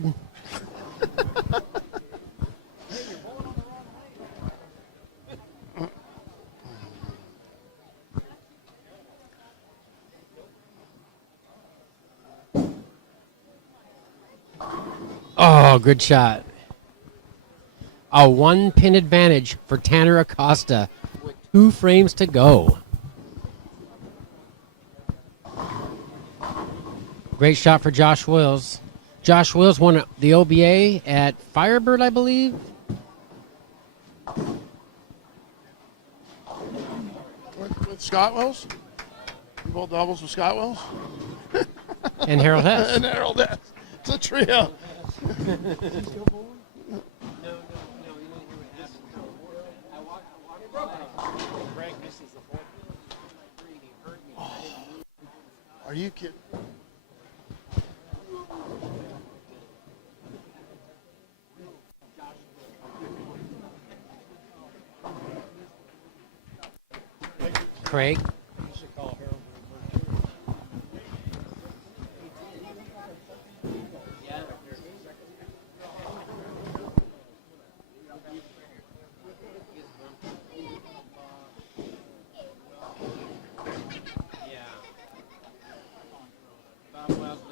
Oh, good shot. A 1-pin advantage for Tanner Acosta with 2 frames to go. Great shot for Josh Wills. Josh Wills won the OBA at Firebird, I believe. With Scott Wells? You both doubles with Scott Wells? And Harold Hess. And Harold Hess. It's a trio. Are you kidding? Craig.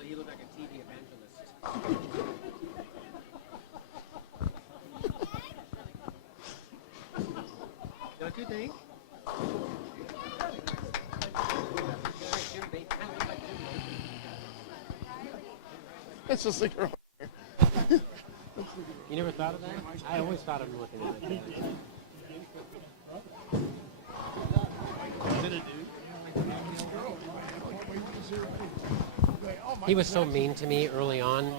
He looked like a TV evangelist. Don't you think? That's just a girl. You never thought of that? I always thought of him looking at it. He was so mean to me early on.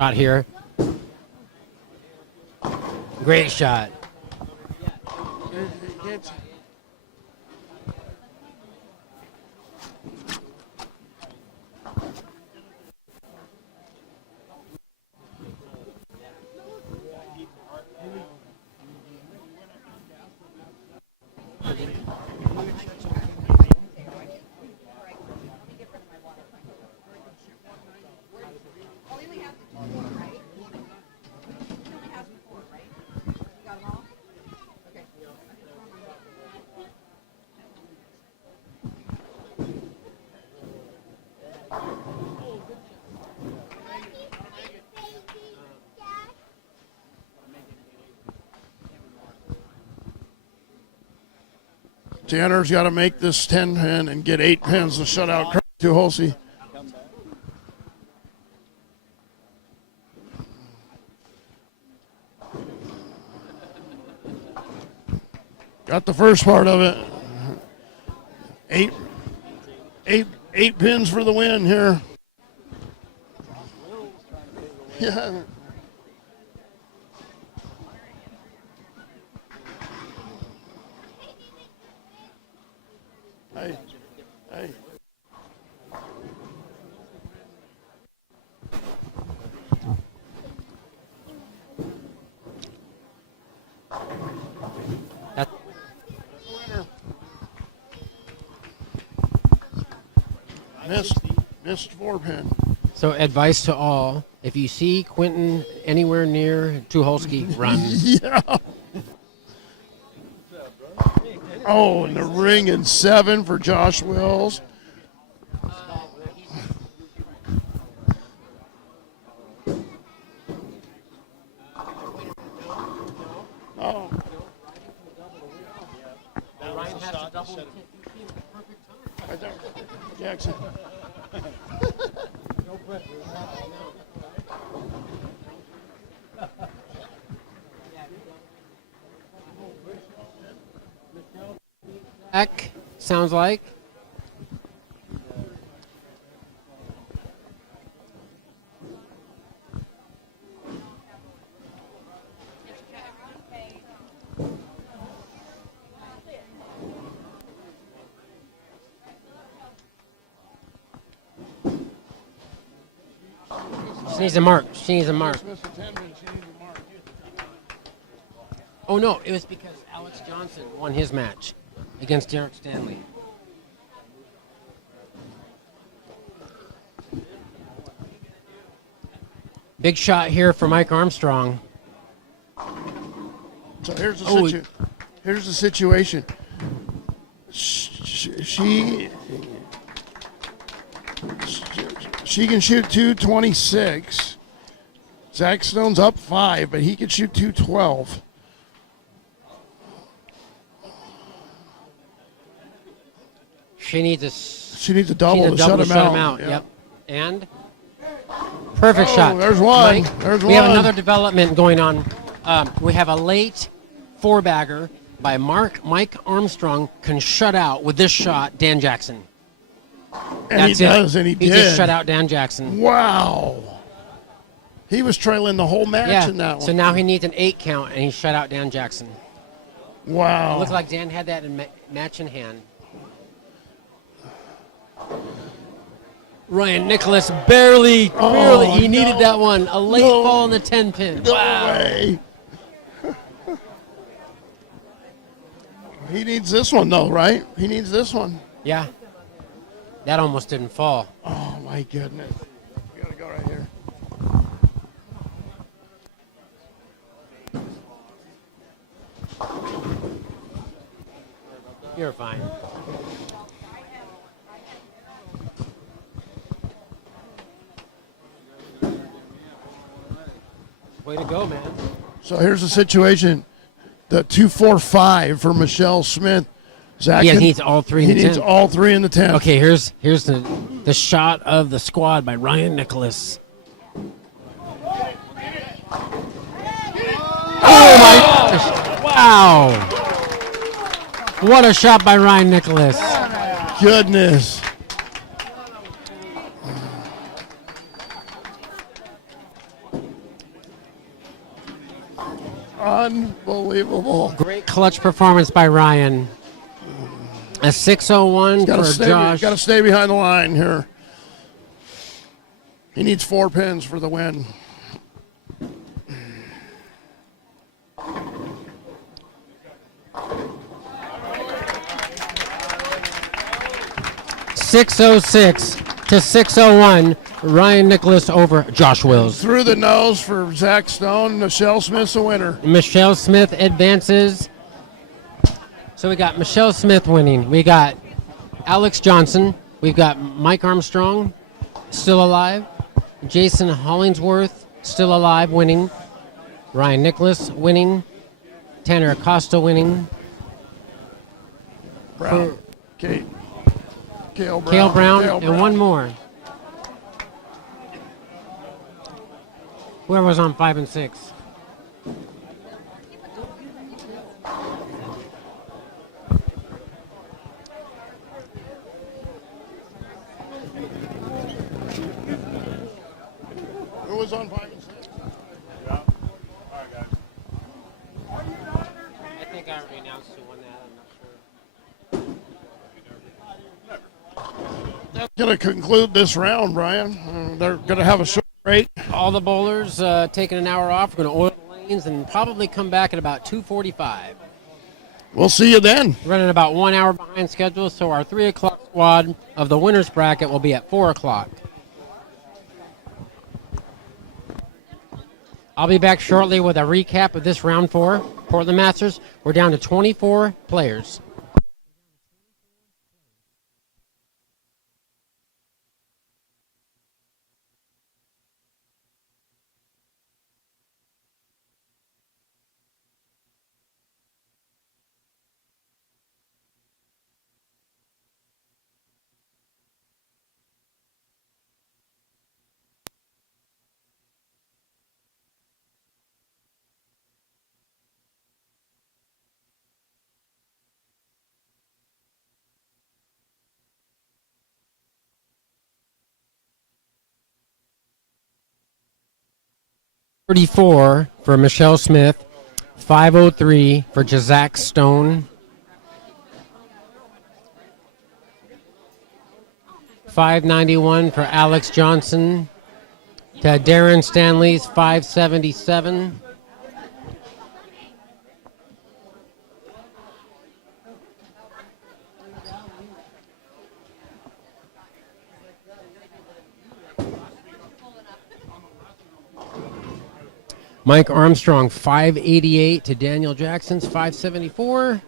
Out here. Great shot. Tanner's got to make this 10 pin and get 8 pins to shut out Craig Tuholse. Got the first part of it. Eight pins for the win here. Yeah. Hey. Missed 4 pin. So advice to all, if you see Quentin anywhere near Tuholse, run. Yeah. Oh, and the ring in 7 for Josh Wills. Oh. Right there. Jackson. Back, sounds like. She needs a mark. Oh, no, it was because Alex Johnson won his match against Derek Stanley. Big shot here for Mike Armstrong. So here's the Oh, here's the situation. She can shoot 226. Zach Stone's up 5, but he could shoot 212. She needs a double to shut him out. Yeah. Yep. And perfect Oh, shot. there's one. Mike, There's we have one. another development going on. We have a late four-bagger by Mike Armstrong can shut out with this shot Dan Jackson. And That's he it. does, and he did. just shut out Dan Jackson. Wow. He was trailing the whole match in that one. So now he needs an 8 count, and he shut out Dan Jackson. Wow. It looked like Dan had that in match in hand. Ryan Nicholas barely, he needed that one. A late ball in the 10 pin. No Wow. way. He needs this one, though, right? He needs this one. Yeah. That almost didn't fall. Oh, my goodness. You got to go right here. You're fine. Way to go, man. So here's the situation. The 245 for Michelle Smith. Zach He needs all three in He the needs 10th. all 3 in the 10th. Okay, here's the shot of the squad by Ryan Nicholas. Oh my gosh! Wow! What a shot by Ryan Nicholas. Goodness. Unbelievable. Great clutch performance by Ryan. A 6:01 for Josh. Got to stay behind the line here. He needs 4 pins for the win. .606 to 6:01. Ryan Nicholas over Josh Wills. Through the nose for Zach Stone. Michelle Smith's the winner. Michelle Smith advances. So we got Michelle Smith winning. We got Alex Johnson. We've got Mike Armstrong still alive. Jason Hollingsworth still alive winning. Ryan Nicholas winning. Tanner Acosta winning. Brown. Kale Brown. Cale Brown and one more. Whoever was on 5 and 6. Who was on 5 and 6? Yeah. All right, guys. I think I already announced who won that. I'm not sure. Going to conclude this round, Brian. They're going to have a short break. All the bowlers taking an hour off. We're going to oil the lanes and probably come back at about 2:45. We'll see you then. Running about 1 hour behind schedule, so our 3 o'clock squad of the winners bracket will be at 4 o'clock. I'll be back shortly with a recap of this round 4. Portland Masters, we're down to 24 players. .34 for Michelle Smith, 5:03 for Jazak Stone, 591 for Alex Johnson, to Darren Stanley's 577. Mike Armstrong 588 to Daniel Jackson's 574.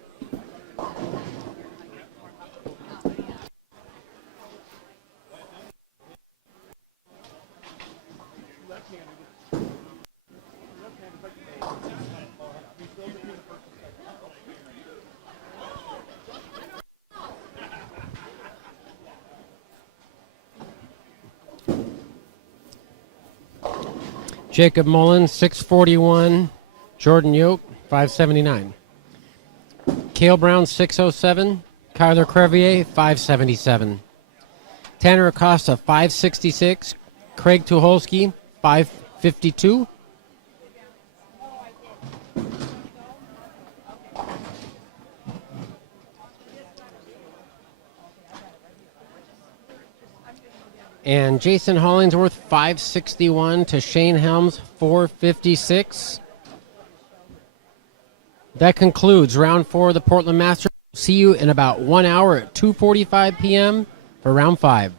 Jacob Mullen 641. Jordan Yoke 579. Cale Brown 607. Kyler Crevier 577. Tanner Acosta 566. Craig Tucholsky 552. And Jason Hollingsworth 561 to Shane Helms 456. That concludes round 4 of the Portland Masters. See you in about 1 hour at 2:45 p.m. for round 5.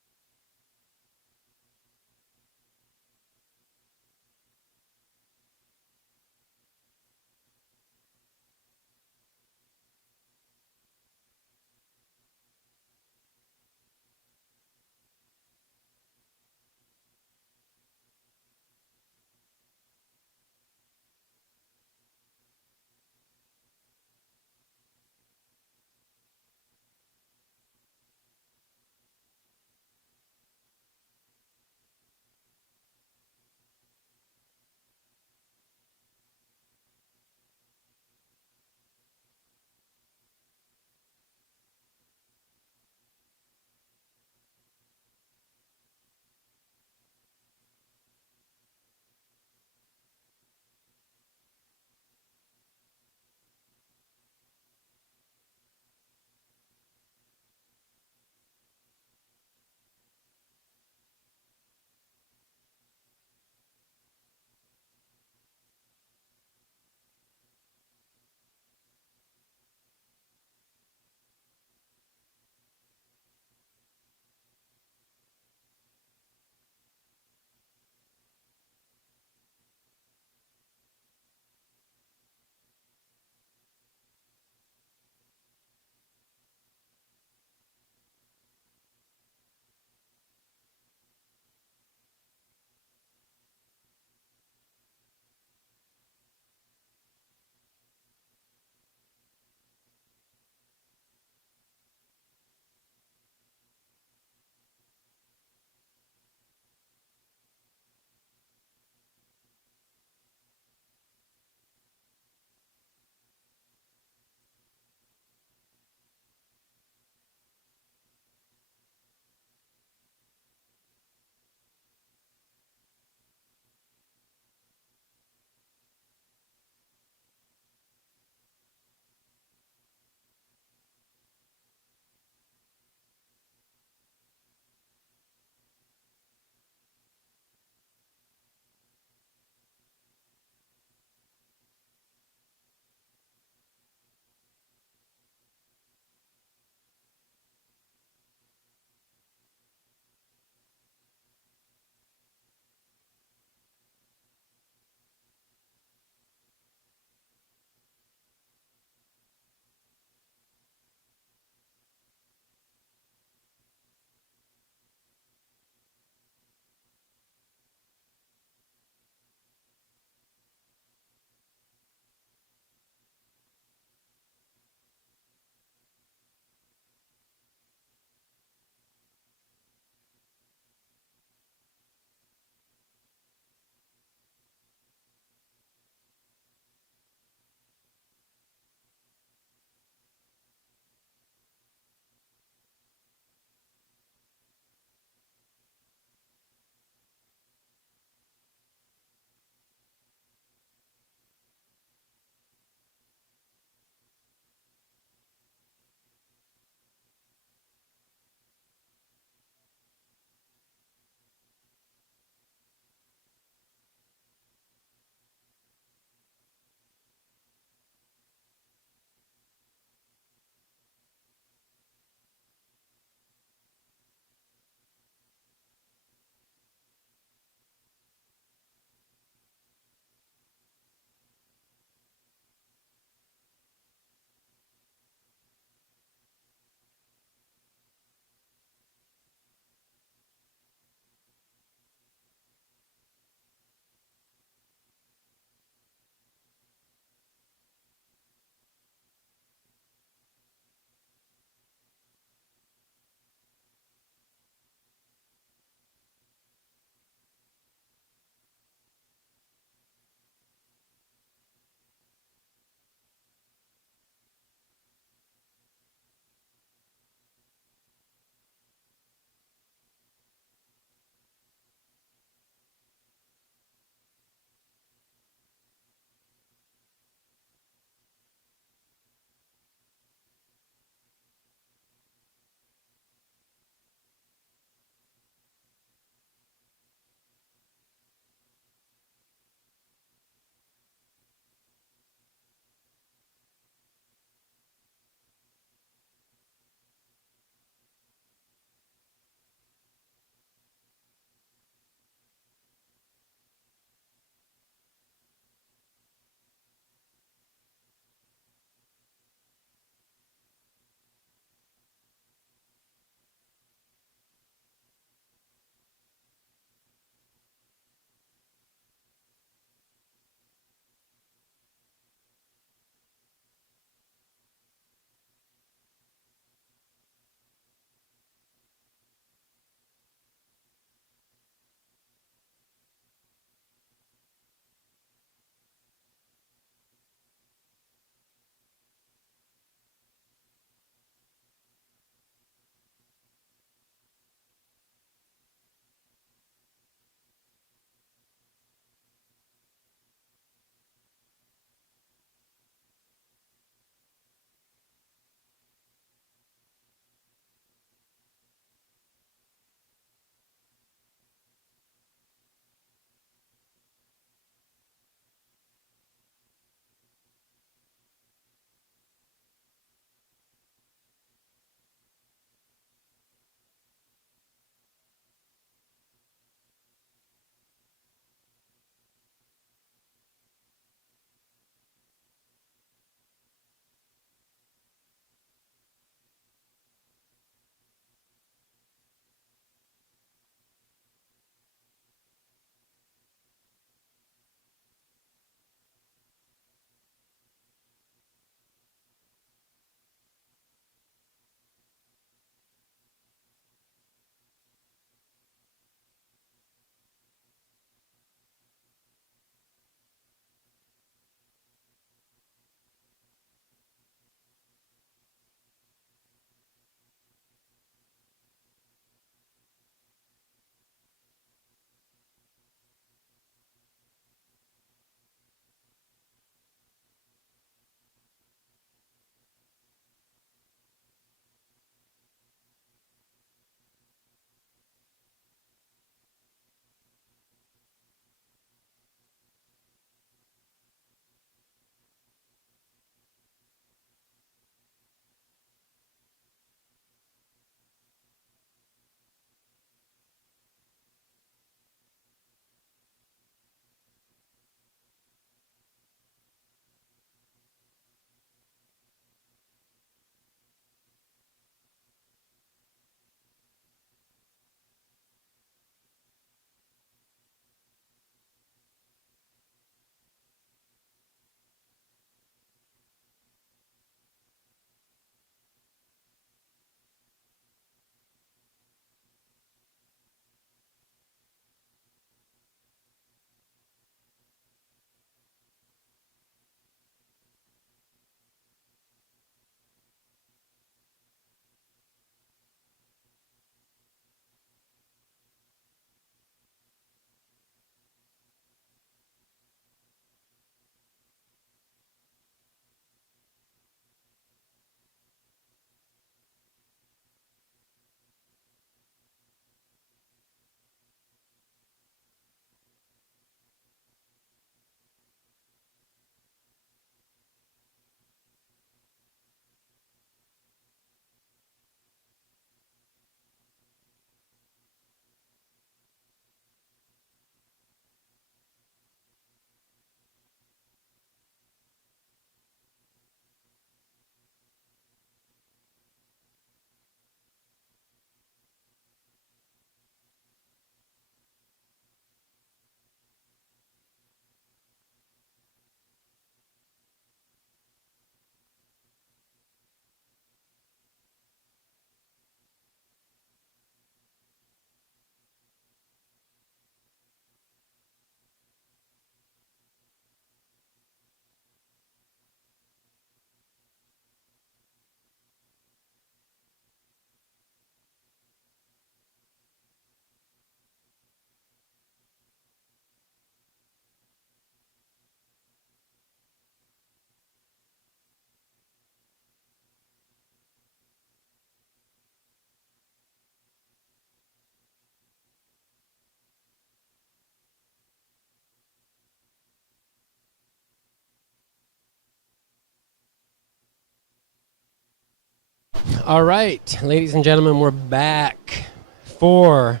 All right, ladies and gentlemen, we're back for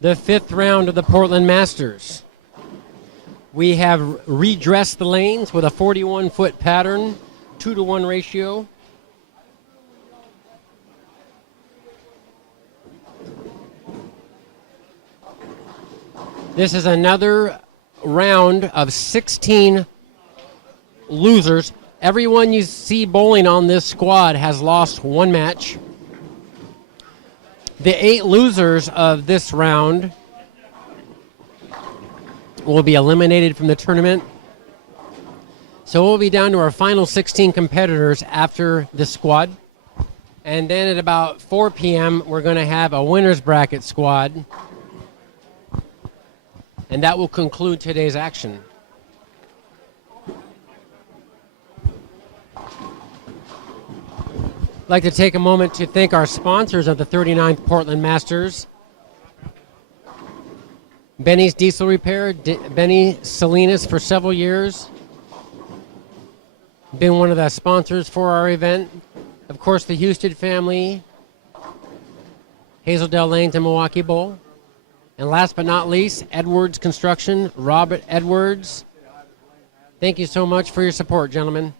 the 5th round of the Portland Masters. We have redressed the lanes with a 41-foot pattern, 2-to-1 ratio. This is another round of 16 losers. Everyone you see bowling on this squad has lost one match. The 8 losers of this round will be eliminated from the tournament. So we'll be down to our final 16 competitors after the squad. And then at about 4 p.m., we're going to have a winner's bracket squad. And that will conclude today's action. I'd like to take a moment to thank our sponsors of the 39th Portland Masters. Benny's Diesel Repair, Benny Salinas for several years. Been one of the sponsors for our event. Of course, the Houston family, Hazeldale Lanes and Milwaukee Bowl. And last but not least, Edwards Construction, Robert Edwards. Thank you so much for your support, gentlemen.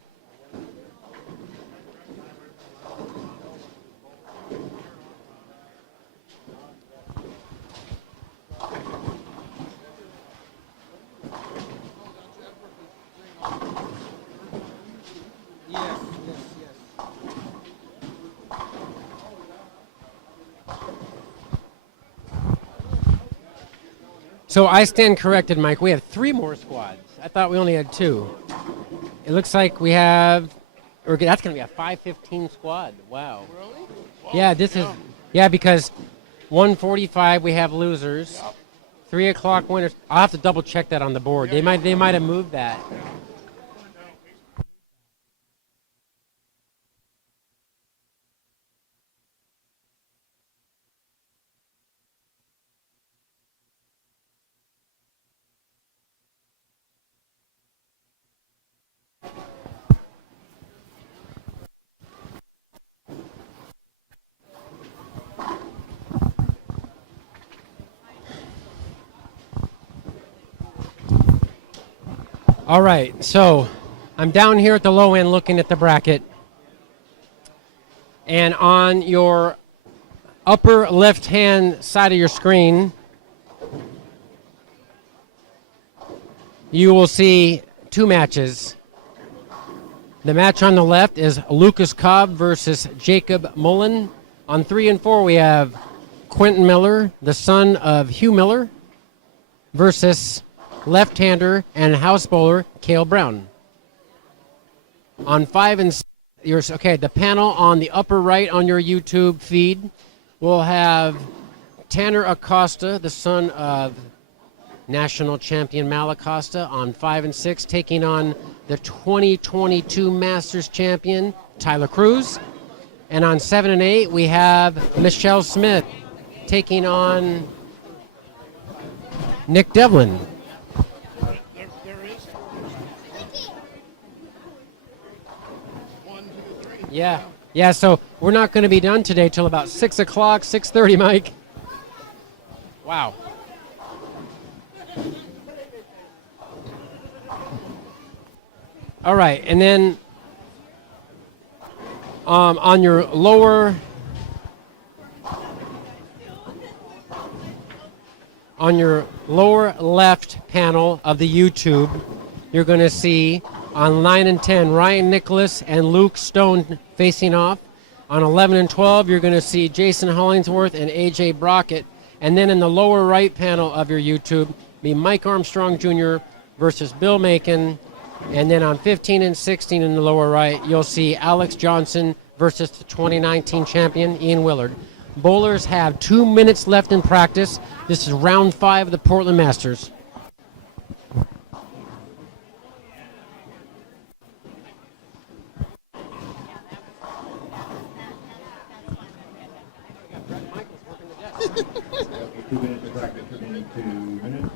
Yes, yes, yes. So I stand corrected, Mike. We have 3 more squads. I thought we only had 2. It looks like we have, that's going to be a 5:15 squad. Wow. Really? Yeah, this is, yeah, because 1:45 we have losers. 3 o'clock winners. I'll have to double check that on the board. They might have moved that. All right, so I'm down here at the low end looking at the bracket. And on your upper left-hand side of your screen, you will see 2 matches. The match on the left is Lucas Cobb versus Jacob Mullen. On 3 and 4, we have Quentin Miller, the son of Hugh Miller, versus left-hander and house bowler Cale Brown. On 5 and 6, the panel on the upper right on your YouTube feed will have Tanner Acosta, the son of national champion Mal Acosta, on 5 and 6, taking on the 2022 Masters champion Tyler Cruz. And on 7 and 8, we have Michelle Smith taking on Nick Devlin. There is 1, 2, 3. Yeah, so we're not going to be done today till about 6 o'clock, 6:30, Mike. Wow. All right, and then on your lower left panel of the YouTube, you're going to see on 9 and 10 Ryan Nicholas and Luke Stone facing off. On 11 and 12, you're going to see Jason Hollingsworth and AJ Brockett. And then in the lower right panel of your YouTube, be Mike Armstrong Jr. versus Bill Macon. And then on 15 and 16 in the lower right, you'll see Alex Johnson versus the 2019 champion, Ian Willard. Bowlers have 2 minutes left in practice. This is round 5 of the Portland Masters. Two minutes of practice remaining, 2 minutes.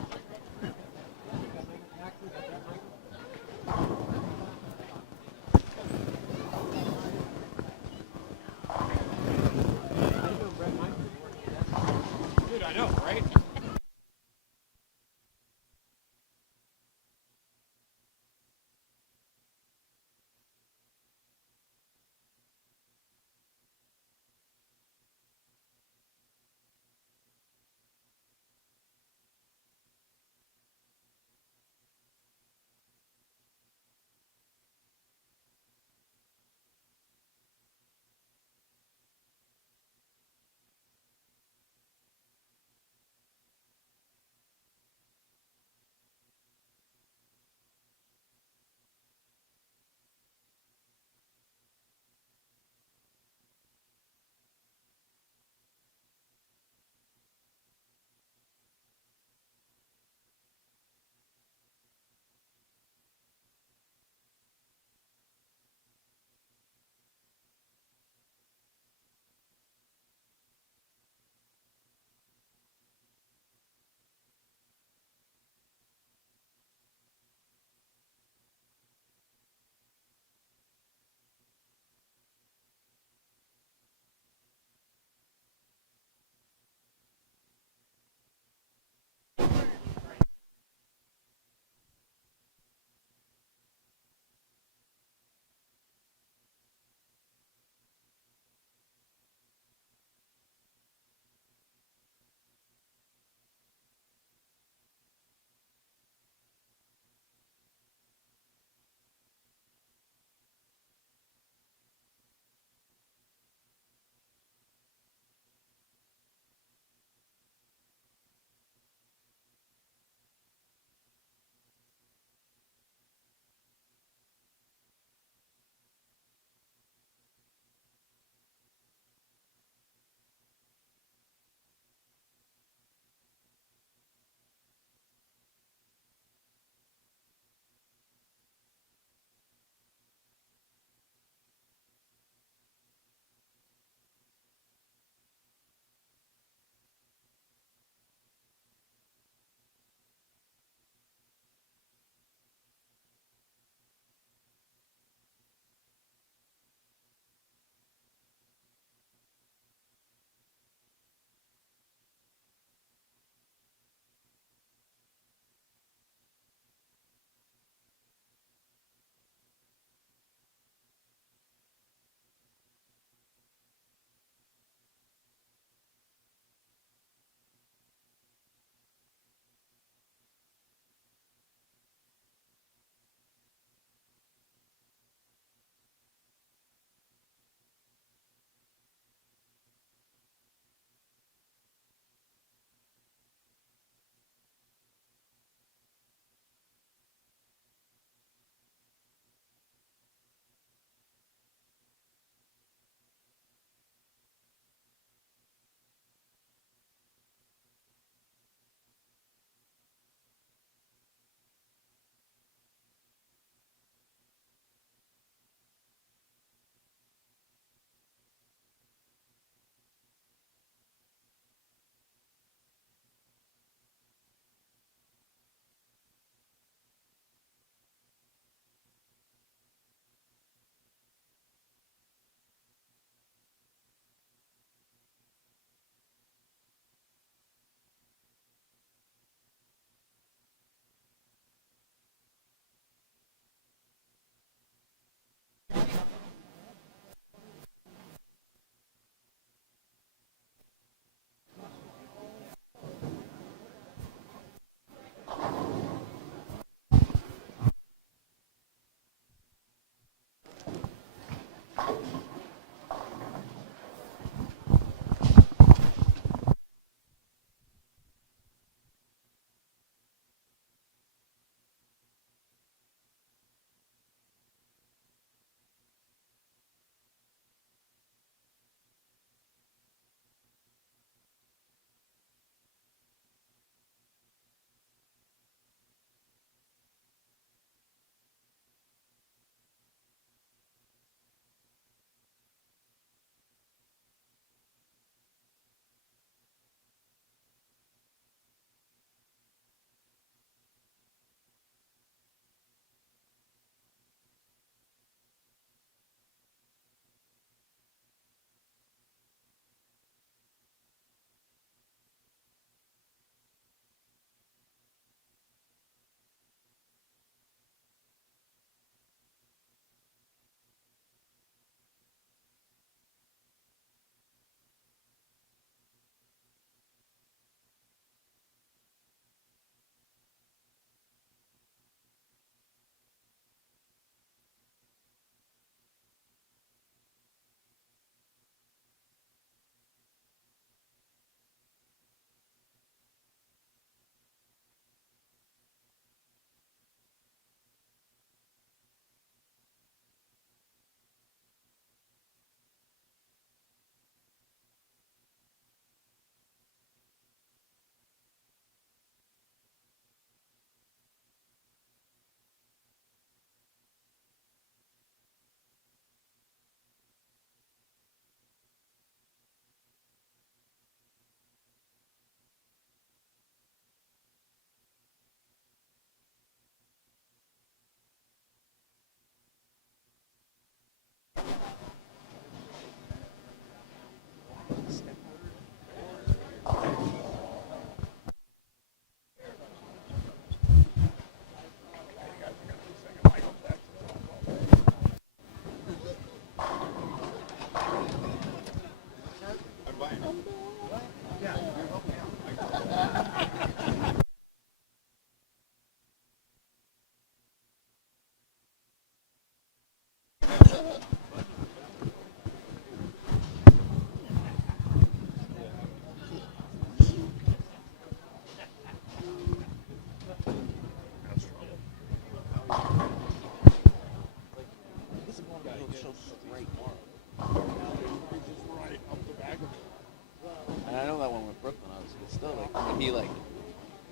still like when he like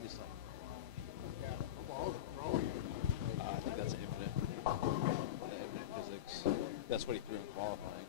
just like I think that's infinite. Infinite physics. That's what he threw in qualifying.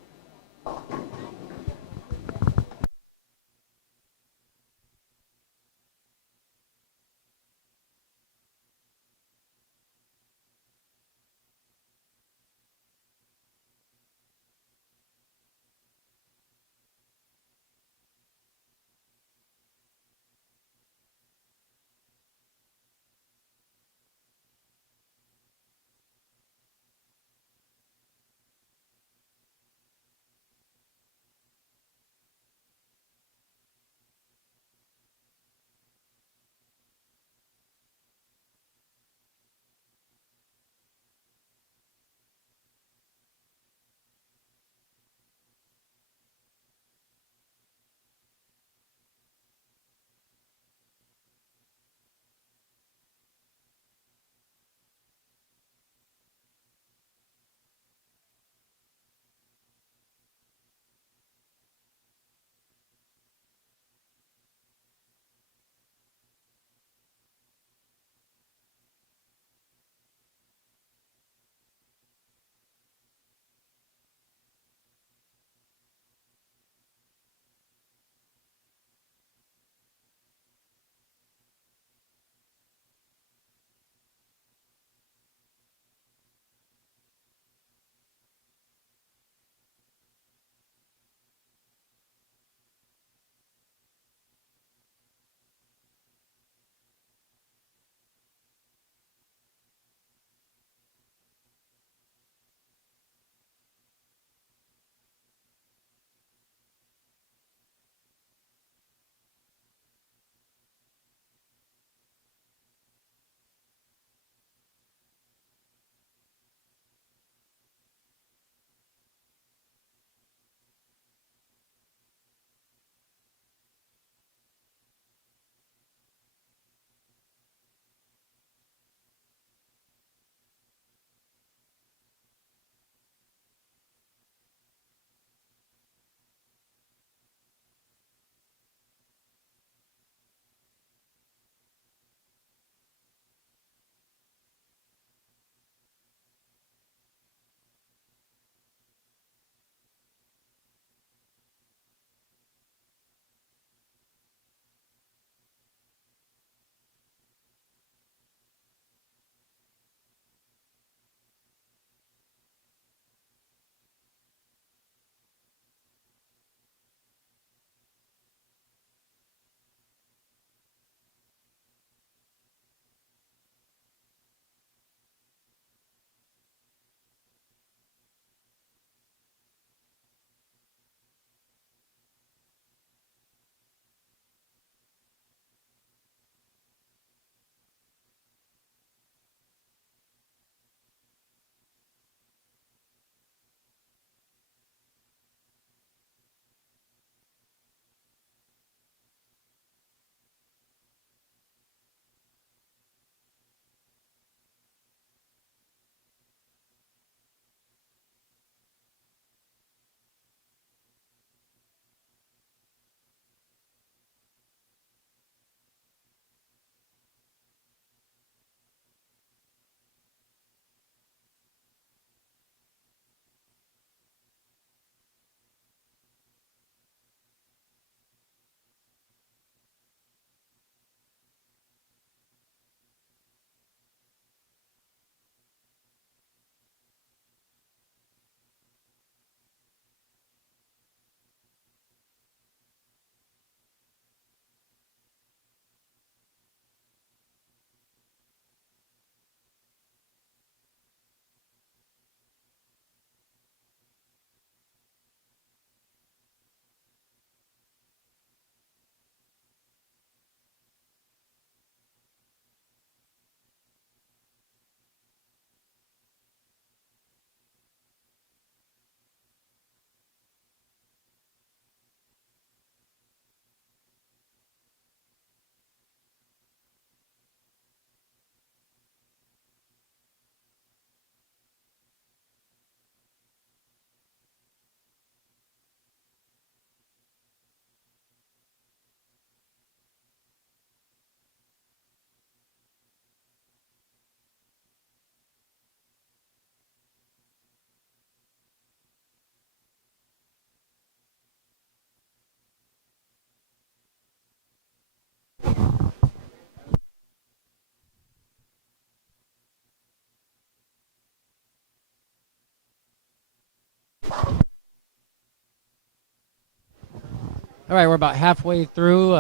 All right, we're about halfway through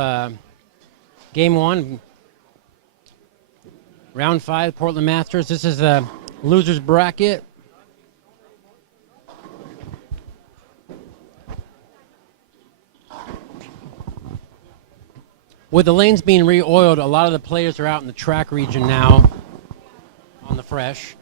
game one, round 5, Portland Masters. This is a loser's bracket. With the lanes being re-oiled, a lot of the players are out in the track region now on the fresh.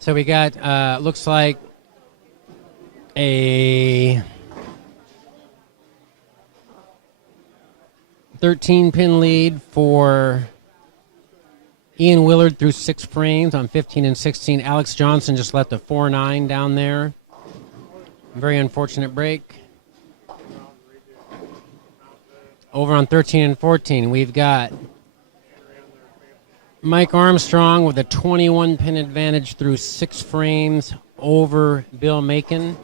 So we got, looks like a 13-pin lead for Ian Willard through 6 frames on 15 and 16. Alex Johnson just left a 4-9 down there. Very unfortunate break. Over on 13 and 14, we've got Mike Armstrong with a 21-pin advantage through 6 frames over Bill Macon.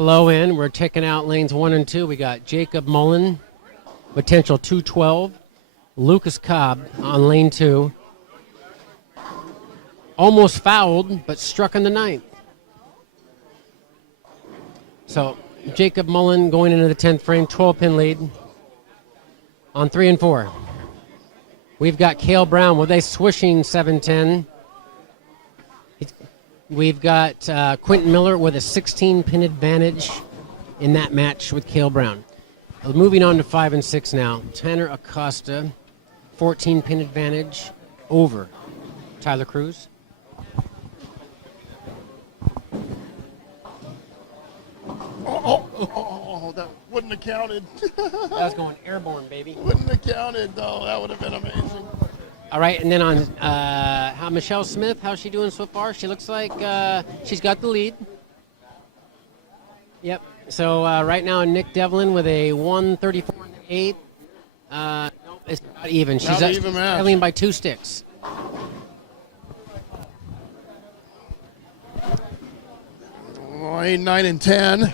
low end, we're checking out lanes 1 and 2. We got Jacob Mullen, potential 212. Lucas Cobb on lane 2. Almost fouled, but struck in the 9th. So Jacob Mullen going into the 10th frame, 12-pin lead. On 3 and 4, we've got Cale Brown with a swishing 7-10. We've got Quentin Miller with a 16-pin advantage in that match with Cale Brown. Moving on to 5 and 6 now. Tanner Acosta, 14-pin advantage over Tyler Cruz. Oh, that wouldn't have counted. That was going airborne, baby. Wouldn't have counted, though. That would have been amazing. All right, and then on how Michelle Smith, how's she doing so far? She looks like she's got the lead. Yep. So right now, Nick Devlin with a 134 in the 8th. It's not even. She's Not even match. trailing by 2 sticks. Lane 9 and 10.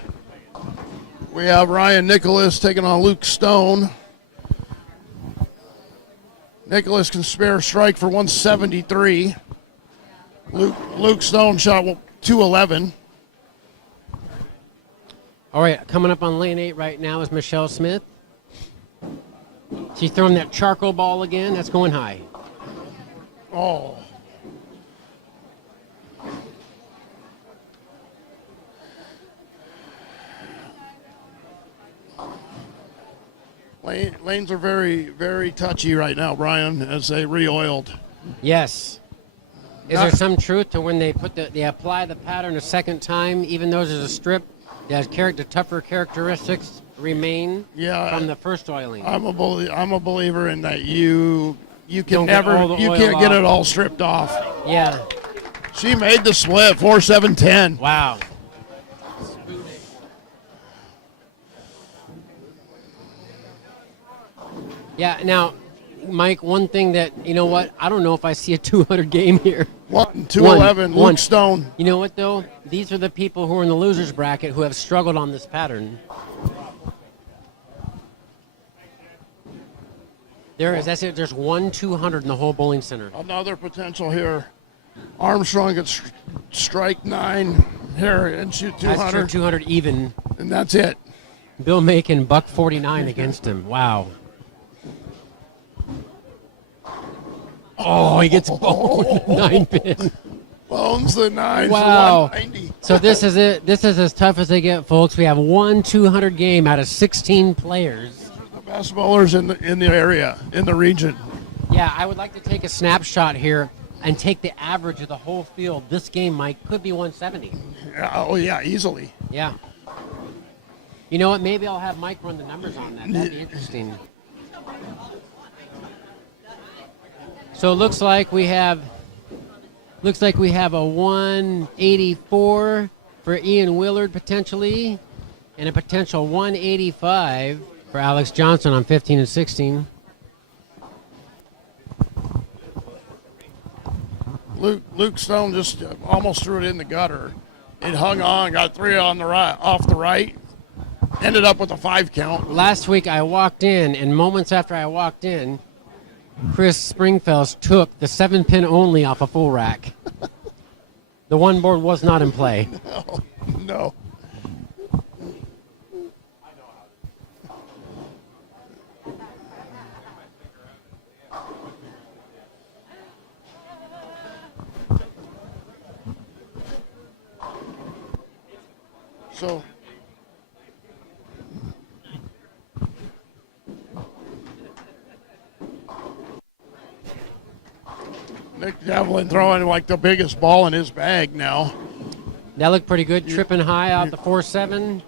We have Ryan Nicholas taking on Luke Stone. Nicholas can spare strike for 173. Luke Stone shot 211. All right, coming up on lane 8 right now is Michelle Smith. She's throwing that charcoal ball again. That's going high. Oh. Lanes are very, very touchy right now, Brian, as they re-oiled. Yes. Is there some truth to when they they apply the pattern a second time, even though there's a strip, that tougher characteristics remain from the first oiling? I'm a believer in that. You can Don't get all the you oil can't get off. it all stripped off. Yeah. She made the split 4-7-10. Wow. Yeah, now, Mike, one thing that, you know what, I don't know if I see a 200 game here. 211, One. Luke Stone. You know what, though? These are the people who are in the losers bracket who have struggled on this pattern. That's it. There's 200 in the whole bowling center. Another potential here. Armstrong gets strike 9 here and shoot That's 200. for 200 even. And that's it. Bill Macon, buck 49 against him. Wow. Oh, he gets boned 9-pin. Bones the 9 Wow. for 190. So this is it. This is as tough as they get, folks. We have 200 game out of 16 players. The best bowlers in the area, in the region. Yeah, I would like to take a snapshot here and take the average of the whole field. This game, Mike, could be 170. Oh, yeah, easily. Yeah. You know what? Maybe I'll have Mike run the numbers on that. That'd be interesting. So it looks like we have a 184 for Ian Willard potentially, and a potential 185 for Alex Johnson on 15 and 16. Luke Stone just almost threw it in the gutter. It hung on, got 3 on the right, off the right, ended up with a 5 count. Last week I walked in, and moments after I walked in, Chris Springfells took the 7-pin only off a full rack. The one board was not in play. No. So Nick Devlin throwing like the biggest ball in his bag now. That looked pretty good, tripping high out the 4-7.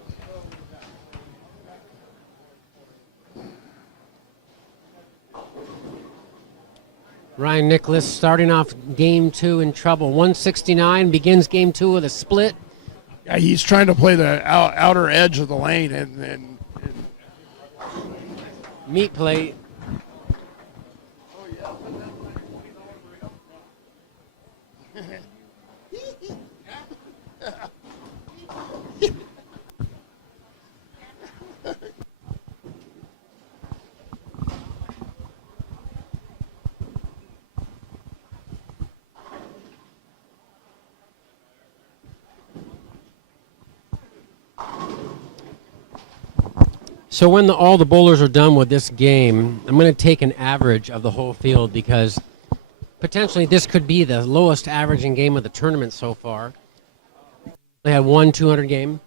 Ryan Nicholas starting off game 2 in trouble. 169, begins game 2 with a split. Yeah, he's trying to play the outer edge of the lane and Meat plate. So when all the bowlers are done with this game, I'm going to take an average of the whole field because potentially this could be the lowest averaging game of the tournament so far. They had one 200 game.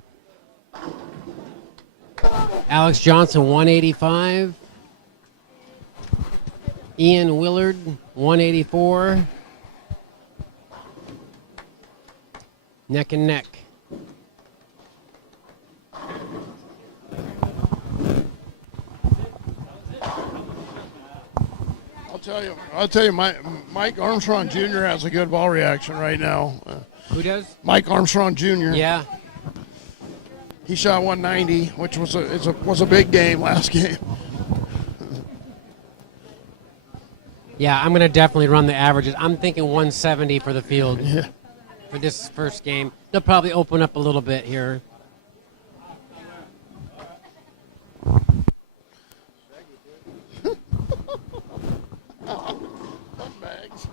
Alex Johnson 185. Ian Willard 184. Neck and neck. I'll tell you, Mike Armstrong Jr. has a good ball reaction right now. Who does? Mike Armstrong Jr. Yeah. He shot 190, which was a big game last game. Yeah, I'm going to definitely run the averages. I'm thinking 170 for the field Yeah. for this first game. They'll probably open up a little bit here. Bags.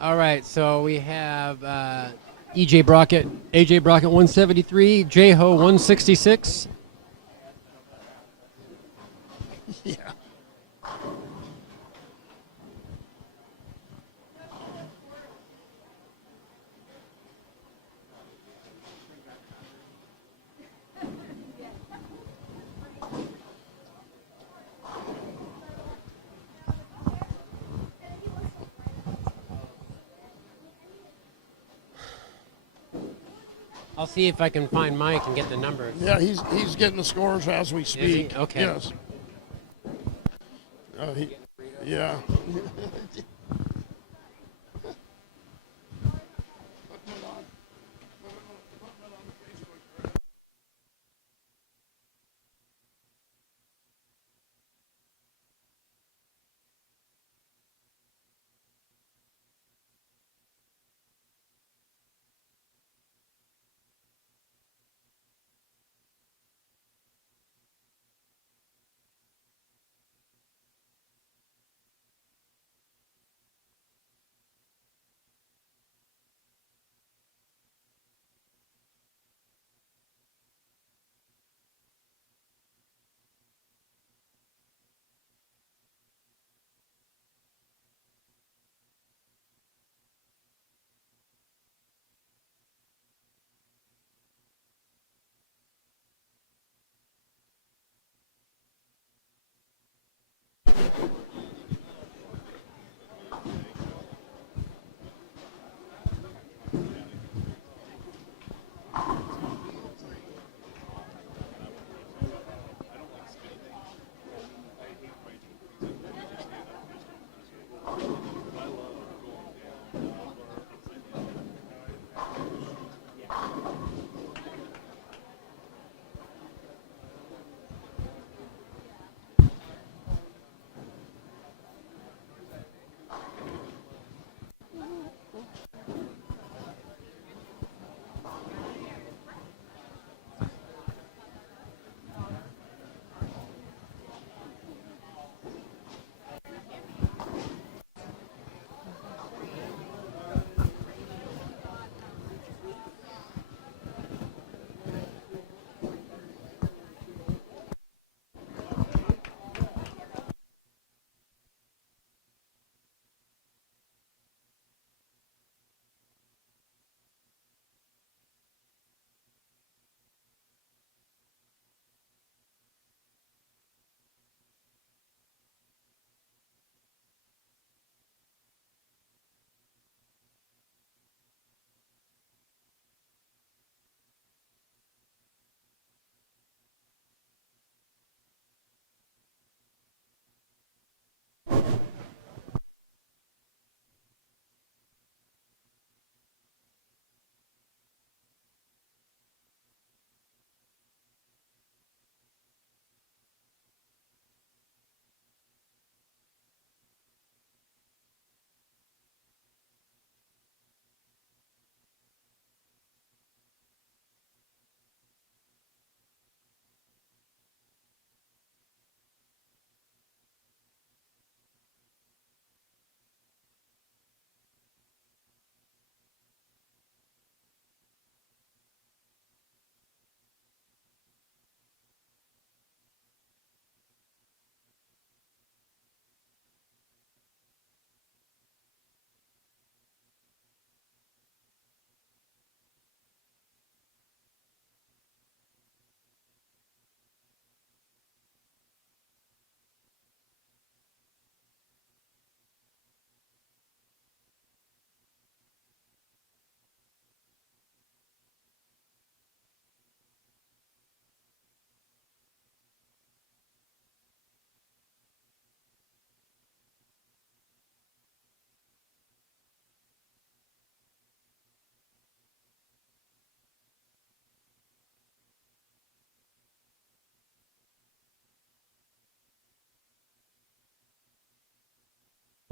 All right, so we have AJ Brockett 173, J-Ho 166. Yeah. I'll see if I can find Mike and get the numbers. Yeah, he's getting the scores as we speak. Okay. Yes. Yeah.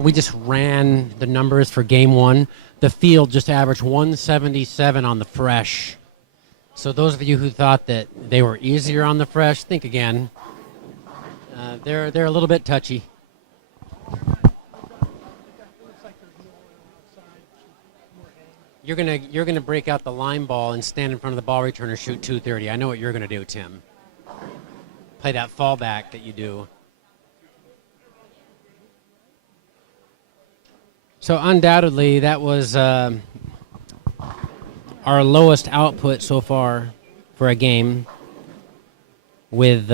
We just ran the numbers for game one. The field just averaged 177 on the fresh. So those of you who thought that they were easier on the fresh, think again. They're a little bit touchy. You're gonna break out the line ball and stand in front of the ball returner, shoot 230. I know what you're gonna do, Tim. Play that fallback that you do. So undoubtedly, that was our lowest output so far for a game, with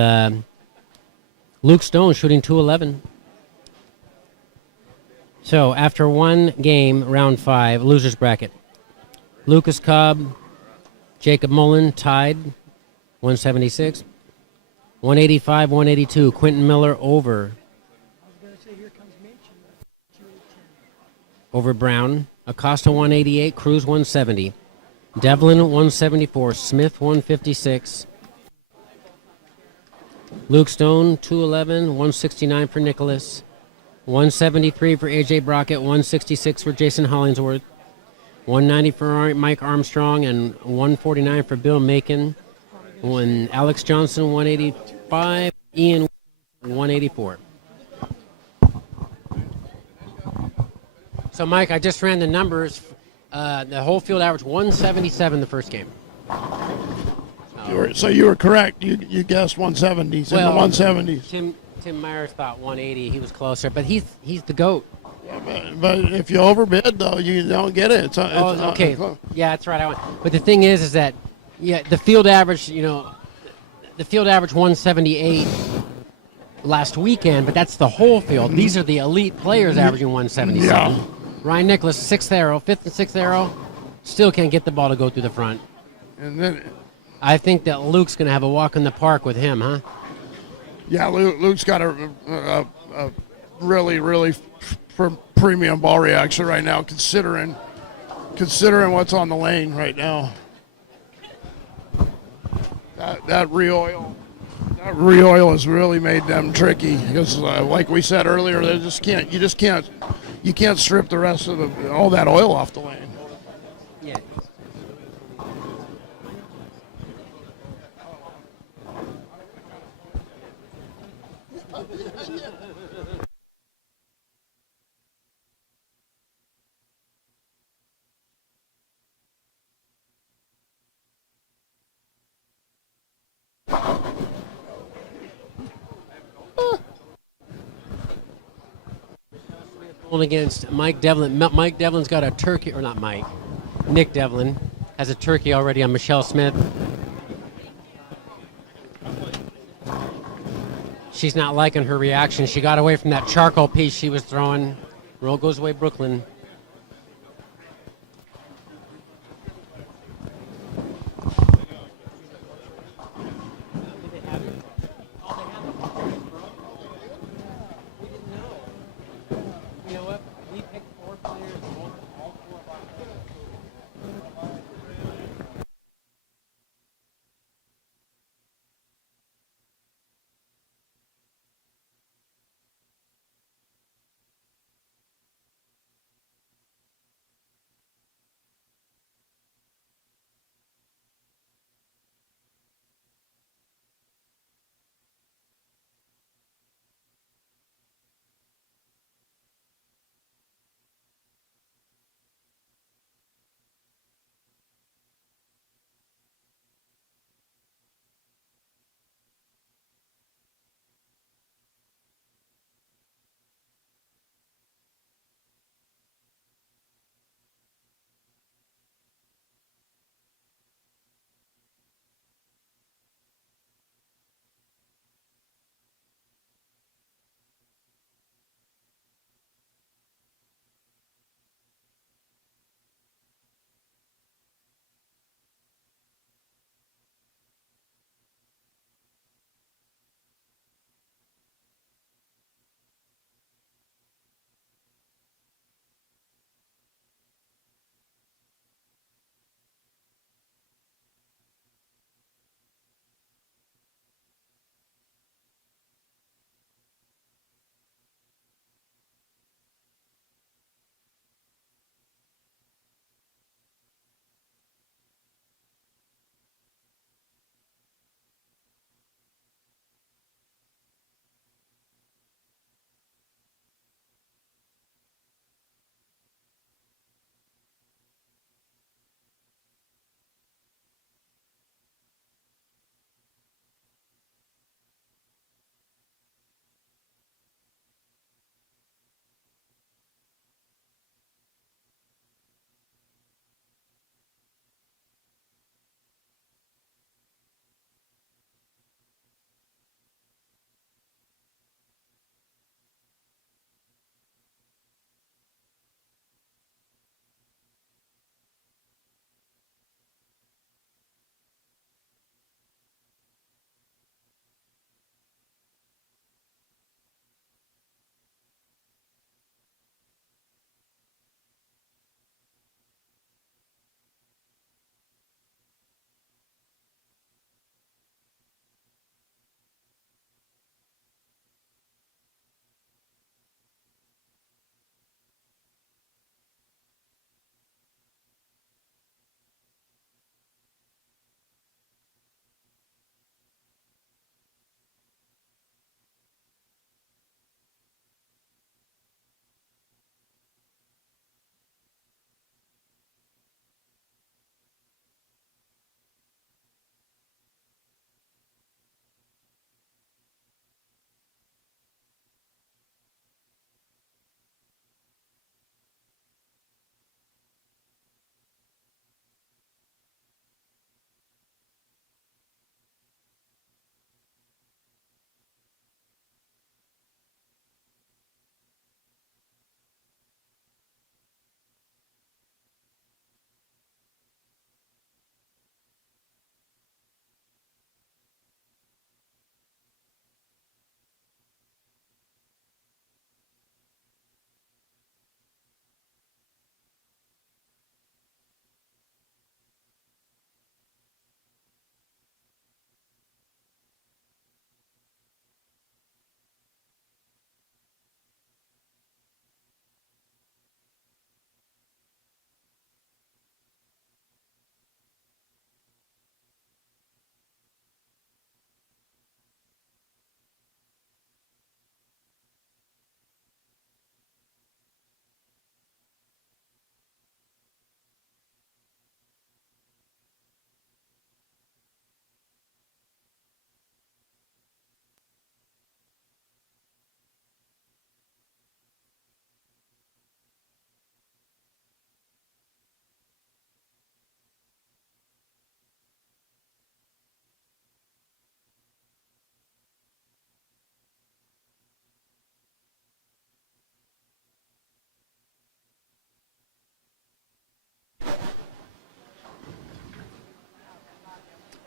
Luke Stone shooting 211. So after one game, round 5, losers bracket. Lucas Cobb, Jacob Mullen tied, 176. 185, 182. Quentin Miller over. Over Brown. Acosta 188, Cruz 170. Devlin 174, Smith 156. Luke Stone 211, 169 for Nicholas. 173 for AJ Brockett, 166 for Jason Hollingsworth. 190 for Mike Armstrong, and 149 for Bill Macon. When Alex Johnson 185, Ian 184. So Mike, I just ran the numbers. The whole field averaged 177 the first game. So you were correct. You guessed 170s in the 170s. Tim Myers thought 180. He was closer, but he's the GOAT. Yeah, but if you overbid, though, you don't get it. It's okay. Yeah, that's right. But the thing is that the field average, the field average 178 last weekend, but that's the whole field. These are the elite players averaging 177. Yeah. Ryan Nicholas, fifth and sixth arrow, still can't get the ball to go through the front. And then, I think that Luke's going to have a walk in the park with him, huh? Yeah, Luke's got a really, really premium ball reaction right now, considering what's on the lane right now. That re-oil has really made them tricky because, like we said earlier, you can't strip the rest of all that oil off the lane. Yeah. Against Mike Devlin. Mike Devlin's got a turkey, or not Mike. Nick Devlin has a turkey already on Michelle Smith. She's not liking her reaction. She got away from that charcoal piece she was throwing. Roll goes away, Brooklyn.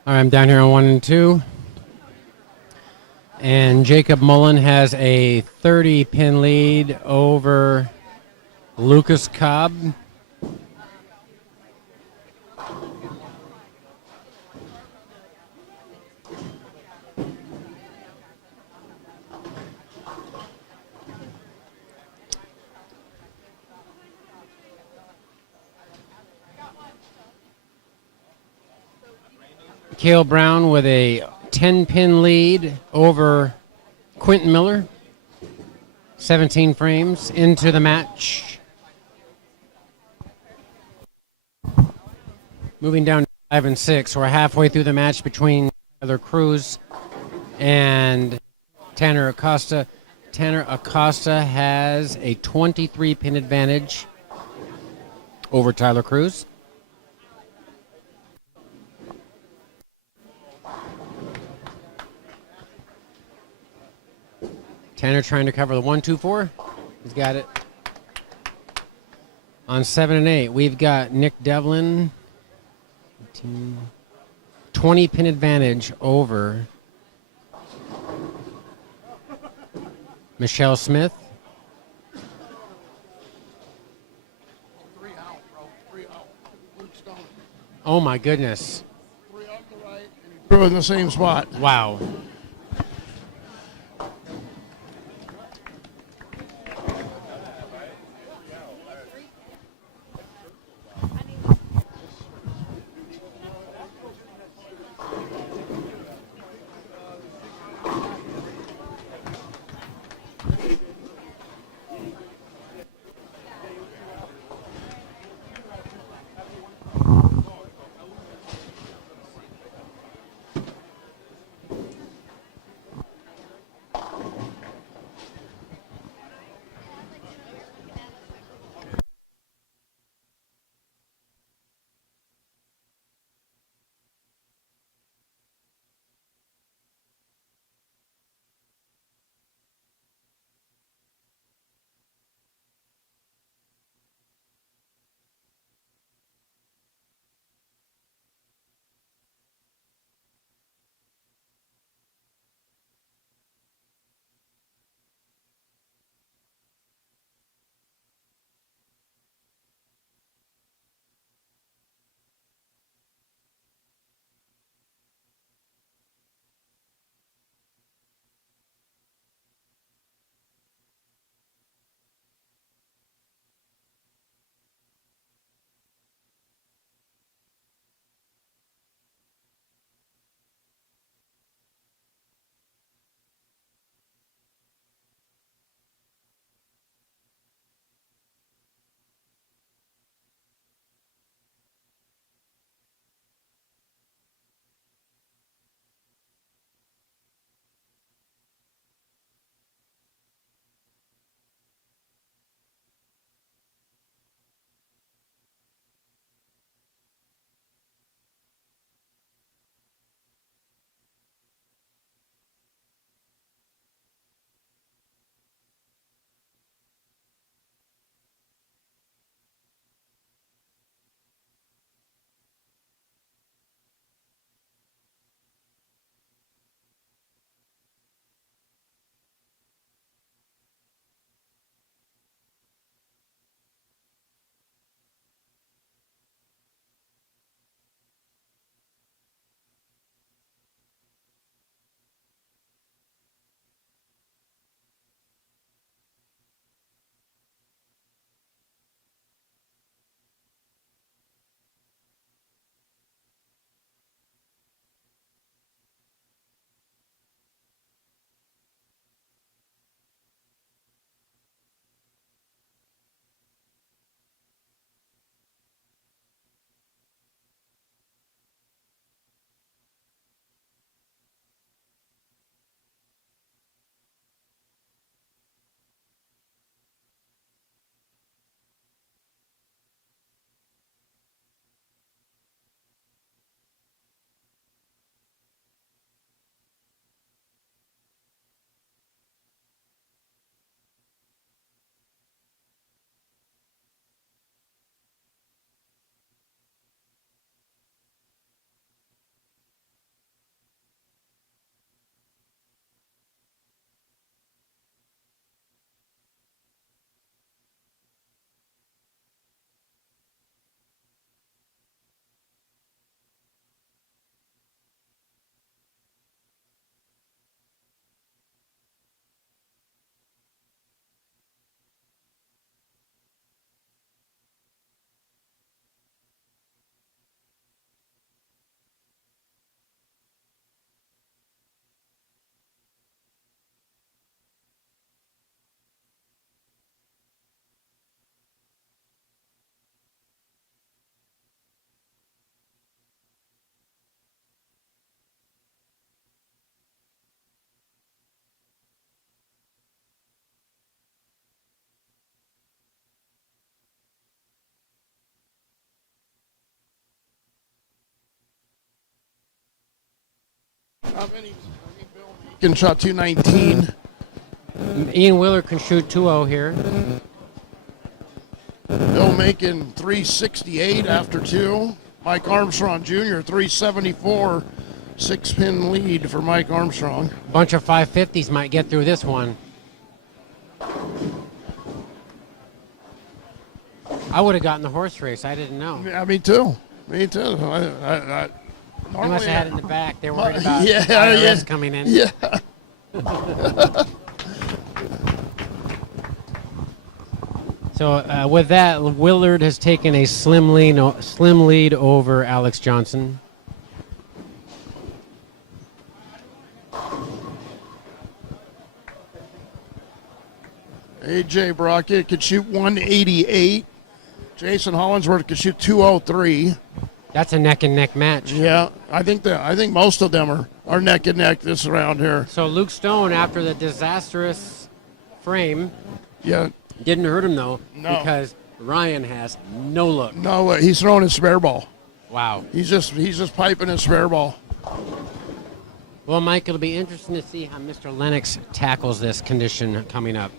All right, I'm down here on 1 and 2. And Jacob Mullen has a 30-pin lead over Lucas Cobb. Cale Brown with a 10-pin lead over Quentin Miller. 17 frames into the match. Moving down to 5 and 6. We're halfway through the match between Tyler Cruz and Tanner Acosta. Tanner Acosta has a 23-pin advantage over Tyler Cruz. Tanner trying to cover the 1-2-4. He's got it. On 7 and 8, we've got Nick Devlin. 20-pin advantage over Michelle Smith. 3 out, bro. 3 out. Luke Stone. Oh my goodness. 3 out to right, and he threw in the same spot. Wow. Can shot 219. Ian Willard can shoot 2-0 here. Bill making 368 after 2. Mike Armstrong Jr. 374. 6-pin lead for Mike Armstrong. Bunch of 550s might get through this one. I would have gotten the horse race. I didn't know. Yeah, me too. Me too. They must have had it in the back. They're worried about Yeah, IRS coming in. Yeah. So with that, Willard has taken a slim lead over Alex Johnson. AJ Brockett could shoot 188. Jason Hollinsworth could shoot 203. That's a neck and neck match. Yeah, I think most of them are neck and neck this round here. So Luke Stone, after the disastrous frame, Yeah, didn't hurt him though, No. because Ryan has no look. no, he's throwing his spare ball. Wow. He's just piping his spare ball. Well, Mike, it'll be interesting to see how Mr. Lennox tackles this condition coming up.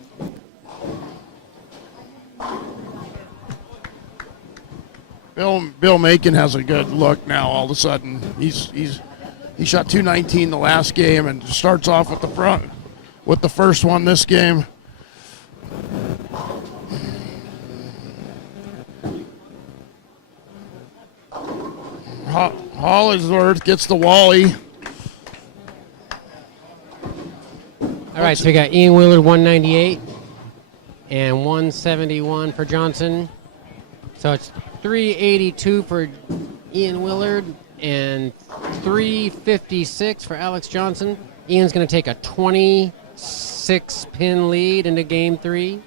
Bill Macon has a good look now. All of a sudden, he shot 219 the last game and starts off with the front with the first one this game. Hollinsworth gets the Wally. All right, so we got Ian Willard 198 and 171 for Johnson. So it's 382 for Ian Willard and 356 for Alex Johnson. Ian's going to take a 26-pin lead into Game 3.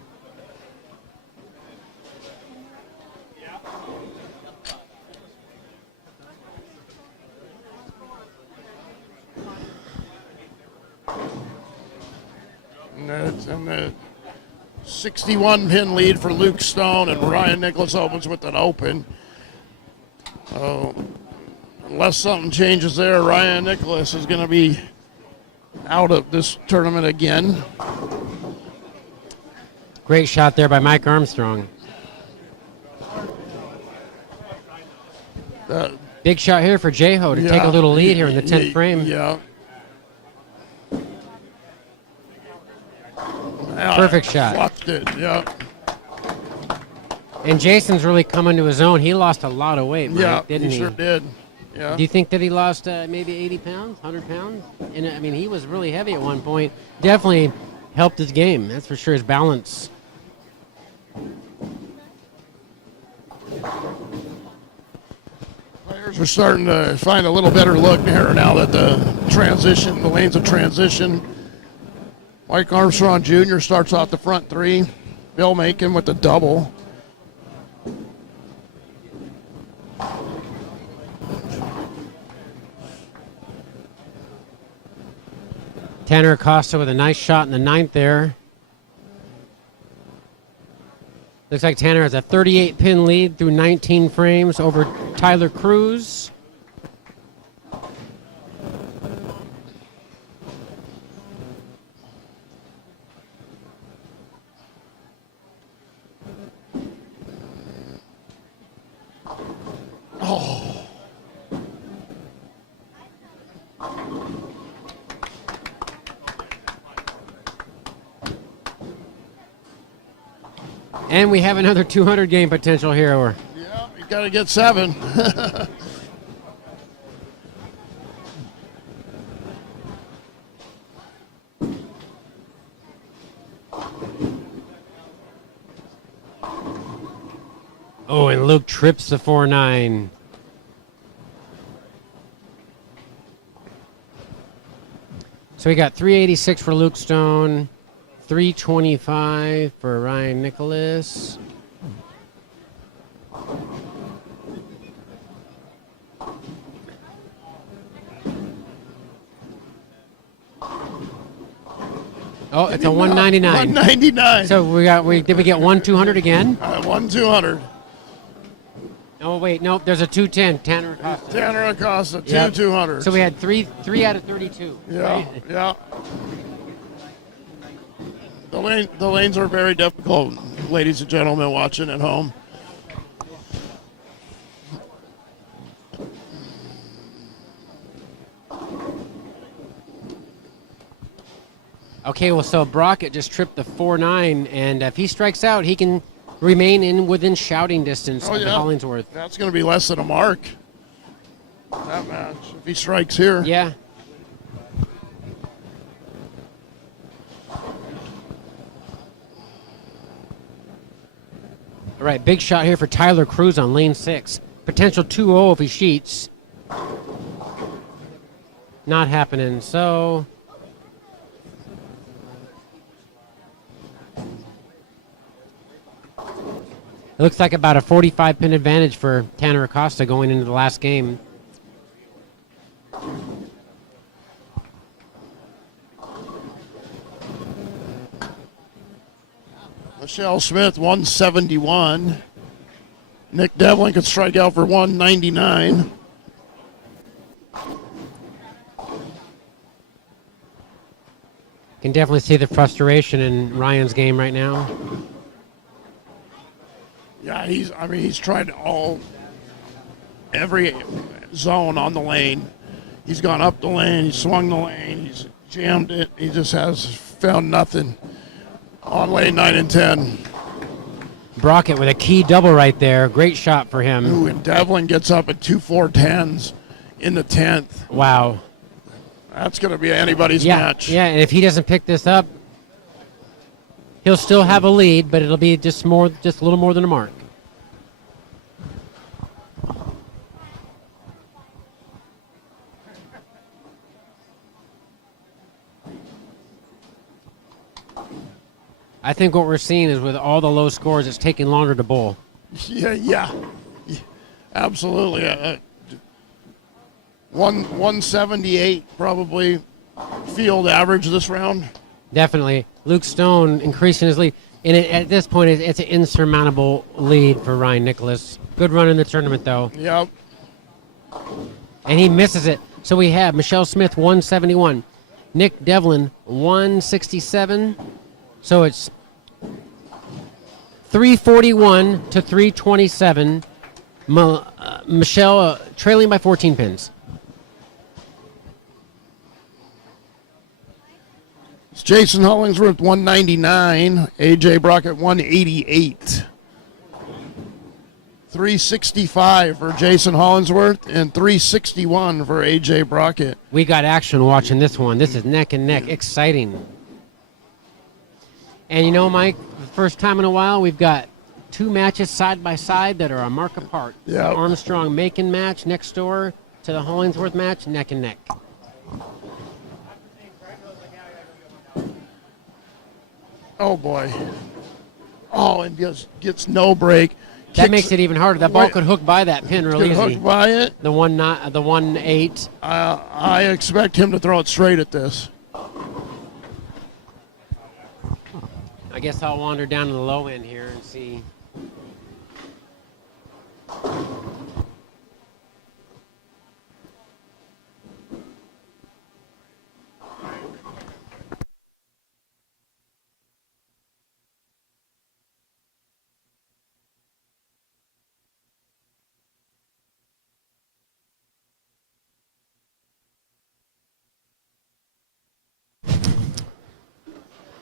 And the 61-pin lead for Luke Stone, and Ryan Nicholas opens with an open. Unless something changes there, Ryan Nicholas is going to be out of this tournament again. Great shot there by Mike Armstrong. Big shot here for J-Ho to take a little lead here in the 10th frame. Yeah. Perfect shot. Fluffed it, yeah. And Jason's really coming to his own. He lost a lot of weight, Mike, Yeah, didn't he? sure did. Yeah. Do you think that he lost maybe 80 pounds, 100 pounds? And I mean, he was really heavy at one point. Definitely helped his game. That's for sure, his balance. Players are starting to find a little better look here now that the lanes of transition. Mike Armstrong Jr. starts off the front three. Bill Macon with the double. Tanner Acosta with a nice shot in the 9th there. Looks like Tanner has a 38-pin lead through 19 frames over Tyler Cruz. And we have another 200 game potential here. Yeah, you got to get 7. Oh, and Luke trips the 4-9. So we got 386 for Luke Stone, 325 for Ryan Nicholas. Oh, it's a 199. 199. So did we get 1 200 again? 1 200. Oh wait, nope. There's a 210. Tanner Acosta. Tanner Acosta, Yep. 200. So we had three out of 32. Yeah, right? yeah. The lanes are very difficult, ladies and gentlemen watching at home. Okay, well, so Brockett just tripped the 4.9, and if he strikes out, he can remain within shouting distance of the Hollingsworth. That's going to be less than a mark. That match, if he strikes here. Yeah. All right, big shot here for Tyler Cruz on lane 6. Potential 2-0 if he sheets. Not happening, so... It looks like about a 45-pin advantage for Tanner Acosta going into the last game. Michelle Smith, 171. Nick Devlin could strike out for 199. Can definitely see the frustration in Ryan's game right now. Yeah, he's tried every zone on the lane. He's gone up the lane, he's swung the lane, he's jammed it. He just has found nothing on lane 9 and 10. Brockett with a key double right there. Great shot for him. Ooh, and Devlin gets up at 2-4-10s in the 10th. Wow. That's going to be anybody's Yeah, match. yeah, and if he doesn't pick this up, he'll still have a lead, but it'll be just a little more than a mark. I think what we're seeing is with all the low scores, it's taking longer to bowl. Yeah, absolutely. 178 probably field average this round. Definitely. Luke Stone increasing his lead. And at this point, it's an insurmountable lead for Ryan Nicholas. Good run in the tournament, though. Yep. And he misses it. So we have Michelle Smith, 171. Nick Devlin, 167. So it's 341 to 327. Michelle trailing by 14 pins. It's Jason Hollingsworth, 199. AJ Brockett, 188. 365 for Jason Hollingsworth and 361 for AJ Brockett. We got action watching this one. This is neck and neck. Exciting. And you know, Mike, the first time in a while, we've got two matches side by side that are a mark apart. Yep. The Armstrong-Macon match next door to the Hollingsworth match, neck and neck. Oh, boy. Oh, and just gets no break. That makes it even harder. That ball could hook by that pin real Could easy. hook by it. The 1-8. I expect him to throw it straight at this. I guess I'll wander down to the low end here and see.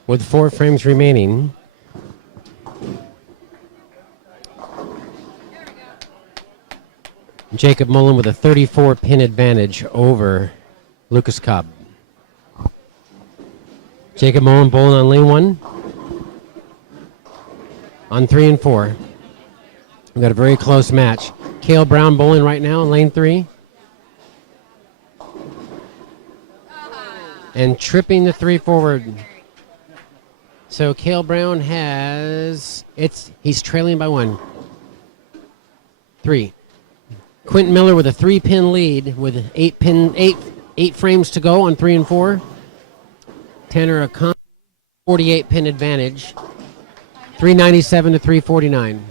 With 4 frames remaining, Jacob Mullen with a 34-pin advantage over Lucas Cobb. Jacob Mullen bowling on lane 1. On 3 and 4. We've got a very close match. Cale Brown bowling right now on lane 3. And tripping the 3 forward. So Cale Brown he's trailing by 1. 3. Quentin Miller with a 3-pin lead with 8 frames to go on 3 and 4. Tanner Acosta, 48-pin advantage. 397 to 349.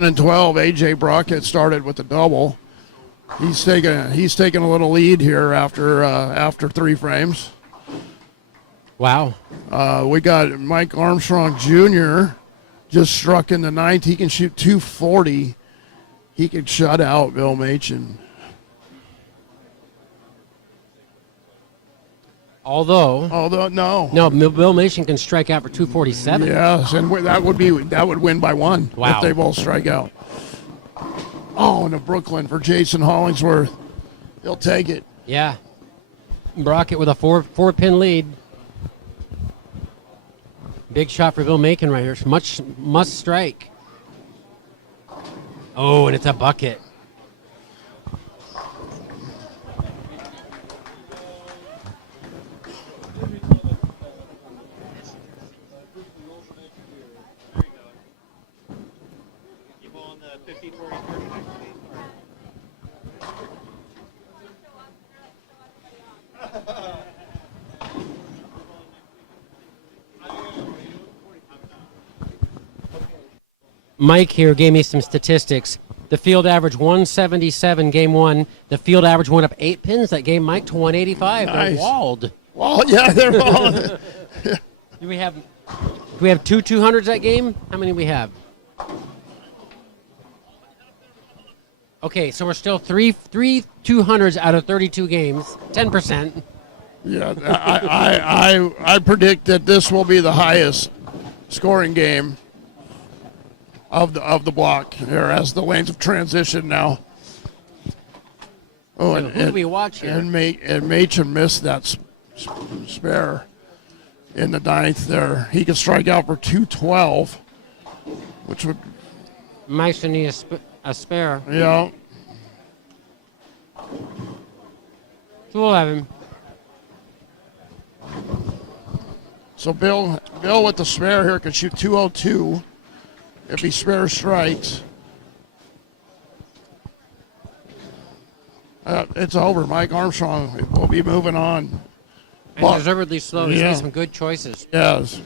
and 12, AJ Brockett started with the double. He's taking a little lead here after 3 frames. Wow. We got Mike Armstrong Jr. just struck in the 9th. He can shoot 240. He could shut out Bill Machen. Although no, Bill Machen can strike out for 247. yes, and that would win by 1 Wow. if they both strike out. Oh, and a Brooklyn for Jason Hollingsworth. He'll take it. Yeah. Brockett with a four-pin lead. Big shot for Bill Macon right here. Must strike. Oh, and it's a bucket. Mike here gave me some statistics. The field average 177 game 1. The field average went up 8 pins. That game Mike to 185. Nice. They're walled. Well, yeah, they're walled. Do we have 2 200s that game? How many we have? Okay, so we're still three 200s out of 32 games. 10%. Yeah, I predict that this will be the highest scoring game of the block here as the lanes of transition now. Oh, So who do we watch here? And Machen missed that spare in the 9th there. He could strike out for 212, which would... Meister need a spare. Yeah. 211. So Bill with the spare here could shoot 202 if he spare strikes. It's over. Mike Armstrong will be moving on. And deservedly slow. He's Yeah. made some good choices. Yes.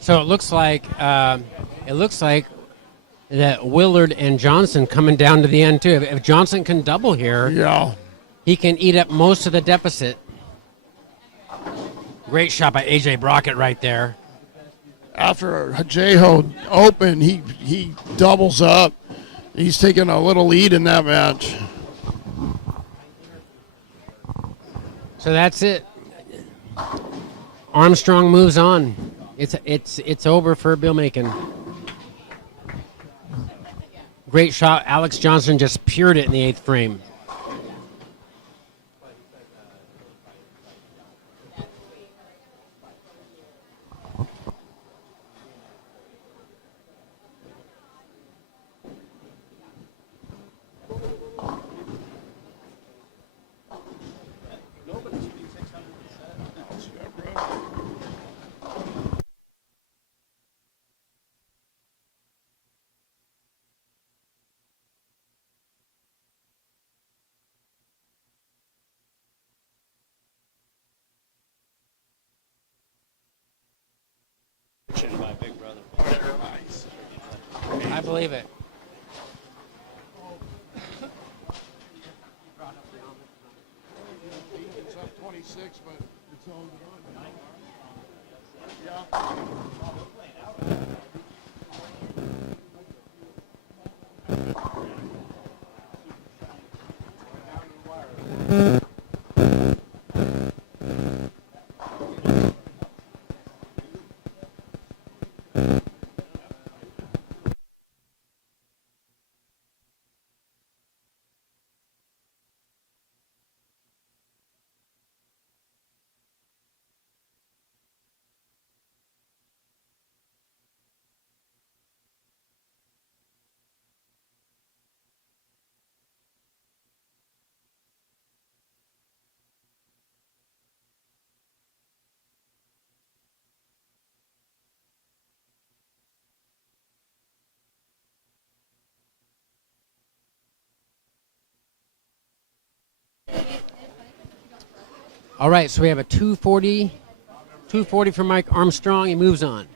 So it looks like that Willard and Johnson coming down to the end too. If Johnson can double here, Yeah. he can eat up most of the deficit. Great shot by AJ Brockett right there. After Jeho open, he doubles up. He's taking a little lead in that match. So that's it. Armstrong moves on. It's over for Bill Macon. Great shot. Alex Johnson just pured it in the 8th frame. By Big Brother. I believe it. It's up 26, but it's all All right, so we have a 240 240 for Mike Armstrong. He moves on.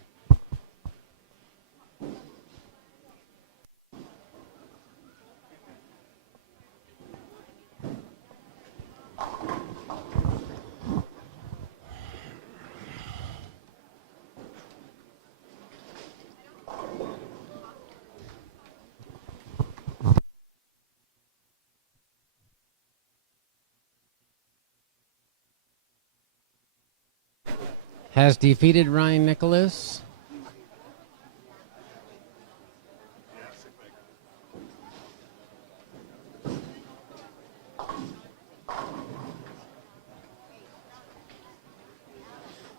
Has defeated Ryan Nicholas.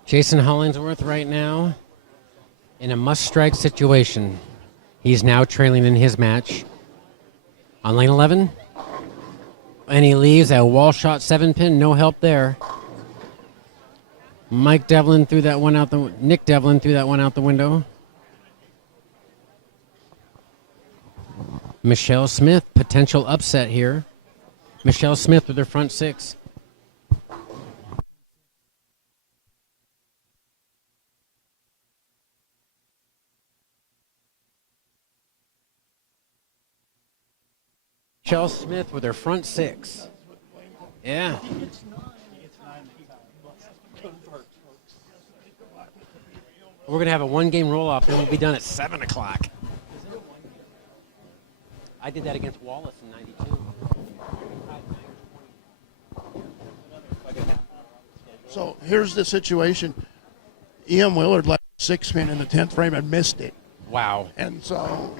Jason Hollingsworth right now in a must-strike situation. He's now trailing in his match on lane 11. And he leaves a wall shot 7-pin. No help there. Nick Devlin threw that one out the window. Michelle Smith, potential upset here. Michelle Smith with her front 6. Michelle Smith with her front 6. Yeah. We're going to have a one-game roll-off, and we'll be done at 7 o'clock. I did that against Wallace in 92. So here's the situation. E.M. Willard left 6-pin in the 10th frame and missed it. Wow. And so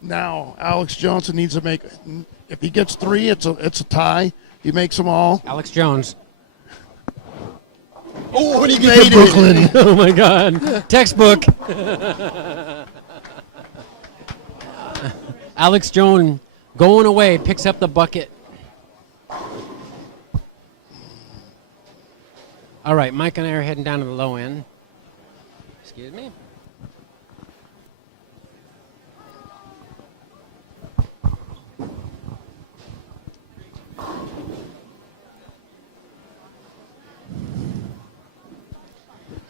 now Alex Johnson needs to make, if he gets 3, it's a tie. He makes them all. Alex Jones. Oh, when he gets to Brooklyn. Oh, my God. Textbook. Alex Jones going away, picks up the bucket. All right, Mike and I are heading down to the low end. Excuse me.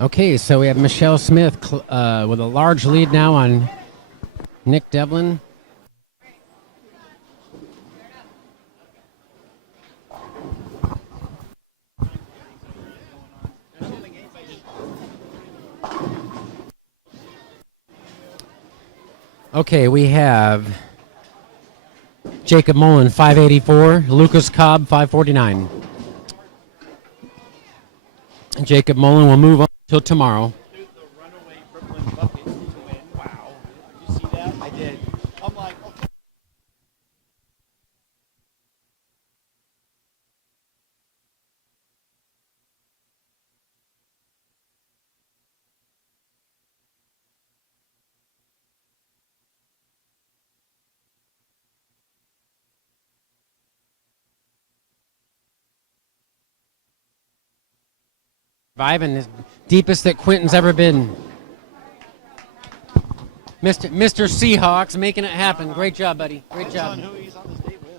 Okay, so we have Michelle Smith with a large lead now on Nick Devlin. Okay, we have Jacob Mullen, 584. Lucas Cobb, 549. Jacob Mullen will move on until tomorrow. The runaway Brooklyn bucket to win. Wow. Did you see that? I did. I'm like, okay. Surviving is deepest that Quentin's ever been. Mr. Seahawks making it happen. Great job, buddy. Great job. Who he's on this date with.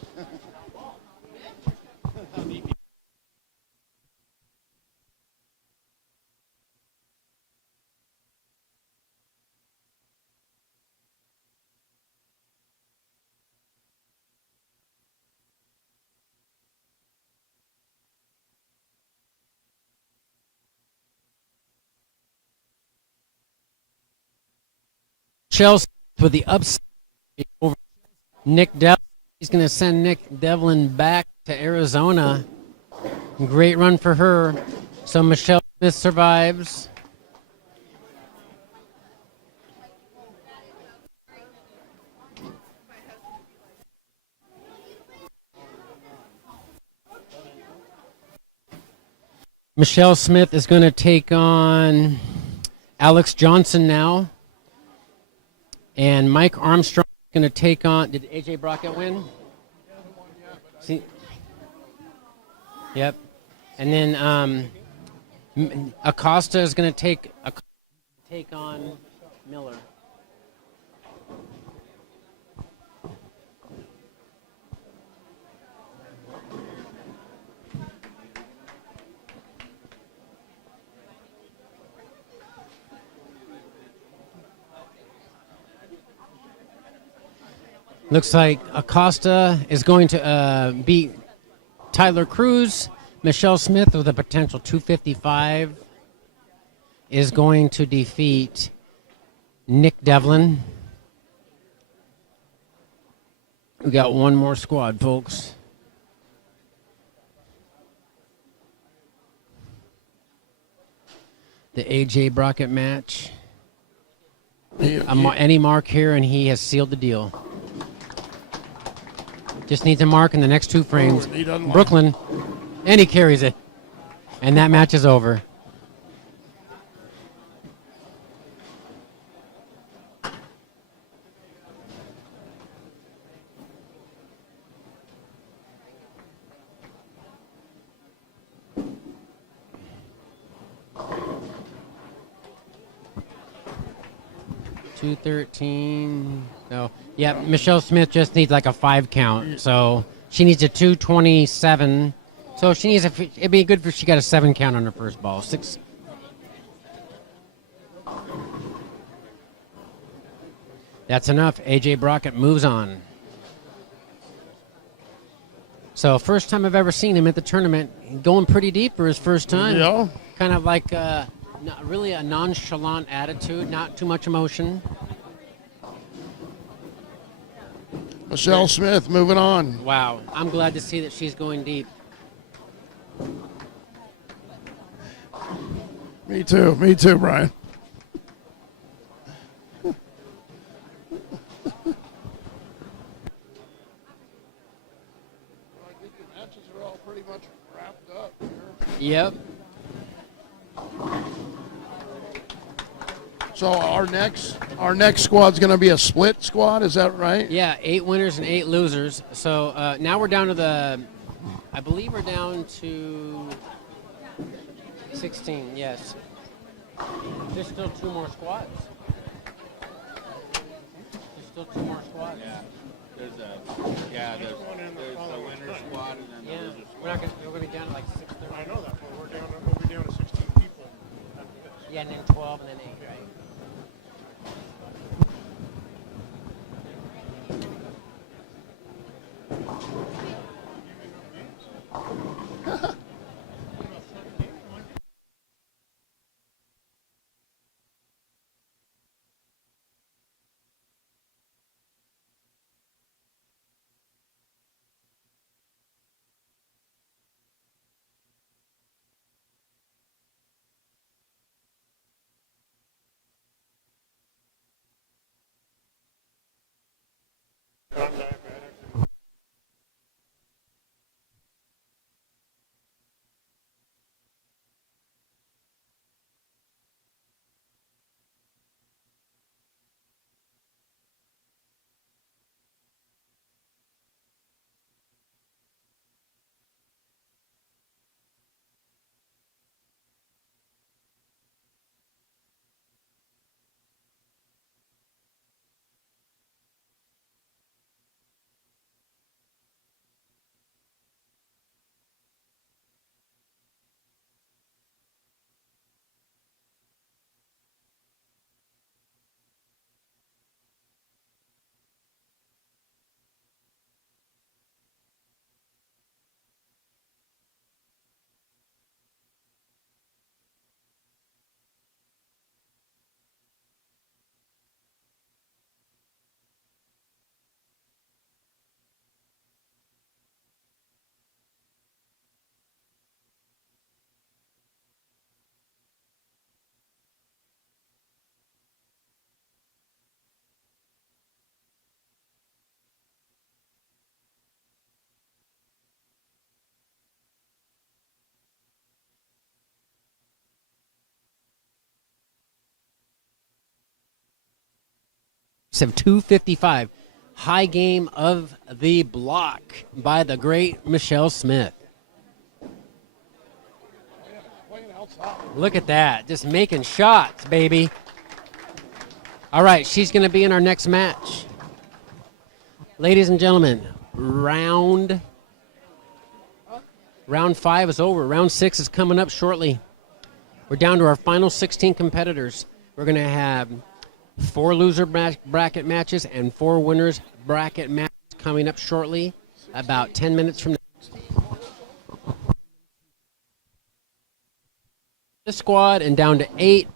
Chelsea with the upset over Nick Devlin. He's going to send Nick Devlin back to Arizona. Great run for her. So Michelle Smith survives. Michelle Smith is going to take on Alex Johnson now. And Mike Armstrong is going to take on. Did AJ Brockett win? See? Yep. And then Acosta is going to take on Miller. Looks like Acosta is going to beat Tyler Cruz. Michelle Smith with a potential 255 is going to defeat Nick Devlin. We got one more squad, folks. The AJ Brockett match. Any mark here, and he has sealed the deal. Just needs a mark in the next 2 frames. Brooklyn, and he carries it. And that match is over. $213. No. Yeah, Michelle Smith just needs like a 5 count. So she needs a 227. So she needs it'd be good if she got a 7 count on her first ball. 6. That's enough. AJ Brockett moves on. So first time I've ever seen him at the tournament, going pretty deep for his first time. Yeah. Kind of like not really a nonchalant attitude, not too much emotion. Michelle Smith moving on. Wow, I'm glad to see that she's going deep. Me too, Brian. I think the matches are all pretty much wrapped up here. Yep. So our next squad's going to be a split squad, is that right? Yeah, 8 winners and 8 losers. So now we're down to I believe we're down to 16, yes. There's still 2 more squads. There's still 2 more squads. Yeah. There's the winner's squad and then Yeah, the loser's we're squad. going to be down to like 6. I know that, but we'll be down to 16 people. Yeah, and then 12 and then 8, right? Of 255. High game of the block by the great Michelle Smith. Look at that. Just making shots, baby. All right, she's going to be in our next match. Ladies and gentlemen, round 5 is over. Round 6 is coming up shortly. We're down to our final 16 competitors. We're going to have 4 loser bracket matches and 4 winners bracket matches coming up shortly, about 10 minutes from now. This squad and down to 8.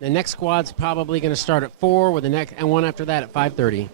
The next squad's probably going to start at 4, with the next and one after that at 5:30.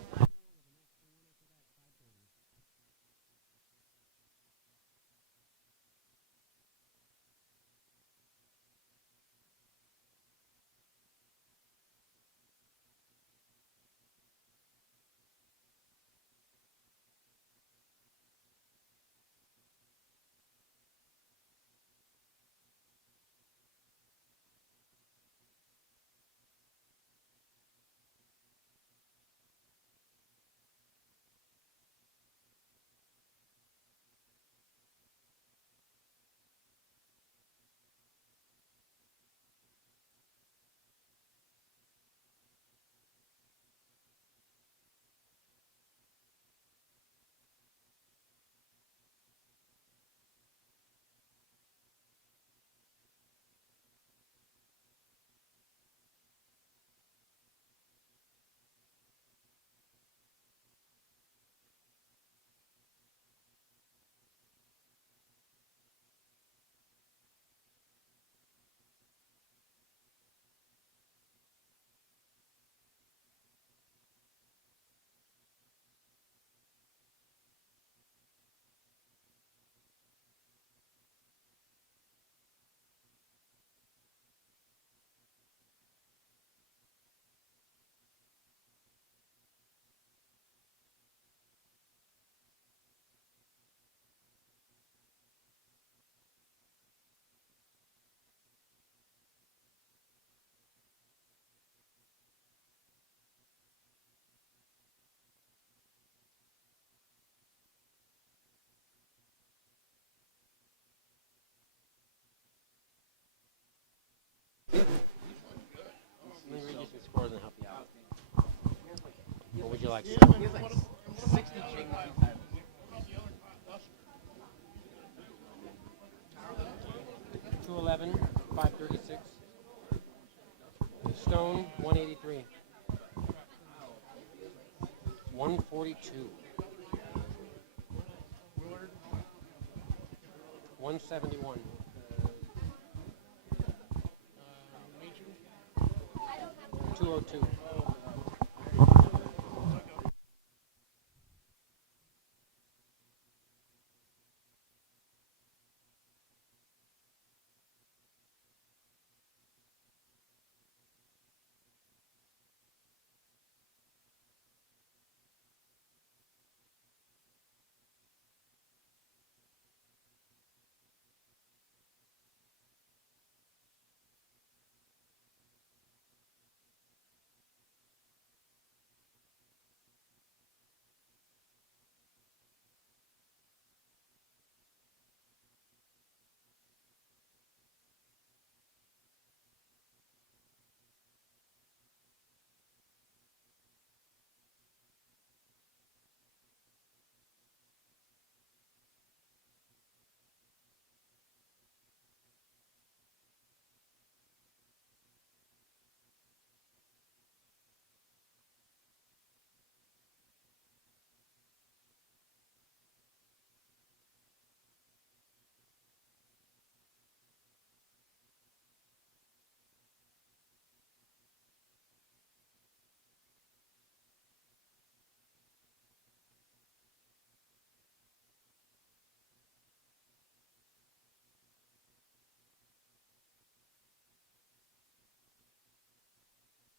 Let me read you some scores and help you out. What would you like? 211, 536. Stone, 183. 142. 171. 202.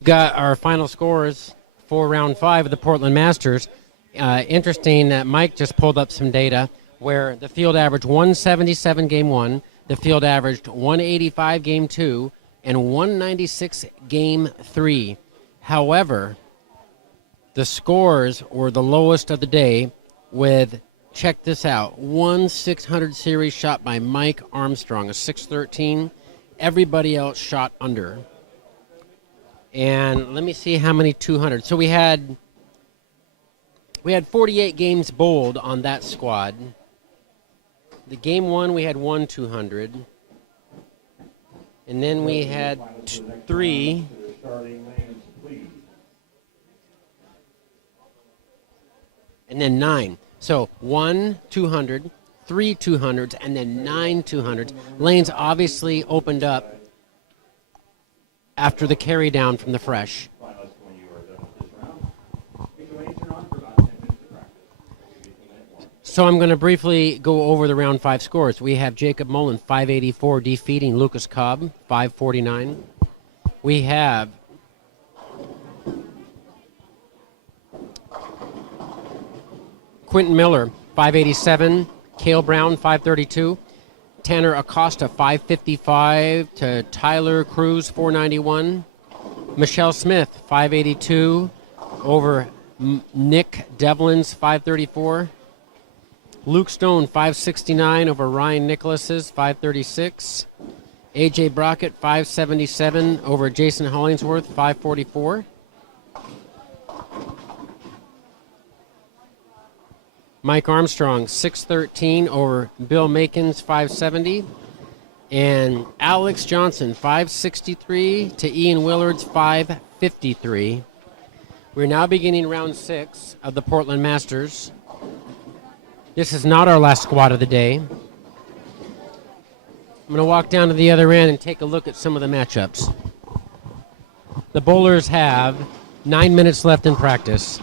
Got our final scores for round 5 of the Portland Masters. Interesting that Mike just pulled up some data where the field averaged 177 game 1, the field averaged 185 game 2, and 196 game 3. However, the scores were the lowest of the day with, check this out, 1/600 series shot by Mike Armstrong, a 613. Everybody else shot under. And let me see how many 200. So we had 48 games bowled on that squad. The game 1 we had 1 200. And then we had 3. and then 9. So 1 200, 3 200s, and then 9 200s. Lanes obviously opened up after the carry down from the fresh. Finalists, when you are done with this round, make your lanes turn on for about 10 minutes of practice. We'll give you a 2-minute warm. So I'm going to briefly go over the round 5 scores. We have Jacob Mullen, 584, defeating Lucas Cobb, 549. We have Quentin Miller, 587. Cale Brown, 532. Tanner Acosta, 555 to Tyler Cruz, 491. Michelle Smith, 582 over Nick Devlin's, 534. Luke Stone, 569 over Ryan Nicholas's, 536. AJ Brockett, 577 over Jason Hollingsworth, 544. Mike Armstrong, 613 over Bill Makin's, 570. And Alex Johnson, 563 to Ian Willard's, 553. We're now beginning round 6 of the Portland Masters. This is not our last squad of the day. I'm going to walk down to the other end and take a look at some of the matchups. The bowlers have 9 minutes left in practice.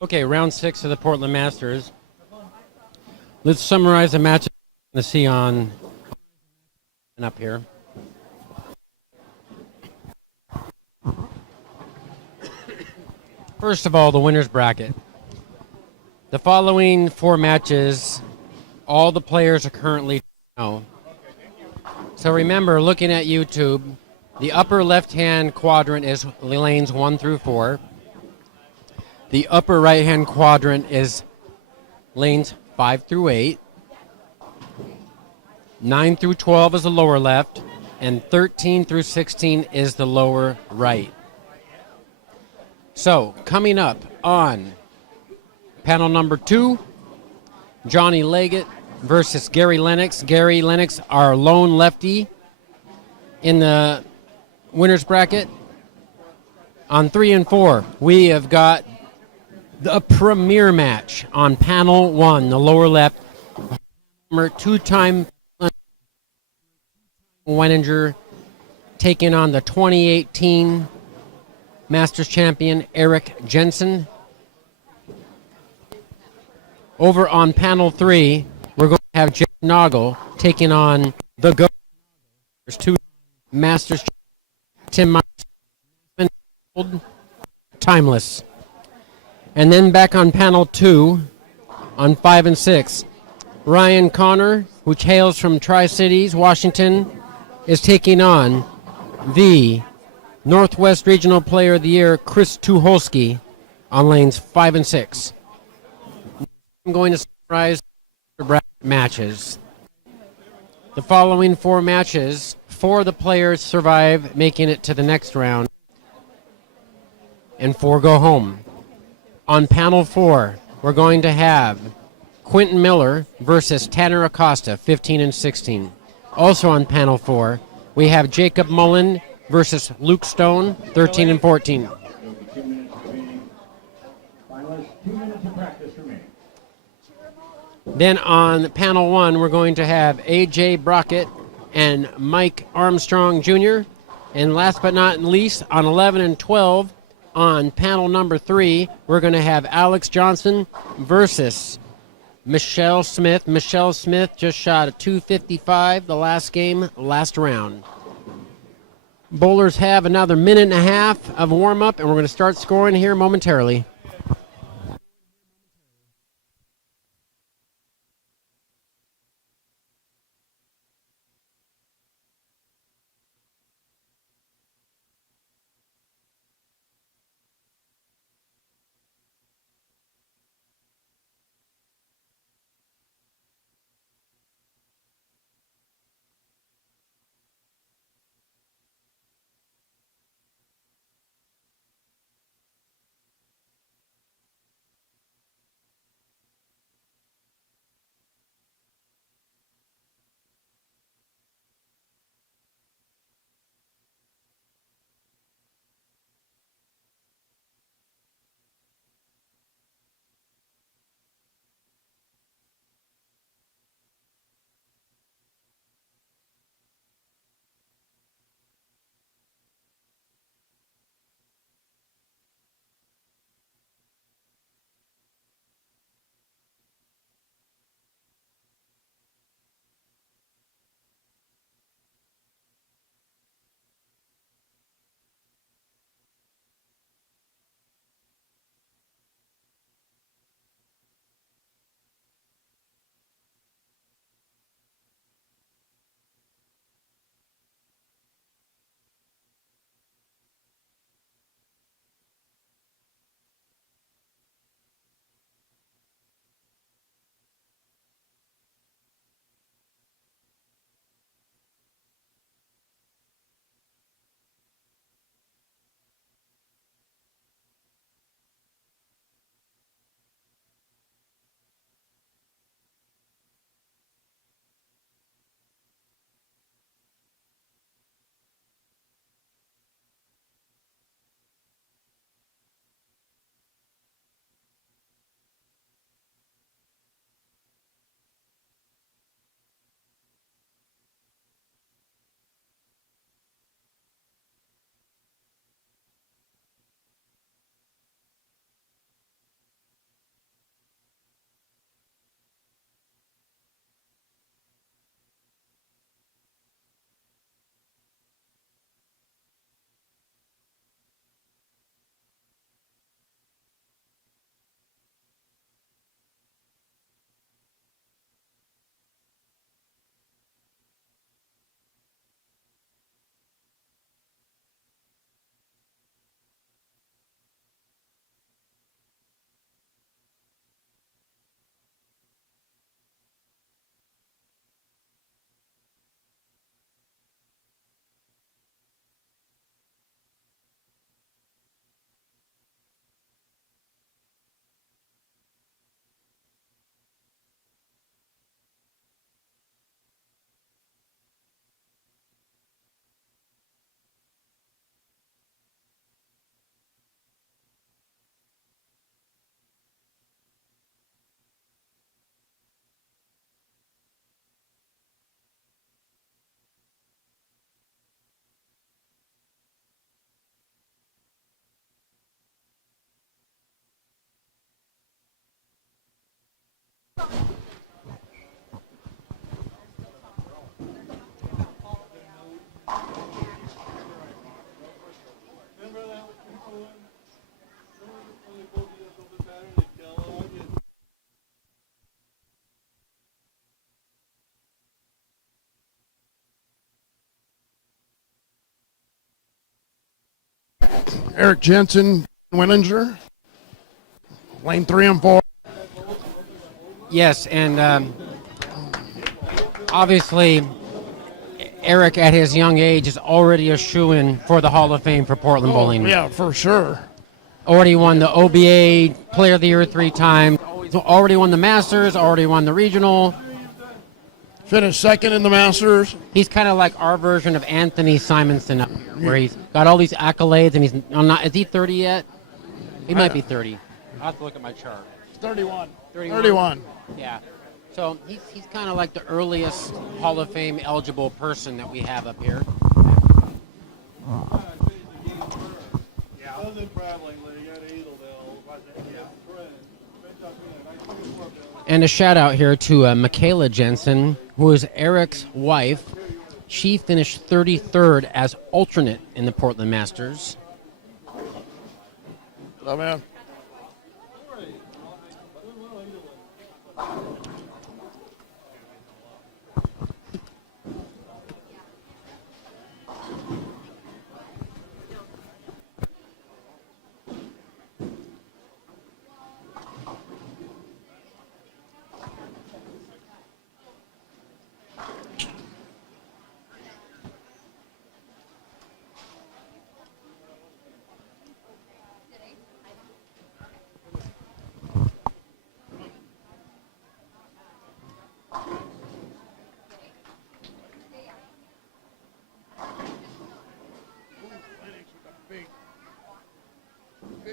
Okay, round 6 of the Portland Masters. Let's summarize the matches to see on and up here. First of all, the winner's bracket. The following 4 matches, all the players are currently now. So remember, looking at YouTube, the upper left-hand quadrant is lanes 1 through 4. The upper right-hand quadrant is lanes 5 through 8. 9 through 12 is the lower left, and 13 through 16 is the lower right. So, coming up on panel number 2, Johnny Leggett versus Gary Lennox. Gary Lennox, our lone lefty in the winner's bracket. On 3 and 4, we have got the premier match on panel 1, the lower left. Two-time Wenninger taking on the 2018 Masters champion Eric Jensen. Over on panel 3, we're going to have Jeff Noggle taking on the GOAT. There's 2 Masters Tim Myers, Timeless. And then back on panel 2, on 5 and 6, Ryan Connor, which hails from Tri-Cities, Washington, is taking on the Northwest Regional Player of the Year, Chris Tucholsky, on lanes 5 and 6. I'm going to summarize the bracket matches. The following 4 matches, 4 of the players survive, making it to the next round, and 4 go home. On panel 4, we're going to have Quentin Miller versus Tanner Acosta, 15 and 16. Also on panel 4, we have Jacob Mullen versus Luke Stone, 13 and 14. There'll be 2 minutes remaining. Finalists, 2 minutes of practice remaining. Then on panel 1, we're going to have A.J. Brockett and Mike Armstrong Jr. And last but not least, on 11 and 12, on panel number 3, we're going to have Alex Johnson versus Michelle Smith. Michelle Smith just shot a 255 the last game, last round. Bowlers have another minute and a half of warm-up, and we're going to start scoring here momentarily. Eric Jensen, Winninger, lane 3 and 4. Yes, and obviously, Eric at his young age is already a shoo-in for the Hall of Fame for Portland Bowling. Yeah, for sure. Already won the OBA Player of the Year 3 times. Already won the Masters. Already won the Regional. Finished second in the Masters. He's kind of like our version of Anthony Simonson up here, where he's got all these accolades, and he's not. Is he 30 yet? He might be 30. I'll have to look at my chart. 31. 31. 31. Yeah. So he's kind of like the earliest Hall of Fame eligible person that we have up here. And a shout out here to Michaela Jensen, who is Eric's wife. She finished 33rd as alternate in the Portland Masters. Oh, man.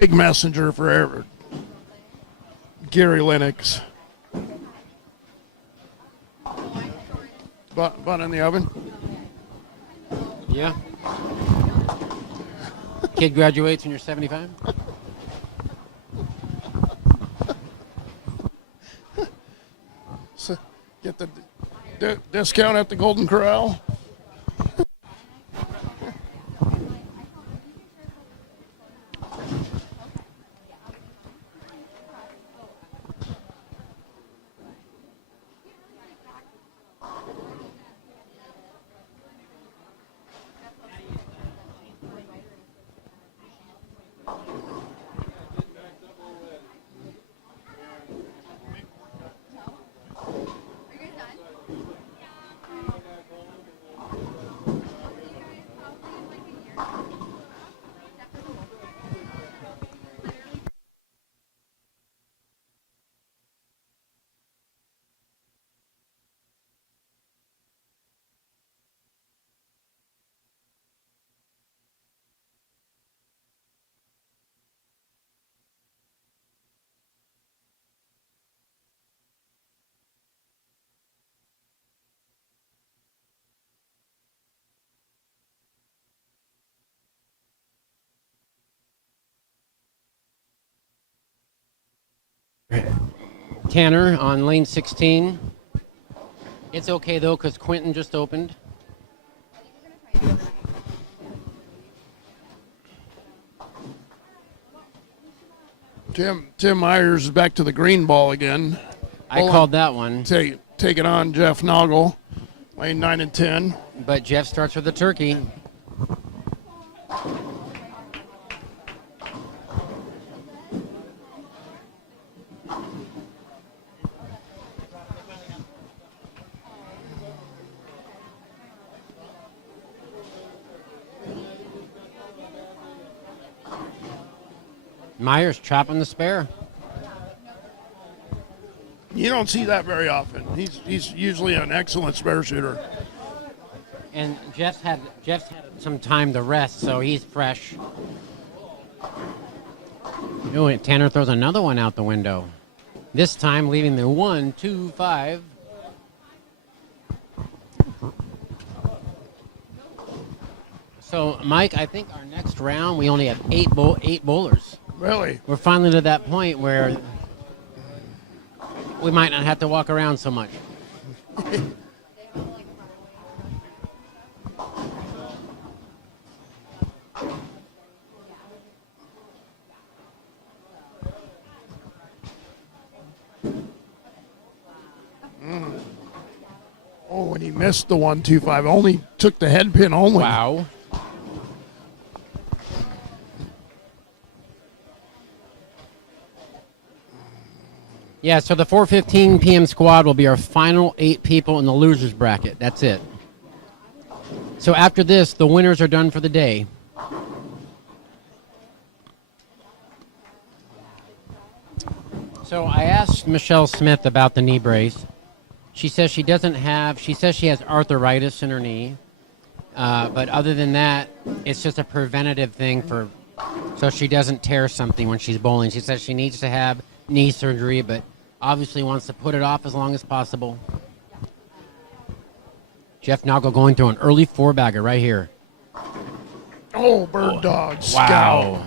Big messenger for Gary Lennox. Bun in the oven. Yeah. Kid graduates when you're 75. So get the discount at the Golden Corral. Tanner on lane 16. It's okay though, because Quentin just opened. Tim Myers is back to the green ball again. I called that one. Taking on Jeff Noggle, lane 9 and 10. But Jeff starts with the turkey. Myers chopping the spare. You don't see that very often. He's usually an excellent spare shooter. And Jeff's had some time to rest, so he's fresh. Oh, and Tanner throws another one out the window. This time leaving the 1-2-5. So, Mike, I think our next round we only have eight bowlers. Really? We're finally to that point where we might not have to walk around so much. Oh, and he missed the 1-2-5. Only took the head pin only. Wow. Yeah, so the 4:15 p.m. squad will be our final 8 people in the losers bracket. That's it. So after this, the winners are done for the day. So I asked Michelle Smith about the knee brace. She says she has arthritis in her knee. But other than that, it's just a preventative thing so she doesn't tear something when she's bowling. She says she needs to have knee surgery, but obviously wants to put it off as long as possible. Jeff Noggle going through an early 4-bagger right here. Oh, bird dog, Wow. scout.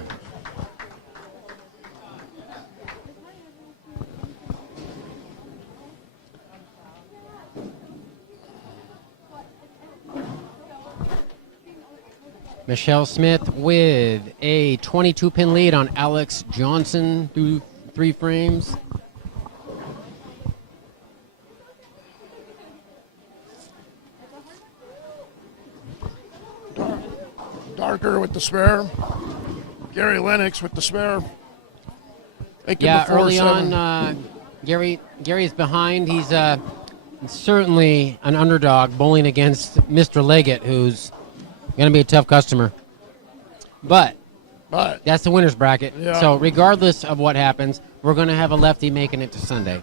Michelle Smith with a 22-pin lead on Alex Johnson through 3 frames. Darker with the spare. Gary Lennox with the spare. Yeah, early on, Gary's behind. He's certainly an underdog bowling against Mr. Leggett, who's going to be a tough customer. But that's the winner's bracket. Yeah. So regardless of what happens, we're going to have a lefty making it to Sunday.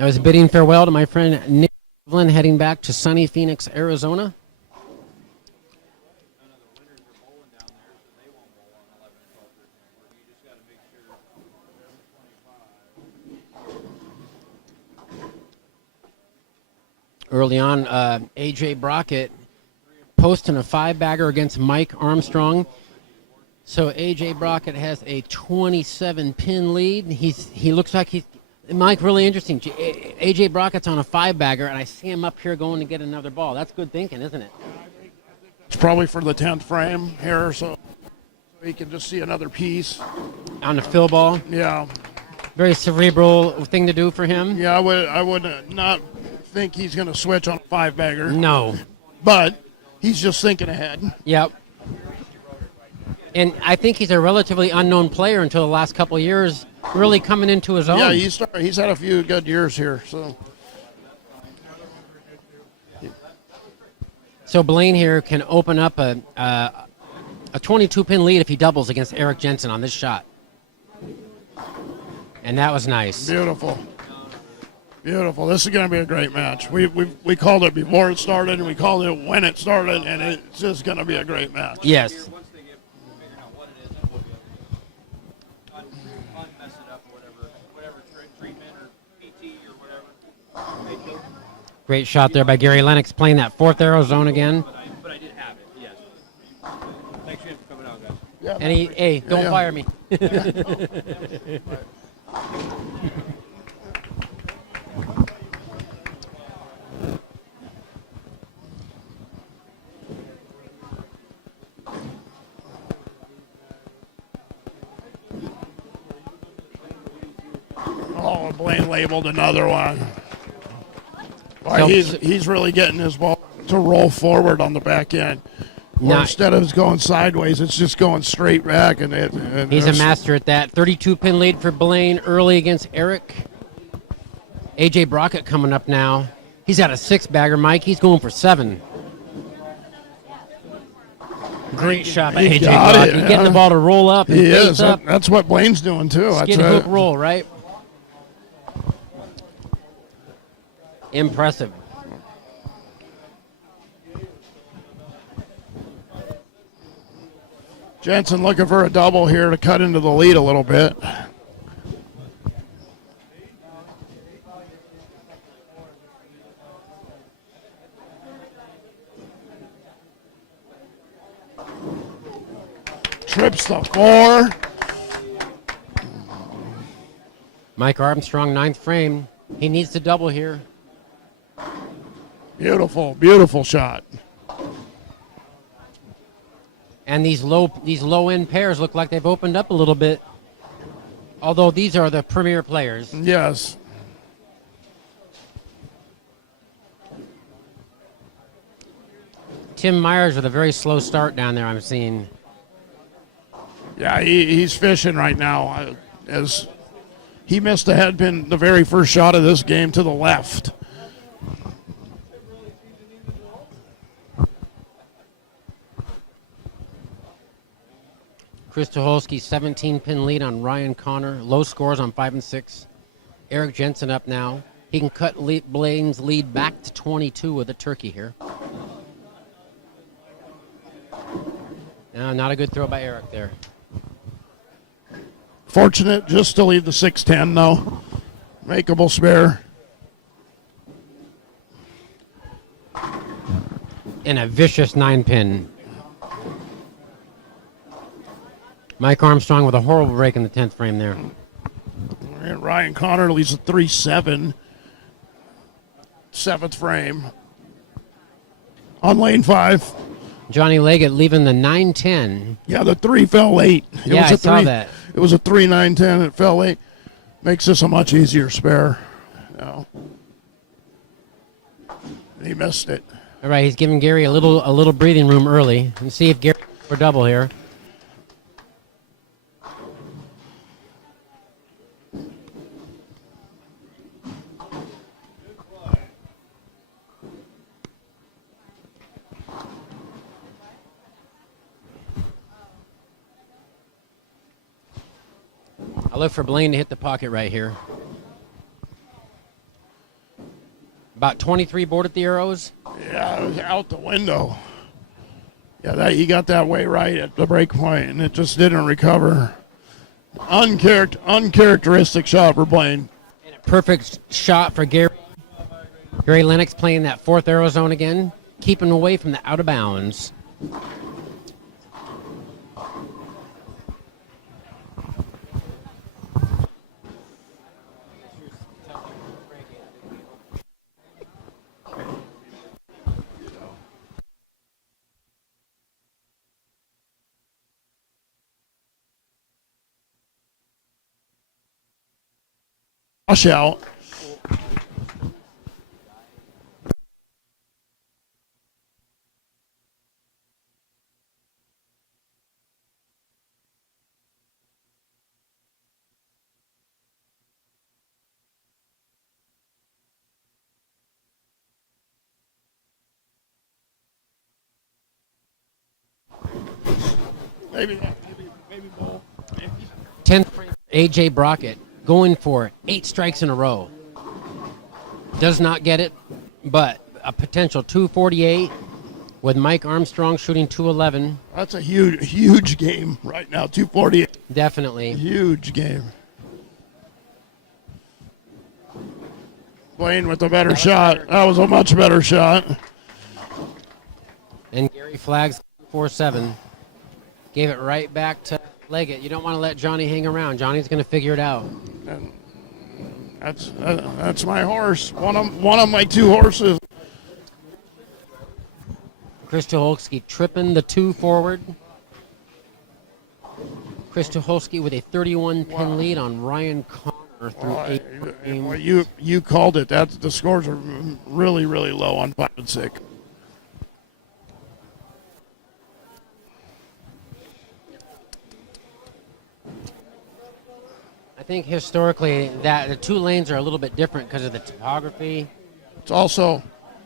I was bidding farewell to my friend Nick Evelyn heading back to sunny Phoenix, Arizona. Early on, A.J. Brockett posting a 5-bagger against Mike Armstrong. So A.J. Brockett has a 27-pin lead. He looks like he's Mike. Really interesting. A.J. Brockett's on a 5-bagger, and I see him up here going to get another ball. That's good thinking, isn't it? It's probably for the 10th frame here, so he can just see another piece. On the fill ball. Yeah. Very cerebral thing to do for him. Yeah, I would not think he's going to switch on a 5-bagger. No. But he's just thinking ahead. Yep. And I think he's a relatively unknown player until the last couple of years, really coming into his own. Yeah, he's had a few good years here. So Blaine here can open up a 22-pin lead if he doubles against Eric Jensen on this shot. And that was nice. Beautiful. Beautiful. This is going to be a great match. We called it before it started, and we called it when it started, and it's just going to be a great match. Yes. Great shot there by Gary Lennox, playing that 4th arrow zone again. But I did have it, yes. Thanks again for coming out, guys. Yeah, And don't fire me. Oh, Blaine labeled another one. Boy, So- he's really getting his ball to roll forward on the back end. Or instead of going sideways, it's just going straight back. And He's a master at that. 32-pin lead for Blaine early against Eric. A.J. Brockett coming up now. He's got a 6-bagger, Mike. He's going for 7. Great shot by A.J. got Brockett. it, He's getting the ball to roll up and He face is. up. That's what Blaine's doing, too. Skin hook roll, right? Impressive. Jensen looking for a double here to cut into the lead a little bit. Trips the 4. Mike Armstrong, 9th frame. He needs to double here. Beautiful, beautiful shot. And these low end pairs look like they've opened up a little bit. Although these are the premier players. Yes. Tim Myers with a very slow start down there, I'm seeing. Yeah, he's fishing right now. As he missed the head pin the very first shot of this game to the left. Chris Tucholsky, 17-pin lead on Ryan Connor. Low scores on 5 and 6. Eric Jensen up now. He can cut Blaine's lead back to 22 with a turkey here. No, not a good throw by Eric there. Fortunate just to leave the 6-10 though. Makeable spare. And a vicious 9-pin. Mike Armstrong with a horrible break in the 10th frame there. And Ryan Connor leaves a 3-7. 7th frame. On lane 5. Johnny Leggett leaving the 9-10. Yeah, the 3 fell late. Yeah, I saw that. It was a 3-9-10. It fell late. Makes this a much easier spare. No. He missed it. All right, he's giving Gary a little breathing room early. Let's see if Gary for double here. I look for Blaine to hit the pocket right here. About 23 board at the arrows. Yeah, it was out the window. Yeah, he got that way right at the break point, and it just didn't recover. Uncharacteristic shot for Blaine. And a perfect shot for Gary. Gary Lennox playing that fourth arrow zone again, keeping away from the out of bounds. Wash out. Maybe bowl. 10th frame, AJ Brockett going for 8 strikes in a row. Does not get it, but a potential 248 with Mike Armstrong shooting 211. That's a huge game right now. 248. Definitely. Huge game. Blaine with a better shot. That was a much better shot. And Gary flags 4-7. Gave it right back to Leggett. You don't want to let Johnny hang around. Johnny's going to figure it out. And that's my horse. One of my 2 horses. Chris Tucholsky tripping the 2 forward. Chris Tucholsky with a 31-pin lead on Ryan Connor through 8 games. Well, you called it. The scores are really low on 5 and 6. I think historically that the 2 lanes are a little bit different because of the topography. It's also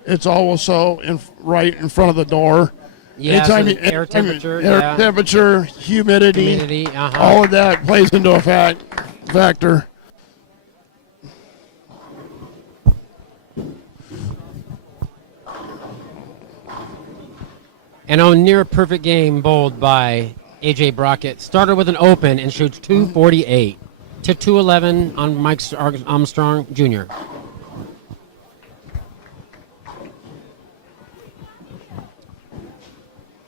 right in front of the door. Yeah, so the air temperature, temperature, humidity, uh-huh. all of that plays into a factor. And a near perfect game bowled by AJ Brockett. Started with an open and shoots 248 to 211 on Mike Armstrong Jr.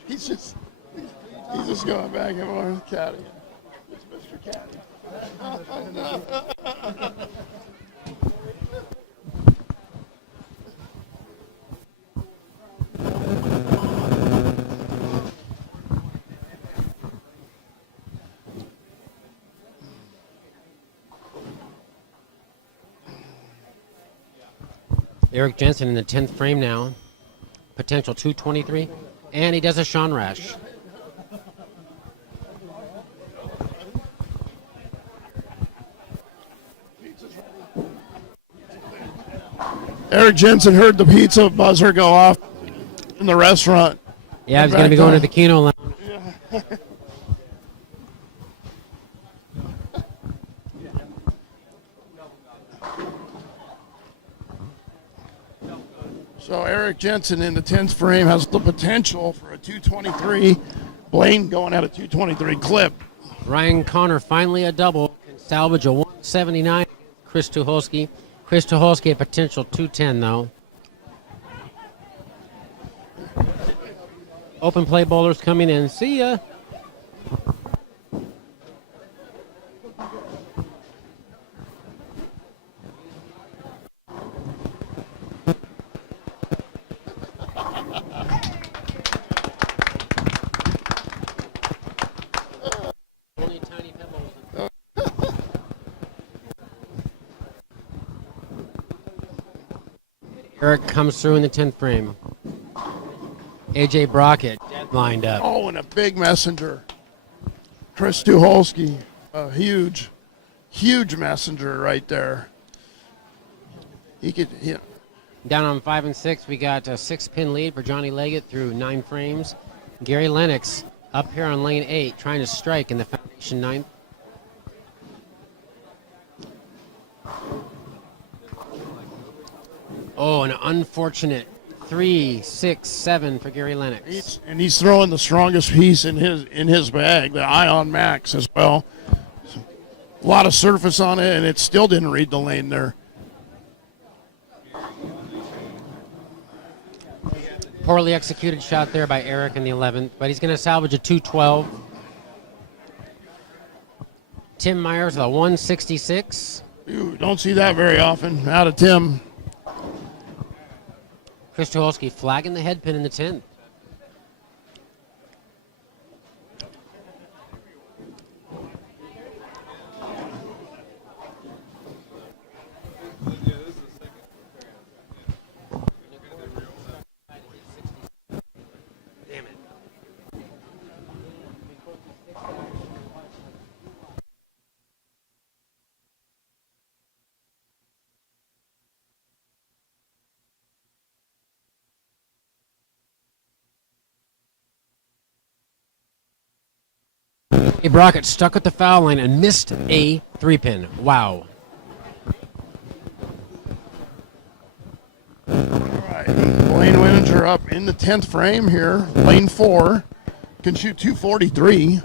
He's just going back and forth, caddy. It's Mr. Caddy. Eric Jensen in the 10th frame now. Potential 223. And he does a Sean Rash. Eric Jensen heard the pizza buzzer go off in the restaurant. Yeah, he's going to be going to the Keno Lounge. So Eric Jensen in the 10th frame has the potential for a 223. Blaine going at a 223 clip. Ryan Connor finally a double. Can salvage a 179. Chris Tucholsky. Chris Tucholsky a potential 210 though. Open play bowlers coming in. See ya. Only tiny pebbles. Eric comes through in the 10th frame. AJ Brockett lined up. Oh, and a big messenger. Chris Tucholsky, a huge messenger right there. He could, Down on 5 and 6, we got a 6-pin lead for Johnny Leggett through 9 frames. Gary Lennox up here on lane 8, trying to strike in the foundation 9th. Oh, an unfortunate 3, 6, 7 for Gary Lennox. He's throwing the strongest piece in his bag, the Ion Max as well. A lot of surface on it, and it still didn't read the lane there. Poorly executed shot there by Eric in the 11th, but he's going to salvage a 212. Tim Myers with a 166. You don't see that very often out of Tim. Chris Tucholsky flagging the head pin in the 10th. Brockett stuck at the foul line and missed a 3-pin. Wow. All right, Blaine Wininger up in the 10th frame here. Lane 4 can shoot 243.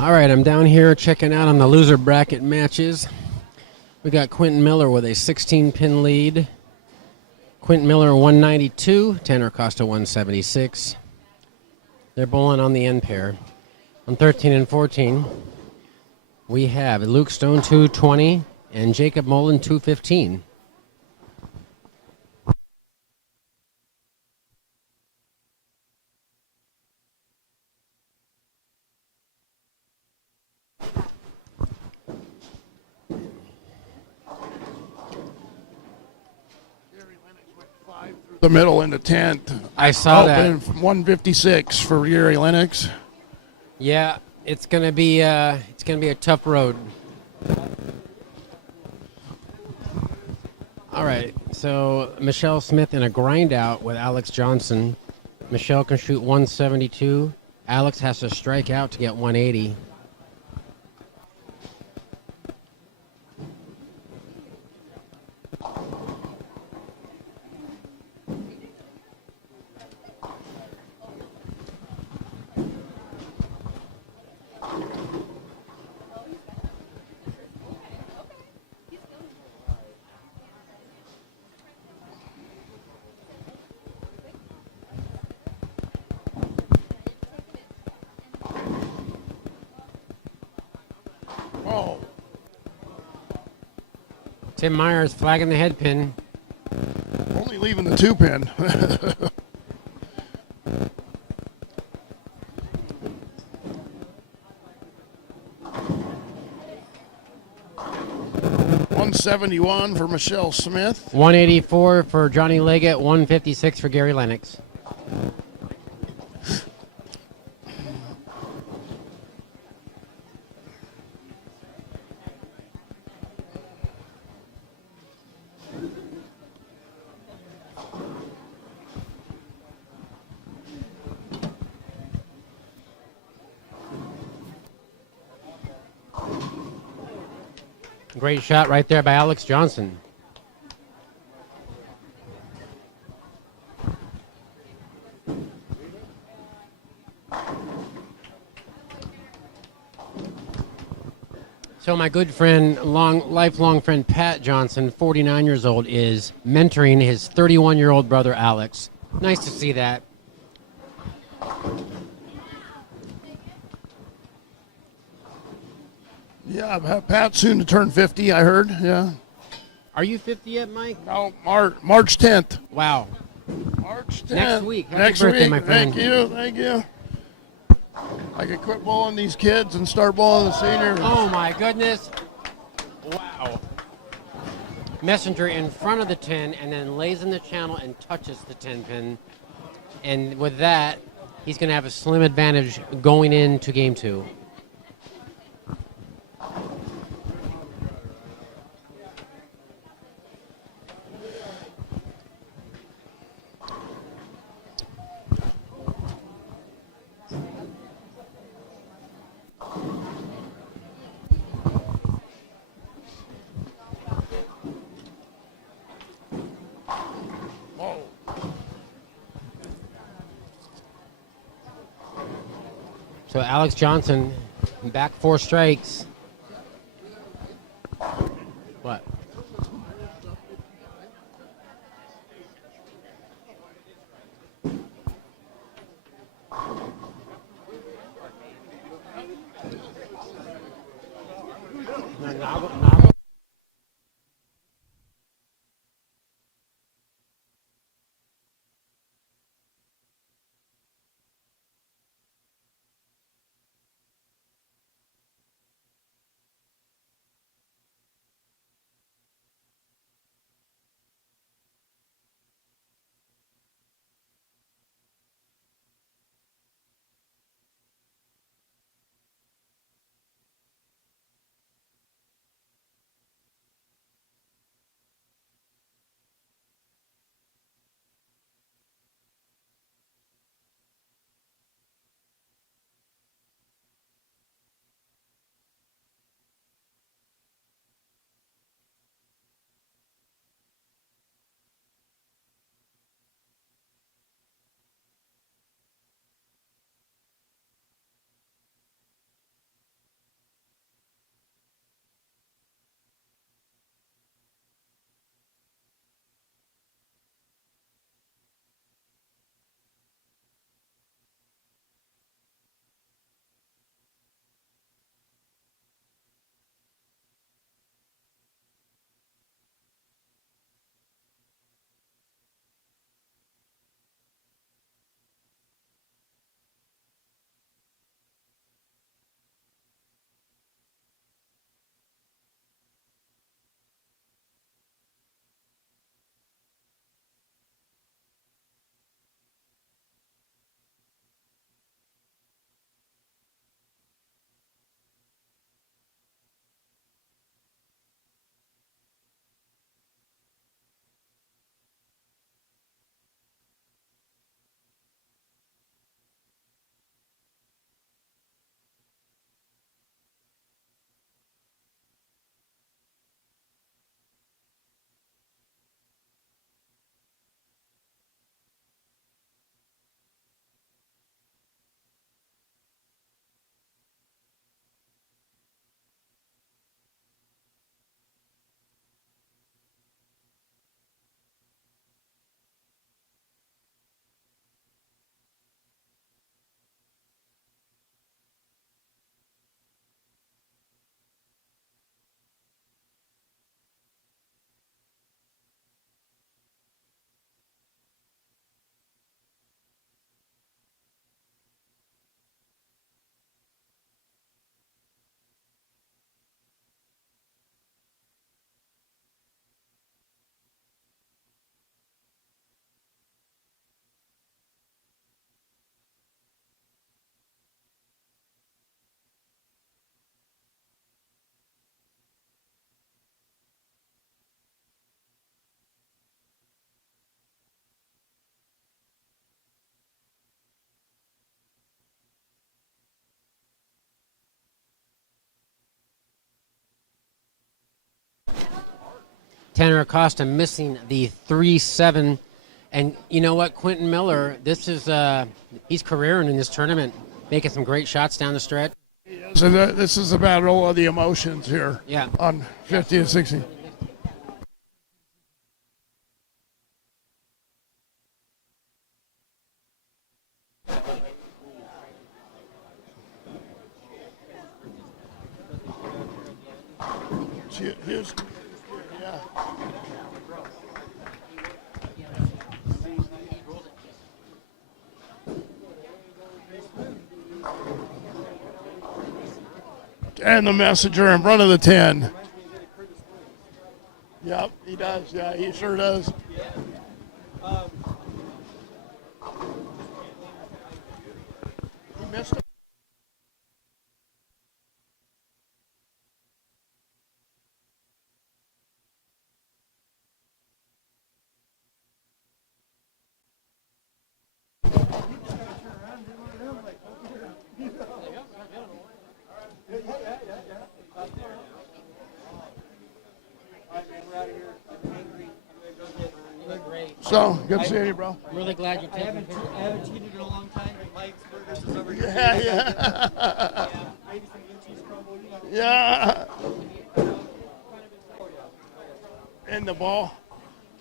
All right, I'm down here checking out on the loser bracket matches. We got Quentin Miller with a 16-pin lead. Quentin Miller 192, Tanner Costa 176. They're bowling on the end pair. On 13 and 14, we have Luke Stone 220 and Jacob Mullen 215. The middle in the 10th. I saw that. 156 for Gary Lennox. Yeah, it's gonna be a tough road. All right, so Michelle Smith in a grind out with Alex Johnson. Michelle can shoot 172. Alex has to strike out to get 180. Oh, Tim Myers flagging the head pin. only leaving the 2-pin. 171 for Michelle Smith. 184 for Johnny Leggett. 156 for Gary Lennox. Great shot right there by Alex Johnson. So my good friend, lifelong friend Pat Johnson, 49 years old, is mentoring his 31-year-old brother Alex. Nice to see that. Yeah, Pat's soon to turn 50, I heard. Yeah. Are you 50 yet, Mike? No, March 10th. Wow. March 10th. Next week. Happy Next birthday, week. my friend. Thank you. I could quit bowling these kids and start bowling the seniors. Oh, my goodness. Wow. Messenger in front of the 10 and then lays in the channel and touches the 10 pin. And with that, he's going to have a slim advantage going into game 2. Whoa. So Alex Johnson, back 4 strikes. What? Tanner Acosta missing the 3-7. And you know what, Quentin Miller, this is he's careering in this tournament, making some great shots down the stretch. So this is the battle of the emotions here. Yeah. On 50 and 60. Houston. Yeah. And the messenger in front of the 10. Yep, he does. Yeah, he sure does. He missed it. So, good seeing you, bro. I'm really glad you're taking pictures. I haven't cheated in a long time, but Mike's Burgers is over here. Yeah. Maybe some blue cheese crumble, you know. Yeah. And the ball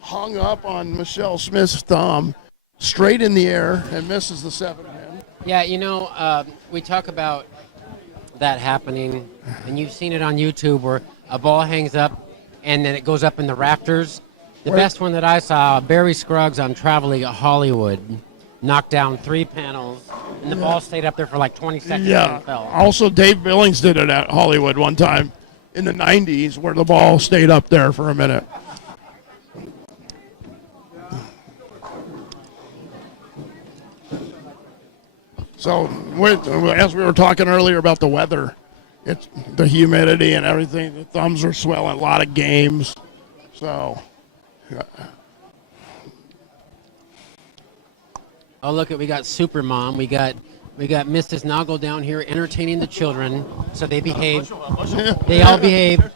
hung up on Michelle Smith's thumb, straight in the air, and misses the 7-pin. Yeah, you know, we talk about that happening, and you've seen it on YouTube where a ball hangs up and then it goes up in the rafters. The best one that I saw, Barry Scruggs on Travel League at Hollywood, knocked down 3 panels, and the ball stayed up there for like 20 seconds and fell. Also, Dave Billings did it at Hollywood one time in the 90s where the ball stayed up there for a minute. So, as we were talking earlier about the weather, it's the humidity and everything. The thumbs are swelling. A lot of games. So, Oh, look, we got Super Mom. We got Mrs. Noggle down here entertaining the children, so they behave. They all behave.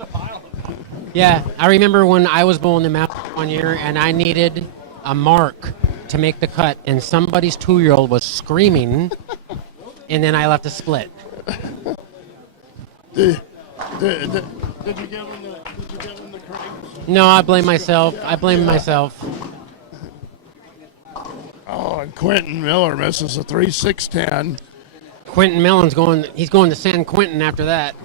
Yeah, I remember when I was bowling the map one year, and I needed a mark to make the cut, and somebody's 2-year-old was screaming, and then I left a split. did you give him the cranks? No, I blame myself. I blame myself. Oh, and Quentin Miller misses a 3-6-10. Quentin Mellon's he's going to San Quentin after that.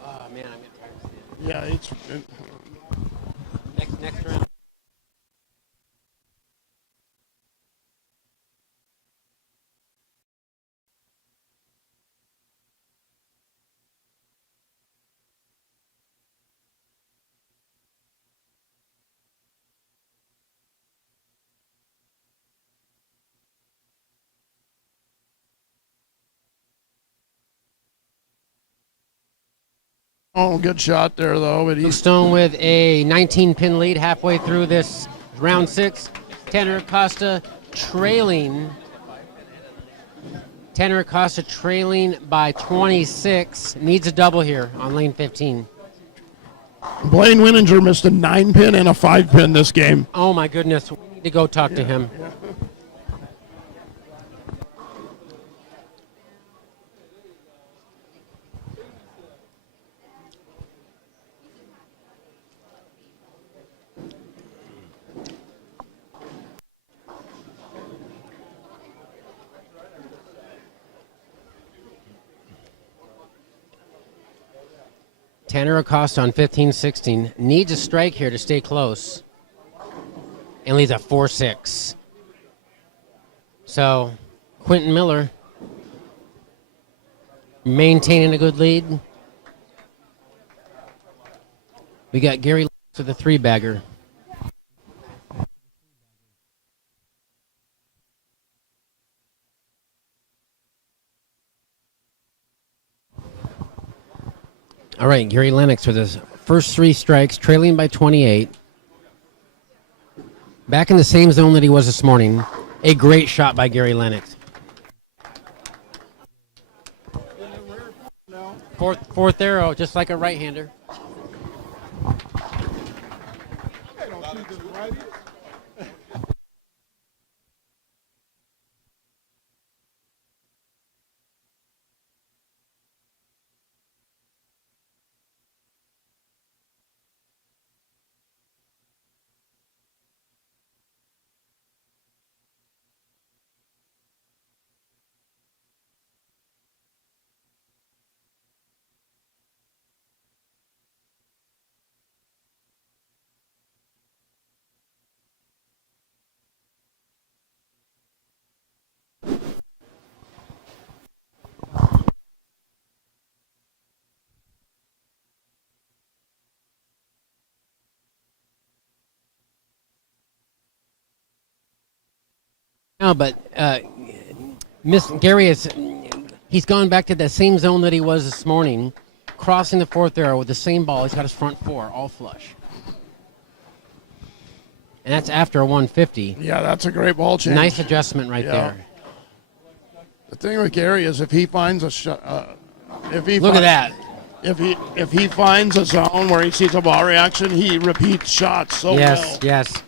Oh, man, I'm getting tired of standing. Yeah, it's. Next round. Oh, good shot there, though. But he's Stone with a 19-pin lead halfway through this round 6. Tanner Acosta trailing. Tanner Acosta trailing by 26. Needs a double here on lane 15. Blaine Wininger missed a 9-pin and a 5-pin this game. Oh, my goodness. We need to go talk to him. Tanner Acosta on 15-16 needs a strike here to stay close and leads a 4-6. So Quentin Miller maintaining a good lead. We got Gary with a 3-bagger. All right, Gary Lennox with his first 3 strikes, trailing by 28. Back in the same zone that he was this morning. A great shot by Gary Lennox. Fourth arrow, just like a right-hander. No, but Miss Gary he's gone back to the same zone that he was this morning, crossing the fourth arrow with the same ball. He's got his front four all flush. And that's after a 150. Yeah, that's a great ball change. Nice adjustment right there. The thing with Gary is if he finds a shot, Look at that. If he finds a zone where he sees a ball reaction, he repeats shots so well. Yes.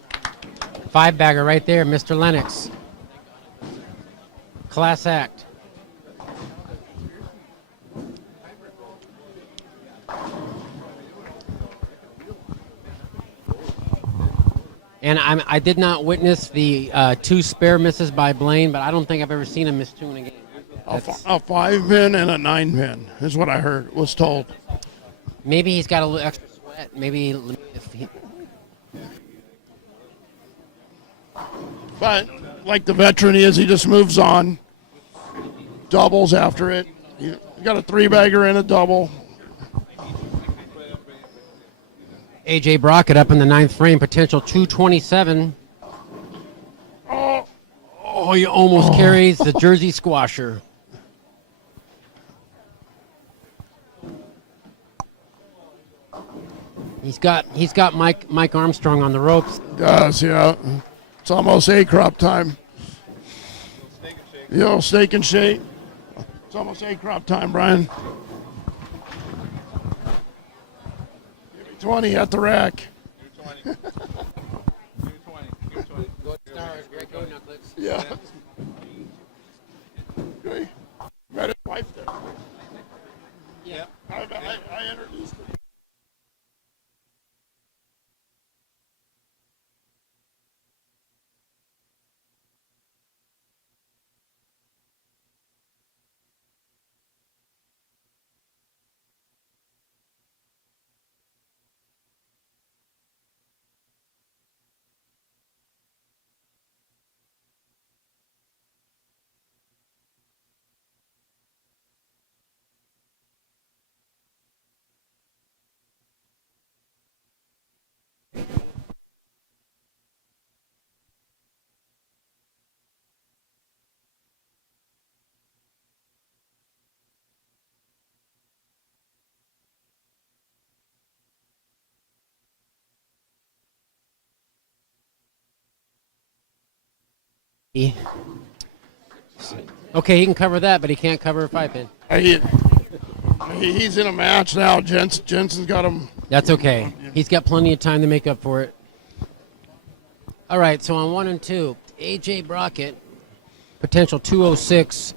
Five-bagger right there, Mr. Lennox. Class act. And I did not witness the two spare misses by Blaine, but I don't think I've ever seen him miss two in a game. A 5-pin and a 9-pin is what I was told. Maybe he's got a little extra sweat. Maybe if he... But like the veteran he is, he just moves on, doubles after it. You got a 3-bagger and a double. A.J. Brockett up in the ninth frame, potential 227. Oh, he almost carries the Jersey squasher. He's got Mike Armstrong on the ropes. Does, yeah. It's almost A-crop time. Steak and shake. It's almost A-crop time, Brian. Give me 20 at the rack. 220. 220. Go Stars, great go Knucklets. Yeah. Okay. Met his wife there. Yeah. I introduced her. Okay, he can cover that, but he can't cover a 5-pin. He's in a match now. Jensen's got him. That's okay. He's got plenty of time to make up for it. All right, so on 1 and 2, A.J. Brockett, potential 206.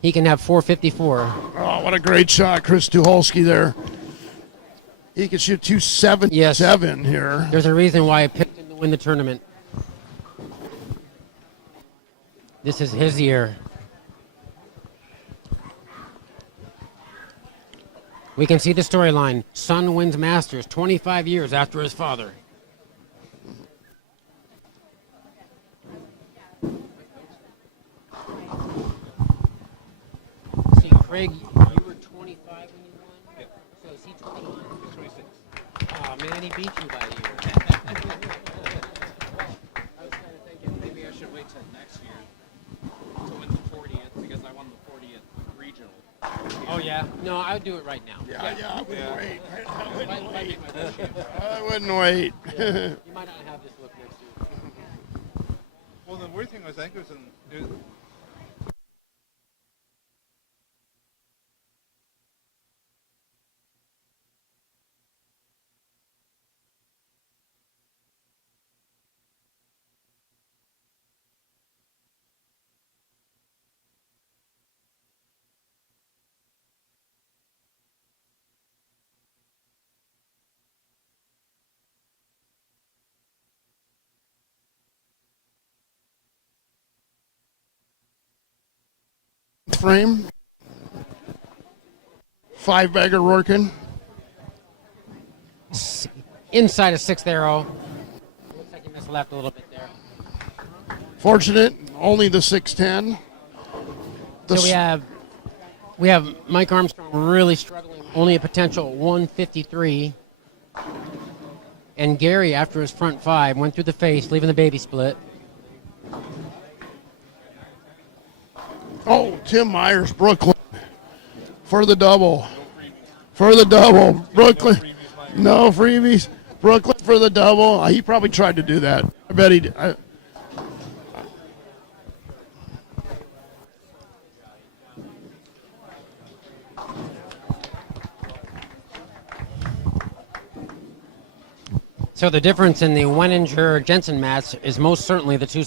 He can have 454. Oh, what a great shot, Chris Tucholsky there. He could shoot 277 here. There's a reason why I picked him to win the tournament. This is his year. We can see the storyline. Son wins Masters 25 years after his father. See, Craig, you were 25 when you won? Yep. So is he 21? 26. Oh, man, he beat you by a year. Maybe I should wait till next year to win the 40th because I won the 40th regional. Oh, yeah? No, I would do it right now. Yeah, I wouldn't wait. If I make my wish here. I wouldn't wait. You might not have this look next year. Well, the weird thing was, I think it was Frame. 5-bagger working. Inside a 6th arrow. Looks like he missed left a little bit there. Fortunate, only the 610. So we have Mike Armstrong really struggling. Only a potential 153. And Gary, after his front five, went through the face, leaving the baby split. Oh, Tim Myers, Brooklyn, for the double. For the double. Brooklyn, no freebies. Brooklyn for the double. He probably tried to do that. I bet he did. So the difference in the Wenninger-Jensen match is most certainly the two.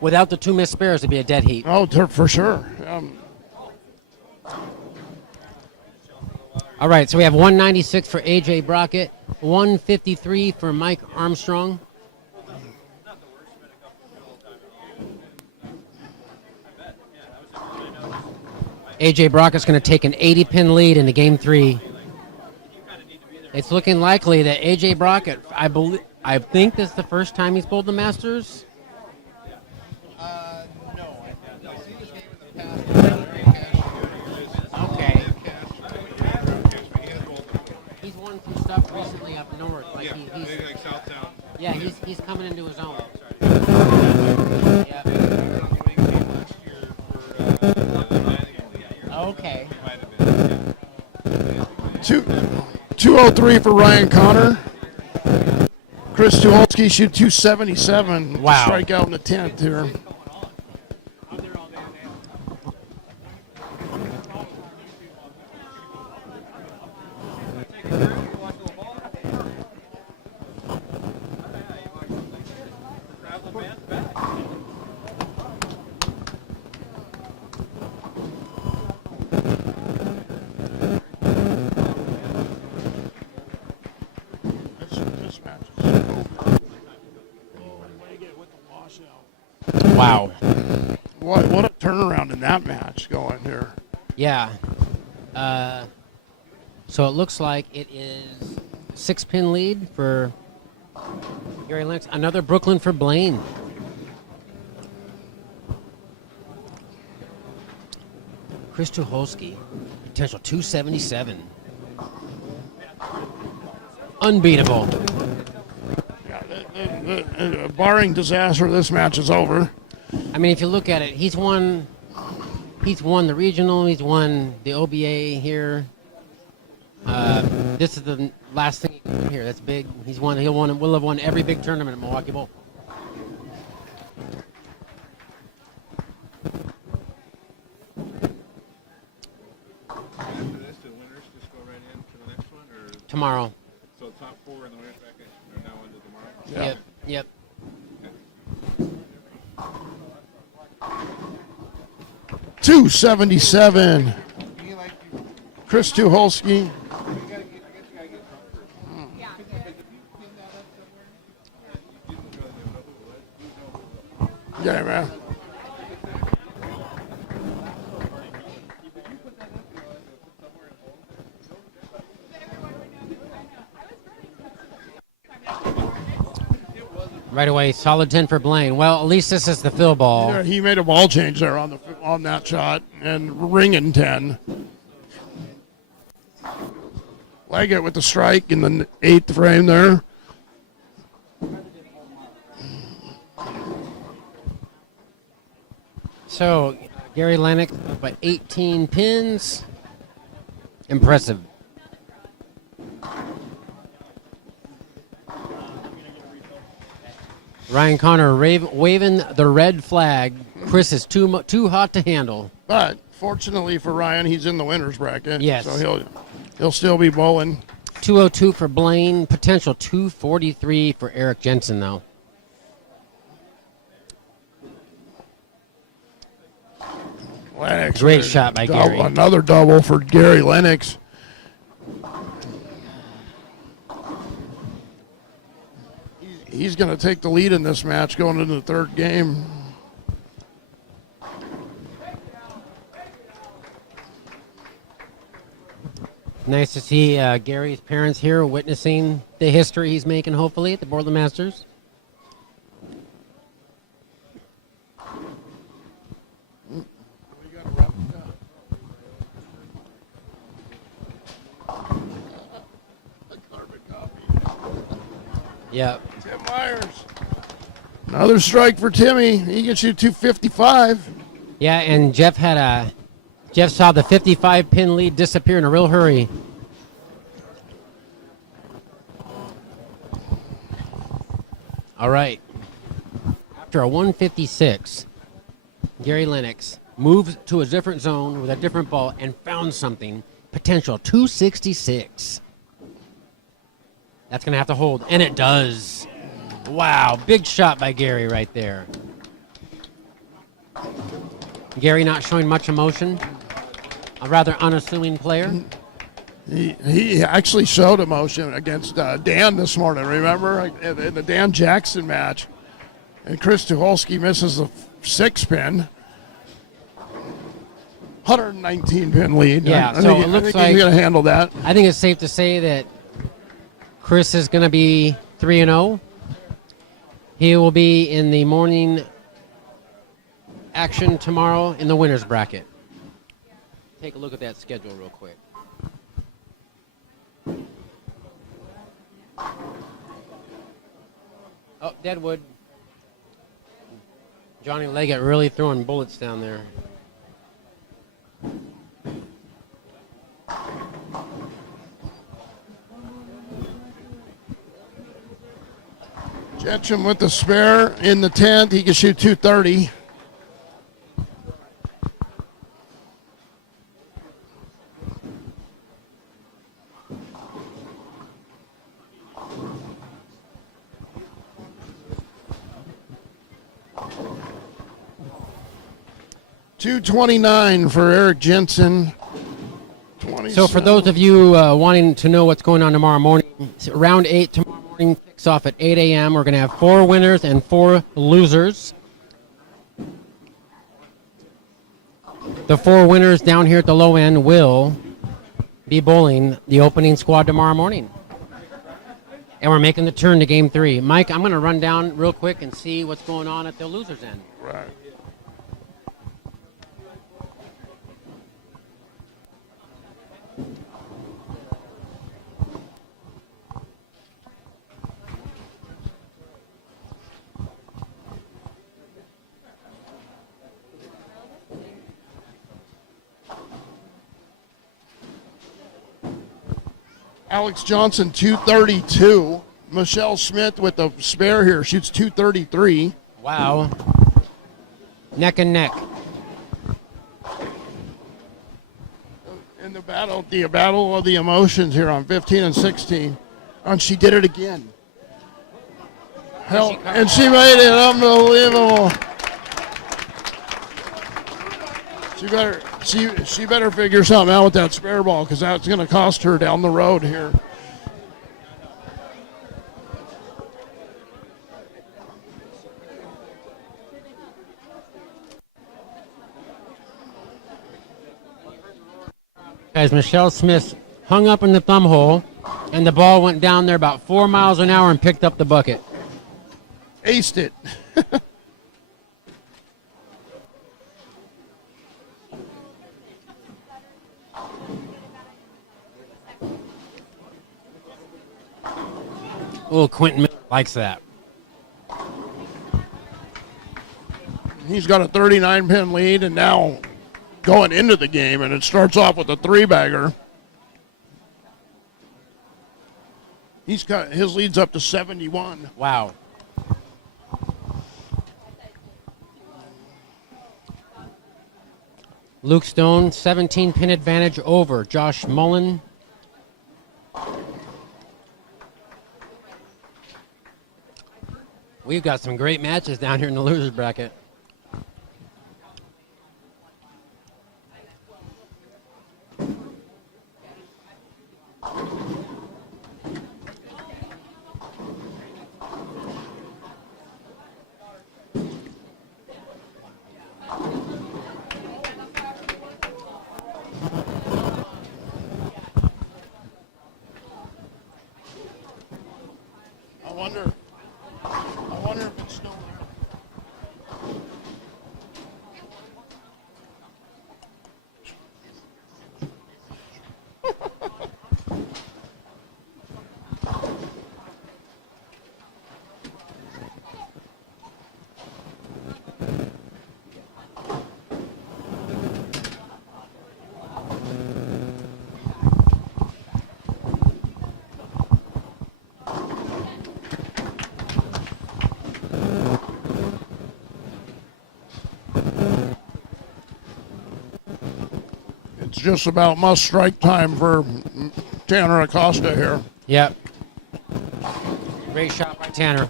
Without the two missed spares, it'd be a dead heat. Oh, for sure. All right, so we have 196 for AJ Brockett, 153 for Mike Armstrong. AJ Brockett's going to take an 80-pin lead into Game 3. It's looking likely that AJ Brockett, I think this is the first time he's pulled the Masters. No. I've seen this game in the past. Okay. He's won some stuff recently up north. Like he's like Southtown. yeah, he's coming into his own. Yeah. Okay. 203 for Ryan Connor. Chris Tucholsky shoot 277. Wow. Strike out in the 10th here. This match is over. Wow. What a turnaround in that match going here. Yeah. So it looks like it is 6-pin lead for Gary Lennox. Another Brooklyn for Blaine. Chris Tucholsky, potential 277. Unbeatable. Yeah, barring disaster, this match is over. I mean, if you look at it, he's won the regional, he's won the OBA here. This is the last thing he can win here. That's big. Will have won every big tournament at Milwaukee Bowl. After this, the winners just go right into the next one, or Tomorrow. so top 4 in the winners bracket are now into tomorrow. Yeah. Yep. .277. Chris Tucholsky. Yeah, man. Right away, solid 10 for Blaine. Well, at least this is the fill ball. Yeah, he made a ball change there on that shot and ringing 10. Leggett with the strike in the 8th frame there. So, Gary Lennox by 18 pins. Impressive. Ryan Connor waving the red flag. Chris is too hot to handle. But fortunately for Ryan, he's in the winners bracket. Yes. So he'll still be bowling. 202 for Blaine. Potential 243 for Eric Jensen, though. Lennox. Great shot by Gary. Another double for Gary Lennox. He's going to take the lead in this match going into the third game. Nice to see Gary's parents here witnessing the history he's making, hopefully, at the Portland Masters. Yep. Tim Myers. Another strike for Timmy. He can shoot 255. Yeah, and Jeff saw the 55 pin lead disappear in a real hurry. All right. After a 156, Gary Lennox moved to a different zone with a different ball and found something. Potential 266. That's going to have to hold, and it does. Wow, big shot by Gary right there. Gary not showing much emotion. A rather unassuming player. He actually showed emotion against Dan this morning, remember? In the Dan Jackson match. And Chris Tucholsky misses the 6-pin. 119-pin lead. Yeah, I so think, it looks he's like going to handle that. I think it's safe to say that Chris is going to be 3-0. He will be in the morning action tomorrow in the winner's bracket. Take a look at that schedule real quick. Oh, Deadwood. Johnny Leggett really throwing bullets down there. Jetchum with the spare in the 10th. He can shoot 230. $229 for Eric Jensen. So for those of you wanting to know what's going on tomorrow morning, round 8 tomorrow morning kicks off at 8 a.m. We're going to have 4 winners and 4 losers. The 4 winners down here at the low end will be bowling the opening squad tomorrow morning. And we're making the turn to game 3. Mike, I'm going to run down real quick and see what's going on at the losers end. Right. Alex Johnson, 232. Michelle Smith with the spare here shoots 233. Wow. Neck and neck. In the battle of the emotions here on 15 and 16. And she did it again. Hell, and she made it unbelievable. She better figure something out with that spare ball because that's going to cost her down the road here. Guys, Michelle Smith hung up in the thumb hole, and the ball went down there about 4 miles an hour and picked up the bucket. Aced it. Oh, Quentin Miller likes that. He's got a 39-pin lead, and now going into the game, and it starts off with a 3-bagger. He's got his lead's up to 71. Wow. Luke Stone, 17-pin advantage over Josh Mullen. We've got some great matches down here in the losers bracket. I wonder if it's still there. It's just about must strike time for Tanner Acosta here. Yep. Great shot by Tanner.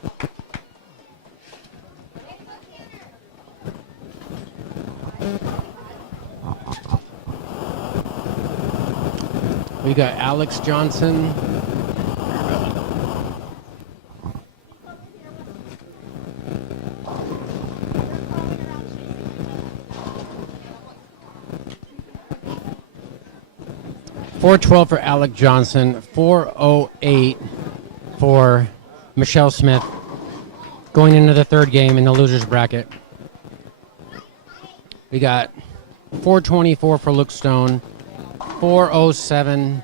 We got Alex Johnson. .412 for Alec Johnson, 408 for Michelle Smith, going into the third game in the losers bracket. We got 424 for Luke Stone, 407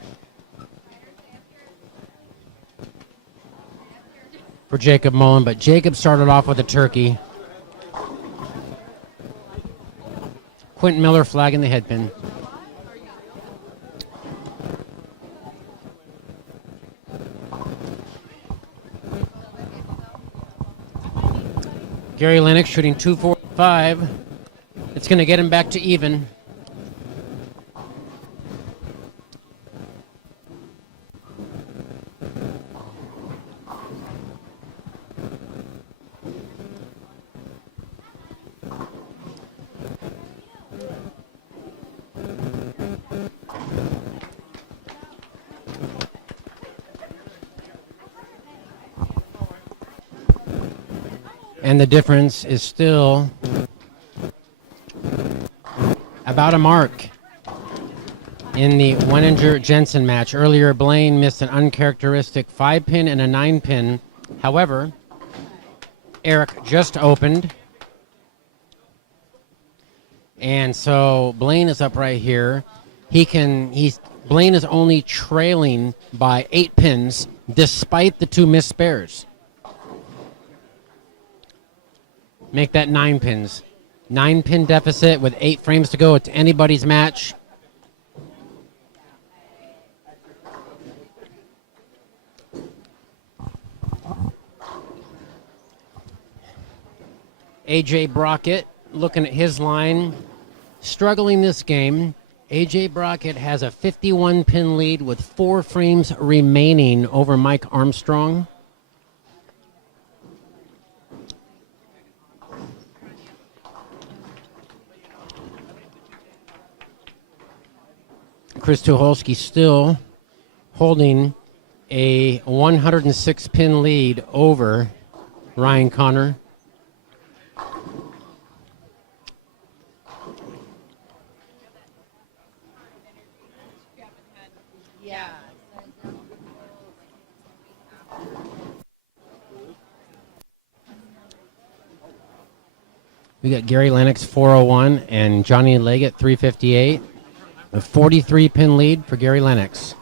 for Jacob Mullen, but Jacob started off with a turkey. Quentin Miller flagging the headpin. Gary Lennox shooting 245. It's going to get him back to even. And the difference is still about a mark in the Weninger-Jensen match. Earlier, Blaine missed an uncharacteristic 5-pin and a 9-pin. However, Eric just opened. And so Blaine is up right here. Blaine is only trailing by 8 pins despite the 2 missed spares. Make that 9 pins. 9-pin deficit with 8 frames to go. It's anybody's match. AJ Brockett, looking at his line, struggling this game. AJ Brockett has a 51-pin lead with 4 frames remaining over Mike Armstrong. Chris Tucholsky still holding a 106-pin lead over Ryan Connor. Yeah. We got Gary Lennox 401 and Johnny Leggett 358. A 43-pin lead for Gary Lennox.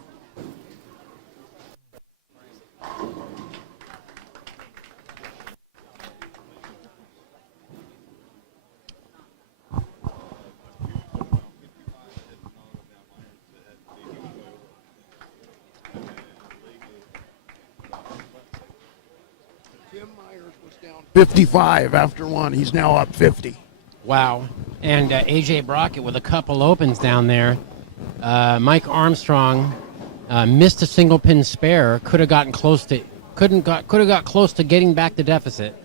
Tim Myers was down 55 after one. He's now up 50. Wow. And AJ Brockett with a couple opens down there. Mike Armstrong missed a single pin spare. Could have got close to getting back the deficit.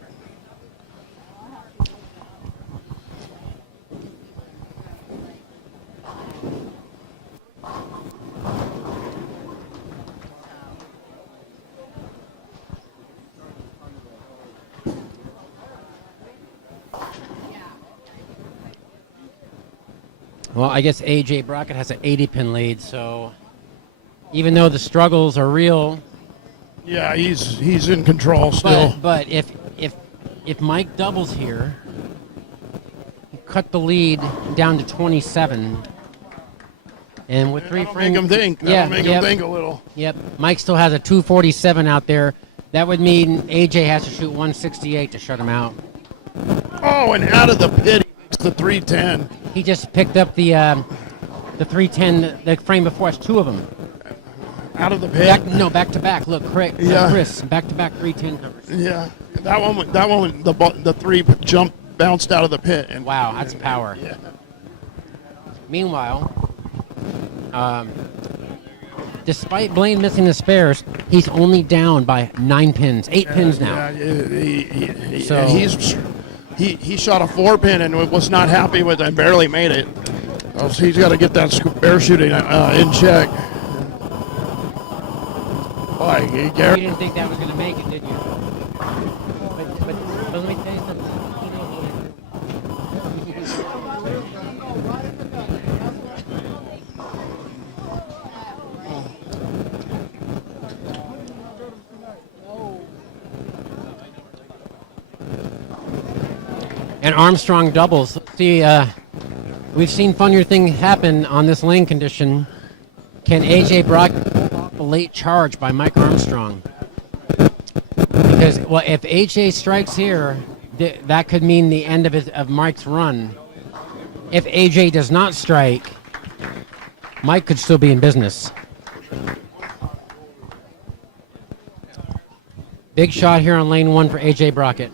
Well, I guess AJ Brockett has an 80-pin lead, so even though the struggles are real, Yeah, he's in control still. but if Mike doubles here, cut the lead down to 27, and with 3 That'll frames, make him think. That'll make him think a little. Yep, Mike still has a 247 out there. That would mean AJ has to shoot 168 to shut him out. Oh, and out of the pit, he makes the 310. He just picked up the 310 the frame before. It's 2 of them. Out of the pit. Back to back. Look, Chris, back to back 310 covers. Yeah, that one, the 3 bounced out of the pit. And Wow, that's power. Yeah. Meanwhile, Despite Blaine missing the spares, he's only down by 9 pins, 8 pins now. So he shot a 4-pin and was not happy with it and barely made it. So he's got to get that spare shooting in check. Boy, You didn't think that was going to make it, did you? But let me tell you something. And Armstrong doubles. See, we've seen funnier things happen on this lane condition. Can AJ Brock a late charge by Mike Armstrong? Because well, if AJ strikes here, that could mean the end of Mike's run. If AJ does not strike, Mike could still be in business. Big shot here on lane 1 for AJ Brockett.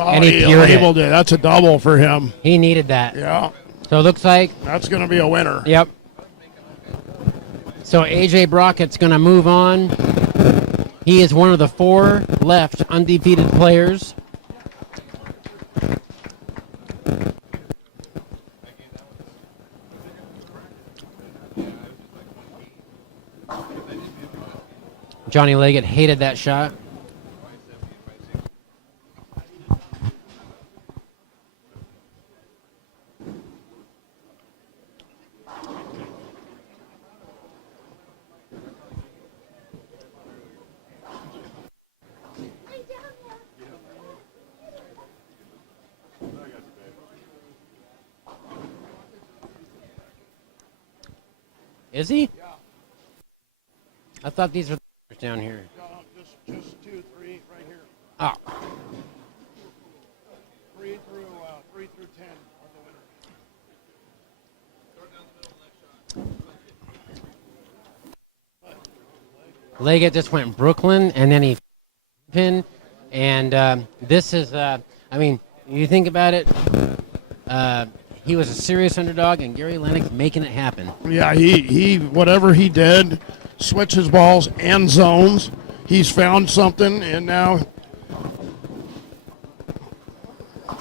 Oh, And he he cured labeled it. That's a double for him. He needed that. Yeah, So it looks like, that's going to be a winner. yep. So AJ Brockett's going to move on. He is one of the 4 left undefeated players. Johnny Leggett hated that shot. Is he? Yeah. I thought these were down here. Just 2, 3 right here. Oh. 3 through 10 are the winners. Leggett just went Brooklyn, and then he pinned. And this is, I mean, you think about it, he was a serious underdog, and Gary Lennox making it happen. Yeah, he whatever he did, switches balls and zones. He's found something, and now,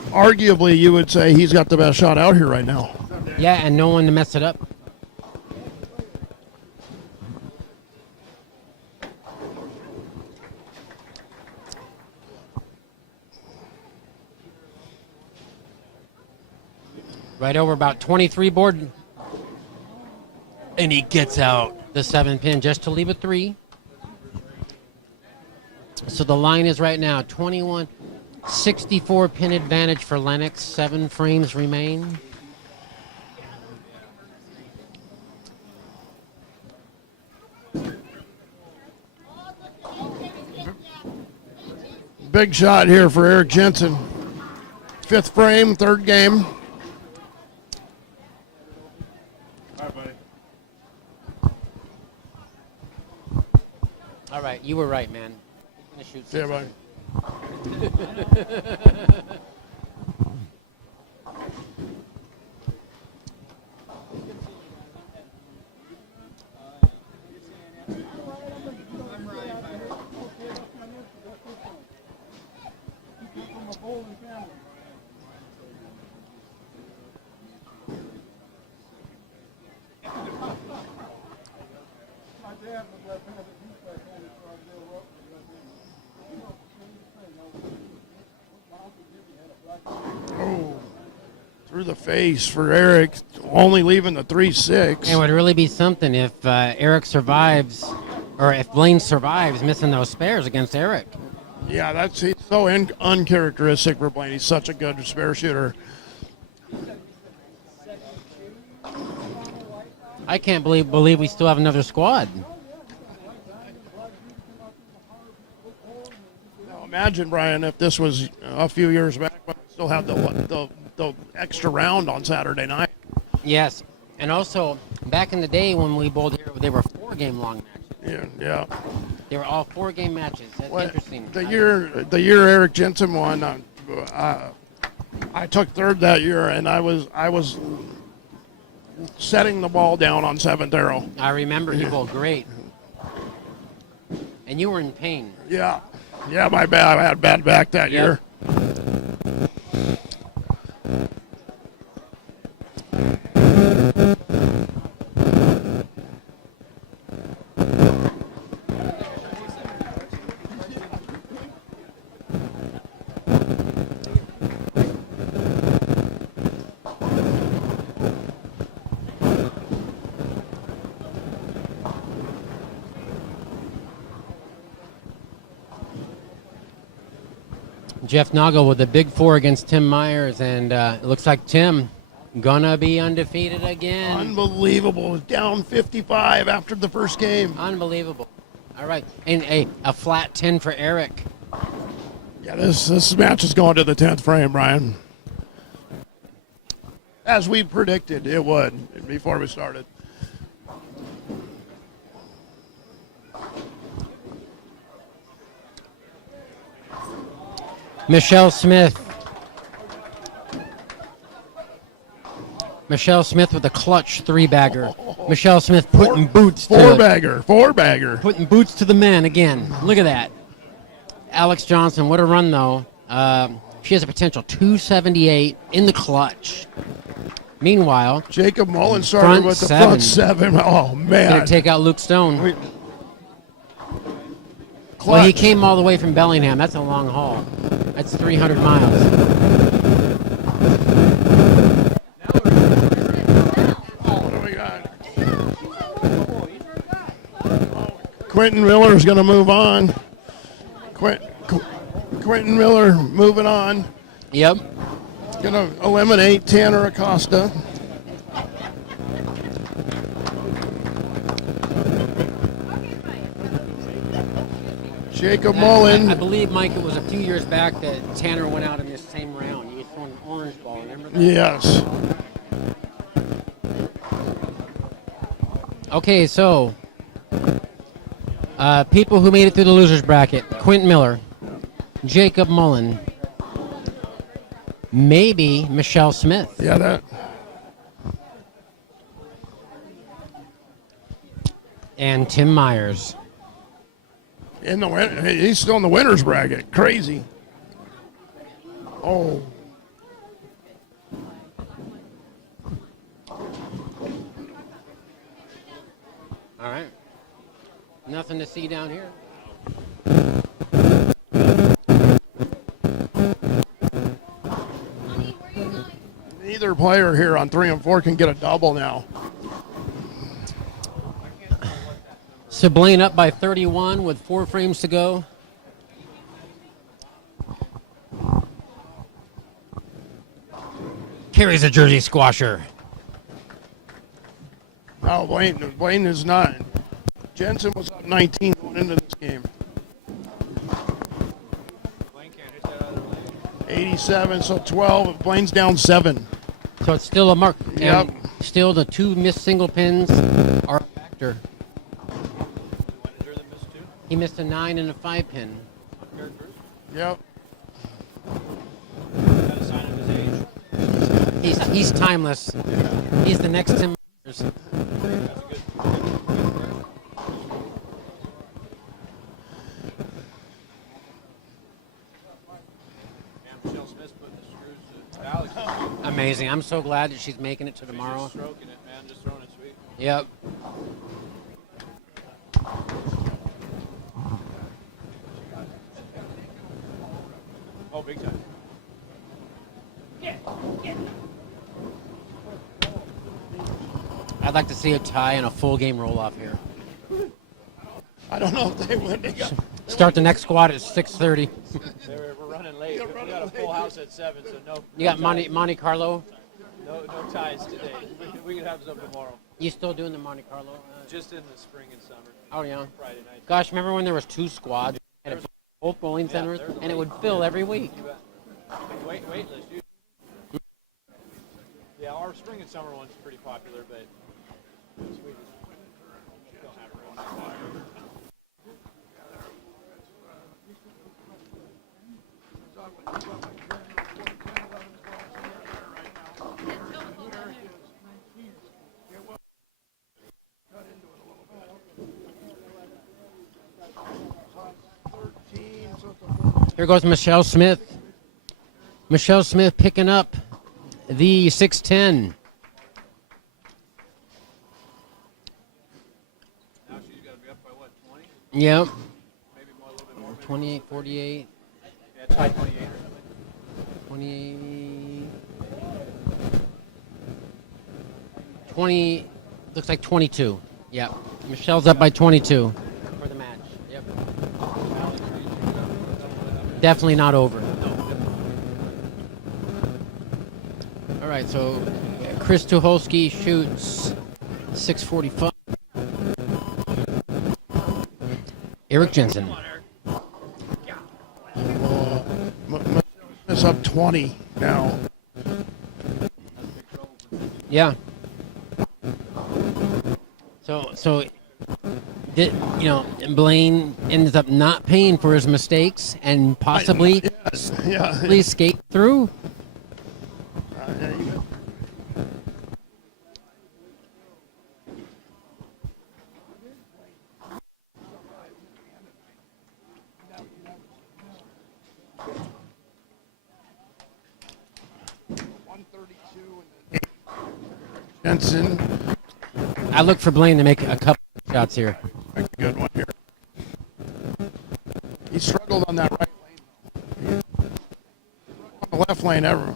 arguably, you would say he's got the best shot out here right now. Yeah, and no one to mess it up. Right over about 23 board. And he gets out the 7-pin just to leave a 3. So the line is right now 21, 64 pin advantage for Lennox. 7 frames remain. Big shot here for Eric Jensen. 5th frame, 3rd game. All right, you were right, man. He's gonna shoot. See you, buddy. Through the face for Eric, only leaving the 3-6. It would really be something if Eric survives, or if Blaine survives missing those spares against Eric. Yeah, he's so uncharacteristic for Blaine. He's such a good spare shooter. I can't believe we still have another squad. Now imagine, Brian, if this was a few years back, but we still had the extra round on Saturday night. Yes, and also back in the day when we bowled here, they were 4-game long matches. Yeah. They were all 4-game matches. That's interesting. The year Eric Jensen won, I I took third that year, and I was setting the ball down on seventh arrow. I remember you bowled great. And you were in pain. Yeah, my bad. I had bad back that year. Jeff Noggle with a big 4 against Tim Myers, and it looks like Tim gonna be undefeated again. Unbelievable. Down 55 after the first game. Unbelievable. All right, and a flat 10 for Eric. Yeah, this match is going to the 10th frame, Brian. As we predicted it would before we started. Michelle Smith. Michelle Smith with a clutch 3-bagger. Michelle Smith putting boots to Four-bagger. putting boots to the men again. Look at that. Alex Johnson, what a run though. She has a potential 278 in the clutch. Meanwhile, Jacob Mullen started with the front 7. Oh man! Gonna take out Luke Stone. Well, he came all the way from Bellingham. That's a long haul. That's 300 miles. What do we got? Quentin Miller is going to move on. Quentin Miller moving on. Yep. Going to eliminate Tanner Acosta. Jacob Mullen. I believe, Mike, it was a few years back that Tanner went out in this same round. He was throwing an orange ball, remember that? Yes. Okay, so people who made it through the losers bracket: Quentin Miller, Jacob Mullen, maybe Michelle Smith. Yeah, that. And Tim Myers. In the win, he's still in the winners bracket. Crazy. Oh. All right. Nothing to see down here. Neither player here on 3 and 4 can get a double now. Sablaine up by 31 with 4 frames to go. Carries a Jersey squasher. No, Blaine is not. Jensen was up 19 going into this game. 87, so 12. Blaine's down 7. So it's still a mark. Yep. And still the 2 missed single pins are a factor. He missed a 9 and a 5 pin. Yep. He's timeless. He's the next Tim Myers. Amazing. I'm so glad that she's making it to tomorrow. Stroking it, man. Just throwing it sweet. Yep. Oh, big time. I'd like to see a tie and a full game roll off here. I don't know if they win. Start the next squad at 6:30. We're running late. We got a full house at 7, so no. You got Monte Carlo. No ties today. We can have some tomorrow. You still doing the Monte Carlo? Just in the spring and summer. Oh yeah. Friday night. Gosh, remember when there was 2 squads at both bowling centers, and it would fill every week. Wait list. Yeah, our spring and summer one's pretty popular, but we just don't have a real nice Here goes Michelle Smith. Michelle Smith picking up the 610. Now she's got to be up by what, 20? Yep. Maybe more, a little bit more. 28, 48, Yeah, try 28 or something. 28, 20, looks like 22. Yep. Michelle's up by 22 for the match. Yep. Definitely not over. All right, so Chris Tucholsky shoots 645. Eric Jensen. It's up 20 now. Yeah. So, Blaine ends up not paying for his mistakes and possibly Yeah. skate through. Jensen, I look for Blaine to make a couple of shots here. make a good one here. He struggled on that right lane. On the left lane, ever.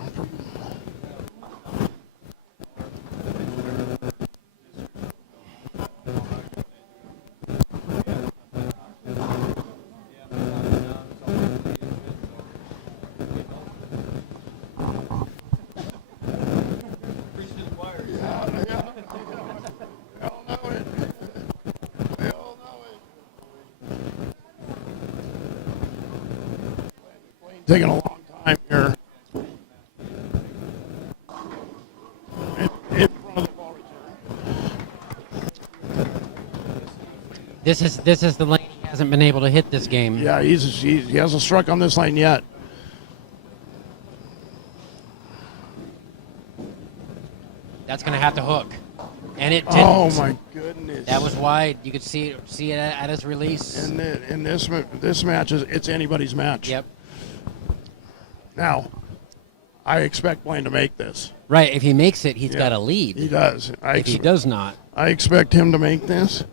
Taking a long time here. In front of the ball return. This is the lane he hasn't been able to hit this game. Yeah, he hasn't struck on this lane yet. That's going to have to hook. And it didn't. Oh my goodness! That was wide. You could see it at his release. And in this match it's anybody's match. Yep. Now, I expect Blaine to make this. Right. If he makes it, he's got a lead. He does. If he does not, I expect him to make this.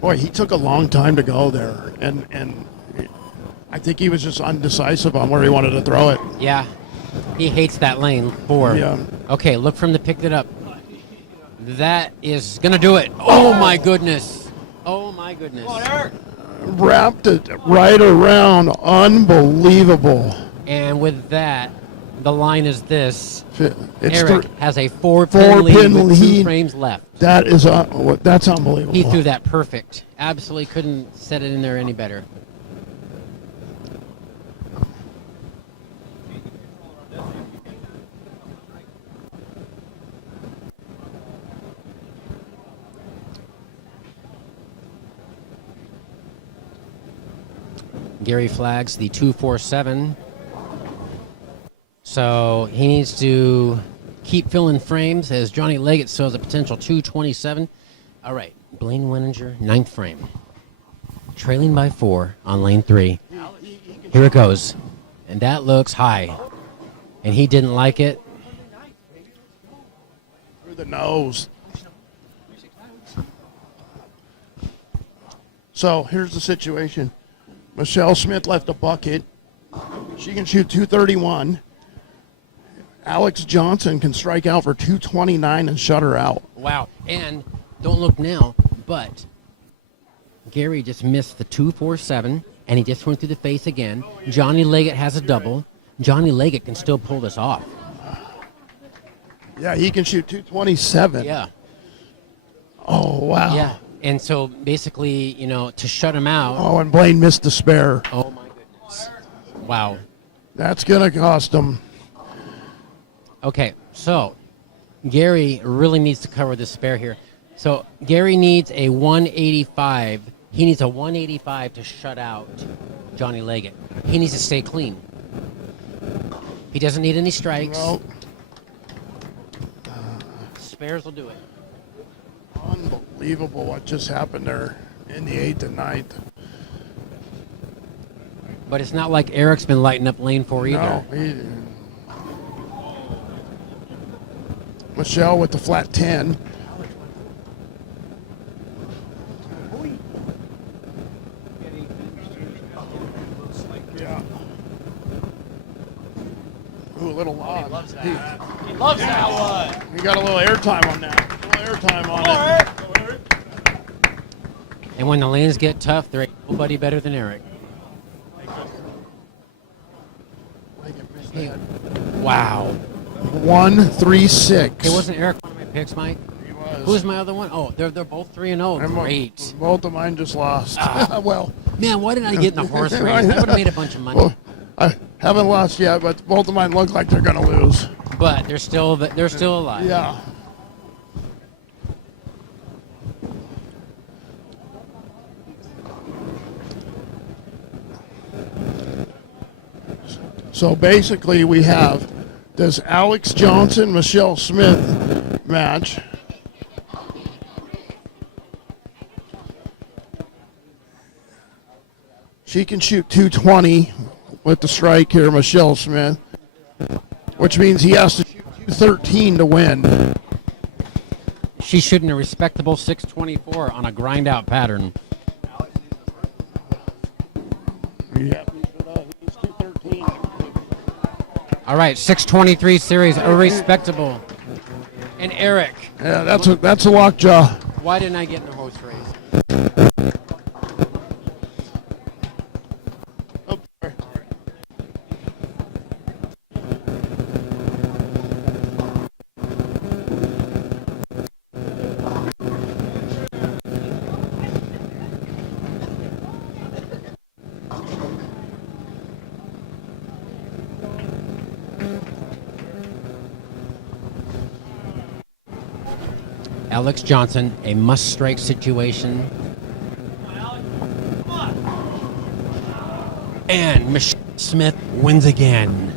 Boy, he took a long time to go there, and I think he was just undecisive on where he wanted to throw it. yeah, he hates that lane 4. Yeah. Okay, look from the picked it up. That is gonna do it. Oh my goodness. Oh my goodness. Wrapped it right around. Unbelievable. And with that, the line is this. It's Eric has a 4-pin Four-pin lead with 2 lead. frames left. That is that's unbelievable. He threw that perfect. Absolutely couldn't set it in there any better. Gary flags the 247. So he needs to keep filling frames as Johnny Leggett shows a potential 227. All right, Blaine Wenninger, 9th frame. Trailing by 4 on lane 3. Here it goes. And that looks high. And he didn't like it. Through the nose. So here's the situation. Michelle Smith left a bucket. She can shoot 231. Alex Johnson can strike out for 229 and shut her out. Wow. And don't look now, but Gary just missed the 247, and he just went through the face again. Johnny Leggett has a double. Johnny Leggett can still pull this off. Yeah, he can shoot 227. Yeah. Oh, wow. Yeah. And so basically, to shut him out. Oh, and Blaine missed the spare. Oh, my goodness. Wow. That's going to cost him. Okay, so Gary really needs to cover this spare here. So Gary needs a 185. He needs a 185 to shut out Johnny Leggett. He needs to stay clean. He doesn't need any strikes. No. Spares will do it. Unbelievable what just happened there in the 8th and 9th. But it's not like Eric's been lighting up lane 4 either. No, Michelle with the flat 10. Yeah. Ooh, a little long. He loves that one. We got a little airtime on that. A little airtime on it. And when the lanes get tough, there ain't nobody better than Eric. Wow. 1-3-6. It wasn't Eric one of my picks, Mike? He was. Who's my other one? Oh, they're both 3-0. And Great. Both of mine just lost. Well, Man, why didn't I get in the horse race? I would have made a bunch of money. well, I haven't lost yet, but both of mine look like they're going to lose. But they're still alive. Yeah. So basically, we have this Alex Johnson, Michelle Smith match. She can shoot 220 with the strike here, Michelle Smith, which means he has to shoot 213 to win. She's shooting a respectable 624 on a grind out pattern. Yeah, he's 213. All right, 623 series, a respectable. And Eric, Yeah, that's a lockjaw. why didn't I get in the horse race? Oh, sorry. Alex Johnson, a must-strike situation. And Michelle Smith wins again.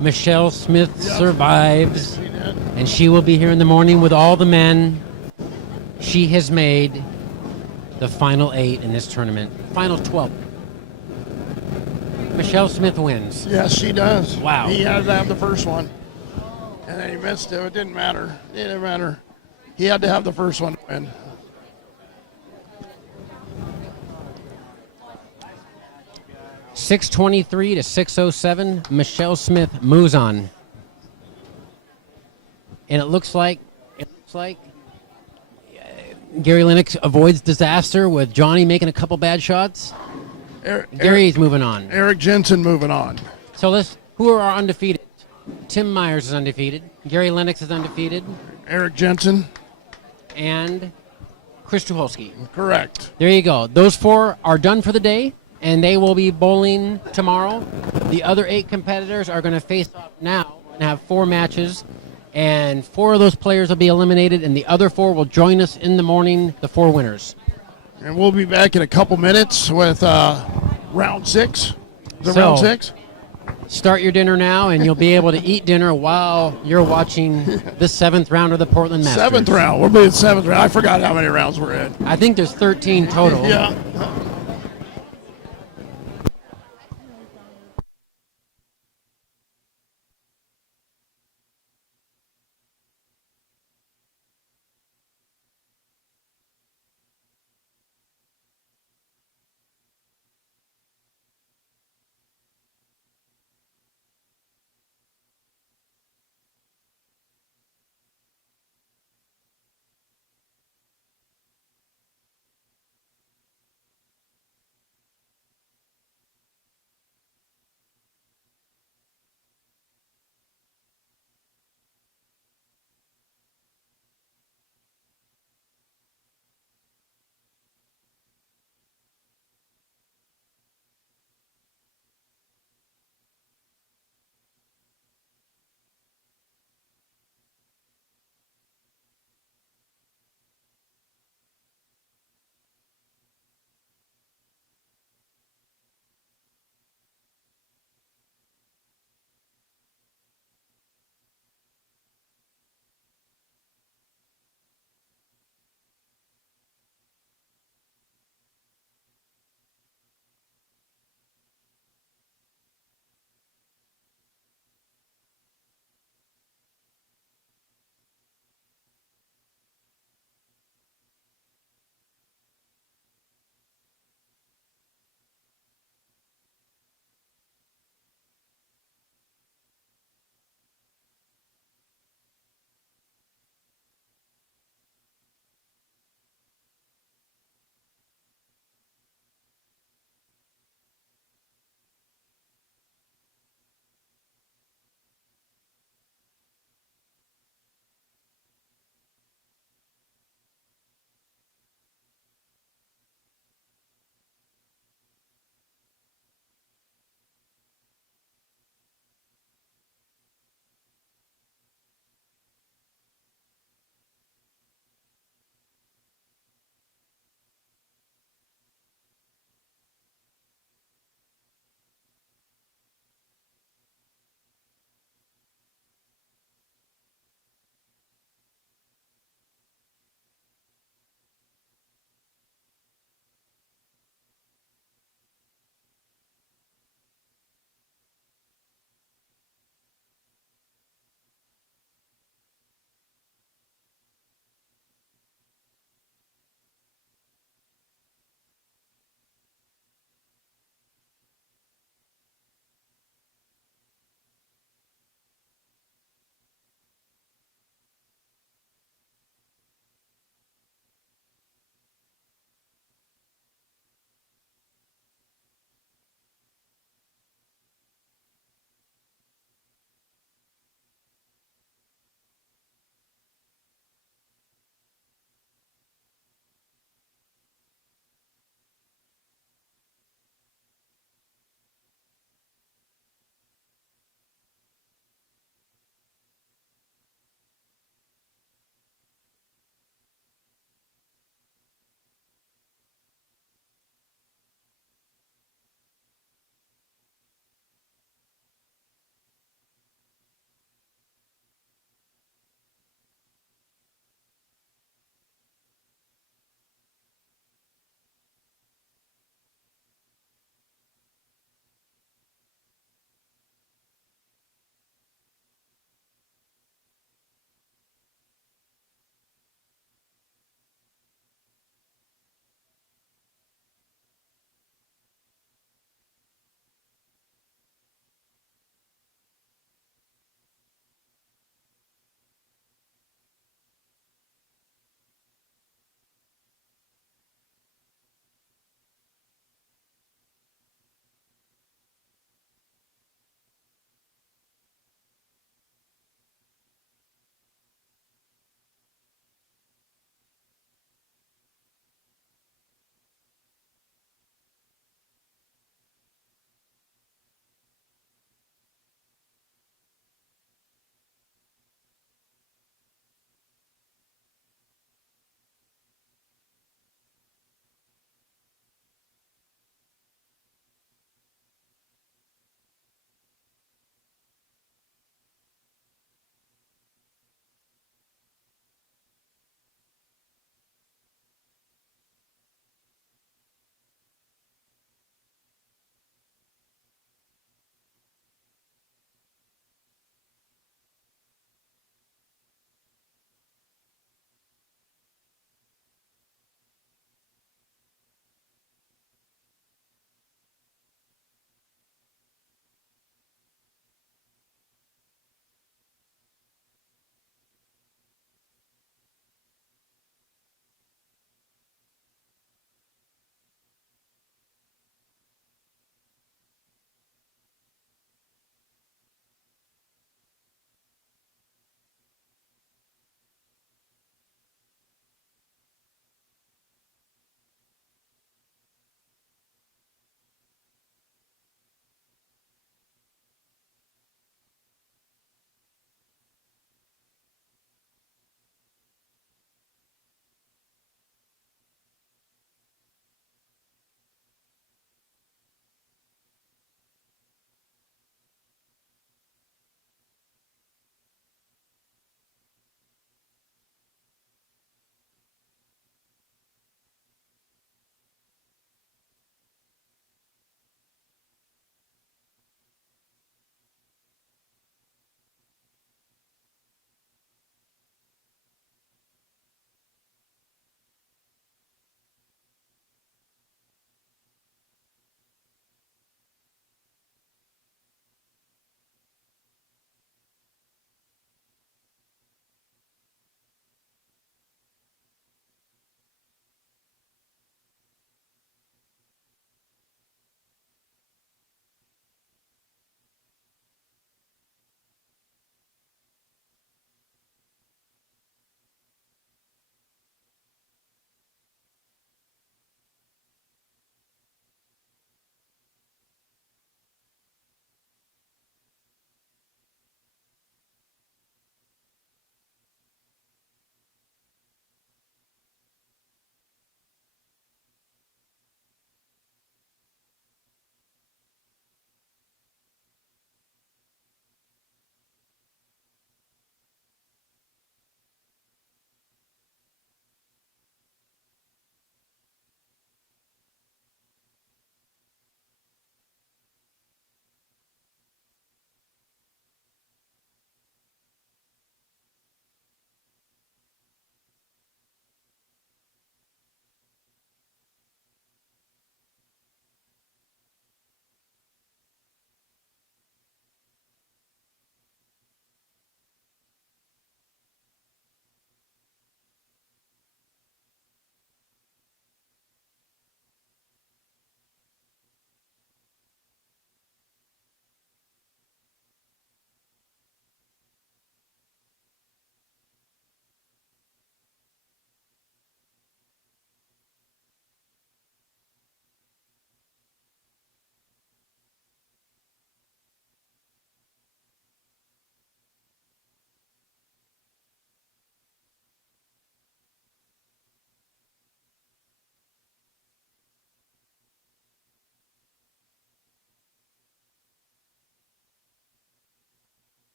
Michelle Smith survives, and she will be here in the morning with all the men. She has made the final 8 in this tournament. Final 12. Michelle Smith wins. Yes, she does. Wow. He had to have the first one. And then he missed it. It didn't matter. It didn't matter. He had to have the first one to win. .623 to 607. Michelle Smith moves on. And it looks like Gary Lennox avoids disaster with Johnny making a couple bad shots. Gary's moving on. Eric Jensen moving on. So who are our undefeated? Tim Myers is undefeated. Gary Lennox is undefeated. Eric Jensen. And Chris Tucholsky. Correct. There you go. Those 4 are done for the day, and they will be bowling tomorrow. The other 8 competitors are going to face off now and have 4 matches, and 4 of those players will be eliminated, and the other 4 will join us in the morning, the 4 winners. And we'll be back in a couple minutes with round 6. Is it So- round 6? Start your dinner now, and you'll be able to eat dinner while you're watching the 7th round of the Portland Masters. 7th round. We'll be in 7th round. I forgot how many rounds we're in. I think there's 13 total. Yeah.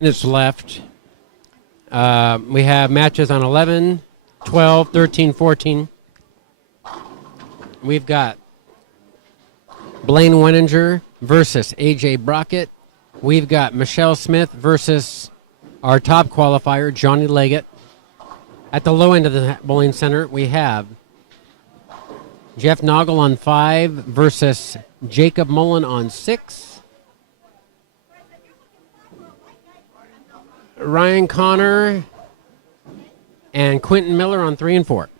minutes left. We have matches on 11, 12, 13, 14. We've got Blaine Wenninger versus A.J. Brockett. We've got Michelle Smith versus our top qualifier, Johnny Leggett. At the low end of the bowling center, we have Jeff Noggle on 5 versus Jacob Mullen on 6. Ryan Connor and Quentin Miller on 3 and 4.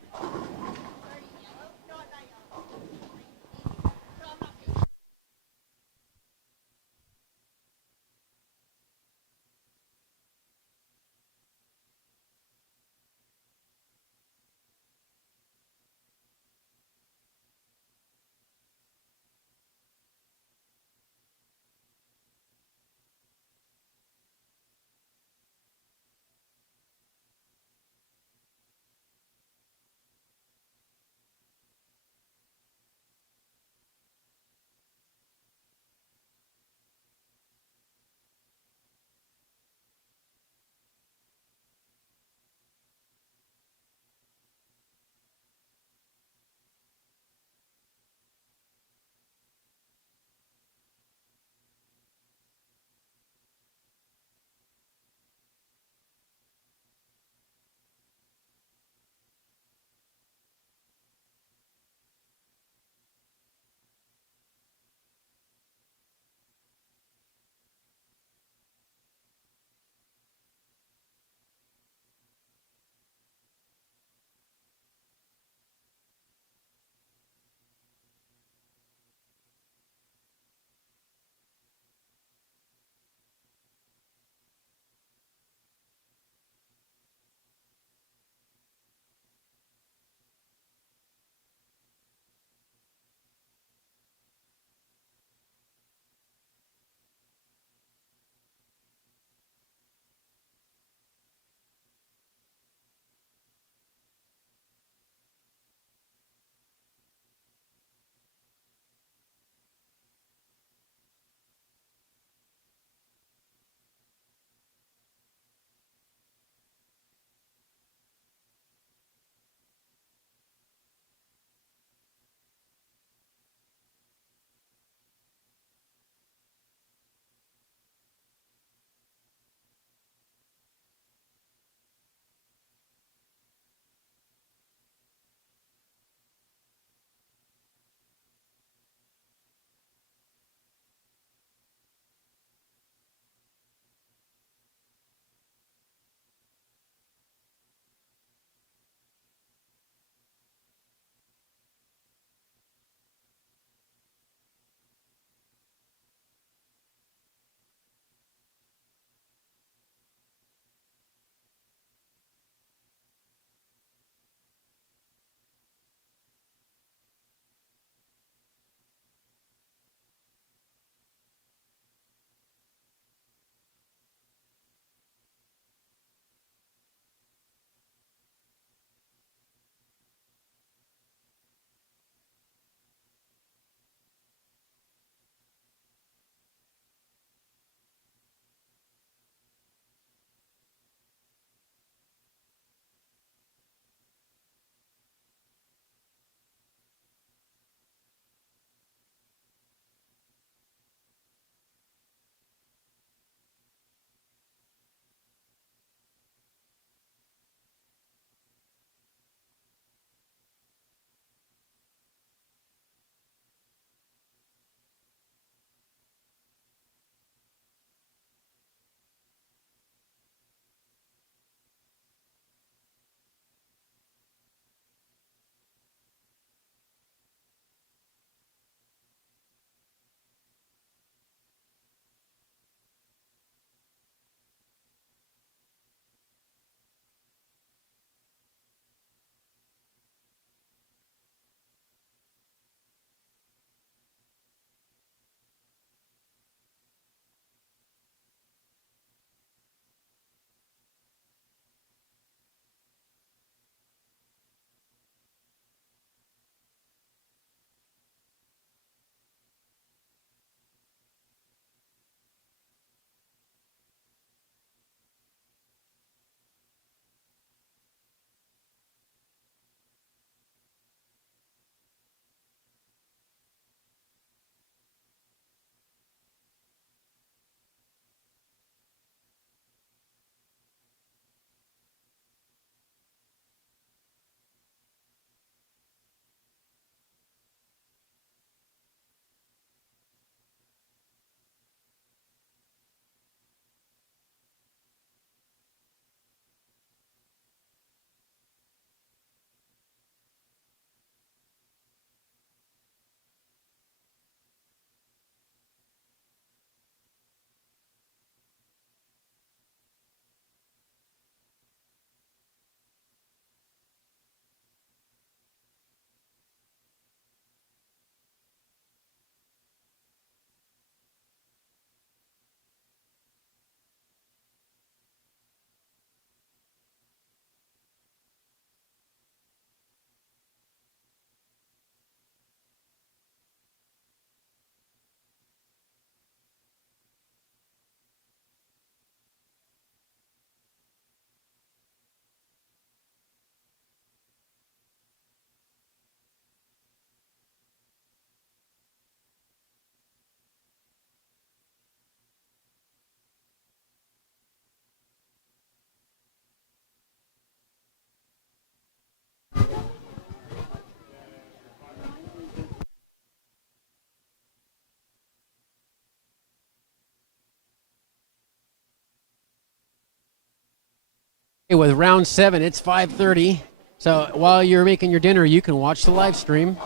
With round 7, it's 5:30. So while you're making your dinner, you can watch the live stream.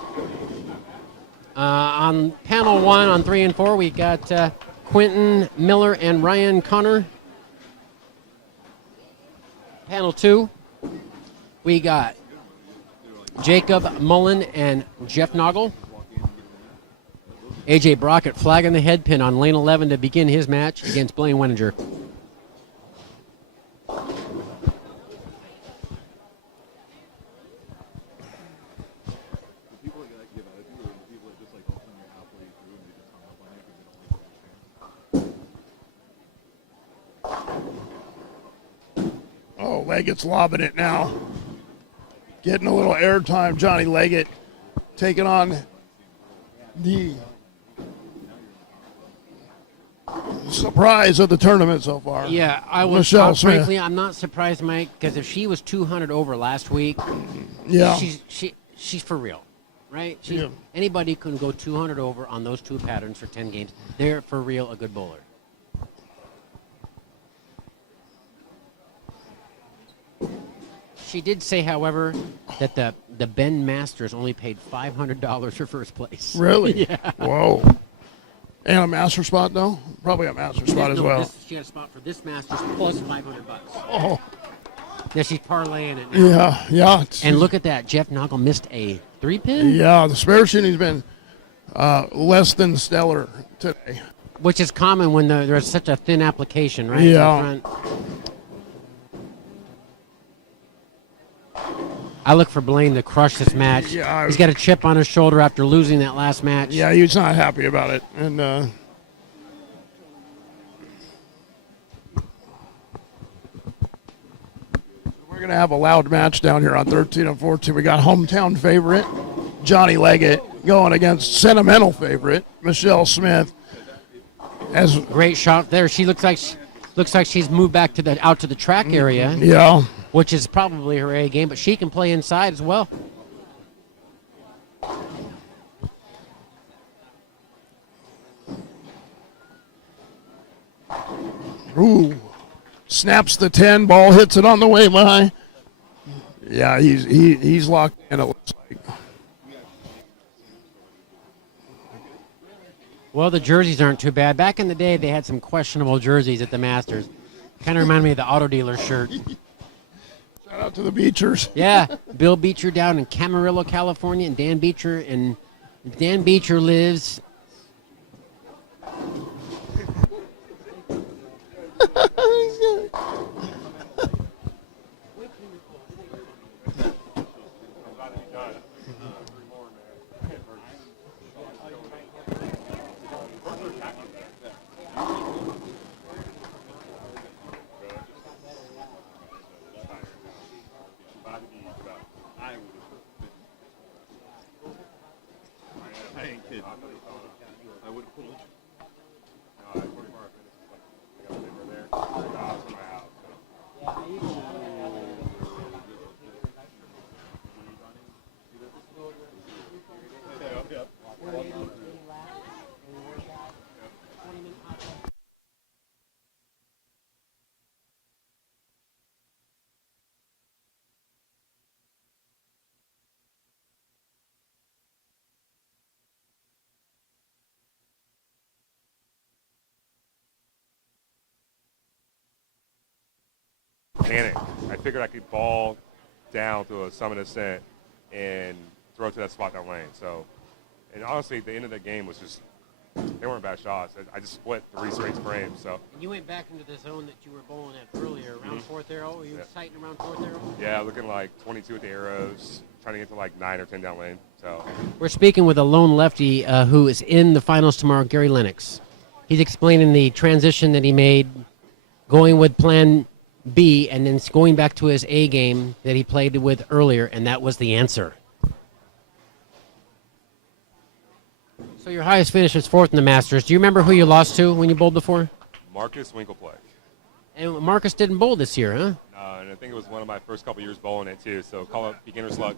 On panel 1, on 3 and 4, we got Quentin Miller and Ryan Connor. Panel 2, we got Jacob Mullen and Jeff Noggle. AJ Brockett flagging the head pin on lane 11 to begin his match against Blaine Weninger. Oh, Leggett's lobbing it now. Getting a little airtime. Johnny Leggett taking on the surprise of the tournament so far. Yeah, I was Michelle Smith. frankly, I'm not surprised, Mike, because if she was 200 over last week, Yeah. she's for real, right? Yeah. Anybody can go 200 over on those two patterns for 10 games. They're for real a good bowler. She did say, however, that the Ben Masters only paid $500 for first place. Really? Yeah. Whoa. And a master spot, though? Probably a master spot as No, well. she had a spot for this Masters plus $500. Oh, Now she's parlaying it now. yeah, yeah. And look at that. Jeff Noggle missed a 3-pin, Yeah, the spare shooting's been less than stellar today. which is common when there's such a thin application, right? Yeah. In front. I look for Blaine to crush this match. Yeah, He's got a chip on his shoulder after losing that last match. Yeah, he was not happy about it. And we're going to have a loud match down here on 13 and 14. We got hometown favorite Johnny Leggett going against sentimental favorite Michelle Smith. As Great shot there. She looks like she's moved back out to the track area, yeah, which is probably her A game, but she can play inside as well. ooh, snaps the 10, ball hits it on the way by. Yeah, he's locked in, it looks like. Well, the jerseys aren't too bad. Back in the day, they had some questionable jerseys at the Masters. Kind of remind me of the auto dealer shirt. Shout out to the Beechers. Yeah, Bill Beecher down in Camarillo, California, and Dan Beecher lives. Panic. I figured I could ball down to a summit ascent and throw to that spot down lane. So, and honestly, the end of the game was just, they weren't bad shots. I just split 3 straight frames. So, And you went back into the zone that you were bowling at earlier, around fourth arrow. Were you sighting around fourth arrow? yeah, looking like 22 at the arrows, trying to get to like 9 or 10 down lane. So, We're speaking with a lone lefty who is in the finals tomorrow, Gary Lennox. He's explaining the transition that he made, going with plan B and then going back to his A game that he played with earlier, and that was the answer. So your highest finish was fourth in the Masters. Do you remember who you lost to when you bowled before? Marcus Winkleplay. And Marcus didn't bowl this year, huh? And I think it was one of my first couple years bowling it too. So, call it beginner's luck.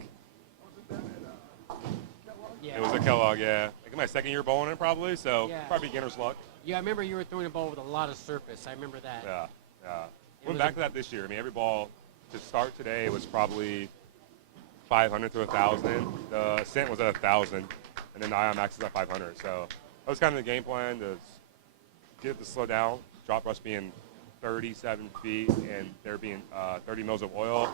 It was a Kellogg, yeah. I think my second year bowling it probably, so Yeah. probably beginner's luck. Yeah, I remember you were throwing a ball with a lot of surface. I remember that. Yeah, yeah. was Went back to that this year. I mean, every ball to start today was probably 500 to 1,000. The ascent was at 1,000, and then the ion max is at 500. So that was kind of the game plan, to get it to slow down. Drop rush being 37 feet and there being 30 mils of oil.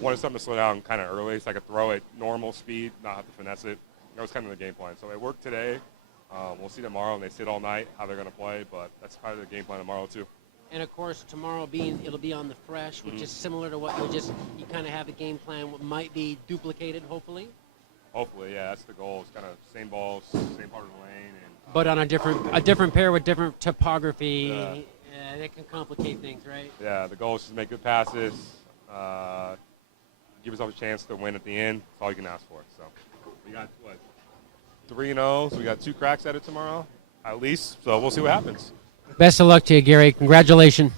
Wanted something to slow down kind of early so I could throw at normal speed, not have to finesse it. That was kind of the game plan. So it worked today. We'll see tomorrow, and they sit all night how they're going to play, but that's part of the game plan tomorrow too. And of course, tomorrow it'll be on the fresh, which is similar to what you kind of have a game plan. What might be duplicated, hopefully. Hopefully, yeah, that's the goal. It's kind of same balls, same part of the lane, and But on a different pair with different topography, Yeah. that can complicate things, right? yeah, the goal is just to make good passes, give yourself a chance to win at the end. That's all you can ask for. So we got 3-0, so we got 2 cracks at it tomorrow, at least. So we'll see what happens. Best of luck to you, Gary. Congratulations.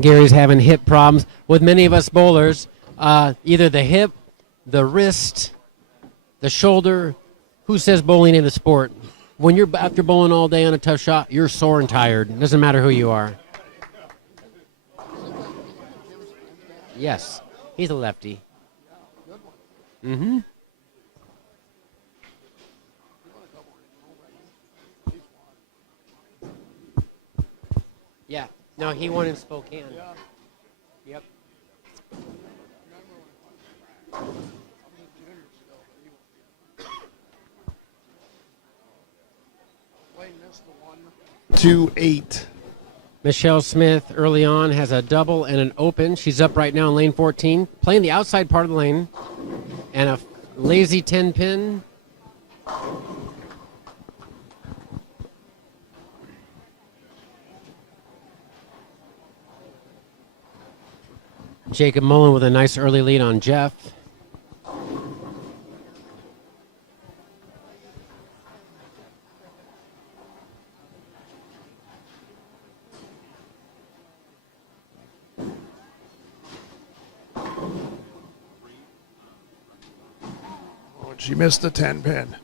Gary's having hip problems. With many of us bowlers, either the hip, the wrist, the shoulder. Who says bowling ain't a sport? When you're after bowling all day on a tough shot, you're sore and tired. It doesn't matter who you are. Yes, he's a lefty. Mm-hmm. Yeah. No, he won in Spokane. Yep. Wayne missed the one. 2-8. Michelle Smith early on has a double and an open. She's up right now in lane 14, playing the outside part of the lane, and a lazy 10 pin. Jacob Mullen with a nice early lead on Jeff. Oh, she missed the 10 pin.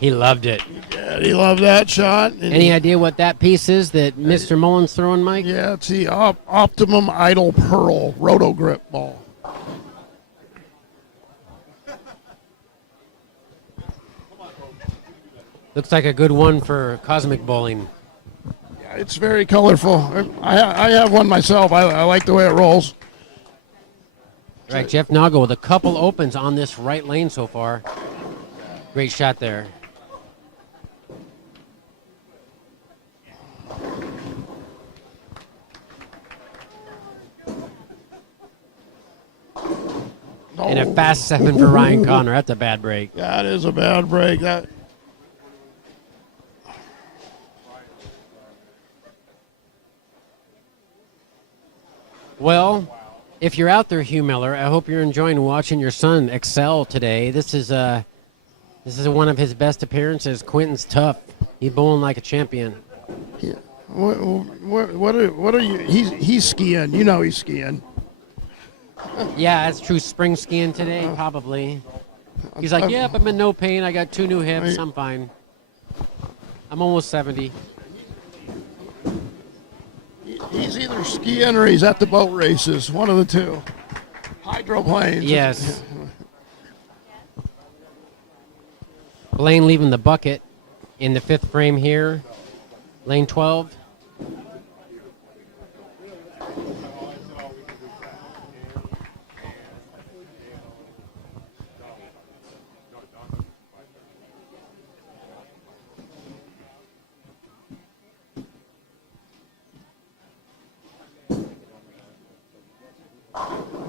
He loved it. Yeah, he loved that shot. And Any idea what that piece is that Mr. Mullen's throwing, Mike? Yeah, it's the Optimum Idle Pearl Roto Grip ball. Looks like a good one for cosmic bowling. Yeah, it's very colorful. I have one myself. I like the way it rolls. Right, Jeff Nago with a couple opens on this right lane so far. Great shot there. And a fast 7 for Ryan Connor. That's a bad break. That is a bad break. That. Well, if you're out there, Hugh Miller, I hope you're enjoying watching your son excel today. This is one of his best appearances. Quentin's tough. He's bowling like a champion. Yeah. What are you? He's skiing. You know he's skiing. Yeah, that's true. Spring skiing today, probably. He's like, yep, I'm in no pain. I got 2 new hips. I'm fine. I'm almost 70. He's either skiing or he's at the boat races. One of the two. Hydroplanes. Yes. Blaine leaving the bucket in the 5th frame here. Lane 12.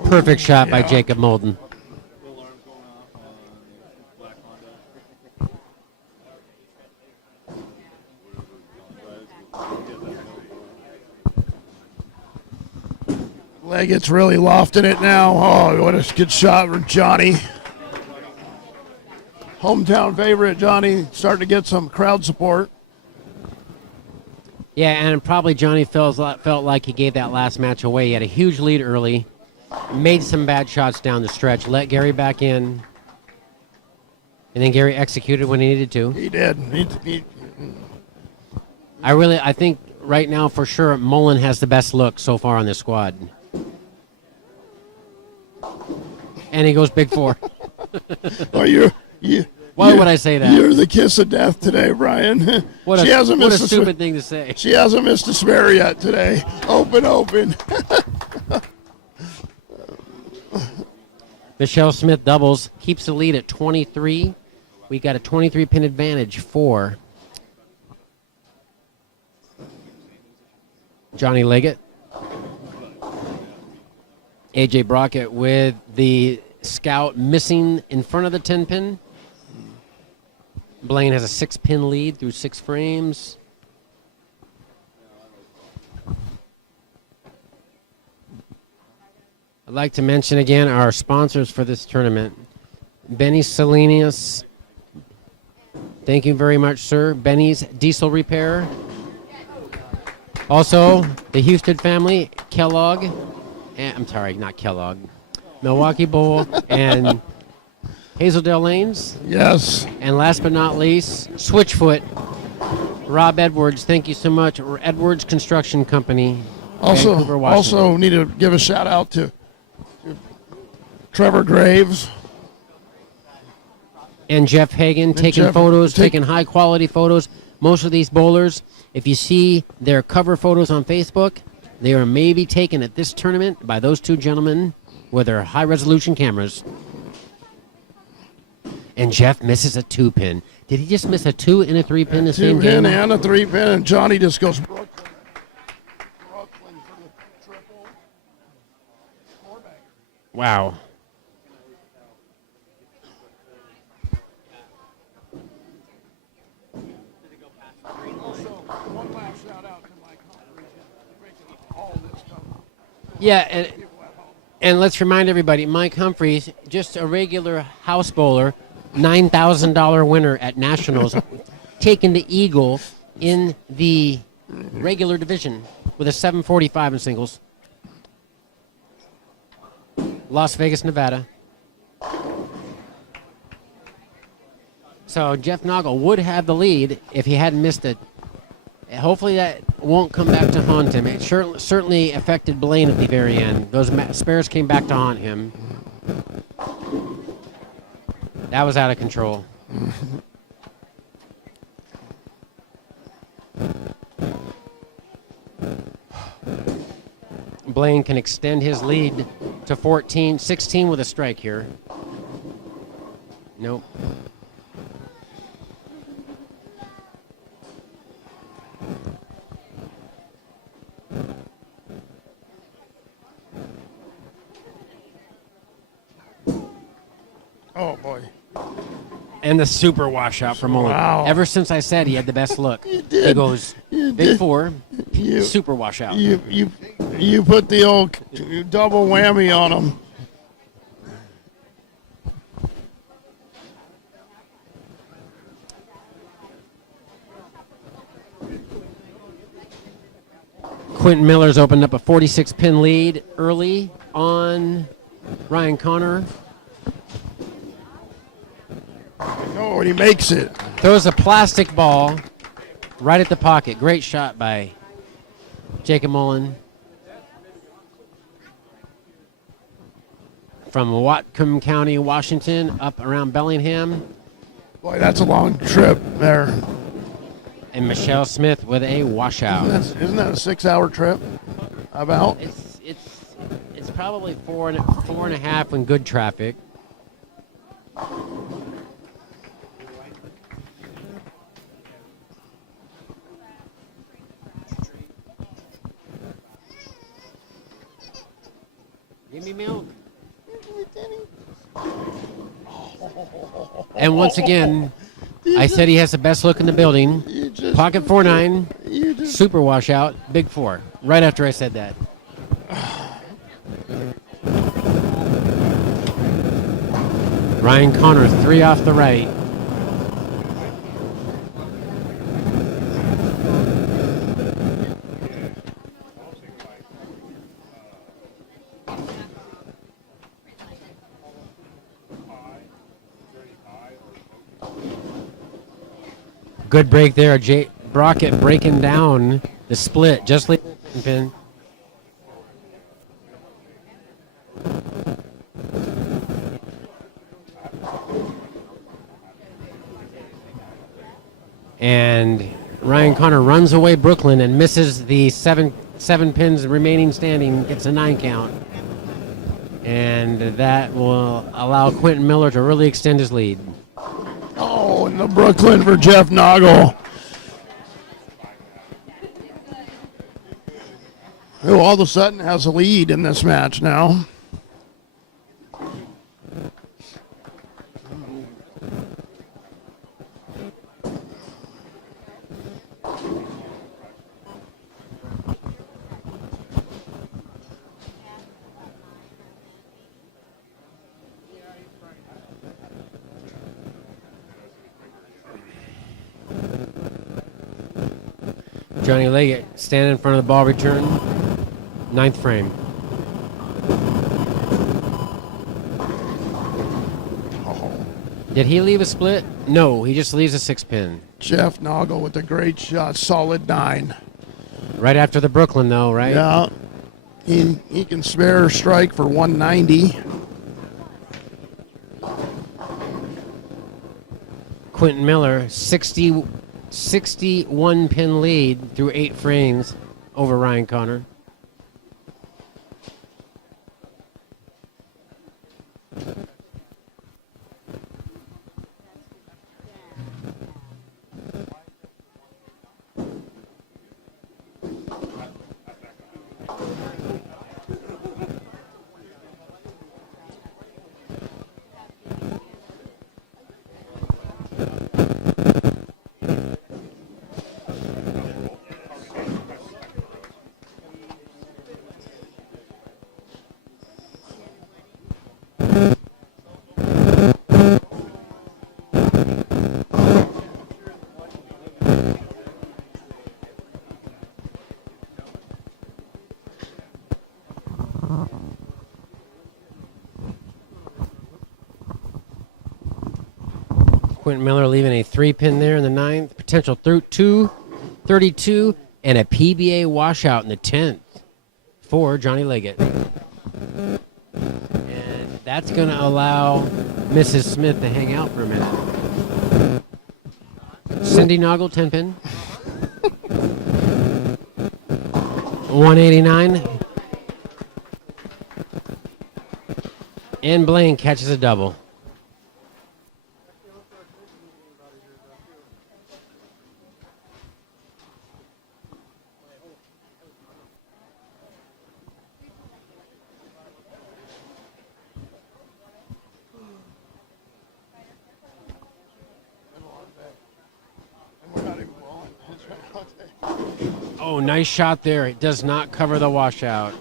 Perfect shot by Jacob Molden. Leggett's really lofting it now. Oh, what a good shot from Johnny. Hometown favorite, Johnny, starting to get some crowd support. Yeah, and probably Johnny felt like he gave that last match away. He had a huge lead early, made some bad shots down the stretch, let Gary back in, and then Gary executed when he needed to. He did. I think right now for sure Mullen has the best look so far on this squad. And he goes big four. Oh, Why would I say that? You're the kiss of death today, Brian. What a stupid thing to say. She hasn't missed a spare yet today. Open. Michelle Smith doubles, keeps the lead at 23. We got a 23-pin advantage for Johnny Leggett. AJ Brockett with the scout missing in front of the 10-pin. Blaine has a 6-pin lead through 6 frames. I'd like to mention again our sponsors for this tournament. Benny Salinas. Thank you very much, sir. Benny's Diesel Repair. Also, the Houston family, Kellogg. I'm sorry, not Kellogg. Milwaukee Bowl and Hazeldale Lanes. Yes. And last but not least, Switchfoot. Rob Edwards, thank you so much. Edwards Construction Company. Vancouver, Washington. Also need to give a shout out to Trevor Graves. And Jeff Hagan taking photos, taking high quality photos. Most of these bowlers, if you see their cover photos on Facebook, they are maybe taken at this tournament by those two gentlemen with their high resolution cameras. And Jeff misses a 2-pin. Did he just miss a 2 and a 3-pin the same game? 2-pin and a 3-pin, and Johnny just goes Brooklyn for the triple. Wow. One last shout out to Mike Humphrey, making all this stuff. Yeah, and let's remind everybody, Mike Humphreys, just a regular house bowler, $9,000 winner at Nationals, taking the Eagle in the regular division with a 745 in singles. Las Vegas, Nevada. So Jeff Noggle would have the lead if he hadn't missed it. Hopefully that won't come back to haunt him. It certainly affected Blaine at the very end. Those spares came back to haunt him. That was out of control. Blaine can extend his lead to 14, 16 with a strike here. Nope. Oh, boy. And the super washout from Mullen. Wow. Ever since I said he had the best look, he goes big four, super washout. You put the old double whammy on him. Quentin Miller's opened up a 46-pin lead early on Ryan Connor. Oh, and he makes it. Throws a plastic ball right at the pocket. Great shot by Jacob Mullen. From Whatcom County, Washington, up around Bellingham. Boy, that's a long trip there. And Michelle Smith with a washout. Isn't that a 6-hour trip? About? It's probably four and a half when good traffic. Give me milk. And once again, I said he has the best look in the building. Pocket 4-9, super washout, big four. Right after I said that. Ryan Connor, 3 off the right. Good break there. Brockett breaking down the split. Just leave the pin. And Ryan Connor runs away Brooklyn and misses the seven pins remaining standing. Gets a 9 count. And that will allow Quentin Miller to really extend his lead. Oh, and the Brooklyn for Jeff Noggle, who all of a sudden has a lead in this match now. Johnny Leggett standing in front of the ball return. 9th frame. Did he leave a split? No, he just leaves a 6 pin. Jeff Noggle with a great shot, solid 9. Right after the Brooklyn, though, right? Yeah, he can spare a strike for 190. Quentin Miller, 61 pin lead through 8 frames over Ryan Connor. Quentin Miller leaving a 3 pin there in the 9th. Potential 232 and a PBA washout in the 10th for Johnny Leggett. And that's going to allow Mrs. Smith to hang out for a minute. Cindy Noggle, 10 pin. 189. And Blaine catches a double. Oh, nice shot there. It does not cover the washout.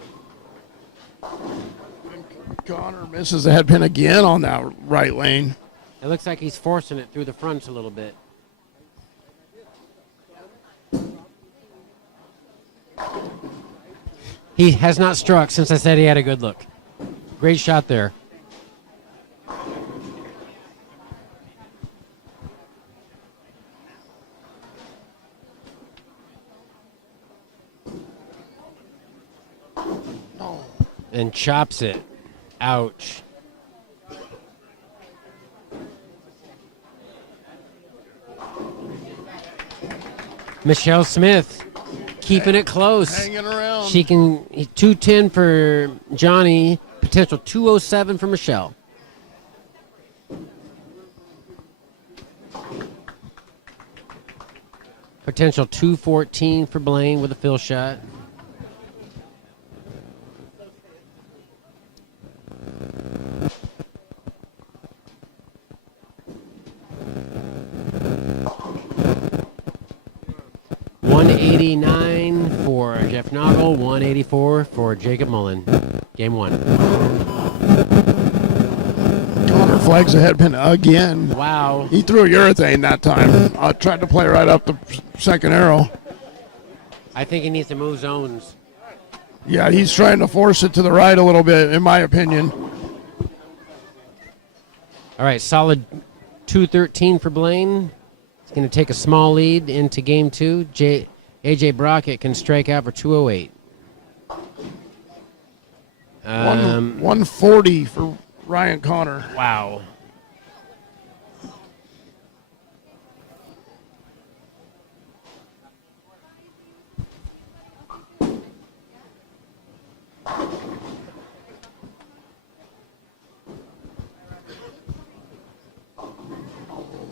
Connor misses the head pin again on that right lane. It looks like he's forcing it through the fronts a little bit. He has not struck since I said he had a good look. Great shot there. And chops it. Ouch. Michelle Smith keeping it close. Hanging around. She can 210 for Johnny, potential 207 for Michelle. Potential 214 for Blaine with a fill shot. $189 for Jeff Noggle, $184 for Jacob Mullen. Game 1. Connor flags a head pin again. Wow. He threw a urethane that time. I tried to play right up the second arrow. I think he needs to move zones. Yeah, he's trying to force it to the right a little bit, in my opinion. All right, solid 213 for Blaine. He's going to take a small lead into Game 2. AJ Brockett can strike out for 208. 140 for Ryan Connor. Wow.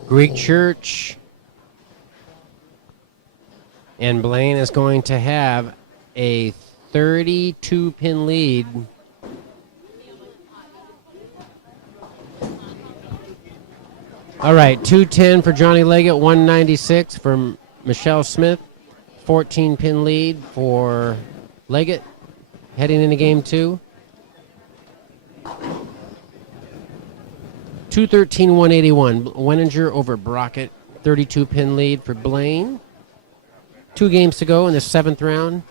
Greek Church and Blaine is going to have a 32-pin lead. All right, 210 for Johnny Leggett, 196 for Michelle Smith, 14-pin lead for Leggett heading into Game 2. 213, 181. Wenninger over Brockett, 32-pin lead for Blaine. 2 games to go in the 7th round.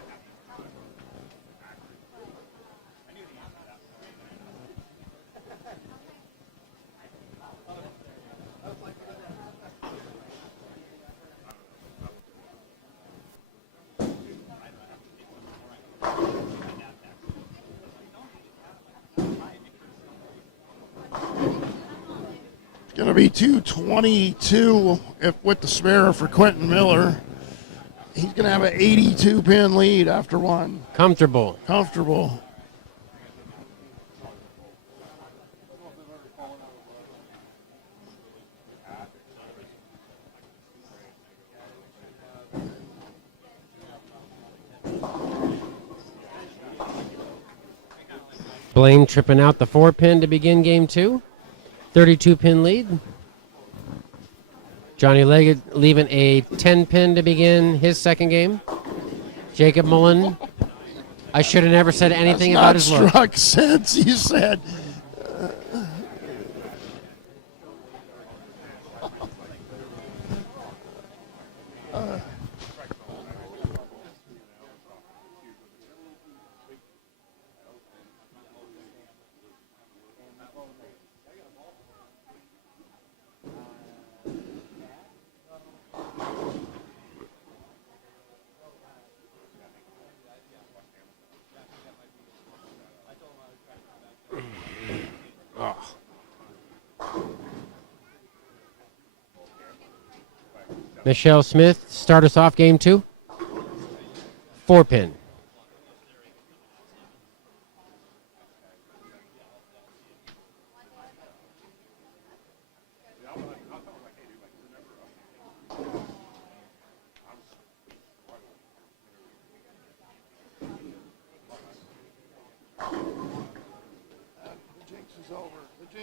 Going to be 222 with the spare for Quentin Miller. He's going to have an 82-pin lead after one. Comfortable. Comfortable. Blaine tripping out the 4-pin to begin Game 2. 32-pin lead. Johnny Leggett leaving a 10-pin to begin his second game. Jacob Mullen, I should have never said anything about his look. Struck since you said. Michelle Smith, start us off Game 2. 4-pin.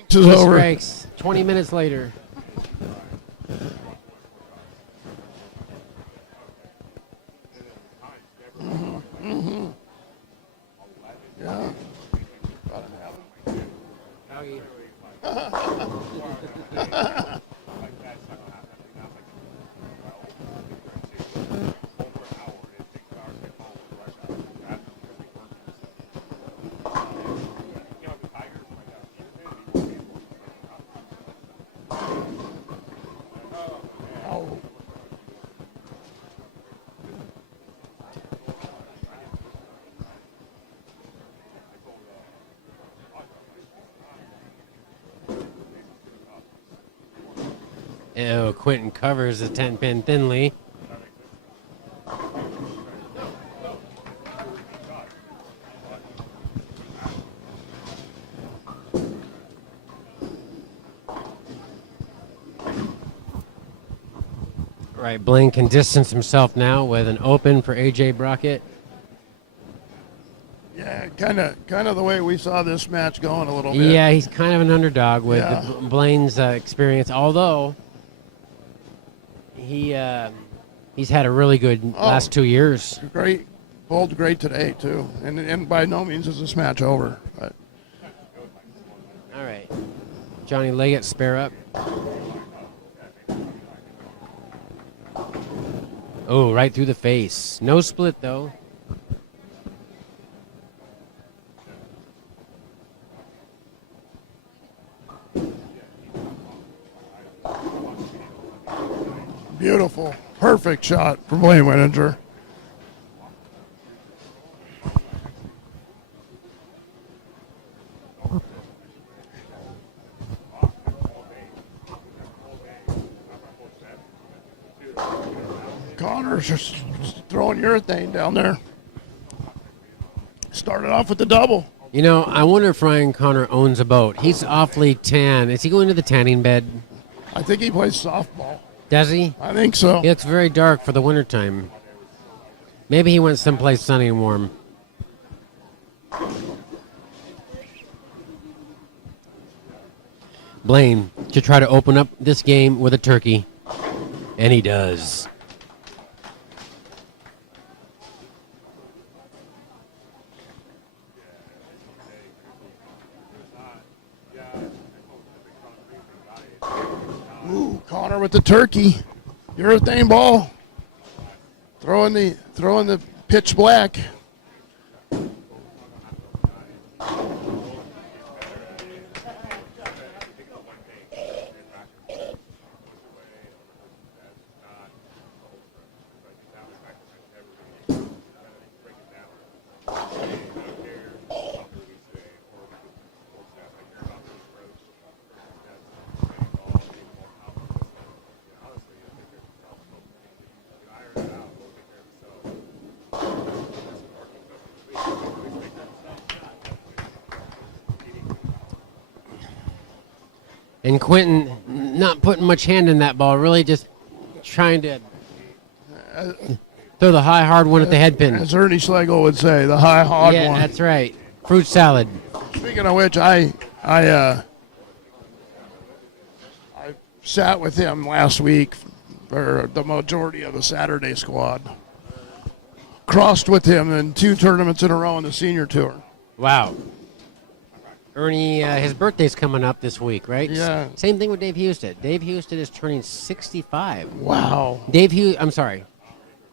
This is over. Strikes 20 minutes later. Yeah. Oh, Quentin covers the 10-pin thinly. Right, Blaine can distance himself now with an open for AJ Brockett. Yeah, kind of the way we saw this match going a little bit. Yeah, he's kind of an underdog with Yeah. Blaine's experience, although he's had a really good last 2 years. Great bowled great today too, and by no means is this match over. But All right. Johnny Leggett, spare up. Oh, right through the face. No split, though. beautiful, perfect shot for Blaine Winninger. Connor's just throwing urethane down there. Started off with the double. You know, I wonder if Ryan Connor owns a boat. He's awfully tan. Is he going to the tanning bed? I think he plays softball. Does he? I think so. He looks very dark for the wintertime. Maybe he went someplace sunny and warm. Blaine to try to open up this game with a turkey. And he does. Ooh, Connor with the turkey. Urethane ball. Throwing the pitch black. And Quentin not putting much hand in that ball, really just trying to throw the high, hard one at the head pin. As Ernie Schlegel would say, the high, hard Yeah, one. that's right. Fruit salad. Speaking of which, I sat with him last week for the majority of the Saturday squad. Crossed with him in 2 tournaments in a row in the senior tour. Wow. Ernie, his birthday's coming up this week, right? Yeah. Same thing with Dave Houston. Dave Houston is turning 65. Wow. I'm sorry.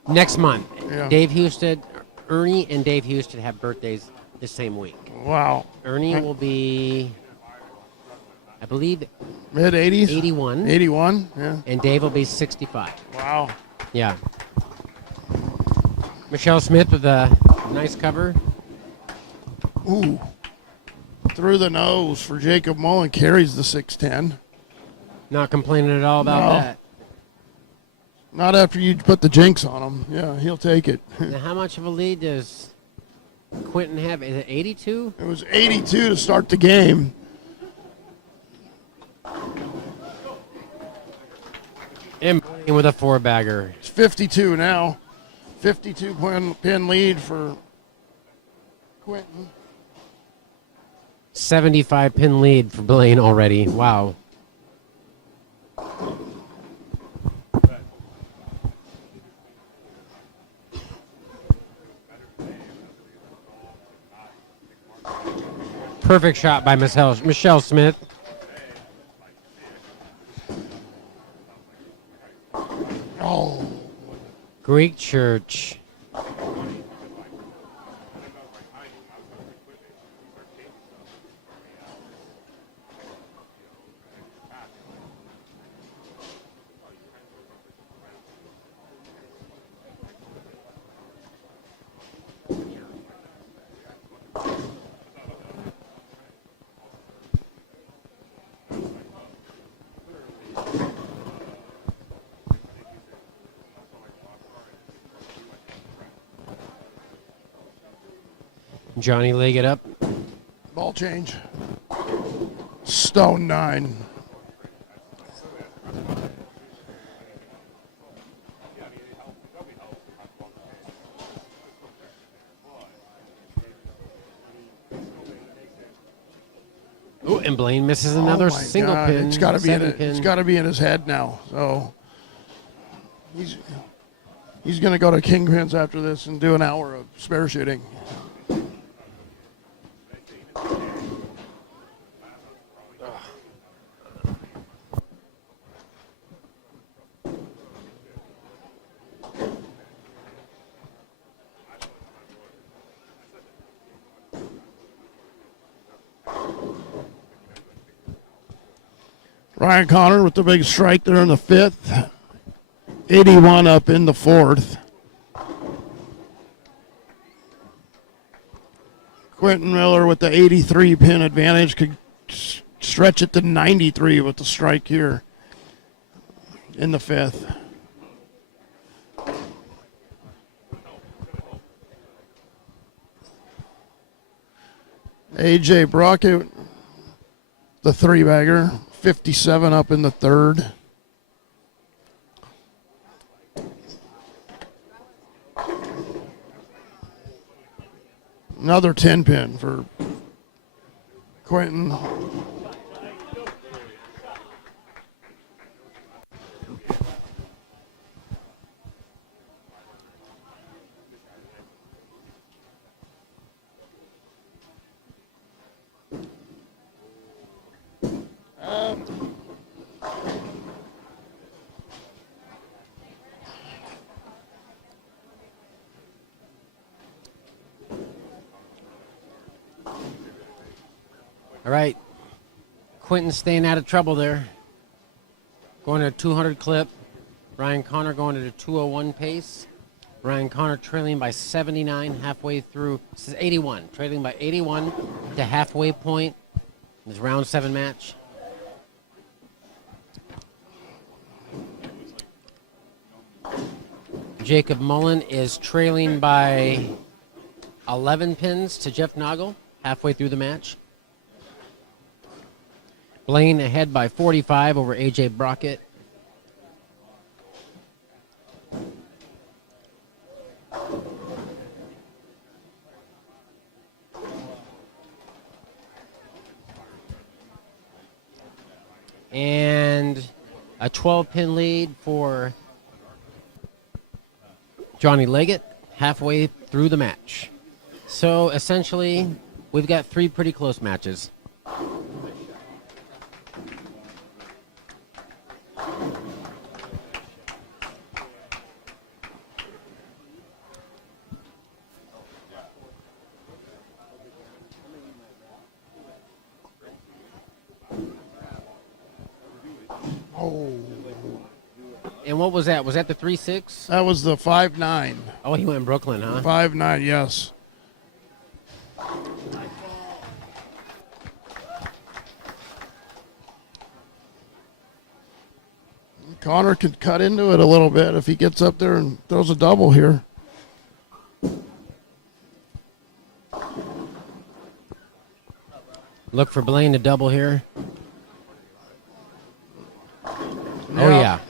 Next month. Yeah. Dave Houston, Ernie and Dave Houston have birthdays the same week. Wow. Ernie will be, I believe, Mid-80s? 81. 81, yeah. And Dave will be 65. Wow. Yeah. Michelle Smith with a nice cover. Ooh. Through the nose for Jacob Mullen. Carries the 610. Not complaining at all about No. that. Not after you put the jinx on him. Yeah, he'll take it. Now, how much of a lead does Quentin have? Is it 82? It was 82 to start the game. And with a 4-bagger. It's 52 now. 52 pin lead for Quentin. 75 pin lead for Blaine already. Wow. Perfect shot by Michelle Smith. Oh, Greek Church. Johnny Leggett up. ball change. Stone 9. Oh, and Blaine misses another Oh my single God. pin. It's got to be seven pin. it's got to be in his head now. So he's He's going to go to Kingpins after this and do an hour of spare shooting. Ryan Connor with the big strike there in the 5th. 81 up in the 4th. Quentin Miller with the 83 pin advantage could stretch it to 93 with the strike here in the 5th. AJ Brockett, the 3-bagger, 57 up in the 3rd. Another 10 pin for Quentin. All right. Quentin staying out of trouble there. Going at a 200 clip. Ryan Connor going at a 201 pace. Ryan Connor trailing by 79 halfway through. This is 81. Trailing by 81 to halfway point. This round 7 match. Jacob Mullen is trailing by 11 pins to Jeff Noggle halfway through the match. Blaine ahead by 45 over AJ Brockett. And a 12-pin lead for Johnny Leggett halfway through the match. So essentially, we've got 3 pretty close matches. And what was that? Was that the 3-6? That was the 5-9. Oh, he went in Brooklyn, huh? 5-9, yes. Connor could cut into it a little bit if he gets up there and throws a double here. Look for Blaine to double here. Oh, yeah.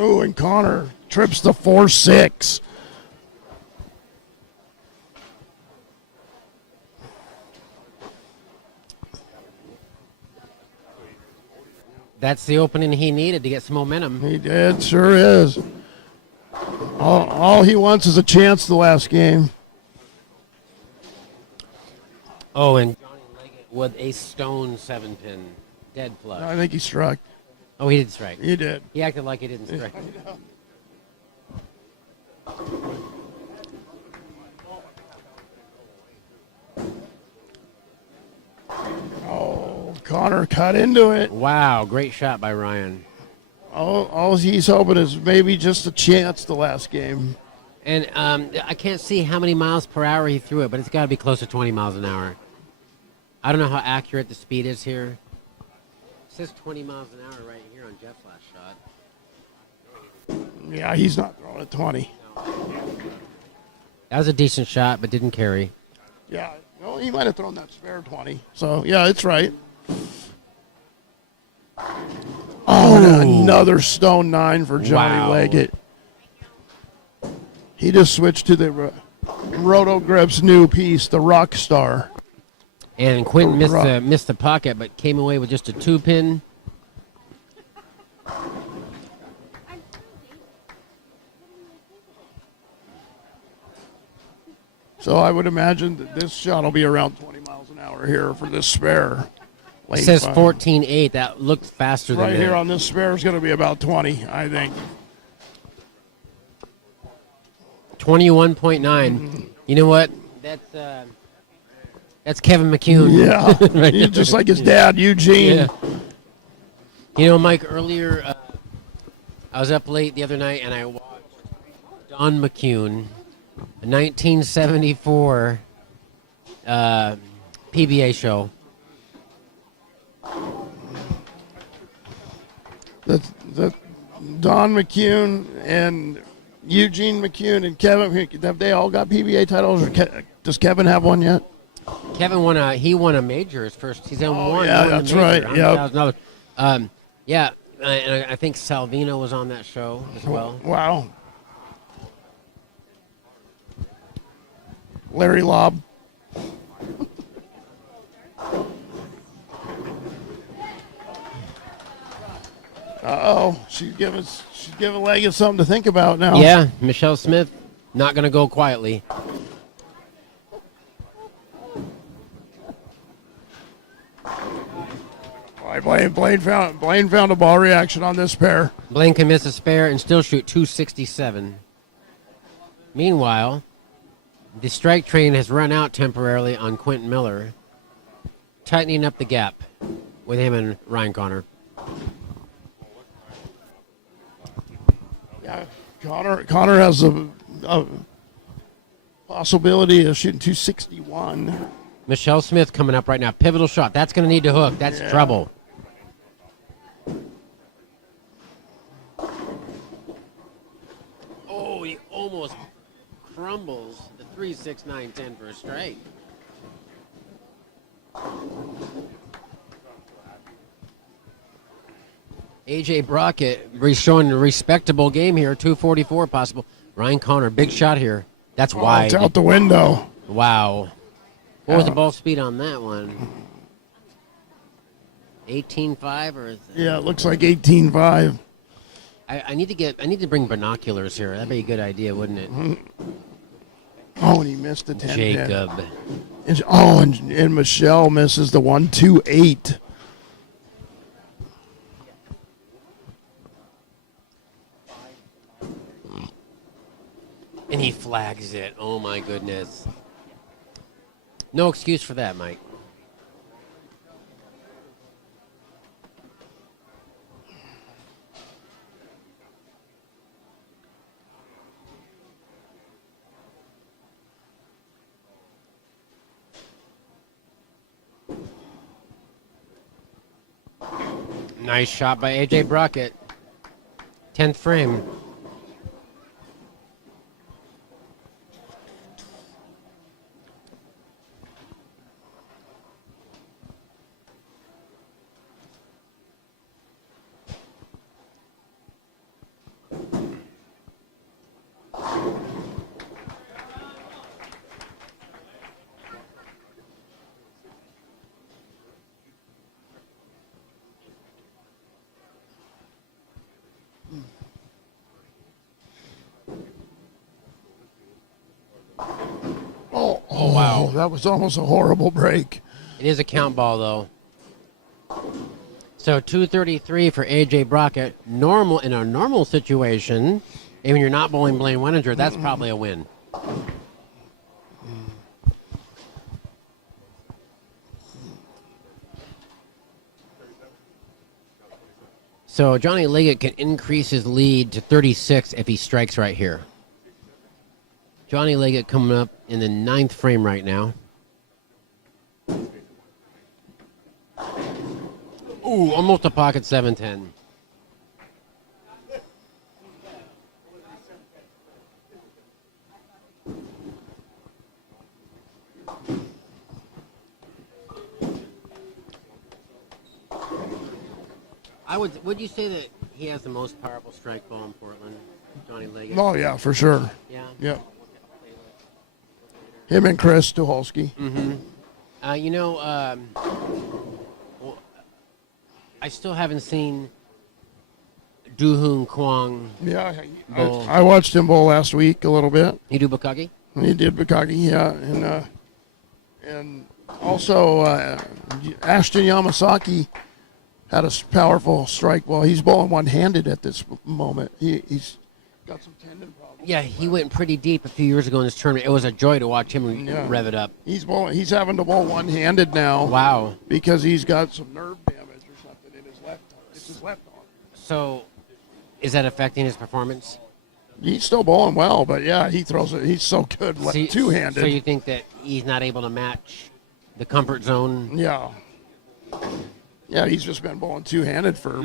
Oh, and Connor trips the 4-6. That's the opening he needed to get some momentum. He did, sure is. All he wants is a chance the last game. Oh, and Johnny Leggett with a stone 7-pin. Dead flush. I think he struck. Oh, he did strike. He did. He acted like he didn't strike. Oh, Connor cut into it. Wow, great shot by Ryan. All he's hoping is maybe just a chance the last game. And I can't see how many miles per hour he threw it, but it's got to be close to 20 miles an hour. I don't know how accurate the speed is here. It says 20 miles an hour right here on Jeff's last shot. Yeah, he's not throwing at 20. That was a decent shot, but didn't carry. Yeah, well, he might have thrown that spare 20. So, yeah, it's right. Oh, and another stone 9 for Johnny Wow. Leggett. He just switched to the Roto Grip's new piece, the Rock Star. And Quentin Right. missed the pocket, but came away with just a 2-pin. So I would imagine that this shot will be around 20 miles an hour here for this spare. It Lane says 5. 14.8. That looked faster than Right that. here on this spare is going to be about 20, I think. 21.9. You know what? That's Kevin McCune. Yeah, Right he's there. just like his dad, Eugene. Yeah. You know, Mike, earlier I was up late the other night and I watched Don McCune, a 1974 PBA show. That Don McCune and Eugene McCune and Kevin, have they all got PBA titles? Or does Kevin have one yet? Kevin won a major his first. He's in one. yeah, won the that's major, right, yep. $100,000. Yeah, and I think Salvino was on that show as well. Wow. Larry Lobb. Uh-oh, she's giving Leggett something to think about now. Yeah, Michelle Smith, not going to go quietly. Blaine found a ball reaction on this pair. Blaine can miss a spare and still shoot 267. Meanwhile, the strike train has run out temporarily on Quentin Miller, tightening up the gap with him and Ryan Connor. Yeah, Connor has a possibility of shooting 261. Michelle Smith coming up right now. Pivotal shot. That's going to need to hook. That's trouble. Oh, he almost crumbles the 3, 6, 9, 10 for a strike. AJ Brockett showing a respectable game here. 244 possible. Ryan Connor, big shot here. That's wide. It's out the window. Wow. What was the ball speed on that one? 18.5 or is it? Yeah, it looks like 18.5. I need to bring binoculars here. That'd be a good idea, wouldn't it? Oh, and he missed the 10. Jacob. And Michelle misses the 128. And he flags it. Oh my goodness. No excuse for that, Mike. Nice shot by AJ Brockett. 10th frame. Oh, wow. That was almost a horrible break. It is a count ball, though. So 233 for AJ Brockett. Normal in a normal situation, and when you're not bowling Blaine Weninger, that's probably a win. So Johnny Liggett can increase his lead to 36 if he strikes right here. Johnny Liggett coming up in the 9th frame right now. Ooh, almost a pocket 710. Would you say that he has the most powerful strike ball in Portland, Johnny Liggett? Oh, yeah, for sure. Yeah. Yep. Him and Chris Tucholsky. Mm-hmm. You know, well, I still haven't seen Doohoon Kwong. Yeah, Bowl. I watched him bowl last week a little bit. You do Bukagi? He did Bukagi, yeah, and also Ashton Yamasaki had a powerful strike. Well, he's bowling one-handed at this moment. He's got some tendon problems. Yeah, he went pretty deep a few years ago in this tournament. It was a joy to watch him rev it up. He's bowling. He's having to bowl one-handed now. Wow. Because he's got some nerve damage or something in his left arm. It's his left arm. So, is that affecting his performance? He's still bowling well, but yeah, he throws it. He's so good two-handed. So you think that he's not able to match the comfort zone? Yeah. Yeah, he's just been bowling two-handed for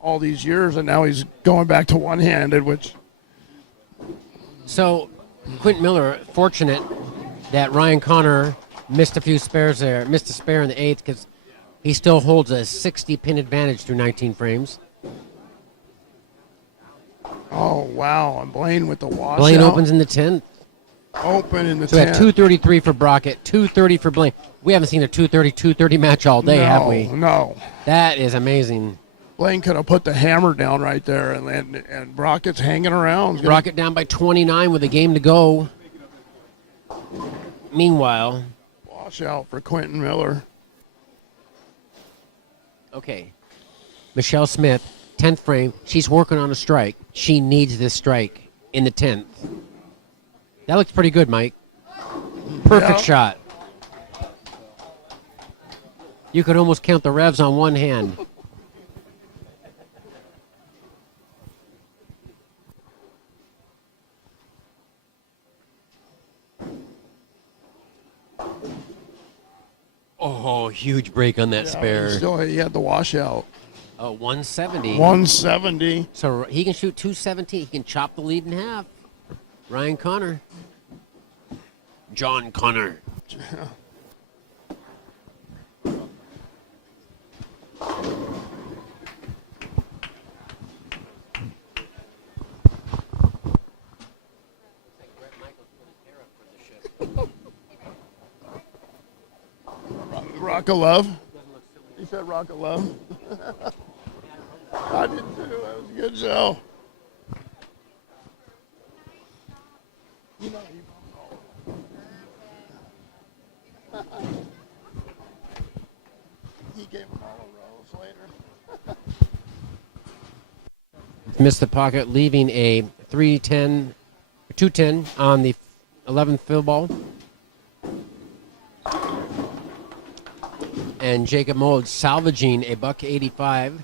all these years, and now he's going back to one-handed, which... So, Quentin Miller, fortunate that Ryan Connor missed a few spares there, missed a spare in the 8th because he still holds a 60-pin advantage through 19 frames. Oh, wow. And Blaine with the washout. Blaine opens in the 10th. Open in the 10th. So we have 233 for Brockett, 230 for Blaine. We haven't seen a 230 match all day, have we? No. That is amazing. Blaine could have put the hammer down right there, and Brockett's hanging around. Brockett down by 29 with a game to go. Meanwhile. Washout for Quentin Miller. Okay. Michelle Smith, 10th frame. She's working on a strike. She needs this strike in the 10th. That looks pretty good, Mike. Perfect shot. You could almost count the revs on one hand. Oh, huge break on that spare. He had the washout. 170. 170. So he can shoot 270. He can chop the lead in half. Ryan Connor. John Connor. Rock of Love. He said Rock of Love. I did too. That was a good show. You know, he gave him all a rose later. Missed the pocket, leaving a 210 on the 11th fill ball. And Jacob Mold salvaging a $185.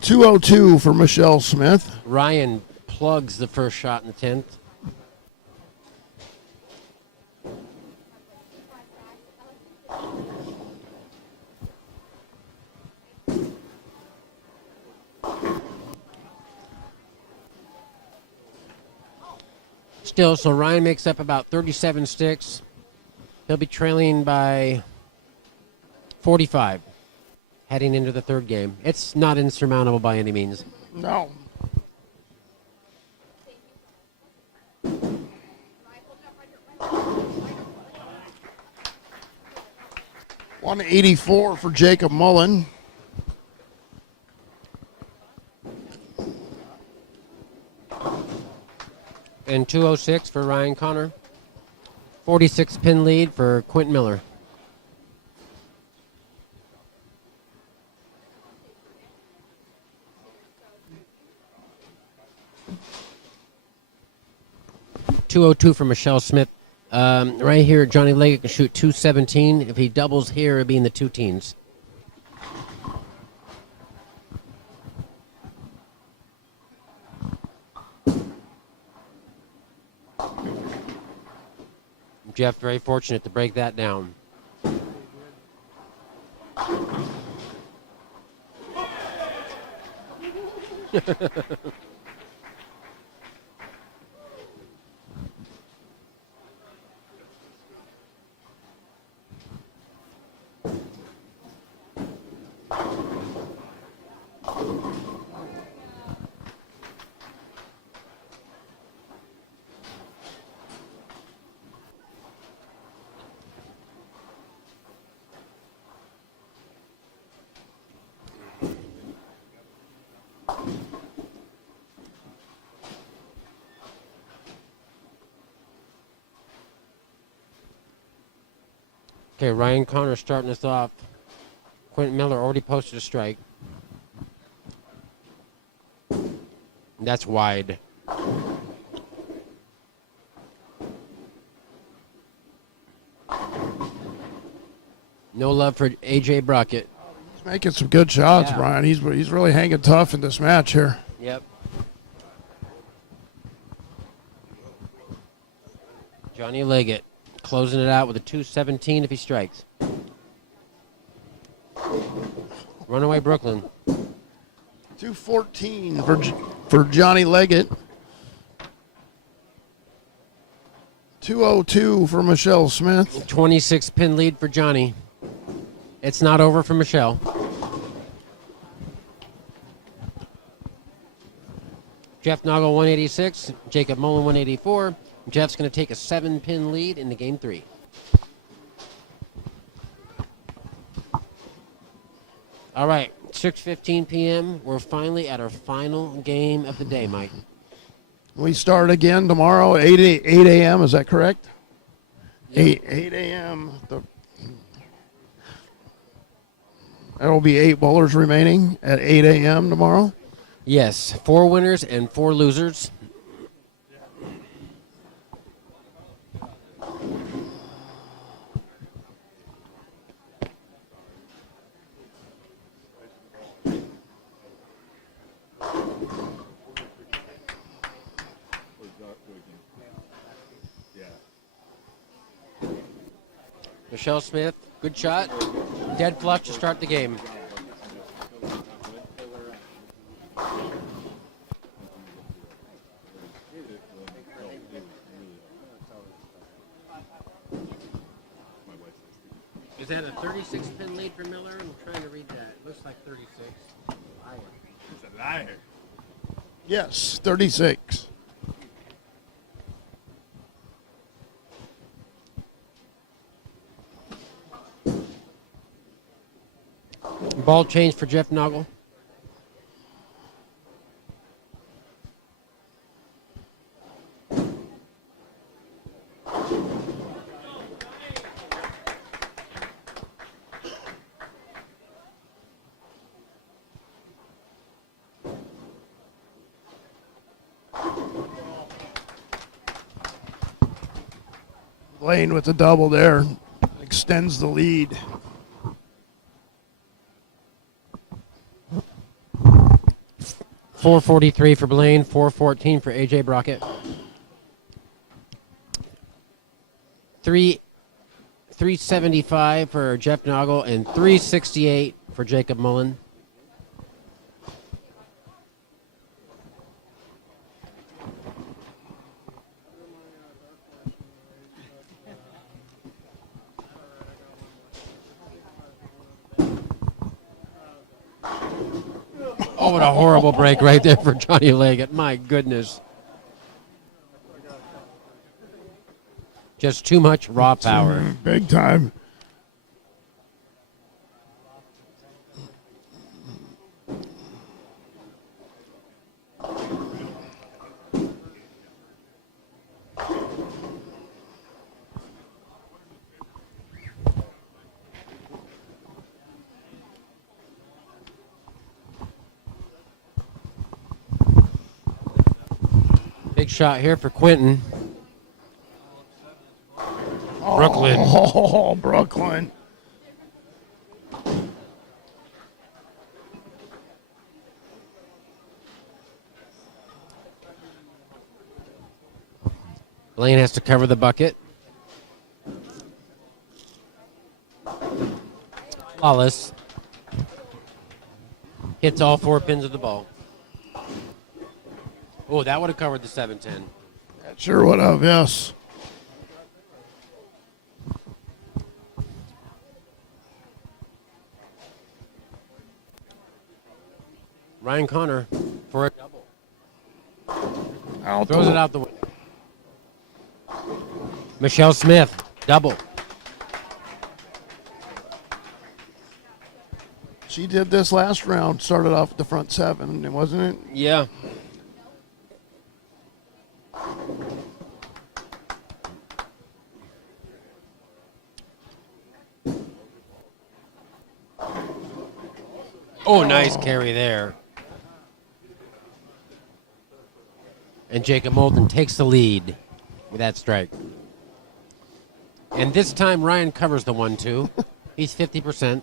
202 for Michelle Smith. Ryan plugs the first shot in the 10th. Still, so Ryan makes up about 37 sticks. He'll be trailing by 45 heading into the third game. It's not insurmountable by any means. No. $184 for Jacob Mullen. And 206 for Ryan Connor. 46 pin lead for Quentin Miller. .202 for Michelle Smith. Right here, Johnny Leggett can shoot 217. If he doubles here, it'll be in the two teens. Jeff, very fortunate to break that down. Okay, Ryan Connor starting us off. Quentin Miller already posted a strike. That's wide. No love for A.J. Brockett. He's making some good shots, Yeah. Brian. He's really hanging tough in this match here. Yep. Johnny Leggett closing it out with a 217 if he strikes. Runaway Brooklyn. 214 for Johnny Leggett. 202 for Michelle Smith. 26 pin lead for Johnny. It's not over for Michelle. Jeff Noggle 186, Jacob Mullen 184. Jeff's going to take a 7-pin lead in the game 3. All right, 6:15 p.m. We're finally at our final game of the day, Mike. We start again tomorrow, 8 a.m. Is that correct? 8 a.m. There will be 8 bowlers remaining at 8 a.m. tomorrow. Yes, 4 winners and 4 losers. Michelle Smith, good shot. Dead flush to start the game. Is that a 36-pin lead for Miller? I'm trying to read that. Looks like 36. It's a liar. Yes, 36. Ball change for Jeff Noggle. Blaine with the double there extends the lead. .443 for Blaine, 414 for A.J. Brockett. 375 for Jeff Noggle and 368 for Jacob Mullen. Oh, what a horrible break right there for Johnny Leggett. My goodness. Just too much raw power. Big time. Big shot here for Quentin. Brooklyn. Oh, Brooklyn. Blaine has to cover the bucket. Flawless. Hits all 4 pins of the ball. Oh, that would have covered the 710. That sure would have, yes. Ryan Connor for a double. Out Throws it out the window. Michelle Smith, double. She did this last round, started off at the front 7, wasn't it? Yeah. Oh, nice carry there. And Jacob Moulton takes the lead with that strike. And this time Ryan covers the 1-2. He's 50%.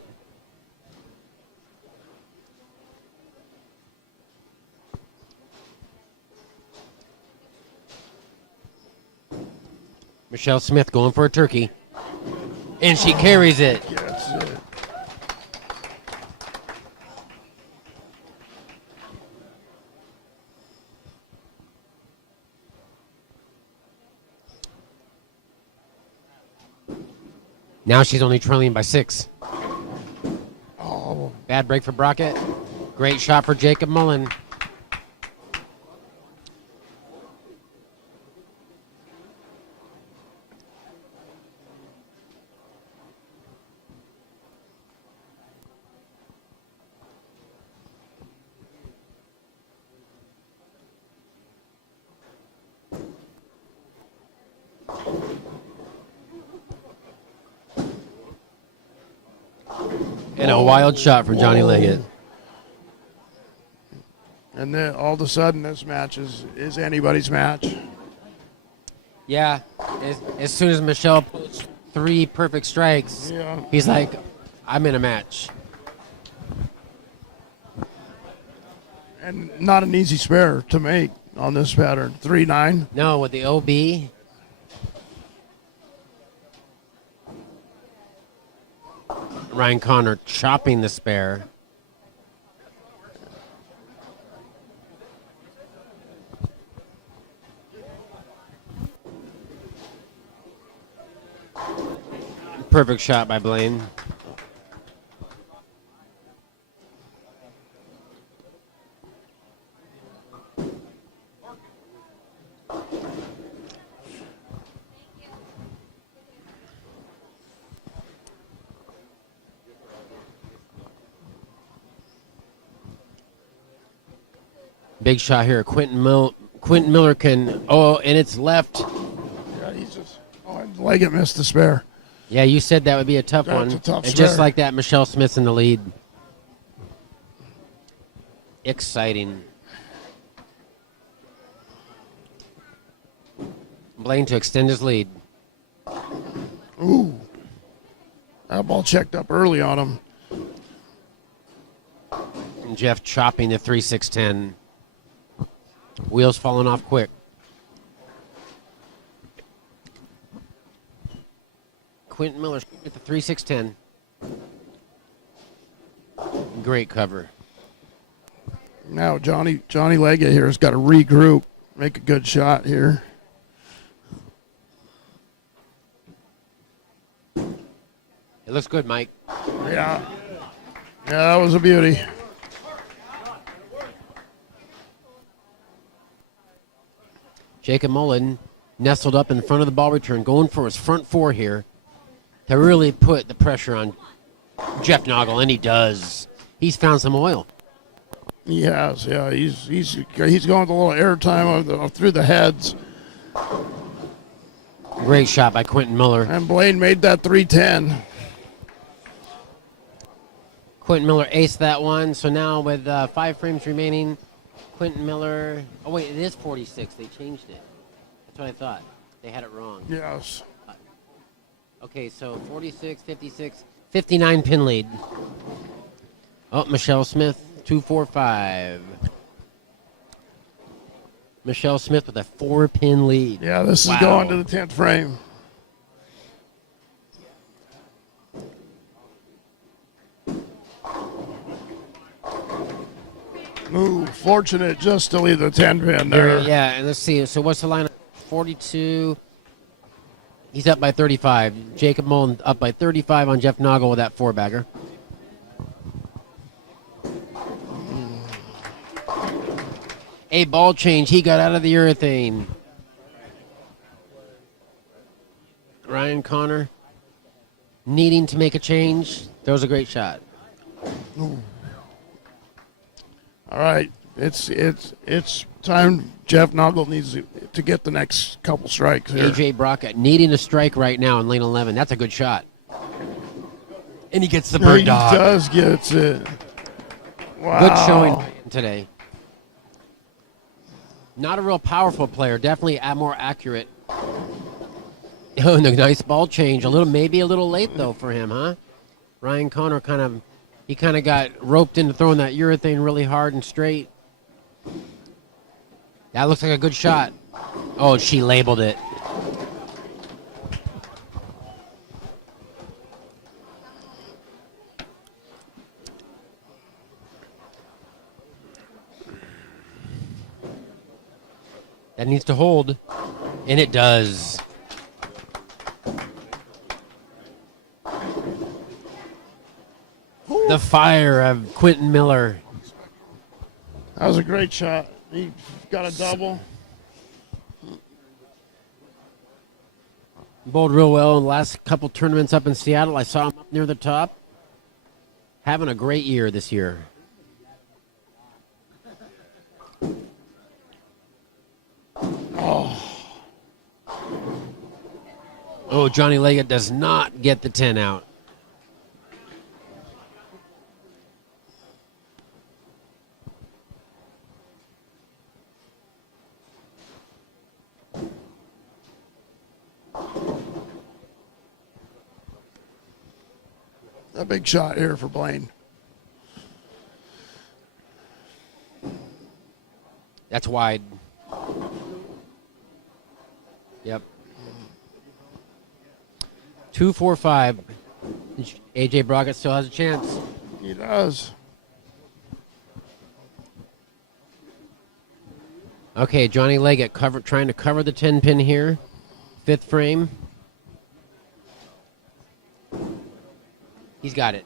Michelle Smith going for a turkey. And she carries it. Gets it. Now she's only trailing by 6. Oh, Bad break for Brockett. Great shot for Jacob Mullen. And a wild shot for Johnny Leggett. and then all of a sudden this match is anybody's match. Yeah. As soon as Michelle puts 3 perfect strikes, Yeah. he's like, I'm in a match. And not an easy spare to make on this pattern. 3-9. No, with the OB. Ryan Connor chopping the spare. Perfect shot by Blaine. Big shot here. Quentin Miller can. Oh, and it's left. Yeah, he's just. Oh, Leggett missed the spare. Yeah, you said that would be a tough That's one. a tough And just spare. like that, Michelle Smith's in the lead. Exciting. Blaine to extend his lead. Ooh. That ball checked up early on him. And Jeff chopping the 3-6-10. Wheels falling off quick. Quentin Miller at the 3-6-10. Great cover. Now Johnny Leggett here has got to regroup, make a good shot here. It looks good, Mike. Yeah. Yeah, that was a beauty. Jacob Mullen nestled up in front of the ball return, going for his front 4 here to really put the pressure on Jeff Noggle, and he does. He's found some oil. He has, yeah. He's going with a little airtime through the heads. Great shot by Quentin Miller. And Blaine made that 310. Quentin Miller aced that one. So now with 5 frames remaining, Quentin Miller. Oh wait, it is 46. They changed it. That's what I thought. They had it wrong. Yes. Okay, so 46, 56, 59 pin lead. Oh, Michelle Smith, 2-4-5. Michelle Smith with a 4-pin lead. Yeah, this is Wow. going to the 10th frame. Ooh, fortunate just to leave the 10 pin there. Yeah, and let's see. So what's the line? 42. He's up by 35. Jacob Mullen up by 35 on Jeff Noggle with that 4-bagger. A ball change. He got out of the urethane. Ryan Connor needing to make a change. Throws a great shot. All right, it's time. Jeff Noggle needs to get the next couple strikes here. AJ Brockett needing a strike right now in lane 11. That's a good shot. And he gets the bird He dog. does get it. Good showing by him today. Not a real powerful player. Definitely more accurate. Oh, and a nice ball change. Maybe a little late though for him, huh? Ryan Connor kind of got roped into throwing that urethane really hard and straight. That looks like a good shot. Oh, she labeled it. That needs to hold, and it does. The fire of Quentin Miller. That was a great shot. He got a double. Bowled real well in the last couple tournaments up in Seattle. I saw him up near the top. Having a great year this year. Oh, Johnny Leggett does not get the 10 out. A big shot here for Blaine. That's wide. Yep. 2-4-5. AJ Brockett still has a chance. He does. Okay, Johnny Leggett trying to cover the 10 pin here. Fifth frame. He's got it.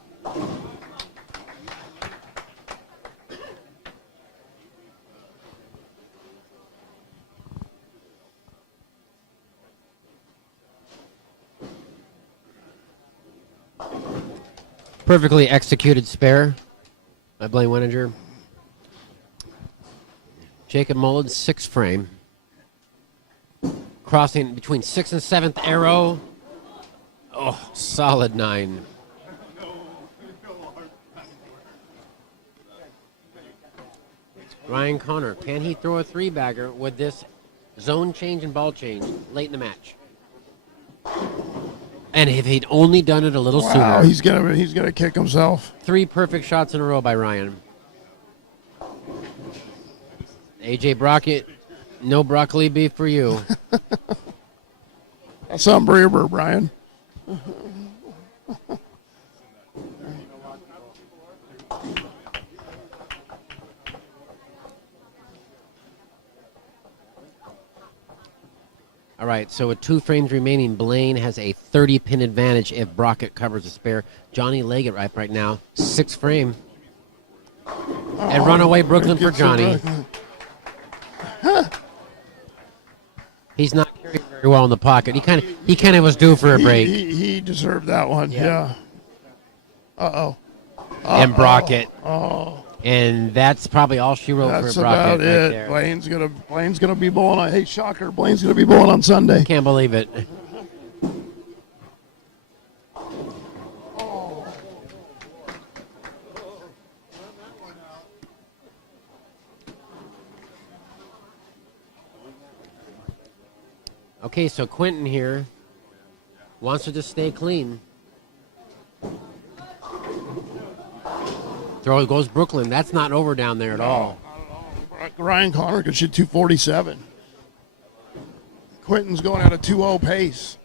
Perfectly executed spare by Blaine Weninger. Jacob Mullins, sixth frame. Crossing between 6th and 7th arrow. Oh, solid 9. Ryan Connor, can he throw a 3-bagger with this zone change and ball change late in the match? And if he'd only done it a little sooner. He's gonna kick himself. 3 perfect shots in a row by Ryan. AJ Brockett, no broccoli beef for you. That's unbelievable, Brian. All right, so with 2 frames remaining, Blaine has a 30-pin advantage if Brockett covers a spare. Johnny Leggett right now, 6th frame. And runaway Brooklyn for Johnny. He's not carrying very well in the pocket. He kind of was due for a break. He deserved that one. Yeah. Uh-oh. And Brockett. Oh. And that's probably all she wrote That's for Brockett about it. right there. Blaine's gonna be bowling on. Hey, shocker! Blaine's gonna be bowling on Sunday. Can't believe it. Okay, so Quentin here wants to just stay clean. Throw goes Brooklyn. That's not over down there at all. Ryan Connor could shoot 247. Quentin's going at a 2-0 pace.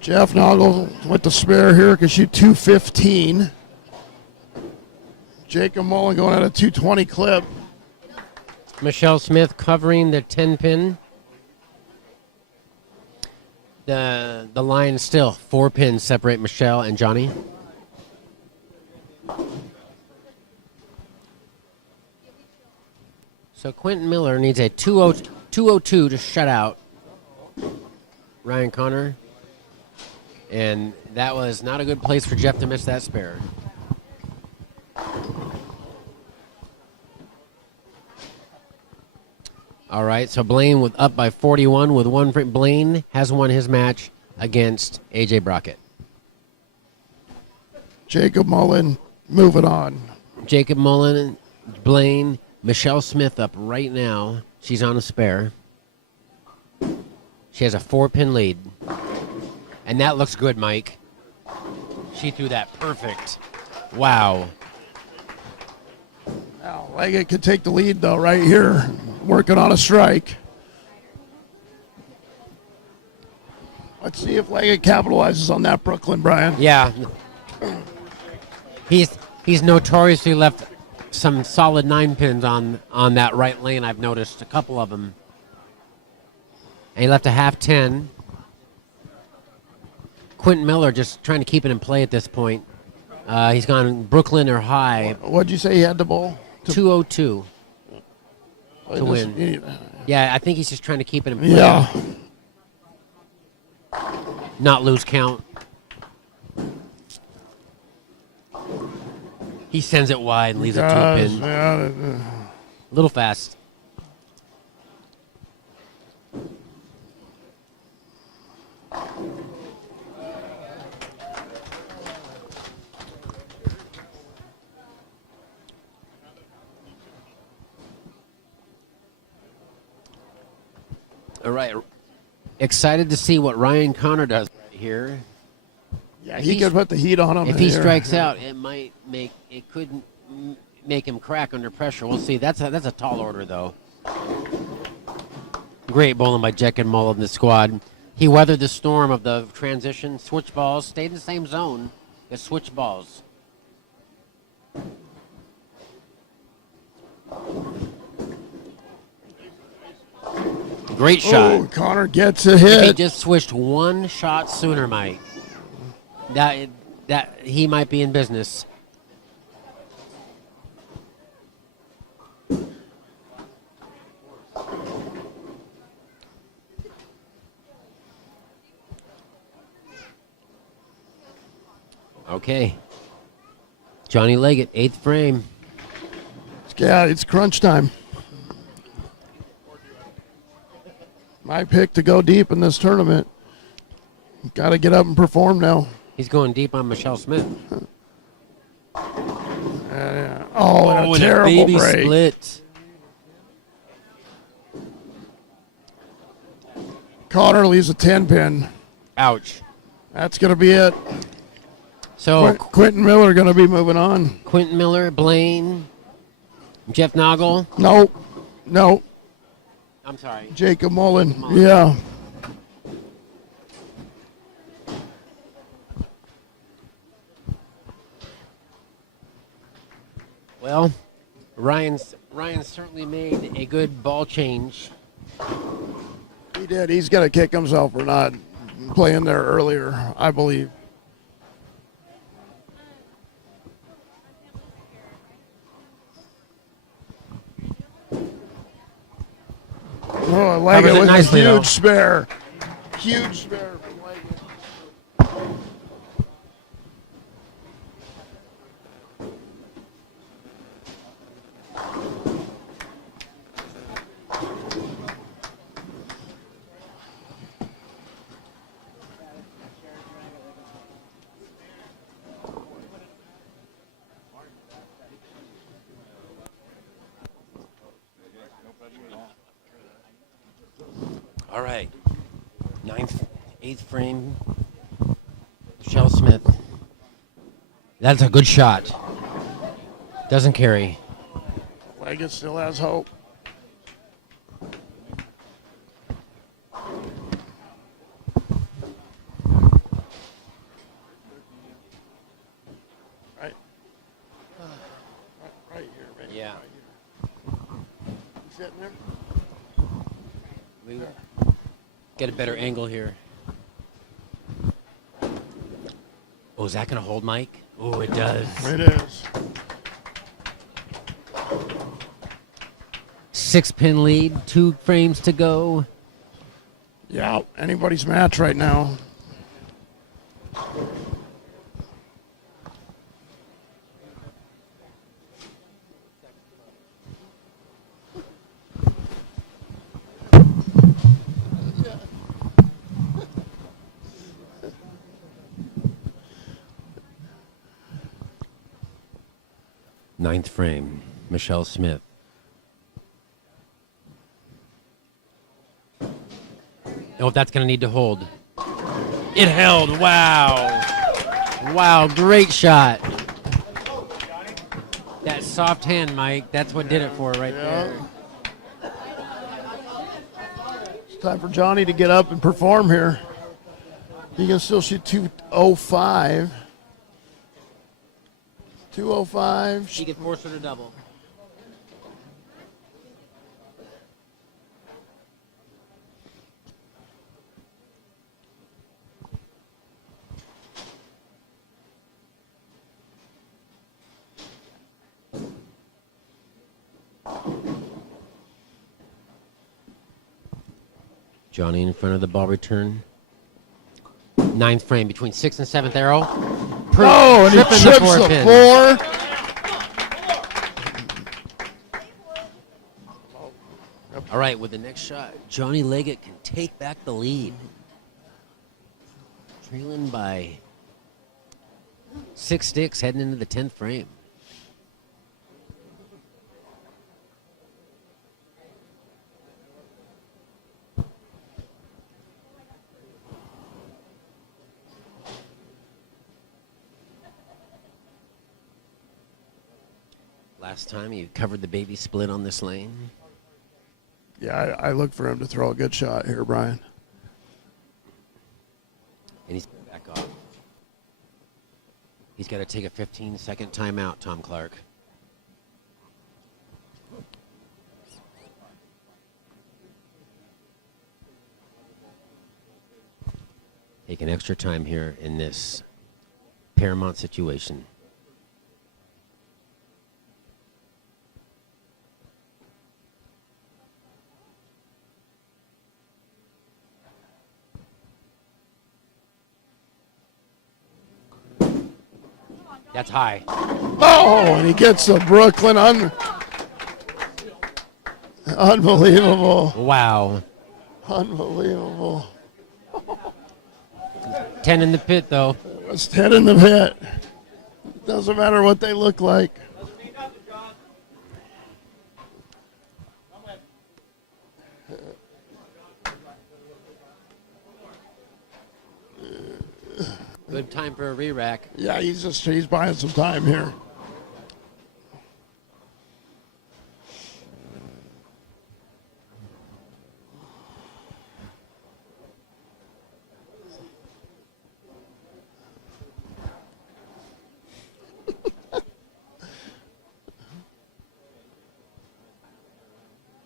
Jeff Noggle with the spare here could shoot 215. Jacob Mullen going at a 220 clip. Michelle Smith covering the 10-pin. The line still 4 pins separate Michelle and Johnny. So Quentin Miller needs a 202 to shut out Ryan Connor. And that was not a good place for Jeff to miss that spare. All right, so Blaine with up by 41 with one frame. Blaine has won his match against AJ Brockett. Jacob Mullen moving on. Jacob Mullen, Blaine, Michelle Smith up right now. She's on a spare. She has a 4-pin lead. And that looks good, Mike. She threw that perfect. Wow. Now, Leggett could take the lead, though, right here. Working on a strike. Let's see if Leggett capitalizes on that, Brooklyn, Brian. Yeah. He's notoriously left some solid 9 pins on that right lane. I've noticed a couple of them. And he left a half 10. Quentin Miller just trying to keep it in play at this point. He's gone Brooklyn or high. What'd you say he had the ball? 202 to win. Yeah, I think he's just trying to keep it in play. Yeah. Not lose count. He sends it wide and leaves a 2-pin. Yeah. A little fast. All right. Excited to see what Ryan Connor does right here. Yeah, he could put the heat on him. If he strikes out, it could make him crack under pressure. We'll see. That's a tall order, though. Great bowling by Jack and Mull in the squad. He weathered the storm of the transition, switch balls, stayed in the same zone, just switch balls. Great shot. Oh, Connor gets a hit. If he just switched one shot sooner, Mike, that he might be in business. Okay. Johnny Leggett, 8th frame. Yeah, it's crunch time. My pick to go deep in this tournament. Got to get up and perform now. He's going deep on Michelle Smith. Oh, and a terrible baby break. split. Connor leaves a 10-pin. Ouch. That's going to be it. So Quentin Miller going to be moving on. Quentin Miller, Blaine, Jeff Noggle. No. I'm sorry. Jacob Mullen. Yeah. Well, Ryan's certainly made a good ball change. He did. He's going to kick himself for not playing there earlier, I believe. Oh, Leggett with nicely, a huge though. spare. Huge spare from Leggett. All right. 8th frame. Michelle Smith. That's a good shot. Doesn't carry. Leggett still has hope. Right here, man. Yeah. Right here. You sitting there? We get a better angle here. Oh, is that going to hold, Mike? Oh, it does. It is. 6-pin lead, 2 frames to go. Yeah, anybody's match right now. Ninth frame, Michelle Smith. Oh, that's going to need to hold. It held. Wow. Wow, great shot. That soft hand, Mike, that's what did it for her right there. It's time for Johnny to get up and perform here. He can still shoot 205. 205. She could force her to double. Johnny in front of the ball return. Ninth frame between 6th and 7th arrow. Oh, and he Tripping trips four the pin. 4. All right, with the next shot, Johnny Leggett can take back the lead. Trailing by 6 sticks heading into the 10th frame. Last time you covered the baby split on this lane. Yeah, I look for him to throw a good shot here, Brian. And he's back off. He's got to take a 15-second timeout, Tom Clark. Taking extra time here in this paramount situation. That's high. Oh, and he gets the Brooklyn. Unbelievable. Wow. Unbelievable. 10 in the pit, though. It's 10 in the pit. Doesn't matter what they look like. Good time for a re-rack. Yeah, he's buying some time here.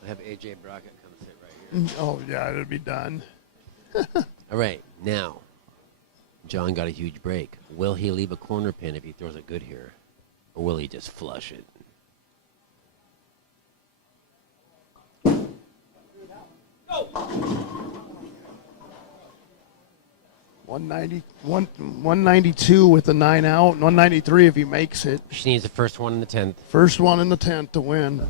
I have AJ Brockett come sit right here. Oh, yeah, it'll be done. All right, now, John got a huge break. Will he leave a corner pin if he throws it good here? Or will he just flush it? 192 with the 9 out, 193 if he makes it. She needs the first one in the 10th. First one in the 10th to win.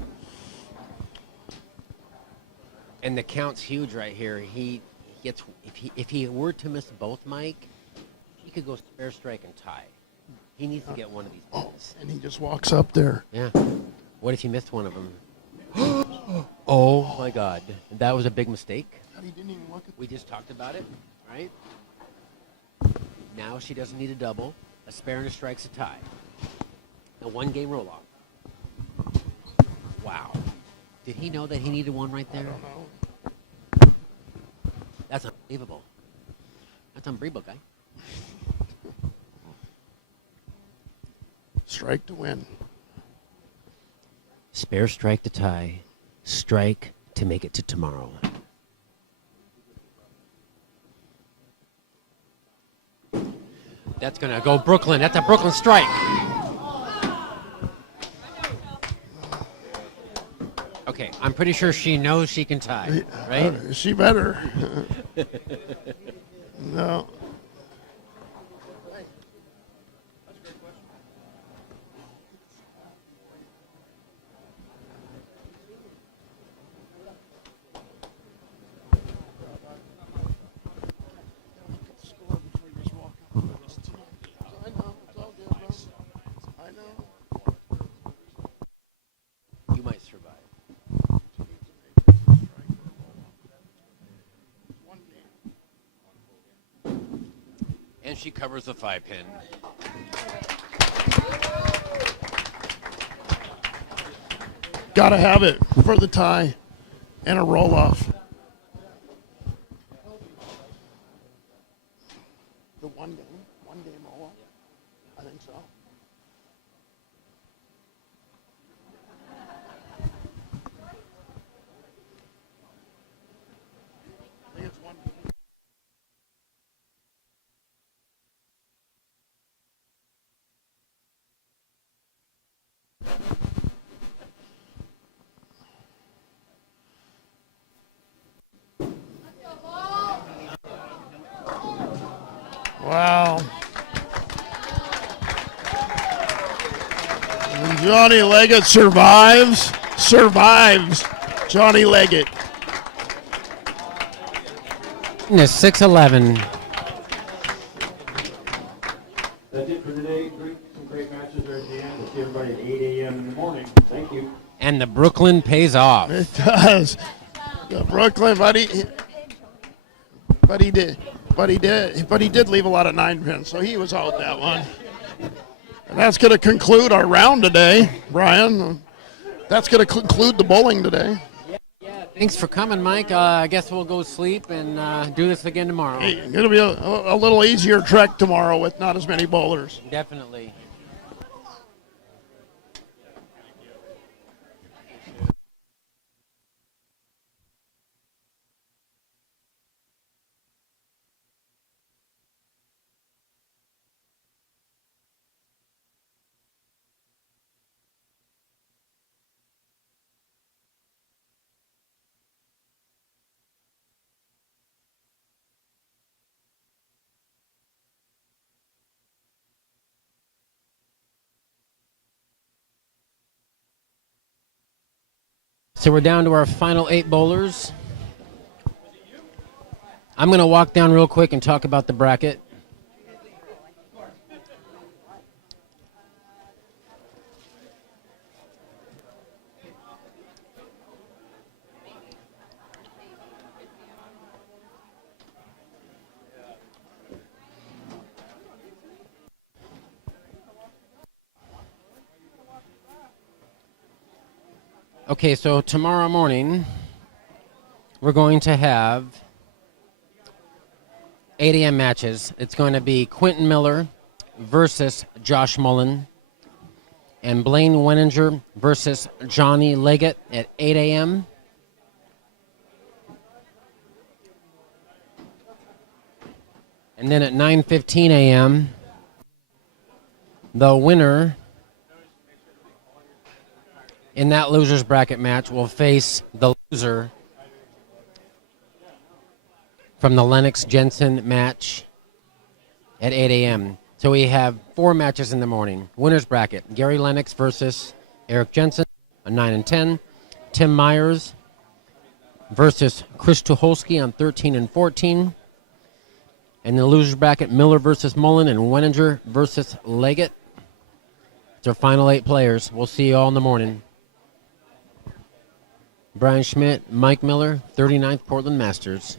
And the count's huge right here. He gets if he were to miss both, Mike, he could go spare strike and tie. He needs to get one of these pins. And he just walks up there. Yeah. What if he missed one of them? Oh my God, that was a big mistake. He didn't even look at. We just talked about it, right? Now she doesn't need a double. A spare and a strike's a tie. A one-game roll-off. Wow. Did he know that he needed one right there? I don't know. That's unbelievable. That's unbelievable, guy. Strike to win. Spare strike to tie. Strike to make it to tomorrow. That's going to go Brooklyn. That's a Brooklyn strike. Okay, I'm pretty sure she knows she can tie, right? She better. No. And she covers the 5-pin. Got to have it for the tie and a roll off. The one game roll off? I think so. I think it's one. Wow. And Johnny Leggett survives. Johnny Leggett. And it's 6-11. That's it for today. Some great matches are at the end. We'll see everybody at 8 a.m. in the morning. Thank you. And the Brooklyn pays off. It does. The Brooklyn, but he did leave a lot of 9-pins, so he was out that one. And that's going to conclude our round today, Brian. That's going to conclude the bowling today. Thanks for coming, Mike. I guess we'll go sleep and do this again tomorrow. It's going to be a little easier trek tomorrow with not as many bowlers. Definitely. So we're down to our final 8 bowlers. I'm going to walk down real quick and talk about the bracket. Okay, so tomorrow morning, we're going to have 8 a.m. matches. It's going to be Quentin Miller versus Josh Mullen, and Blaine Wenninger versus Johnny Leggett at 8 a.m. And then at 9:15 a.m., the winner in that loser's bracket match will face the loser from the Lennox Jensen match at 8 a.m. So we have 4 matches in the morning. Winner's bracket: Gary Lennox versus Eric Jensen on 9 and 10. Tim Myers versus Chris Tucholsky on 13 and 14. And the loser's bracket: Miller versus Mullen and Wenninger versus Leggett. It's our final 8 players. We'll see you all in the morning. Brian Schmidt, Mike Miller, 39th Portland Masters.